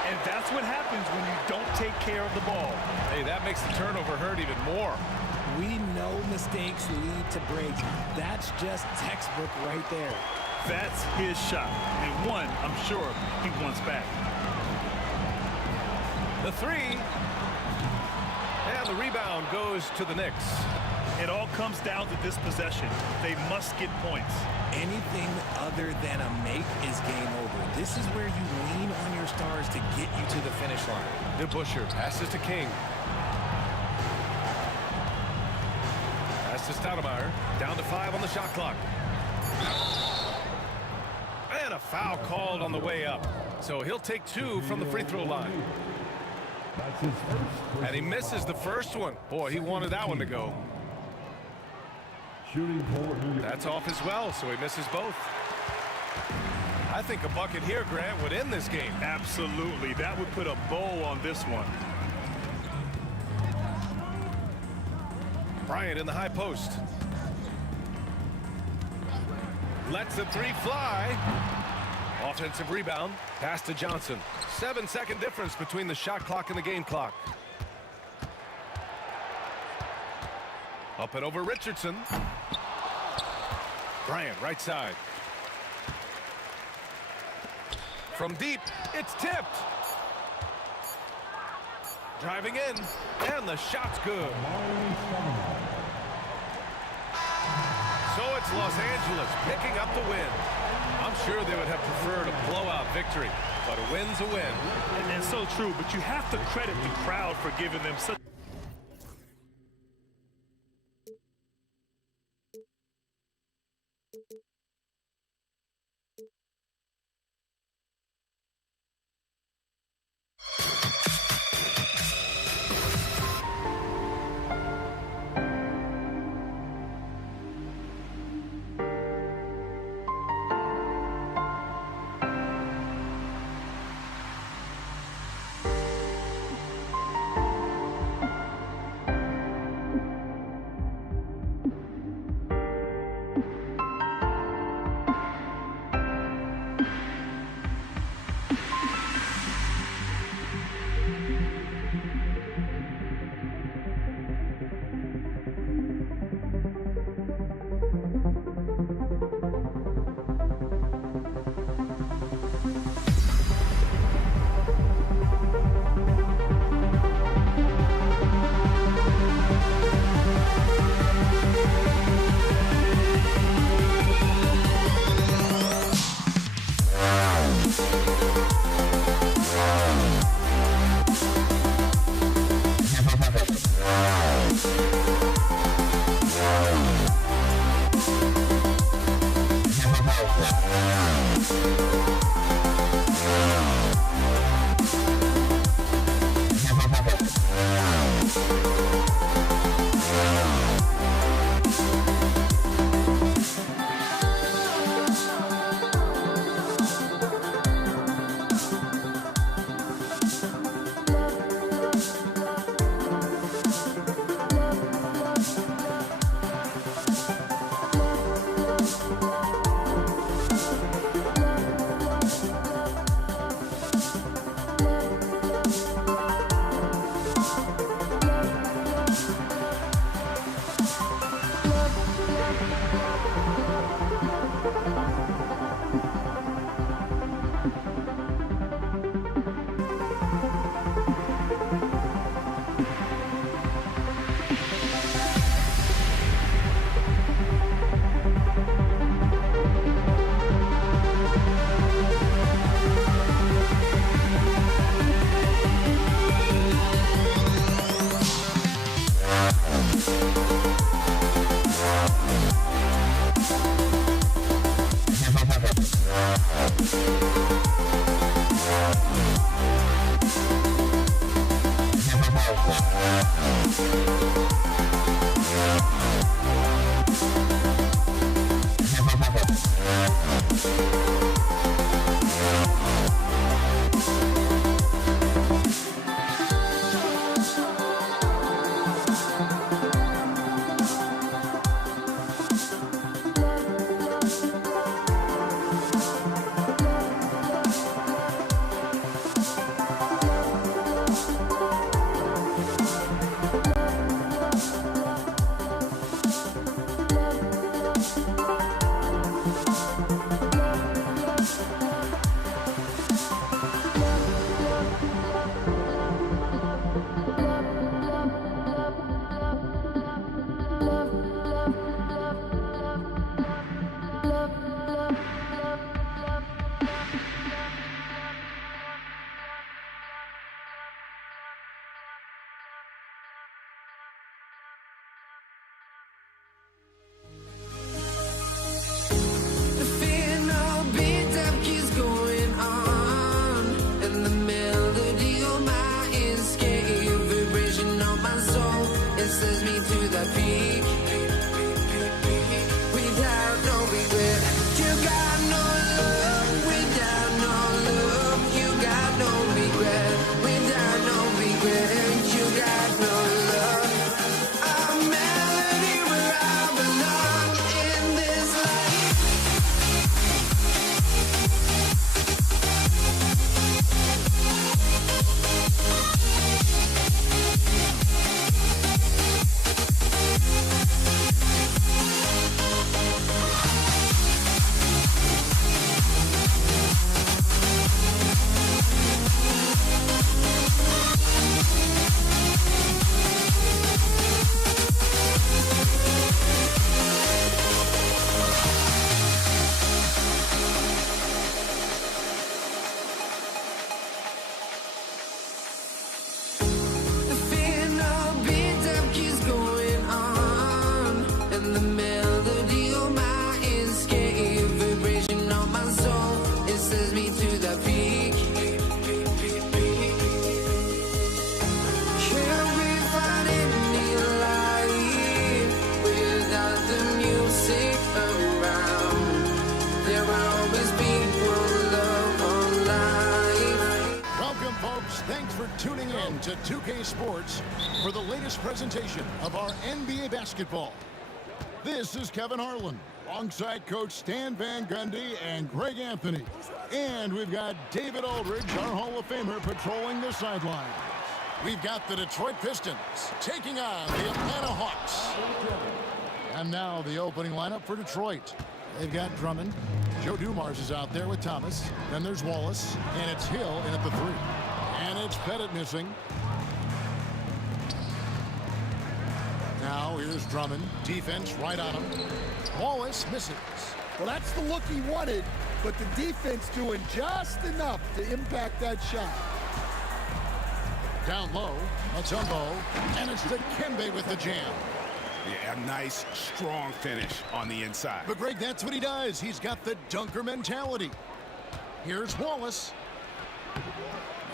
And that's what happens when you don't take care of the ball. Hey, that makes the turnover hurt even more. We know mistakes lead to breaks. That's just textbook right there. That's his shot, and one I'm sure he wants back. The three, and the rebound goes to the Knicks. It all comes down to this possession. They must get points. Anything other than a make is game over. This is where you lean on your stars to get you to the finish line. DeBusschere passes to King. Pass to Stoudemire. Down to 5 on the shot clock. And a foul called on the way up. So he'll take 2 from the free throw line. And he misses the first one. Boy, he wanted that one to go. That's off as well, so he misses both. I think a bucket here, Grant, would end this game. Absolutely. That would put a bow on this one. Bryant in the high post. Lets the three fly. Offensive rebound. Pass to Johnson. 7-second difference between the shot clock and the game clock. Up and over Richardson. Bryant, right side. From deep, it's tipped. Driving in, and the shot's good. So it's Los Angeles picking up the win. I'm sure they would have preferred a blowout victory, but a win's a win. And so true, but you have to credit the crowd for giving them such It sends me to the peak. Without no regret. You got no love. Without no love. You got no regret. Without no regret. You got no love. A melody where I belong in this life. The final beat keeps going on, and the melody on my escape, vibration on my soul, it sends me to the peak. Can't we find any light without the music around? There will always be one love online. Welcome, folks. Thanks for tuning in to 2K Sports for the latest presentation of our NBA basketball. This is Kevin Harlan, alongside Coach Stan Van Gundy and Greg Anthony. And we've got David Aldridge, our Hall of Famer, patrolling the sidelines. We've got the Detroit Pistons taking on the Atlanta Hawks. And now the opening lineup for Detroit. They've got Drummond. Joe Dumars is out there with Thomas. Then there's Wallace. And it's Hill in at the 3. And it's Pettit missing. Now here's Drummond. Defense right on him. Wallace misses. Well, that's the look he wanted, but the defense doing just enough to impact that shot. Down low, Mutombo, and it's Dikembe with the jam. Yeah, a nice, strong finish on the inside. But Greg, that's what he does. He's got the dunker mentality. Here's Wallace.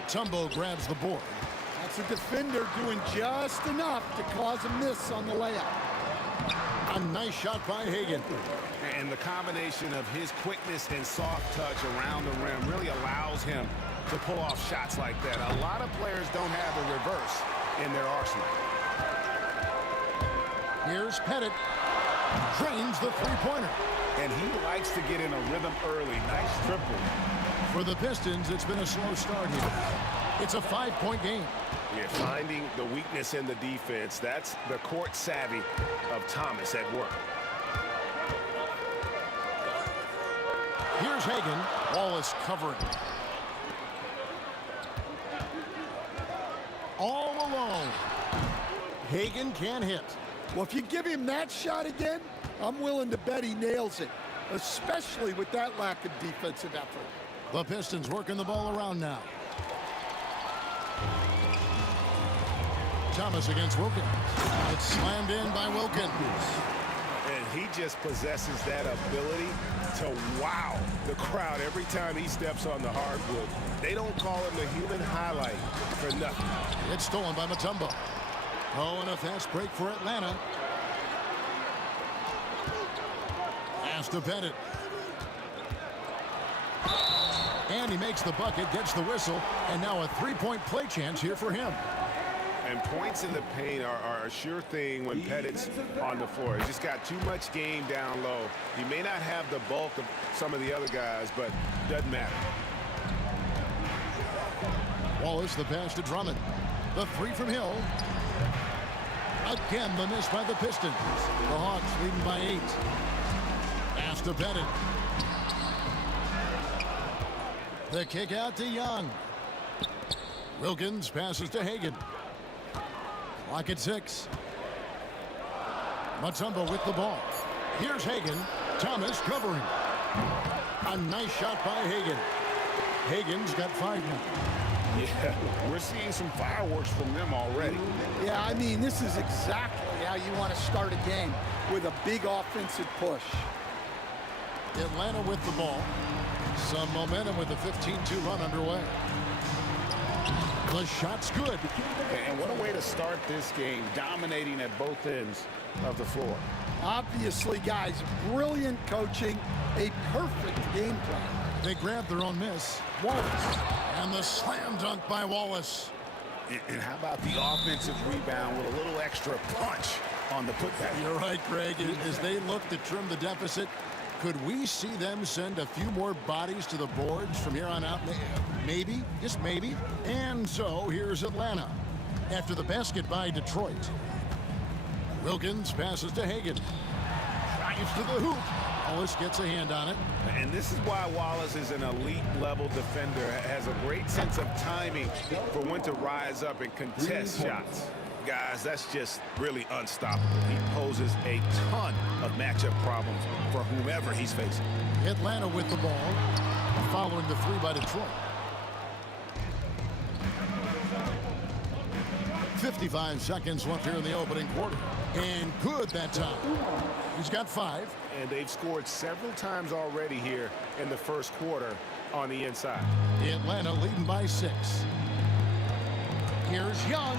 Mutombo grabs the board. That's a defender doing just enough to cause a miss on the layup. A nice shot by Hagan. And the combination of his quickness and soft touch around the rim really allows him to pull off shots like that. A lot of players don't have the reverse in their arsenal. Here's Pettit. Drains the three-pointer. And he likes to get in a rhythm early. Nice triple. For the Pistons, it's been a slow start here. It's a 5-point game. Yeah, finding the weakness in the defense. That's the court savvy of Thomas at work. Here's Hagan. Wallace covering. All alone. Hagan can't hit. Well, if you give him that shot again, I'm willing to bet he nails it, especially with that lack of defensive effort. The Pistons working the ball around now. Thomas against Wilkins. It's slammed in by Wilkins. And he just possesses that ability to wow the crowd every time he steps on the hardwood. They don't call him the human highlight for nothing. It's stolen by Mutombo. Oh, and a fast break for Atlanta. Pass to Pettit. And he makes the bucket, gets the whistle, and now a three-point play chance here for him. And points in the paint are a sure thing when Pettit's on the floor. He's just got too much game down low. He may not have the bulk of some of the other guys, but doesn't matter. Wallace, the pass to Drummond. The three from Hill. Again, the miss by the Pistons. The Hawks leading by 8. Pass to Pettit. The kick out to Young. Wilkins passes to Hagan. Clock at 6. Mutombo with the ball. Here's Hagan. Thomas covering. A nice shot by Hagan. Hagan's got 5 now. Yeah, we're seeing some fireworks from them already. Yeah, I mean, this is exactly how you want to start a game, with a big offensive push. Atlanta with the ball. Some momentum with the 15-2 run underway. The shot's good. And what a way to start this game, dominating at both ends of the floor. Obviously, guys, brilliant coaching, a perfect game plan. They grab their own miss. Wallace. And the slam dunk by Wallace. And how about the offensive rebound with a little extra punch on the putback? You're right, Greg. As they look to trim the deficit, could we see them send a few more bodies to the boards from here on out? Maybe, just maybe. And so here's Atlanta after the basket by Detroit. Wilkins passes to Hagan. Drives to the hoop. Wallace gets a hand on it. And this is why Wallace is an elite level defender, has a great sense of timing for when to rise up and contest shots. Guys, that's just really unstoppable. He poses a ton of matchup problems for whomever he's facing. Atlanta with the ball, following the three by Detroit. 55 seconds left here in the opening quarter. And good that time. He's got 5. And they've scored several times already here in the first quarter on the inside. Atlanta leading by 6. Here's Young.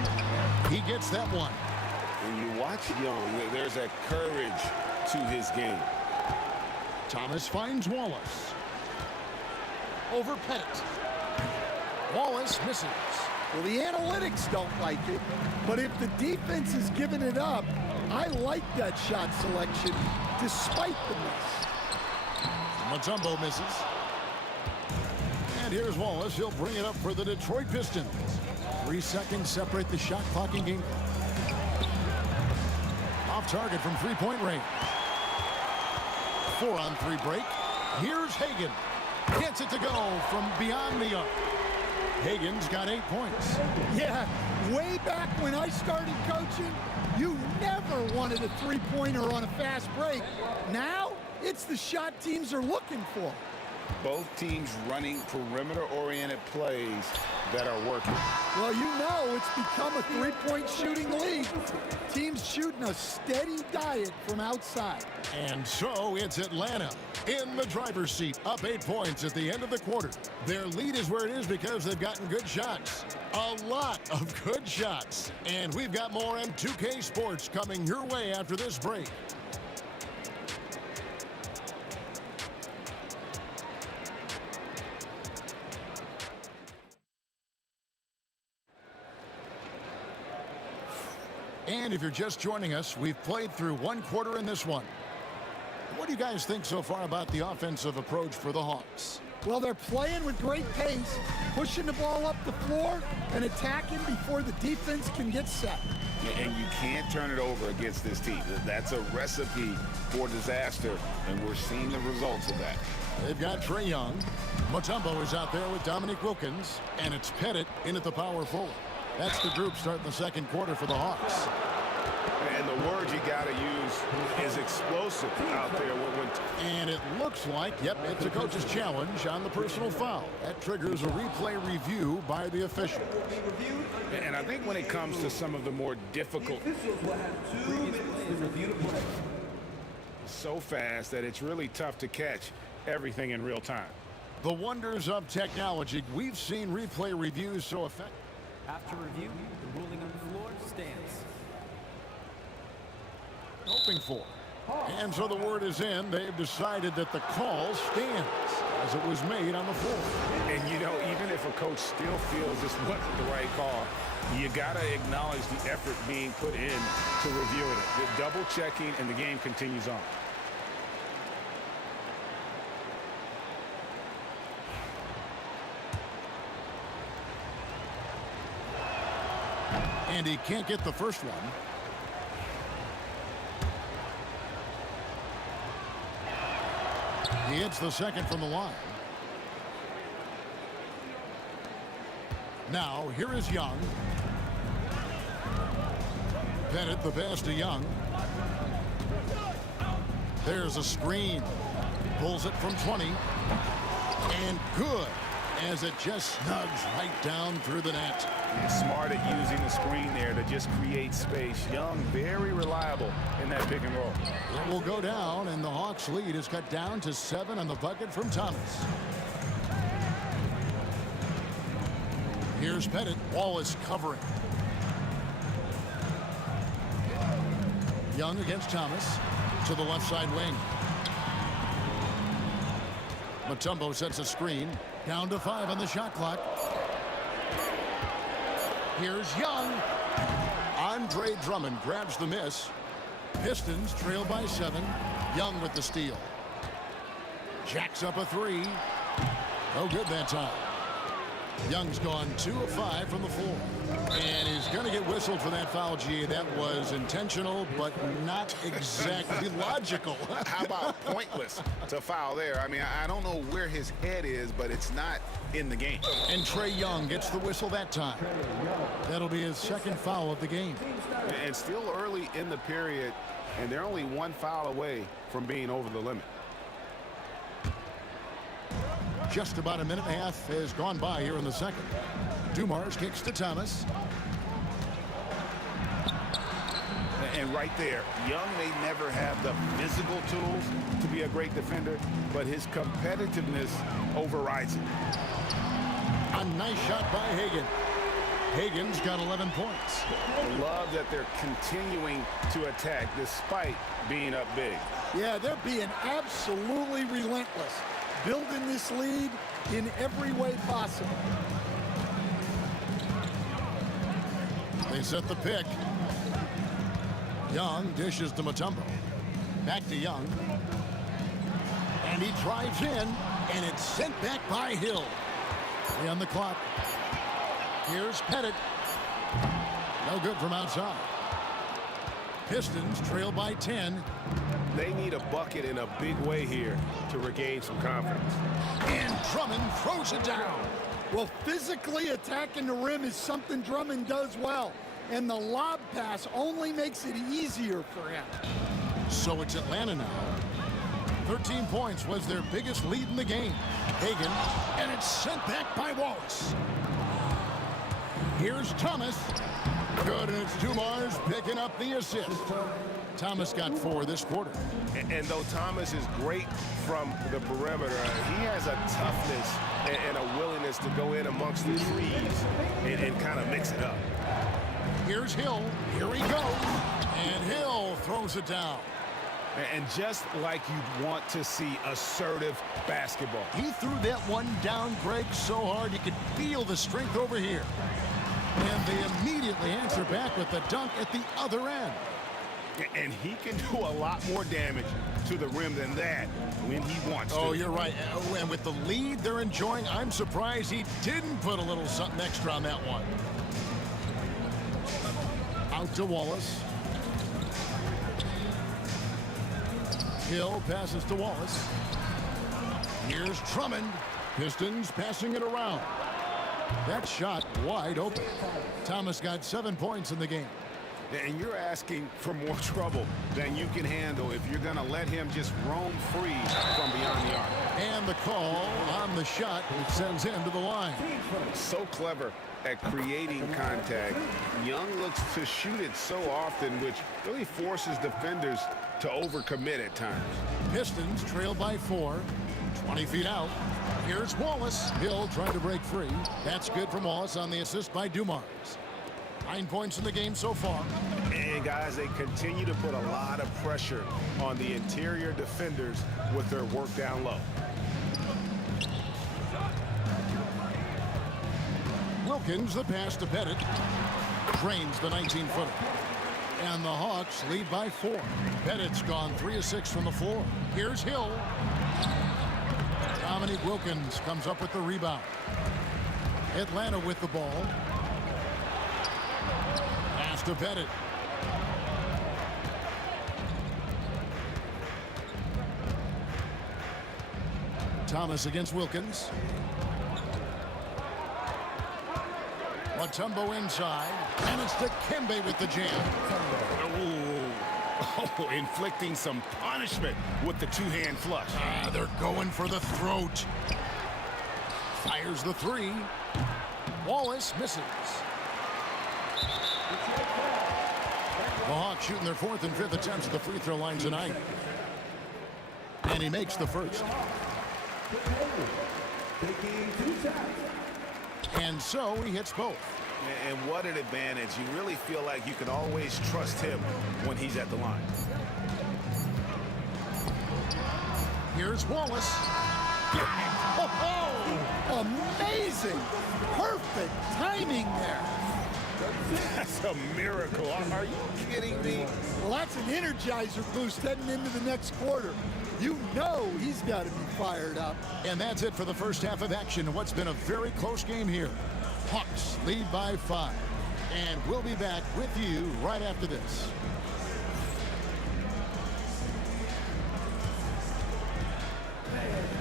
He gets that one. When you watch Young, there's a courage to his game. Thomas finds Wallace. Over Pettit. Wallace misses. Well, the analytics don't like it, but if the defense is giving it up, I like that shot selection despite the miss. Mutombo misses. And here's Wallace. He'll bring it up for the Detroit Pistons. 3 seconds separate the shot clock and game. Off target from three-point range. 4-on-3 break. Here's Hagan. Gets it to go from beyond the arc. Hagan's got 8 points. Yeah, way back when I started coaching, you never wanted a three-pointer on a fast break. Now, it's the shot teams are looking for. Both teams running perimeter-oriented plays that are working. Well, you know it's become a three-point shooting league. Teams shooting a steady diet from outside. And so it's Atlanta in the driver's seat, up 8 points at the end of the quarter. Their lead is where it is because they've gotten good shots. A lot of good shots. And we've got more M2K Sports coming your way after this break. And if you're just joining us, we've played through 1 quarter in this one. What do you guys think so far about the offensive approach for the Hawks? Well, they're playing with great pace, pushing the ball up the floor and attacking before the defense can get set. And you can't turn it over against this team. That's a recipe for disaster, and we're seeing the results of that. They've got Trae Young. Mutombo is out there with Dominique Wilkins, and it's Pettit in at the power forward. That's the group starting the second quarter for the Hawks. And the word you got to use is explosive out there. And it looks like, yep, it's a coach's challenge on the personal foul. That triggers a replay review by the official. And I think when it comes to some of the more difficult, so fast that it's really tough to catch everything in real time. The wonders of technology. We've seen replay reviews so effective. After review, the ruling on the floor stands. Hoping for. And so the word is in. They've decided that the call stands as it was made on the floor. And, you know, even if a coach still feels this wasn't the right call, you got to acknowledge the effort being put in to reviewing it. The double checking, and the game continues on. And he can't get the first one. He hits the second from the line. Now, here is Young. Pettit, the pass to Young. There's a screen. Pulls it from 20. And good, as it just snugs right down through the net. Smart at using the screen there to just create space. Young, very reliable in that pick and roll. It will go down, and the Hawks' lead is cut down to 7 on the bucket from Thomas. Here's Here's Pettit. Wallace covering. Young against Thomas. To the left side wing. Mutombo sets a screen. Down to 5 on the shot clock. Here's Young. Andre Drummond grabs the miss. Pistons trail by 7. Young with the steal. Jacks up a 3. No good that time. Young's gone 2 of 5 from the floor. And he's going to get whistled for that foul, G. That was intentional, but not exactly logical. How about pointless to foul there? I mean, I don't know where his head is, but it's not in the game. And Trae Young gets the whistle that time. That'll be his second foul of the game. And still early in the period, and they're only 1 foul away from being over the limit. Just about a minute and a half has gone by here in the second. Dumars kicks to Thomas. And right there, Young may never have the physical tools to be a great defender, but his competitiveness overrides it. A nice shot by Hagan. Hagan's got 11 points. Love that they're continuing to attack despite being up big. Yeah, they're being absolutely relentless, building this lead in every way possible. They set the pick. Young dishes to Mutombo. Back to Young. And he drives in, and it's sent back by Hill. 3 on the clock. Here's Pettit. No good from outside. Pistons trail by 10. They need a bucket in a big way here to regain some confidence. And Drummond throws it down. Well, physically attacking the rim is something Drummond does well, and the lob pass only makes it easier for him. So it's Atlanta now. 13 points was their biggest lead in the game. Hagan, and it's sent back by Wallace. Here's Thomas. Good, and it's Dumars picking up the assist. Thomas got 4 this quarter. And though Thomas is great from the perimeter, he has a toughness and a willingness to go in amongst the trees and kind of mix it up. Here's Hill. Here he goes. And Hill throws it down. And just like you'd want to see assertive basketball. He threw that one down, Greg, so hard you could feel the strength over here. And they immediately answer back with the dunk at the other end. And he can do a lot more damage to the rim than that when he wants to. Oh, you're right. And with the lead they're enjoying, I'm surprised he didn't put a little something extra on that one. Out to Wallace. Hill passes to Wallace. Here's Drummond. Pistons passing it around. That shot wide open. Thomas got 7 points in the game. And you're asking for more trouble than you can handle if you're going to let him just roam free from beyond the arc. And the call on the shot, which sends him to the line. So clever at creating contact. Young looks to shoot it so often, which really forces defenders to overcommit at times. Pistons trail by 4. 20 feet out. Here's Wallace. Hill trying to break free. That's good from Wallace on the assist by Dumars. 9 points in the game so far. And guys, they continue to put a lot of pressure on the interior defenders with their work down low. Wilkins, the pass to Pettit. Drains the 19-footer. And the Hawks lead by 4. Pettit's gone 3 of 6 from the floor. Here's Hill. Dominique Wilkins comes up with the rebound. Atlanta with the ball. Pass to Pettit. Thomas against Wilkins. Mutombo inside, and it's Dikembe with the jam. Oh, inflicting some punishment with the two-hand flush. They're going for the throat. Fires the 3. Wallace misses. The Hawks shooting their 4th and 5th attempts at the free throw line tonight. And he makes the first. And so he hits both. And what an advantage. You really feel like you can always trust him when he's at the line. Here's Wallace. Oh, amazing. Perfect timing there. That's a miracle. Are you kidding me? Well, that's an energizer boost heading into the next quarter. You know he's got to be fired up. And that's it for the first half of action in what's been a very close game here. Hawks lead by 5. And we'll be back with you right after this.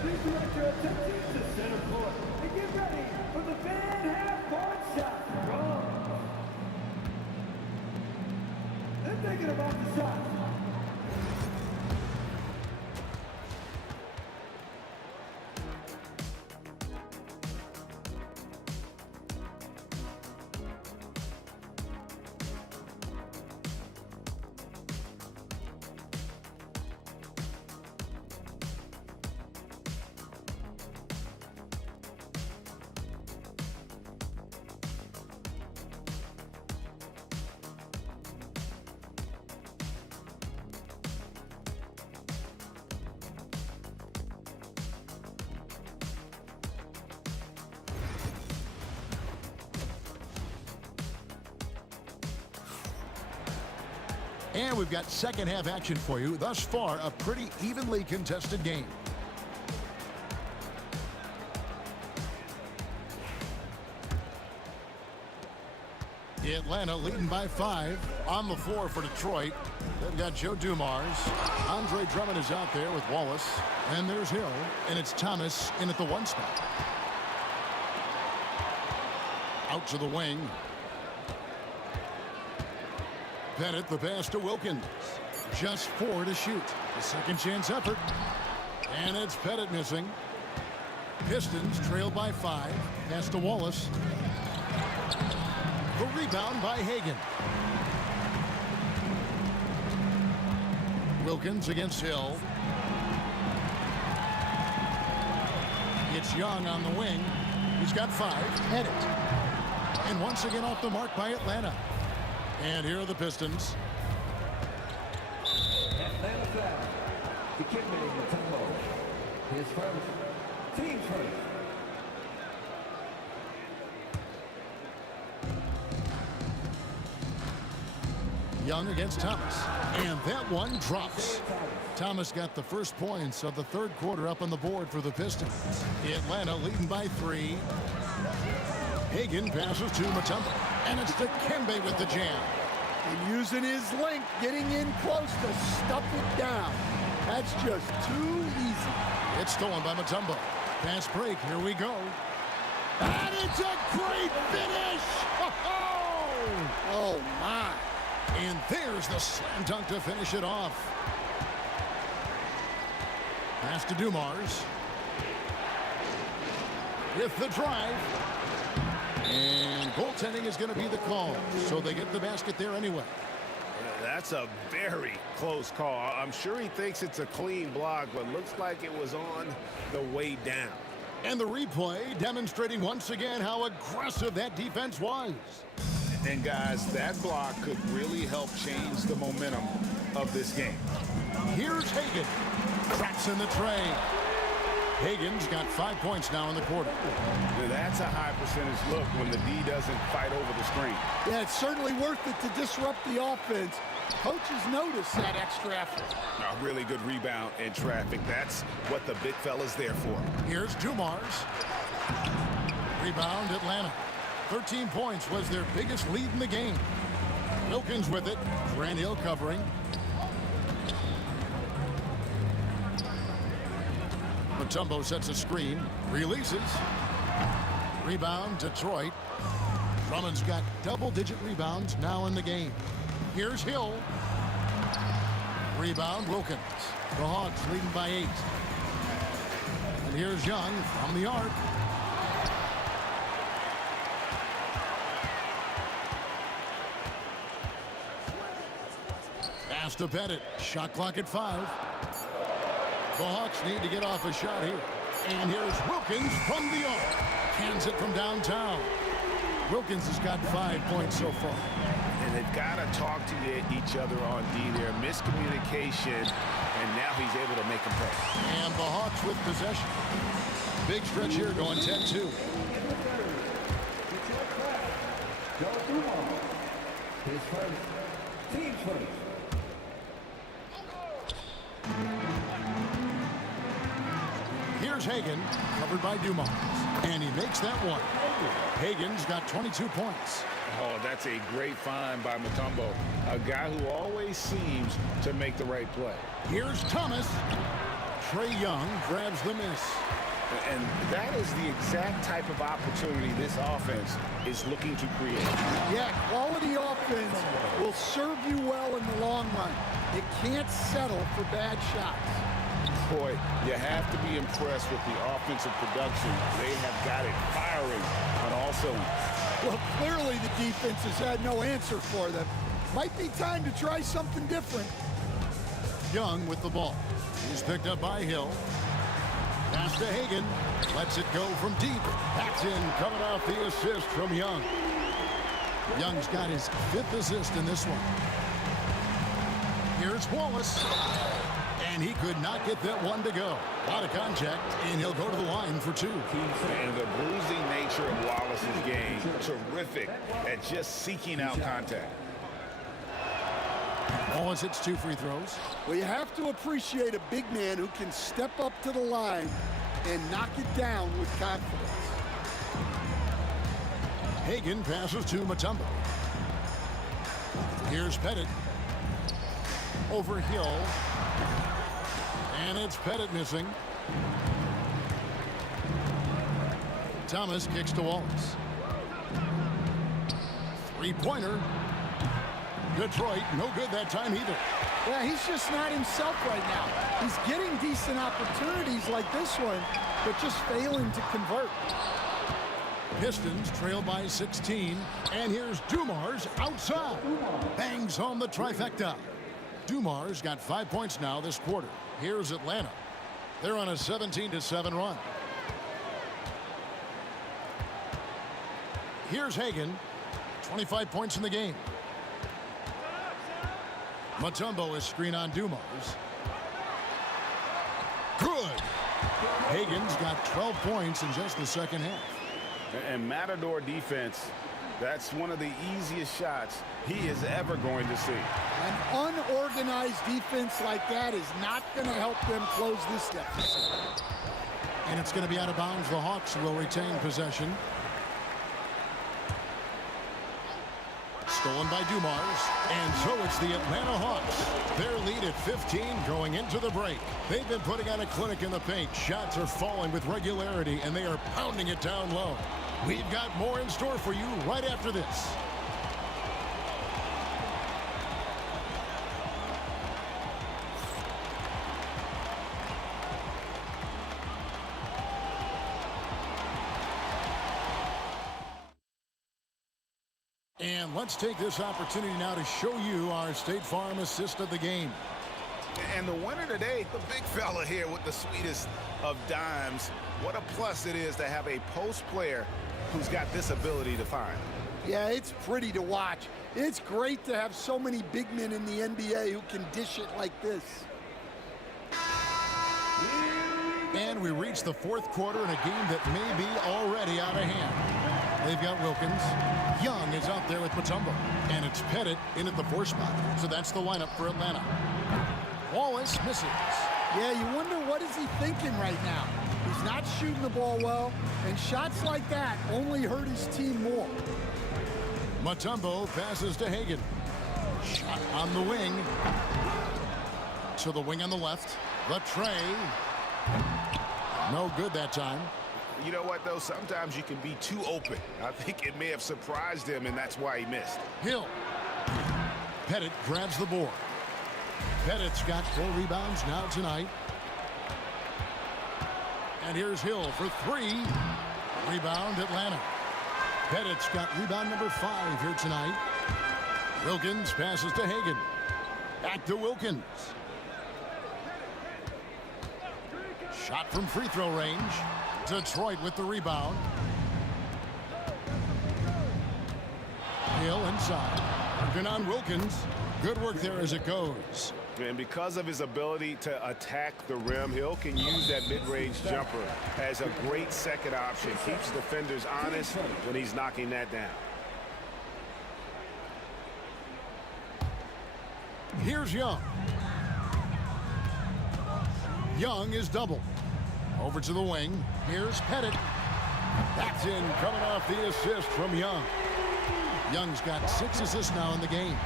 Please direct your attention to center court and get ready for the fan half-court shot. Roll. They're thinking about the shot. And we've got second half action for you. Thus far, a pretty evenly contested game. Atlanta leading by 5. On the floor for Detroit, they've got Joe Dumars. Andre Drummond is out there with Wallace. And there's Hill. And it's Thomas in at the 1 spot. Out to the wing. Bennett, the pass to Wilkins. Just 4 to shoot. A second chance effort. And it's Pettit missing. Pistons trail by 5. Pass to Wallace. The rebound by Hagan. Wilkins against Hill. It's Young on the wing. He's got 5. Pettit. And once again off the mark by Atlanta. And here are the Pistons. Atlanta foul. The kid made the tempo. His first. Team first. Young against Thomas. And that one drops. Thomas got the first points of the third quarter up on the board for the Pistons. Atlanta leading by 3. Hagan passes to Mutombo. And it's Dikembe with the jam. And using his length, getting in close to stuff it down. That's just too easy. It's stolen by Mutombo. Pass break, here we go. And it's a great finish! Oh my. And there's the slam dunk to finish it off. Pass to Dumars. With the drive. And goaltending is going to be the call. So they get the basket there anyway. That's a very close call. I'm sure he thinks it's a clean block, but looks like it was on the way down. And the replay demonstrating once again how aggressive that defense was. And guys, that block could really help change the momentum of this game. Here's Hagan. Traps in the tray. Hagan's got 5 points now in the quarter. That's a high percentage look when the D doesn't fight over the screen. Yeah, it's certainly worth it to disrupt the offense. Coaches notice that extra effort. A really good rebound in traffic. That's what the big fella's there for. Here's Dumars. Rebound Atlanta. 13 points was their biggest lead in the game. Wilkins with it. Grant Hill covering. Mutombo sets a screen. Releases. Rebound Detroit. Drummond's got double-digit rebounds now in the game. Here's Hill. Rebound Wilkins. The Hawks leading by 8. And here's Young from the arc. Pass to Pettit. Shot clock at 5. The Hawks need to get off a shot here. And here's Wilkins from the arc. Cans it from downtown. Wilkins has got 5 points so far. And they've got to talk to each other on D there. Miscommunication, and now he's able to make a play. And the Hawks with possession. Big stretch here going 10-2. His first, team first. Here's Hagan, covered by Dumars. And he makes that one. Hagan's got 22 points. Oh, that's a great find by Mutombo. A guy who always seems to make the right play. Here's Thomas. Trae Young grabs the miss. And that is the exact type of opportunity this offense is looking to create. Yeah, quality offense will serve you well in the long run. You can't settle for bad shots. Boy, you have to be impressed with the offensive production. They have got it firing on all cylinders. Well, clearly the defense has had no answer for them. Might be time to try something different. Young with the ball. He's picked up by Hill. Pass to Hagan. Lets it go from deep. That's in, coming off the assist from Young. Young's got his 5th assist in this one. Here's Wallace. And he could not get that one to go. A lot of contact, and he'll go to the line for 2. And the bruising nature of Wallace's game, terrific at just seeking out contact. Wallace hits 2 free throws. Well, you have to appreciate a big man who can step up to the line and knock it down with confidence. Hagan passes to Mutombo. Here's Pettit. Over Hill. And it's Pettit missing. Thomas kicks to Wallace. 3-pointer. Detroit, no good that time either. Yeah, he's just not himself right now. He's getting decent opportunities like this one, but just failing to convert. Pistons trail by 16, and here's Dumars outside. Bangs home the trifecta. Dumars got 5 points now this quarter. Here's Atlanta. They're on a 17-7 run. Here's Hagan, 25 points in the game. Mutombo is screen on Dumars. Good. Hagan's got 12 points in just the second half. And Matador defense, that's one of the easiest shots he is ever going to see. An unorganized defense like that is not going to help them close this deficit. And it's going to be out of bounds. The Hawks will retain possession. Stolen by Dumars, and so it's the Atlanta Hawks. Their lead at 15 going into the break. They've been putting on a clinic in the paint. Shots are falling with regularity, and they are pounding it down low. We've got more in store for you right after this. And let's take this opportunity now to show you our State Farm assist of the game. And the winner today, the big fella here with the sweetest of dimes. What a plus it is to have a post player who's got this ability to find. Yeah, it's pretty to watch. It's great to have so many big men in the NBA who can dish it like this. And we reach the 4th quarter in a game that may be already out of hand. They've got Wilkins. Young is out there with Mutombo. And it's Pettit in at the 4 spot. So that's the lineup for Atlanta. Wallace misses. Yeah, you wonder what is he thinking right now. He's not shooting the ball well, and shots like that only hurt his team more. Mutombo passes to Hagan. Shot on the wing. To the wing on the left. The tray. No good that time. You know what, though? Sometimes you can be too open. I think it may have surprised him, and that's why he missed. Hill. Pettit grabs the board. Pettit's got 4 rebounds now tonight. And here's Hill for 3. Rebound, Atlanta. Pettit's got rebound number 5 here tonight. Wilkins passes to Hagan. Back to Wilkins. Shot from free throw range. Detroit with the rebound. Hill inside. Working on Wilkins. Good work there as it goes. And because of his ability to attack the rim, Hill can use that mid-range jumper as a great second option. Keeps defenders honest when he's knocking that down. Here's Young. Young is double. Over to the wing. Here's Pettit. That's in, coming off the assist from Young. Young's got 6 assists now in the game.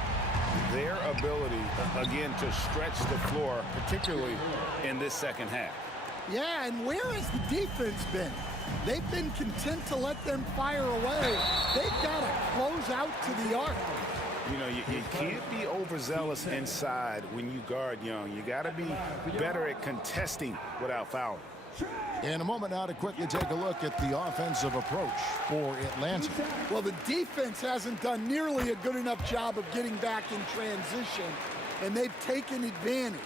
Their ability, again, to stretch the floor, particularly in this second half. Yeah, and where has the defense been? They've been content to let them fire away. They've got to close out to the arc. You know, you can't be overzealous inside when you guard Young. You got to be better at contesting without fouling. In a moment now to quickly take a look at the offensive approach for Atlanta. Well, the defense hasn't done nearly a good enough job of getting back in transition, and they've taken advantage,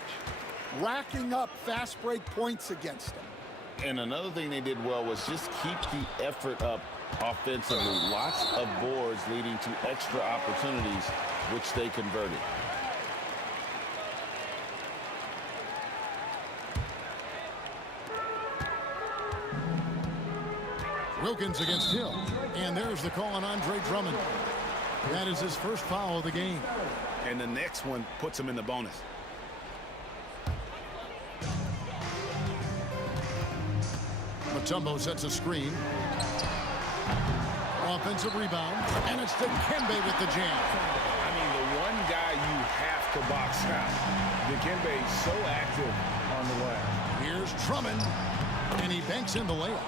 racking up fast break points against them. And another thing they did well was just keep the effort up offensively. Lots of boards leading to extra opportunities, which they converted. Wilkins against Hill. And there's the call on Andre Drummond. That is his first foul of the game. And the next one puts him in the bonus. Mutombo sets a screen. Offensive rebound. And it's Dikembe with the jam. I mean, the one guy you have to box out. Dikembe so active on the way. Here's Drummond. And he banks in the layup.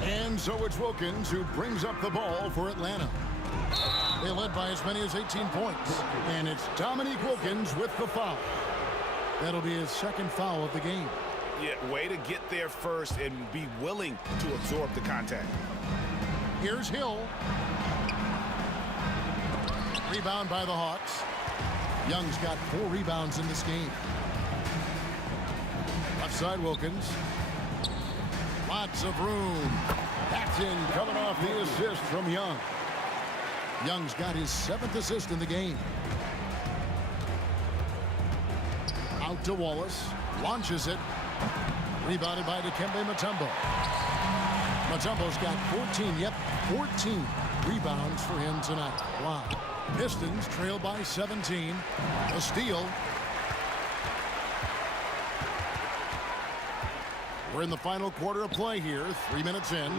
And so it's Wilkins who brings up the ball for Atlanta. They led by as many as 18 points. And it's Dominique Wilkins with the foul. That'll be his second foul of the game. Yeah, way to get there first and be willing to absorb the contact. Here's Hill. Rebound by the Hawks. Young's got 4 rebounds in this game. Left side Wilkins. Lots of room. That's in, coming off the assist from Young. Young's got his 7th assist in the game. Out to Wallace. Launches it. Rebounded by Dikembe Mutombo. Mutombo's got 14 rebounds for him tonight. Wow. Pistons trail by 17. A steal. We're in the final quarter of play here. 3 minutes in.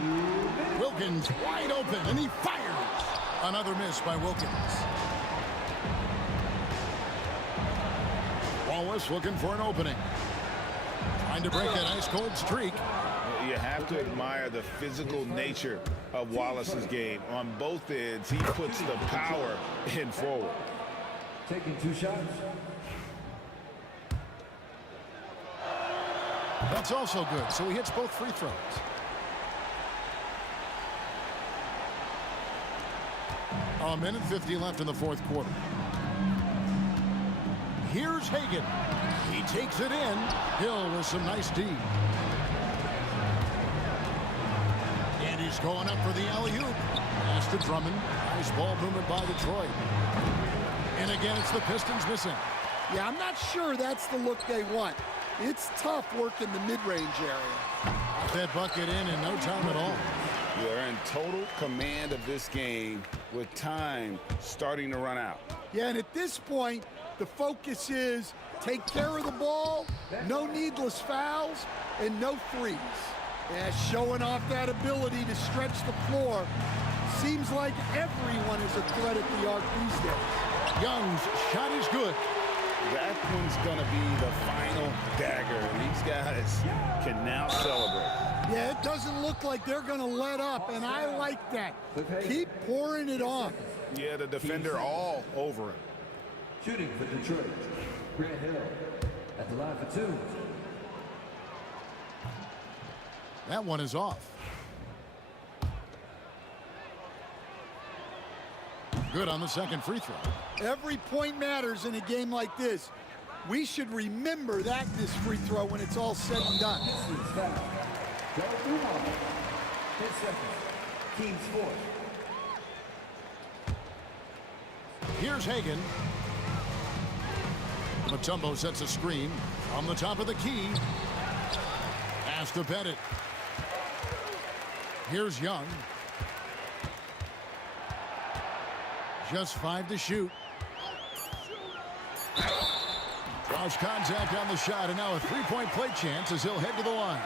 Wilkins wide open, and he fires. Another miss by Wilkins. Wallace looking for an opening. Trying to break that ice-cold streak. You have to admire the physical nature of Wallace's game. On both ends, he puts the power in forward. Taking 2 shots. That's also good, so he hits both free throws. A minute 50 left in the 4th quarter. Here's Hagan. He takes it in. Hill with some nice D. And he's going up for the alley-oop. Pass to Drummond. Nice ball movement by Detroit. And again, it's the Pistons missing. Yeah, I'm not sure that's the look they want. It's tough working the mid-range area. That bucket in no time at all. You're in total command of this game with time starting to run out. Yeah, and at this point, the focus is take care of the ball, no needless fouls, and no threes. Yeah, showing off that ability to stretch the floor. Seems like everyone is a threat at the arc these days. Young's shot is good. That one's going to be the final dagger, and these guys can now celebrate. Yeah, it doesn't look like they're going to let up, and I like that. Keep pouring it on. Yeah, the defender all over him. Shooting for Detroit, Grant Hill at the line for 2. That one is off. Good on the second free throw. Every point matters in a game like this. We should remember that in this free throw when it's all said and done. Go through 10 seconds. team sport. Here's Hagan. Mutombo sets a screen from the top of the key. Pass to Bennett. Here's Young. Just 5 to shoot. Draws contact on the shot, and now a three-point play chance as he'll head to the line.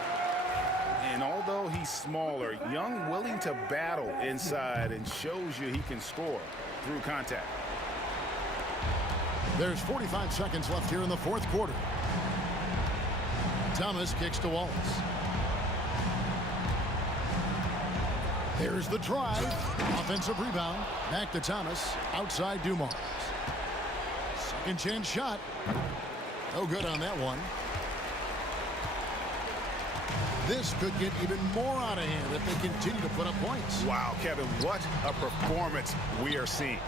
And although he's smaller, Young willing to battle inside and shows you he can score through contact. There's 45 seconds left here in the fourth quarter. Thomas kicks to Wallace. There's the drive. Offensive rebound. Back to Thomas. Outside Dumars. Second chance shot. No good on that one. This could get even more out of hand if they continue to put up points. Wow, Kevin, what a performance we are seeing.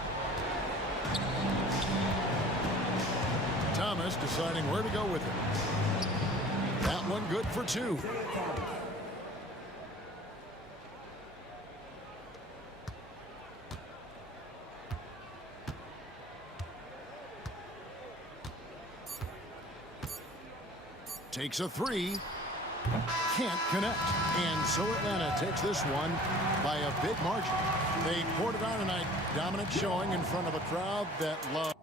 Thomas deciding where to go with it. That one good for 2. Takes a 3. Can't connect. And so Atlanta takes this one by a big margin. They poured it on tonight. Dominant showing in front of a crowd that loves.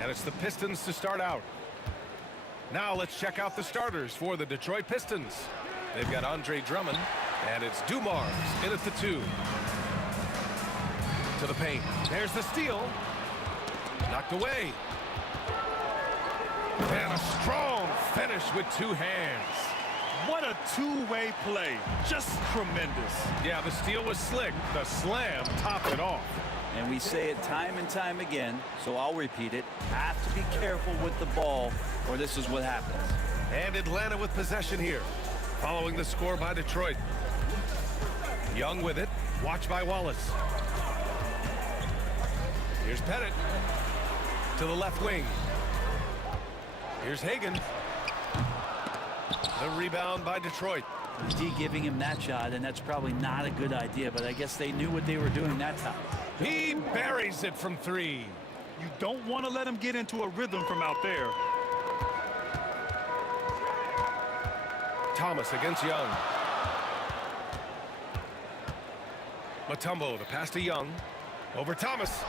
And it's the Pistons to start out. Now let's check out the starters for the Detroit Pistons. They've got Andre Drummond, and it's Dumars in at the 2. To the paint. There's the steal. Knocked away. And a strong finish with 2 hands. What a two-way play. Just tremendous. Yeah, the steal was slick. The slam topped it off. And we say it time and time again, so I'll repeat it. Have to be careful with the ball, or this is what happens. And Atlanta with possession here, following the score by Detroit. Young with it, watched by Wallace. Here's Pettit to the left wing. Here's Hagan. The rebound by Detroit. D giving him that shot, and that's probably not a good idea, but I guess they knew what they were doing that time. He buries it from 3. You don't want to let him get into a rhythm from out there. Thomas against Young. Mutombo, the pass to Young. Over Thomas.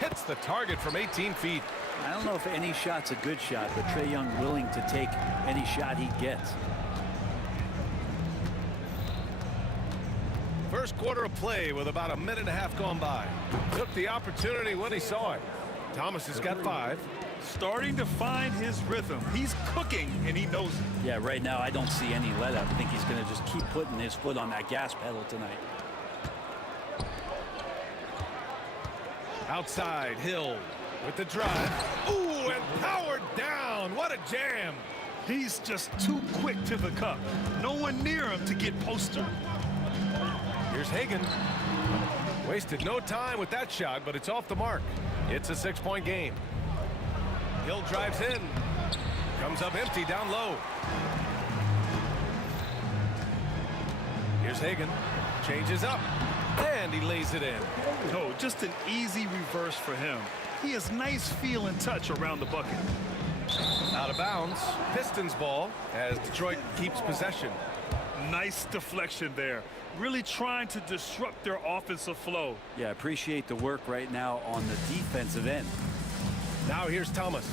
Hits the target from 18 feet. I don't know if any shot's a good shot, but Trae Young willing to take any shot he gets. First quarter of play with about a minute and a half gone by. Took the opportunity when he saw it. Thomas has got 5. Starting to find his rhythm. He's cooking, and he knows it. Yeah, right now I don't see any let up. I think he's going to just keep putting his foot on that gas pedal tonight. Outside, Hill with the drive. Ooh, and powered down. What a jam. He's just too quick to the cup. No one near him to get posted. Here's Hagan. Wasted no time with that shot, but it's off the mark. It's a 6-point game. Hill drives in. Comes up empty down low. Here's Hagan. Changes up. And he lays it in. No, just an easy reverse for him. He has nice feel and touch around the bucket. Out of bounds. Pistons ball as Detroit keeps possession. Nice deflection there. Really trying to disrupt their offensive flow. Yeah, appreciate the work right now on the defensive end. Now here's Thomas.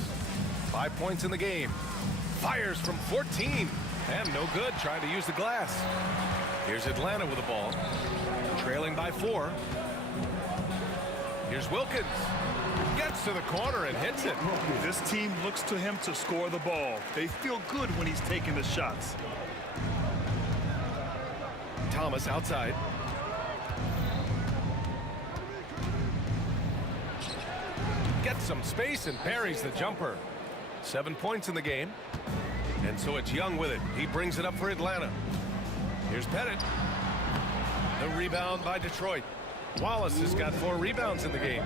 5 points in the game. Fires from 14. And no good trying to use the glass. Here's Atlanta with the ball. Trailing by 4. Here's Wilkins. Gets to the corner and hits it. This team looks to him to score the ball. They feel good when he's taking the shots. Thomas outside. Gets some space and buries the jumper. 7 points in the game. And so it's Young with it. He brings it up for Atlanta. Here's Pettit. The rebound by Detroit. Wallace has got 4 rebounds in the game.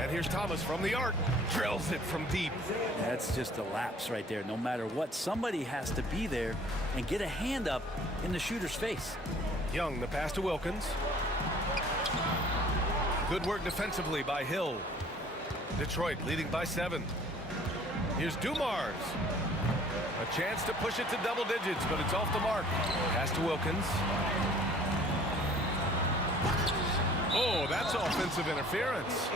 And here's Thomas from the arc. Drills it from deep. That's just a lapse right there. No matter what, somebody has to be there and get a hand up in the shooter's face. Young, the pass to Wilkins. Good work defensively by Hill. Detroit leading by 7. Here's Dumars. A chance to push it to double digits, but it's off the mark. Pass to Wilkins. Oh, that's offensive interference.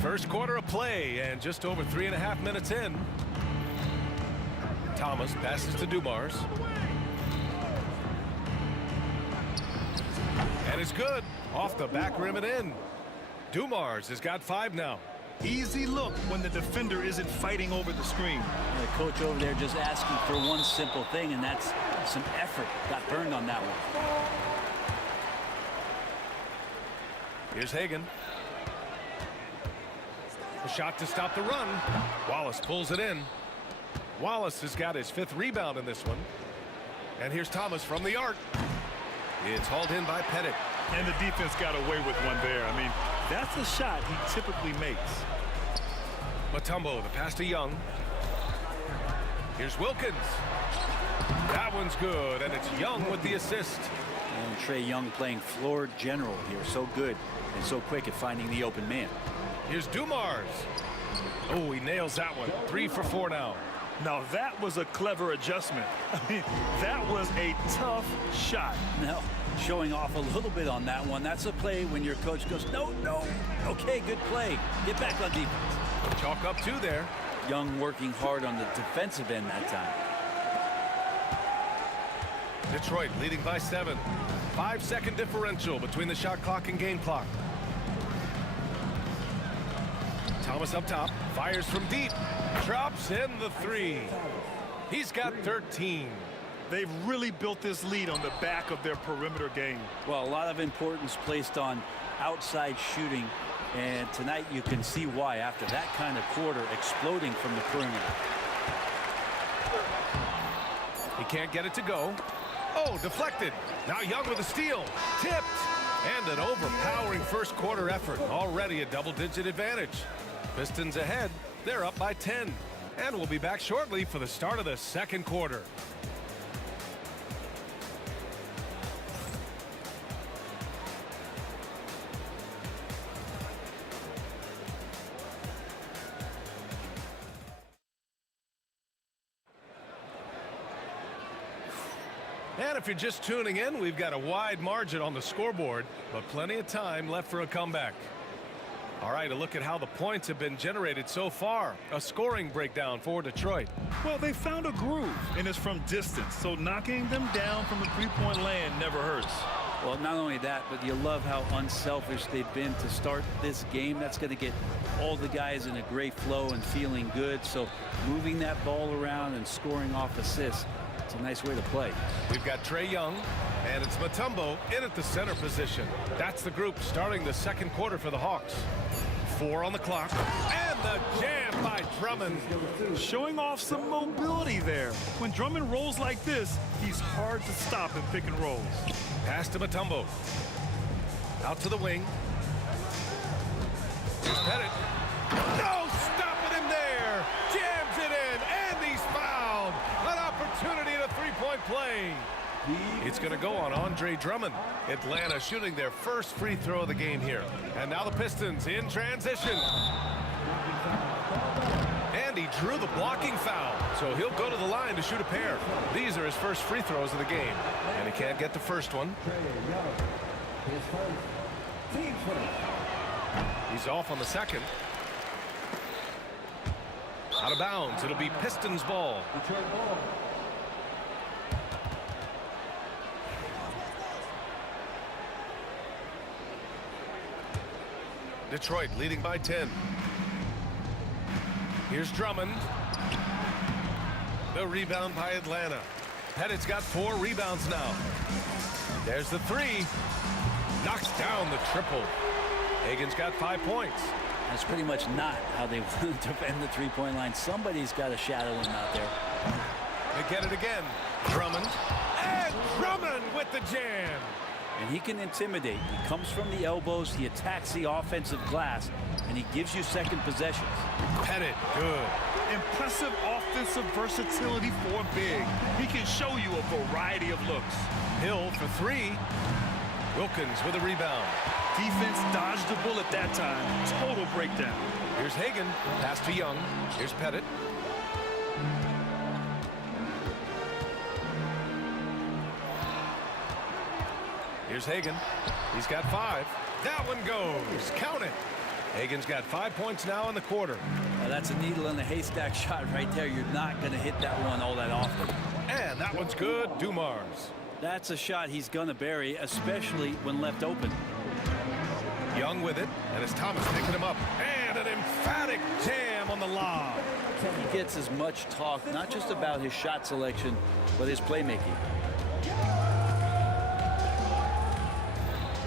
First quarter of play and just over 3.5 minutes in. Thomas passes to Dumars. And it's good. Off the back rim and in. Dumars has got 5 now. Easy look when the defender isn't fighting over the screen. The coach over there just asking for one simple thing, and that's some effort. Got burned on that one. Here's Hagan. A shot to stop the run. Wallace pulls it in. Wallace has got his 5th rebound in this one. And here's Thomas from the arc. It's hauled in by Pettit. And the defense got away with one there. I mean, that's a shot he typically makes. Mutombo, the pass to Young. Here's Wilkins. That one's good, and it's Young with the assist. And Trey Young playing floor general here. So good and so quick at finding the open man. Here's Dumars. Oh, he nails that one. 3 for 4 now. Now that was a clever adjustment. I mean, that was a tough shot. No, showing off a little bit on that one. That's a play when your coach goes, no, no. Okay, good play. Get back on defense. Chalk up 2 there. Young working hard on the defensive end that time. Detroit leading by 7. 5-second differential between the shot clock and game clock. Thomas up top, fires from deep, drops in the 3. He's got 13. They've really built this lead on the back of their perimeter game. Well, a lot of importance placed on outside shooting, and tonight you can see why after that kind of quarter exploding from the perimeter. He can't get it to go. Oh, deflected. Now Young with a steal. Tipped. And an overpowering first quarter effort. Already a double-digit advantage. Pistons ahead. They're up by 10. And we'll be back shortly for the start of the second quarter. And if you're just tuning in, we've got a wide margin on the scoreboard, but plenty of time left for a comeback. All right, a look at how the points have been generated so far. A scoring breakdown for Detroit. Well, they found a groove, and it's from distance, so knocking them down from the three-point land never hurts. Well, not only that, but you love how unselfish they've been to start this game. That's going to get all the guys in a great flow and feeling good. So moving that ball around and scoring off assists, it's a nice way to play. We've got Trae Young, and it's Mutombo in at the center position. That's the group starting the second quarter for the Hawks. 4 on the clock, and the jam by Drummond. Showing off some mobility there. When Drummond rolls like this, he's hard to stop in pick and rolls. Pass to Mutombo. Out to the wing. Here's Pettit. No stopping him there. Jams it in, and he's fouled. An opportunity at a three-point play. It's going to go on Andre Drummond. Atlanta shooting their first free throw of the game here. And now the Pistons in transition. And he drew the blocking foul. So he'll go to the line to shoot a pair. These are his first free throws of the game. And he can't get the first one. He's off on the second. Out of bounds. It'll be Pistons ball. Detroit leading by 10. Here's Drummond. The rebound by Atlanta. Pettit's got 4 rebounds now. There's the 3. Knocks down the triple. Hagan's got 5 points. That's pretty much not how they want to defend the three-point line. Somebody's got to shadow him out there. They get it again. Drummond. And Drummond with the jam. And he can intimidate. He comes from the elbows, he attacks the offensive glass, and he gives you second possessions. Pettit, good. Impressive offensive versatility for a big. He can show you a variety of looks. Hill for 3. Wilkins with a rebound. Defense dodged the bullet that time. Total breakdown. Here's Hagan. Pass to Young. Here's Pettit. Here's Hagan. He's got 5. That one goes. Count it. Hagan's got 5 points now in the quarter. Now that's a needle in the haystack shot right there. You're not going to hit that one all that often. And that one's good. Dumars. That's a shot he's going to bury, especially when left open. Young with it, and it's Thomas picking him up. And an emphatic jam on the lob. He gets as much talk, not just about his shot selection, but his playmaking.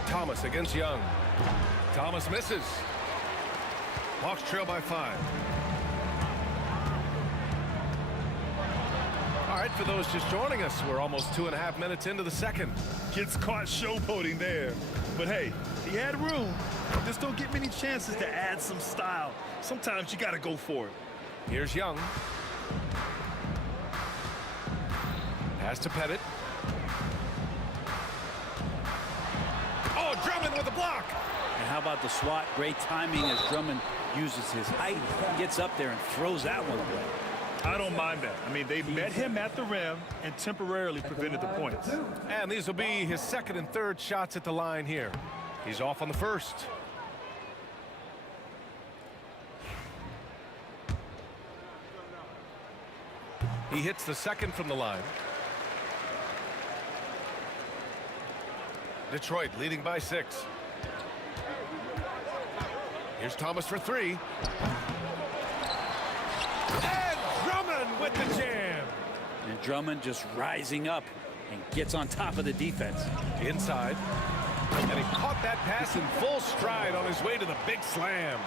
Thomas against Young. Thomas misses. Hawks trail by 5. All right, for those just joining us, we're almost 2.5 minutes into the second. Gets caught showboating there. But hey, he had room. Just don't get many chances to add some style. Sometimes you got to go for it. Here's Young. Pass to Pettit. Oh, Drummond with a block. And how about the swat? Great timing as Drummond uses his height, gets up there and throws that one away. I don't mind that. I mean, they met him at the rim and temporarily prevented the points. And these will be his second and third shots at the line here. He's off on the first. He hits the second from the line. Detroit leading by 6. Here's Thomas for 3. And Drummond with the jam. And Drummond just rising up and gets on top of the defense. Inside. And he caught that pass in full stride on his way to the big slam.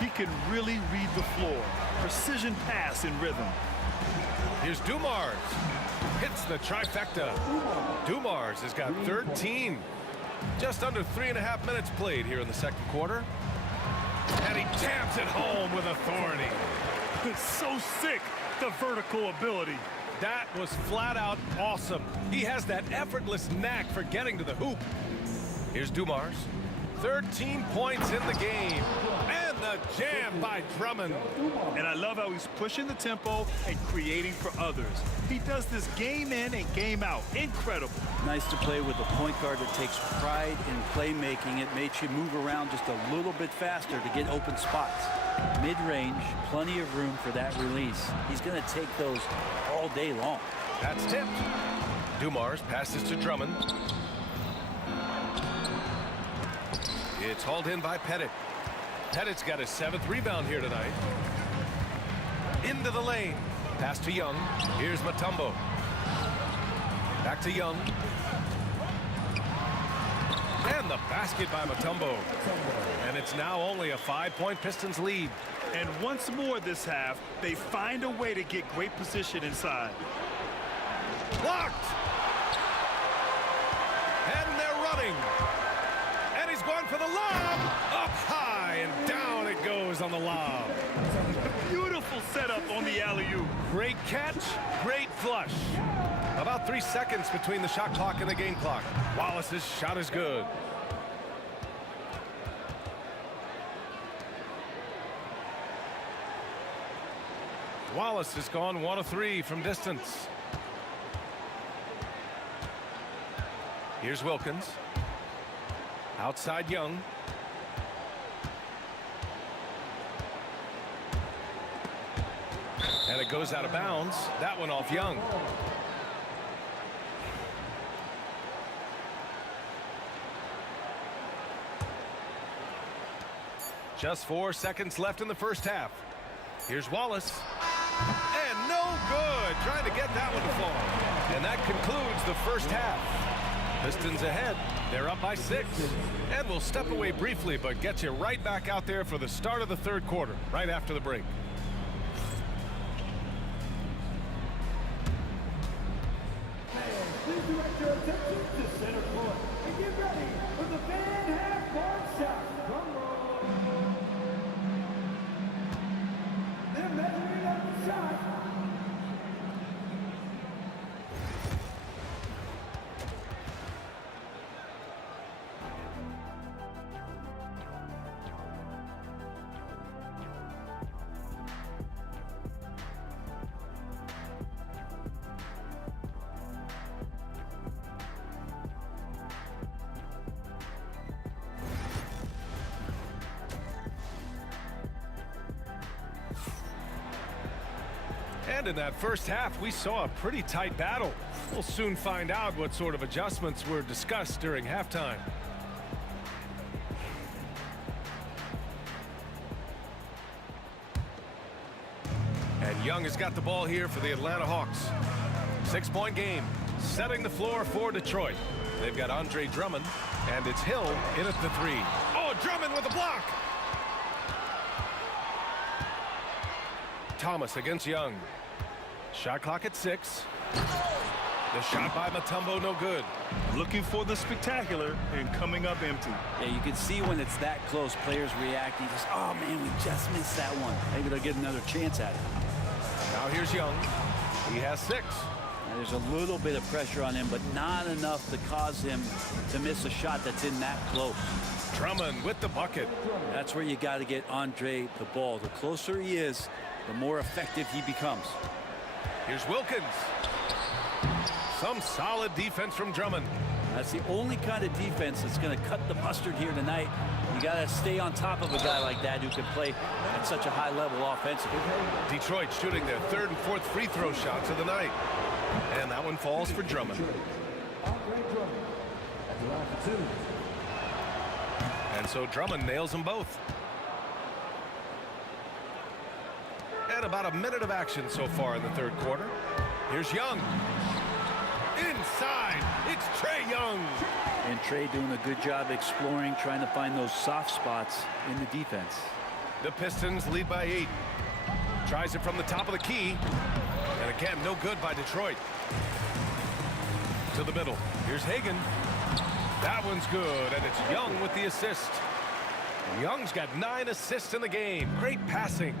He can really read the floor. Precision pass in rhythm. Here's Dumars. Hits the trifecta. Dumars has got 13. Just under 3.5 minutes played here in the second quarter. And he jams it home with authority. It's so sick, the vertical ability. That was flat out awesome. He has that effortless knack for getting to the hoop. Here's Dumars. 13 points in the game. And the jam by Drummond. And I love how he's pushing the tempo and creating for others. He does this game in and game out. Incredible. Nice to play with a point guard that takes pride in playmaking. It makes you move around just a little bit faster to get open spots. Mid-range, plenty of room for that release. He's going to take those all day long. That's tipped. Dumars passes to Drummond. It's hauled in by Pettit. Pettit's got his 7th rebound here tonight. Into the lane. Pass to Young. Here's Mutombo. Back to Young. And the basket by Mutombo. And it's now only a 5-point Pistons lead. And once more this half, they find a way to get great position inside. Blocked. And they're running. And he's going for the lob. Up high and down it goes on the lob. Beautiful setup on the alley-oop. Great catch, great flush. About 3 seconds between the shot clock and the game clock. Wallace's shot is good. Wallace has gone 1 of 3 from distance. Here's Wilkins. Outside Young. And it goes out of bounds. That one off Young. Just 4 seconds left in the first half. Here's Wallace. And no good. Trying to get that one to fall. And that concludes the first half. Pistons ahead. They're up by 6. And we'll step away briefly, but get you right back out there for the start of the third quarter, right after the break. Please direct your attention to center court and get ready for the fan half-court shot. Drum roll. They're measuring up the shot. And in that first half, we saw a pretty tight battle. We'll soon find out what sort of adjustments were discussed during halftime. And Young has got the ball here for the Atlanta Hawks. 6-point game, setting the floor for Detroit. They've got Andre Drummond, and it's Hill in at the 3. Oh, Drummond with a block! Thomas against Young. Shot clock at 6. The shot by Mutombo, no good. Looking for the spectacular and coming up empty. Yeah, you can see when it's that close, players reacting. Just, oh man, we just missed that one. Maybe they'll get another chance at it. Now here's Young. He has 6. And there's a little bit of pressure on him, but not enough to cause him to miss a shot that's in that close. Drummond with the bucket. That's where you got to get Andre the ball. The closer he is, the more effective he becomes. Here's Wilkins. Some solid defense from Drummond. That's the only kind of defense that's going to cut the mustard here tonight. You got to stay on top of a guy like that who can play at such a high level offensively. Detroit shooting their 3rd and 4th free throw shots of the night. And that one falls for Drummond. And so Drummond nails them both. And about a minute of action so far in the third quarter. Here's Young. Inside, it's Trae Young. And Trae doing a good job exploring, trying to find those soft spots in the defense. The Pistons lead by 8. Tries it from the top of the key. And again, no good by Detroit. To the middle. Here's Hagan. That one's good, and it's Young with the assist. Young's got 9 assists in the game. Great passing.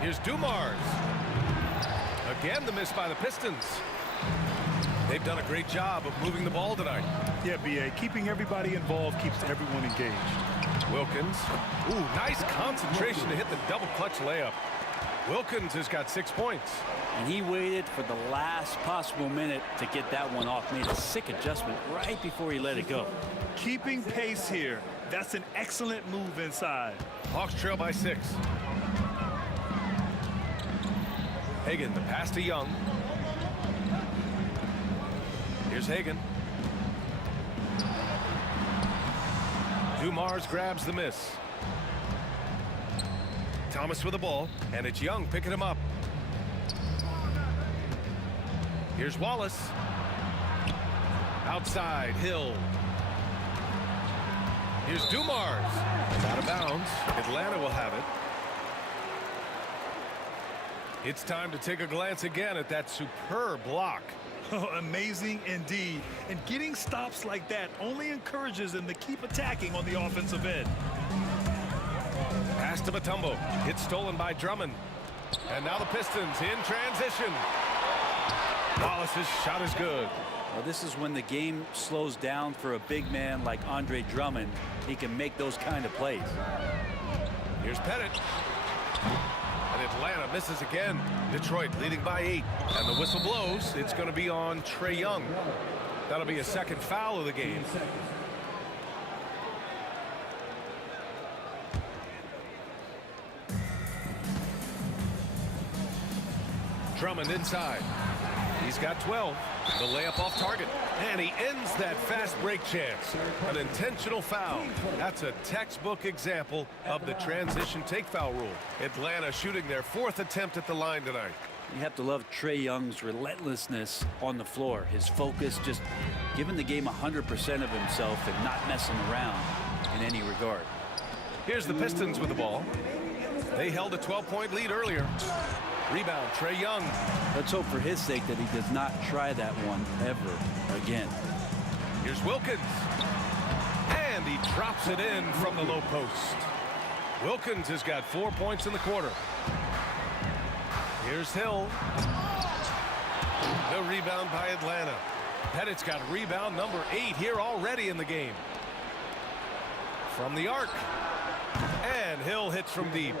Here's Dumars. Again, the miss by the Pistons. They've done a great job of moving the ball tonight. Yeah, B.A., keeping everybody involved keeps everyone engaged. Wilkins. Ooh, nice concentration to hit the double clutch layup. Wilkins has got 6 points. And he waited for the last possible minute to get that one off. Made a sick adjustment right before he let it go. Keeping pace here. That's an excellent move inside. Hawks trail by 6. Hagan, the pass to Young. Here's Hagan. Dumars grabs the miss. Thomas with the ball, and it's Young picking him up. Here's Wallace. Outside, Hill. Here's Dumars. It's out of bounds. Atlanta will have it. It's time to take a glance again at that superb block. Oh, amazing indeed. And getting stops like that only encourages them to keep attacking on the offensive end. Pass to Mutombo. It's stolen by Drummond. And now the Pistons in transition. Wallace's shot is good. Well, this is when the game slows down for a big man like Andre Drummond. He can make those kind of plays. Here's Pettit. And Atlanta misses again. Detroit leading by 8. And the whistle blows. It's going to be on Trae Young. That'll be a second foul of the game. Drummond inside. He's got 12. The layup off target. And he ends that fast break chance. An intentional foul. That's a textbook example of the transition take foul rule. Atlanta shooting their 4th attempt at the line tonight. You have to love Trae Young's relentlessness on the floor. His focus, just giving the game 100% of himself and not messing around in any regard. Here's the Pistons with the ball. They held a 12-point lead earlier. Rebound, Trae Young. Let's hope for his sake that he does not try that one ever again. Here's Wilkins. And he drops it in from the low post. Wilkins has got 4 points in the quarter. Here's Hill. The rebound by Atlanta. Pettit's got rebound number 8 here already in the game. From the arc. And Hill hits from deep.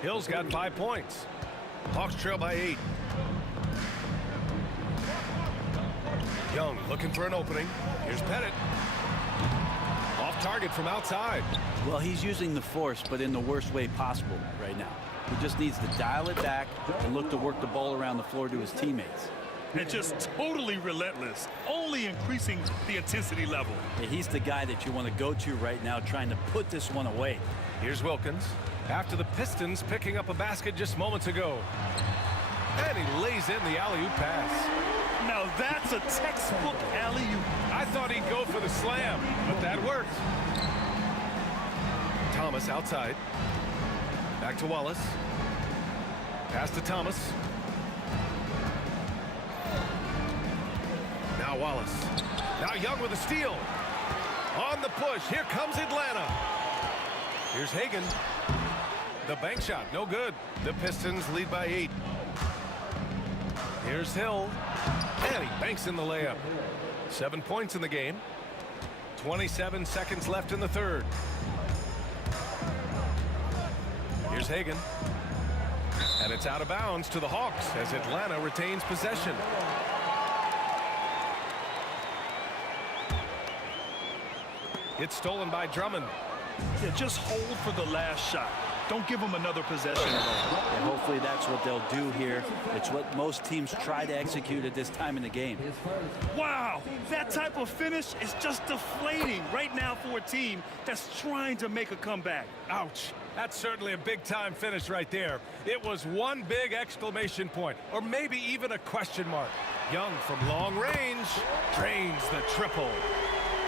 Hill's got 5 points. Hawks trail by 8. Young looking for an opening. Here's Pettit. Off target from outside. Well, he's using the force, but in the worst way possible right now. He just needs to dial it back and look to work the ball around the floor to his teammates. And just totally relentless, only increasing the intensity level. Yeah, he's the guy that you want to go to right now, trying to put this one away. Here's Wilkins. After the Pistons picking up a basket just moments ago. And he lays in the alley-oop pass. Now that's a textbook alley-oop. I thought he'd go for the slam, but that worked. Thomas outside. Back to Wallace. Pass to Thomas. Now Wallace. Now Young with a steal. On the push. Here comes Atlanta. Here's Hagan. The bank shot, no good. The Pistons lead by 8. Here's Hill. And he banks in the layup. 7 points in the game. 27 seconds left in the third. Here's Hagan. And it's out of bounds to the Hawks as Atlanta retains possession. It's stolen by Drummond. Yeah, just hold for the last shot. Don't give them another possession. And hopefully that's what they'll do here. It's what most teams try to execute at this time in the game. Wow, that type of finish is just deflating right now for a team that's trying to make a comeback. Ouch. That's certainly a big-time finish right there. It was one big exclamation point, or maybe even a question mark. Young from long range drains the triple.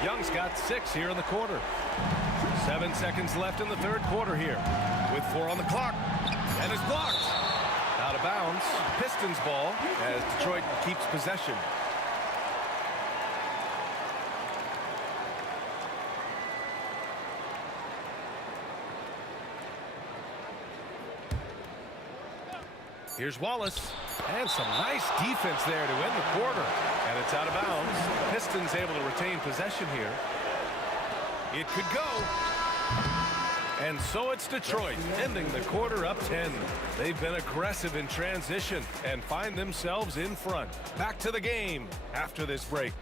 Young's got 6 here in the quarter. 7 seconds left in the third quarter here. With 4 on the clock. And it's blocked. Out of bounds. Pistons ball as Detroit keeps possession. Here's Wallace. And some nice defense there to end the quarter. And it's out of bounds. Pistons able to retain possession here. It could go. And so it's Detroit, ending the quarter up 10. They've been aggressive in transition and find themselves in front. Back to the game after this break.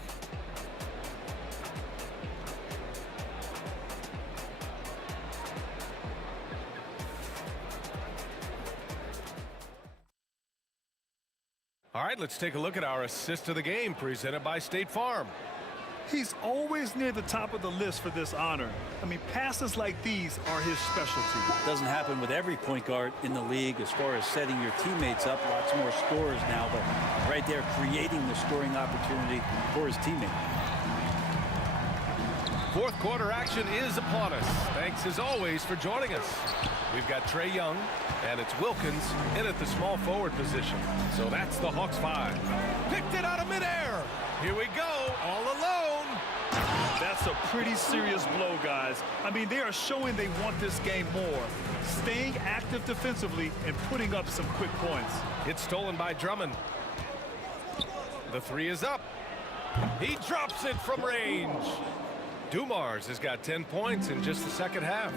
All right, let's take a look at our assist of the game presented by State Farm. He's always near the top of the list for this honor. I mean, passes like these are his specialty. Doesn't happen with every point guard in the league as far as setting your teammates up. Lots more scorers now, but right there creating the scoring opportunity for his teammate. Fourth quarter action is upon us. Thanks as always for joining us. We've got Trae Young, and it's Wilkins in at the small forward position. So that's the Hawks 5. Picked it out of midair. Here we go, all alone. That's a pretty serious blow, guys. I mean, they are showing they want this game more. Staying active defensively and putting up some quick points. It's stolen by Drummond. The three is up. He drops it from range. Dumars has got 10 points in just the second half.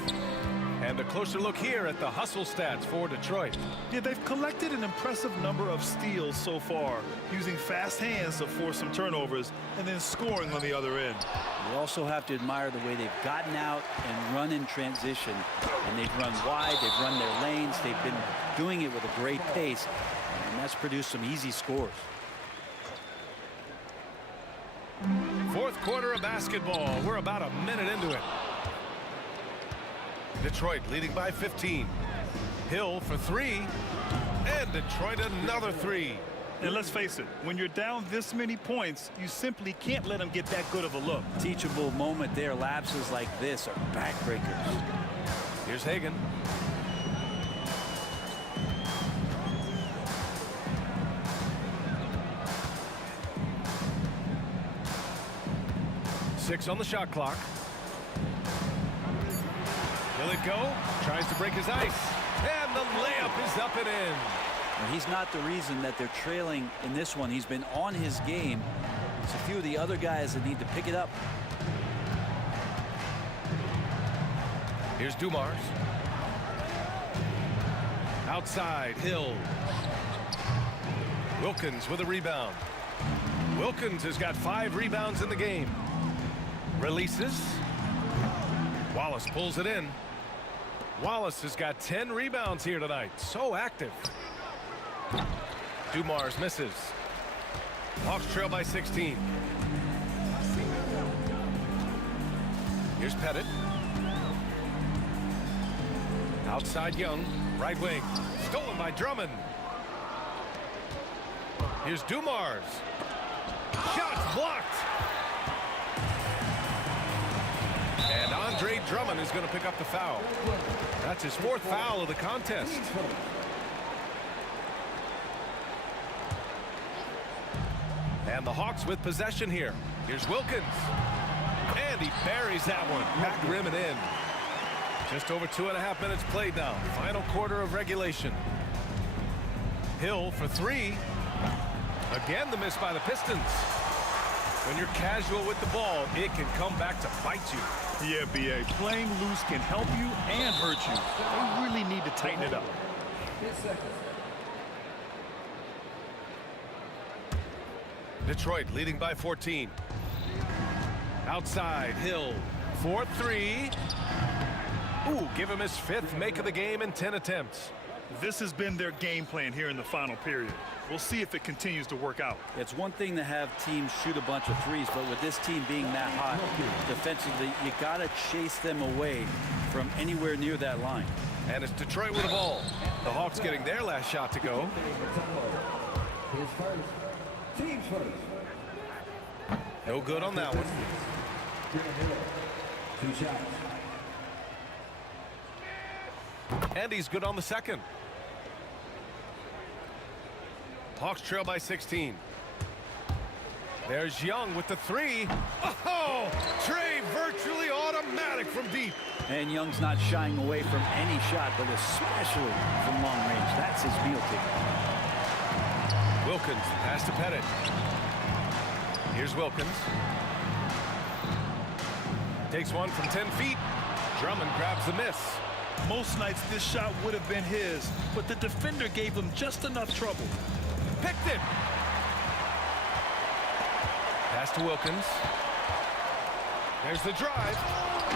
And a closer look here at the hustle stats for Detroit. Yeah, they've collected an impressive number of steals so far, using fast hands to force some turnovers and then scoring on the other end. You also have to admire the way they've gotten out and run in transition. And they've run wide, they've run their lanes, they've been doing it with a great pace, and that's produced some easy scores. Fourth quarter of basketball. We're about a minute into it. Detroit leading by 15. Hill for three. And Detroit another three. And let's face it, when you're down this many points, you simply can't let them get that good of a look. Teachable moment there. Lapses like this are backbreakers. Here's Hagan. Six on the shot clock. Will it go? Tries to break his ice. And the layup is up and in. And he's not the reason that they're trailing in this one. He's been on his game. It's a few of the other guys that need to pick it up. Here's Dumars. Outside, Hill. Wilkins with a rebound. Wilkins has got 5 rebounds in the game. Releases. Wallace pulls it in. Wallace has got 10 rebounds here tonight. So active. Dumars misses. Hawks trail by 16. Here's Pettit. Outside Young. Right wing. Stolen by Drummond. Here's Dumars. Shots blocked. And Andre Drummond is going to pick up the foul. That's his 4th foul of the contest. And the Hawks with possession here. Here's Wilkins. And he buries that one. Back rim and in. Just over 2.5 minutes played now. Final quarter of regulation. Hill for 3. Again, the miss by the Pistons. When you're casual with the ball, it can come back to bite you. Yeah, B.A. Playing loose can help you and hurt you. They really need to tighten it up. Detroit leading by 14. Outside, Hill. 4-3. Ooh, give him his 5th make of the game in 10 attempts. This has been their game plan here in the final period. We'll see if it continues to work out. It's one thing to have teams shoot a bunch of threes, but with this team being that hot defensively, you got to chase them away from anywhere near that line. And it's Detroit with the ball. The Hawks getting their last shot to go. His first. Team's first. No good on that one. 2 shots. And he's good on the second. Hawks trail by 16. There's Young with the 3. Oh, Trae virtually automatic from deep. And Young's not shying away from any shot, but especially from long range. That's his meal ticket. Wilkins, pass to Pettit. Here's Wilkins. Takes one from 10 feet. Drummond grabs the miss. Most nights this shot would have been his, but the defender gave him just enough trouble. Picked it. Pass to Wilkins. There's the drive.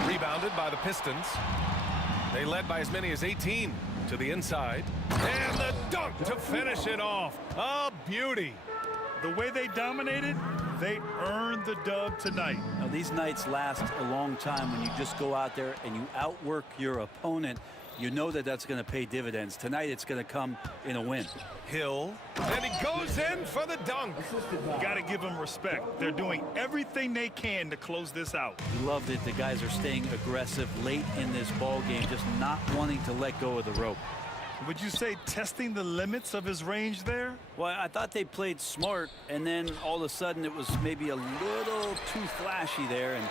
Rebounded by the Pistons. They led by as many as 18 to the inside. And the dunk to finish it off. A beauty. The way they dominated, they earned the dub tonight. Now, these nights last a long time when you just go out there and you outwork your opponent. You know that that's going to pay dividends. Tonight, it's going to come in a win. Hill, and he goes in for the dunk. You got to give them respect. They're doing everything they can to close this out. We love that the guys are staying aggressive late in this ball game, just not wanting to let go of the rope. Would you say testing the limits of his range there? Well, I thought they played smart, and then all of a sudden it was maybe a little too flashy there, and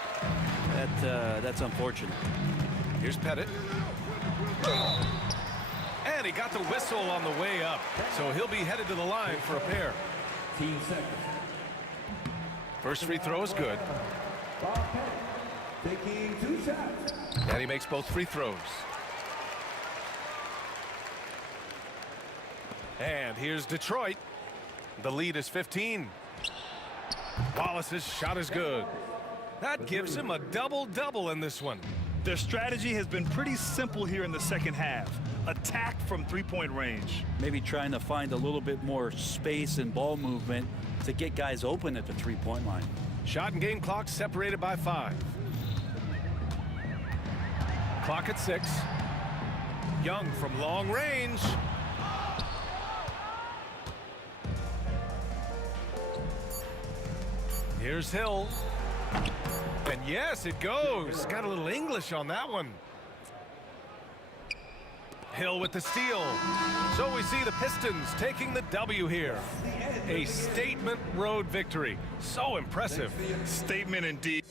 that's unfortunate. Here's Pettit. And he got the whistle on the way up, so he'll be headed to the line for a pair. 15 seconds. First free throw is good. Taking 2 shots. And he makes both free throws. And here's Detroit. The lead is 15. Wallace's shot is good. That gives him a double-double in this one. Their strategy has been pretty simple here in the second half. Attack from three-point range. Maybe trying to find a little bit more space and ball movement to get guys open at the three-point line. Shot and game clock separated by 5. Clock at 6. Young from long range. Here's Hill. And yes, it goes. Got a little English on that one. Hill with the steal. So we see the Pistons taking the W here. A statement road victory. So impressive. Statement indeed.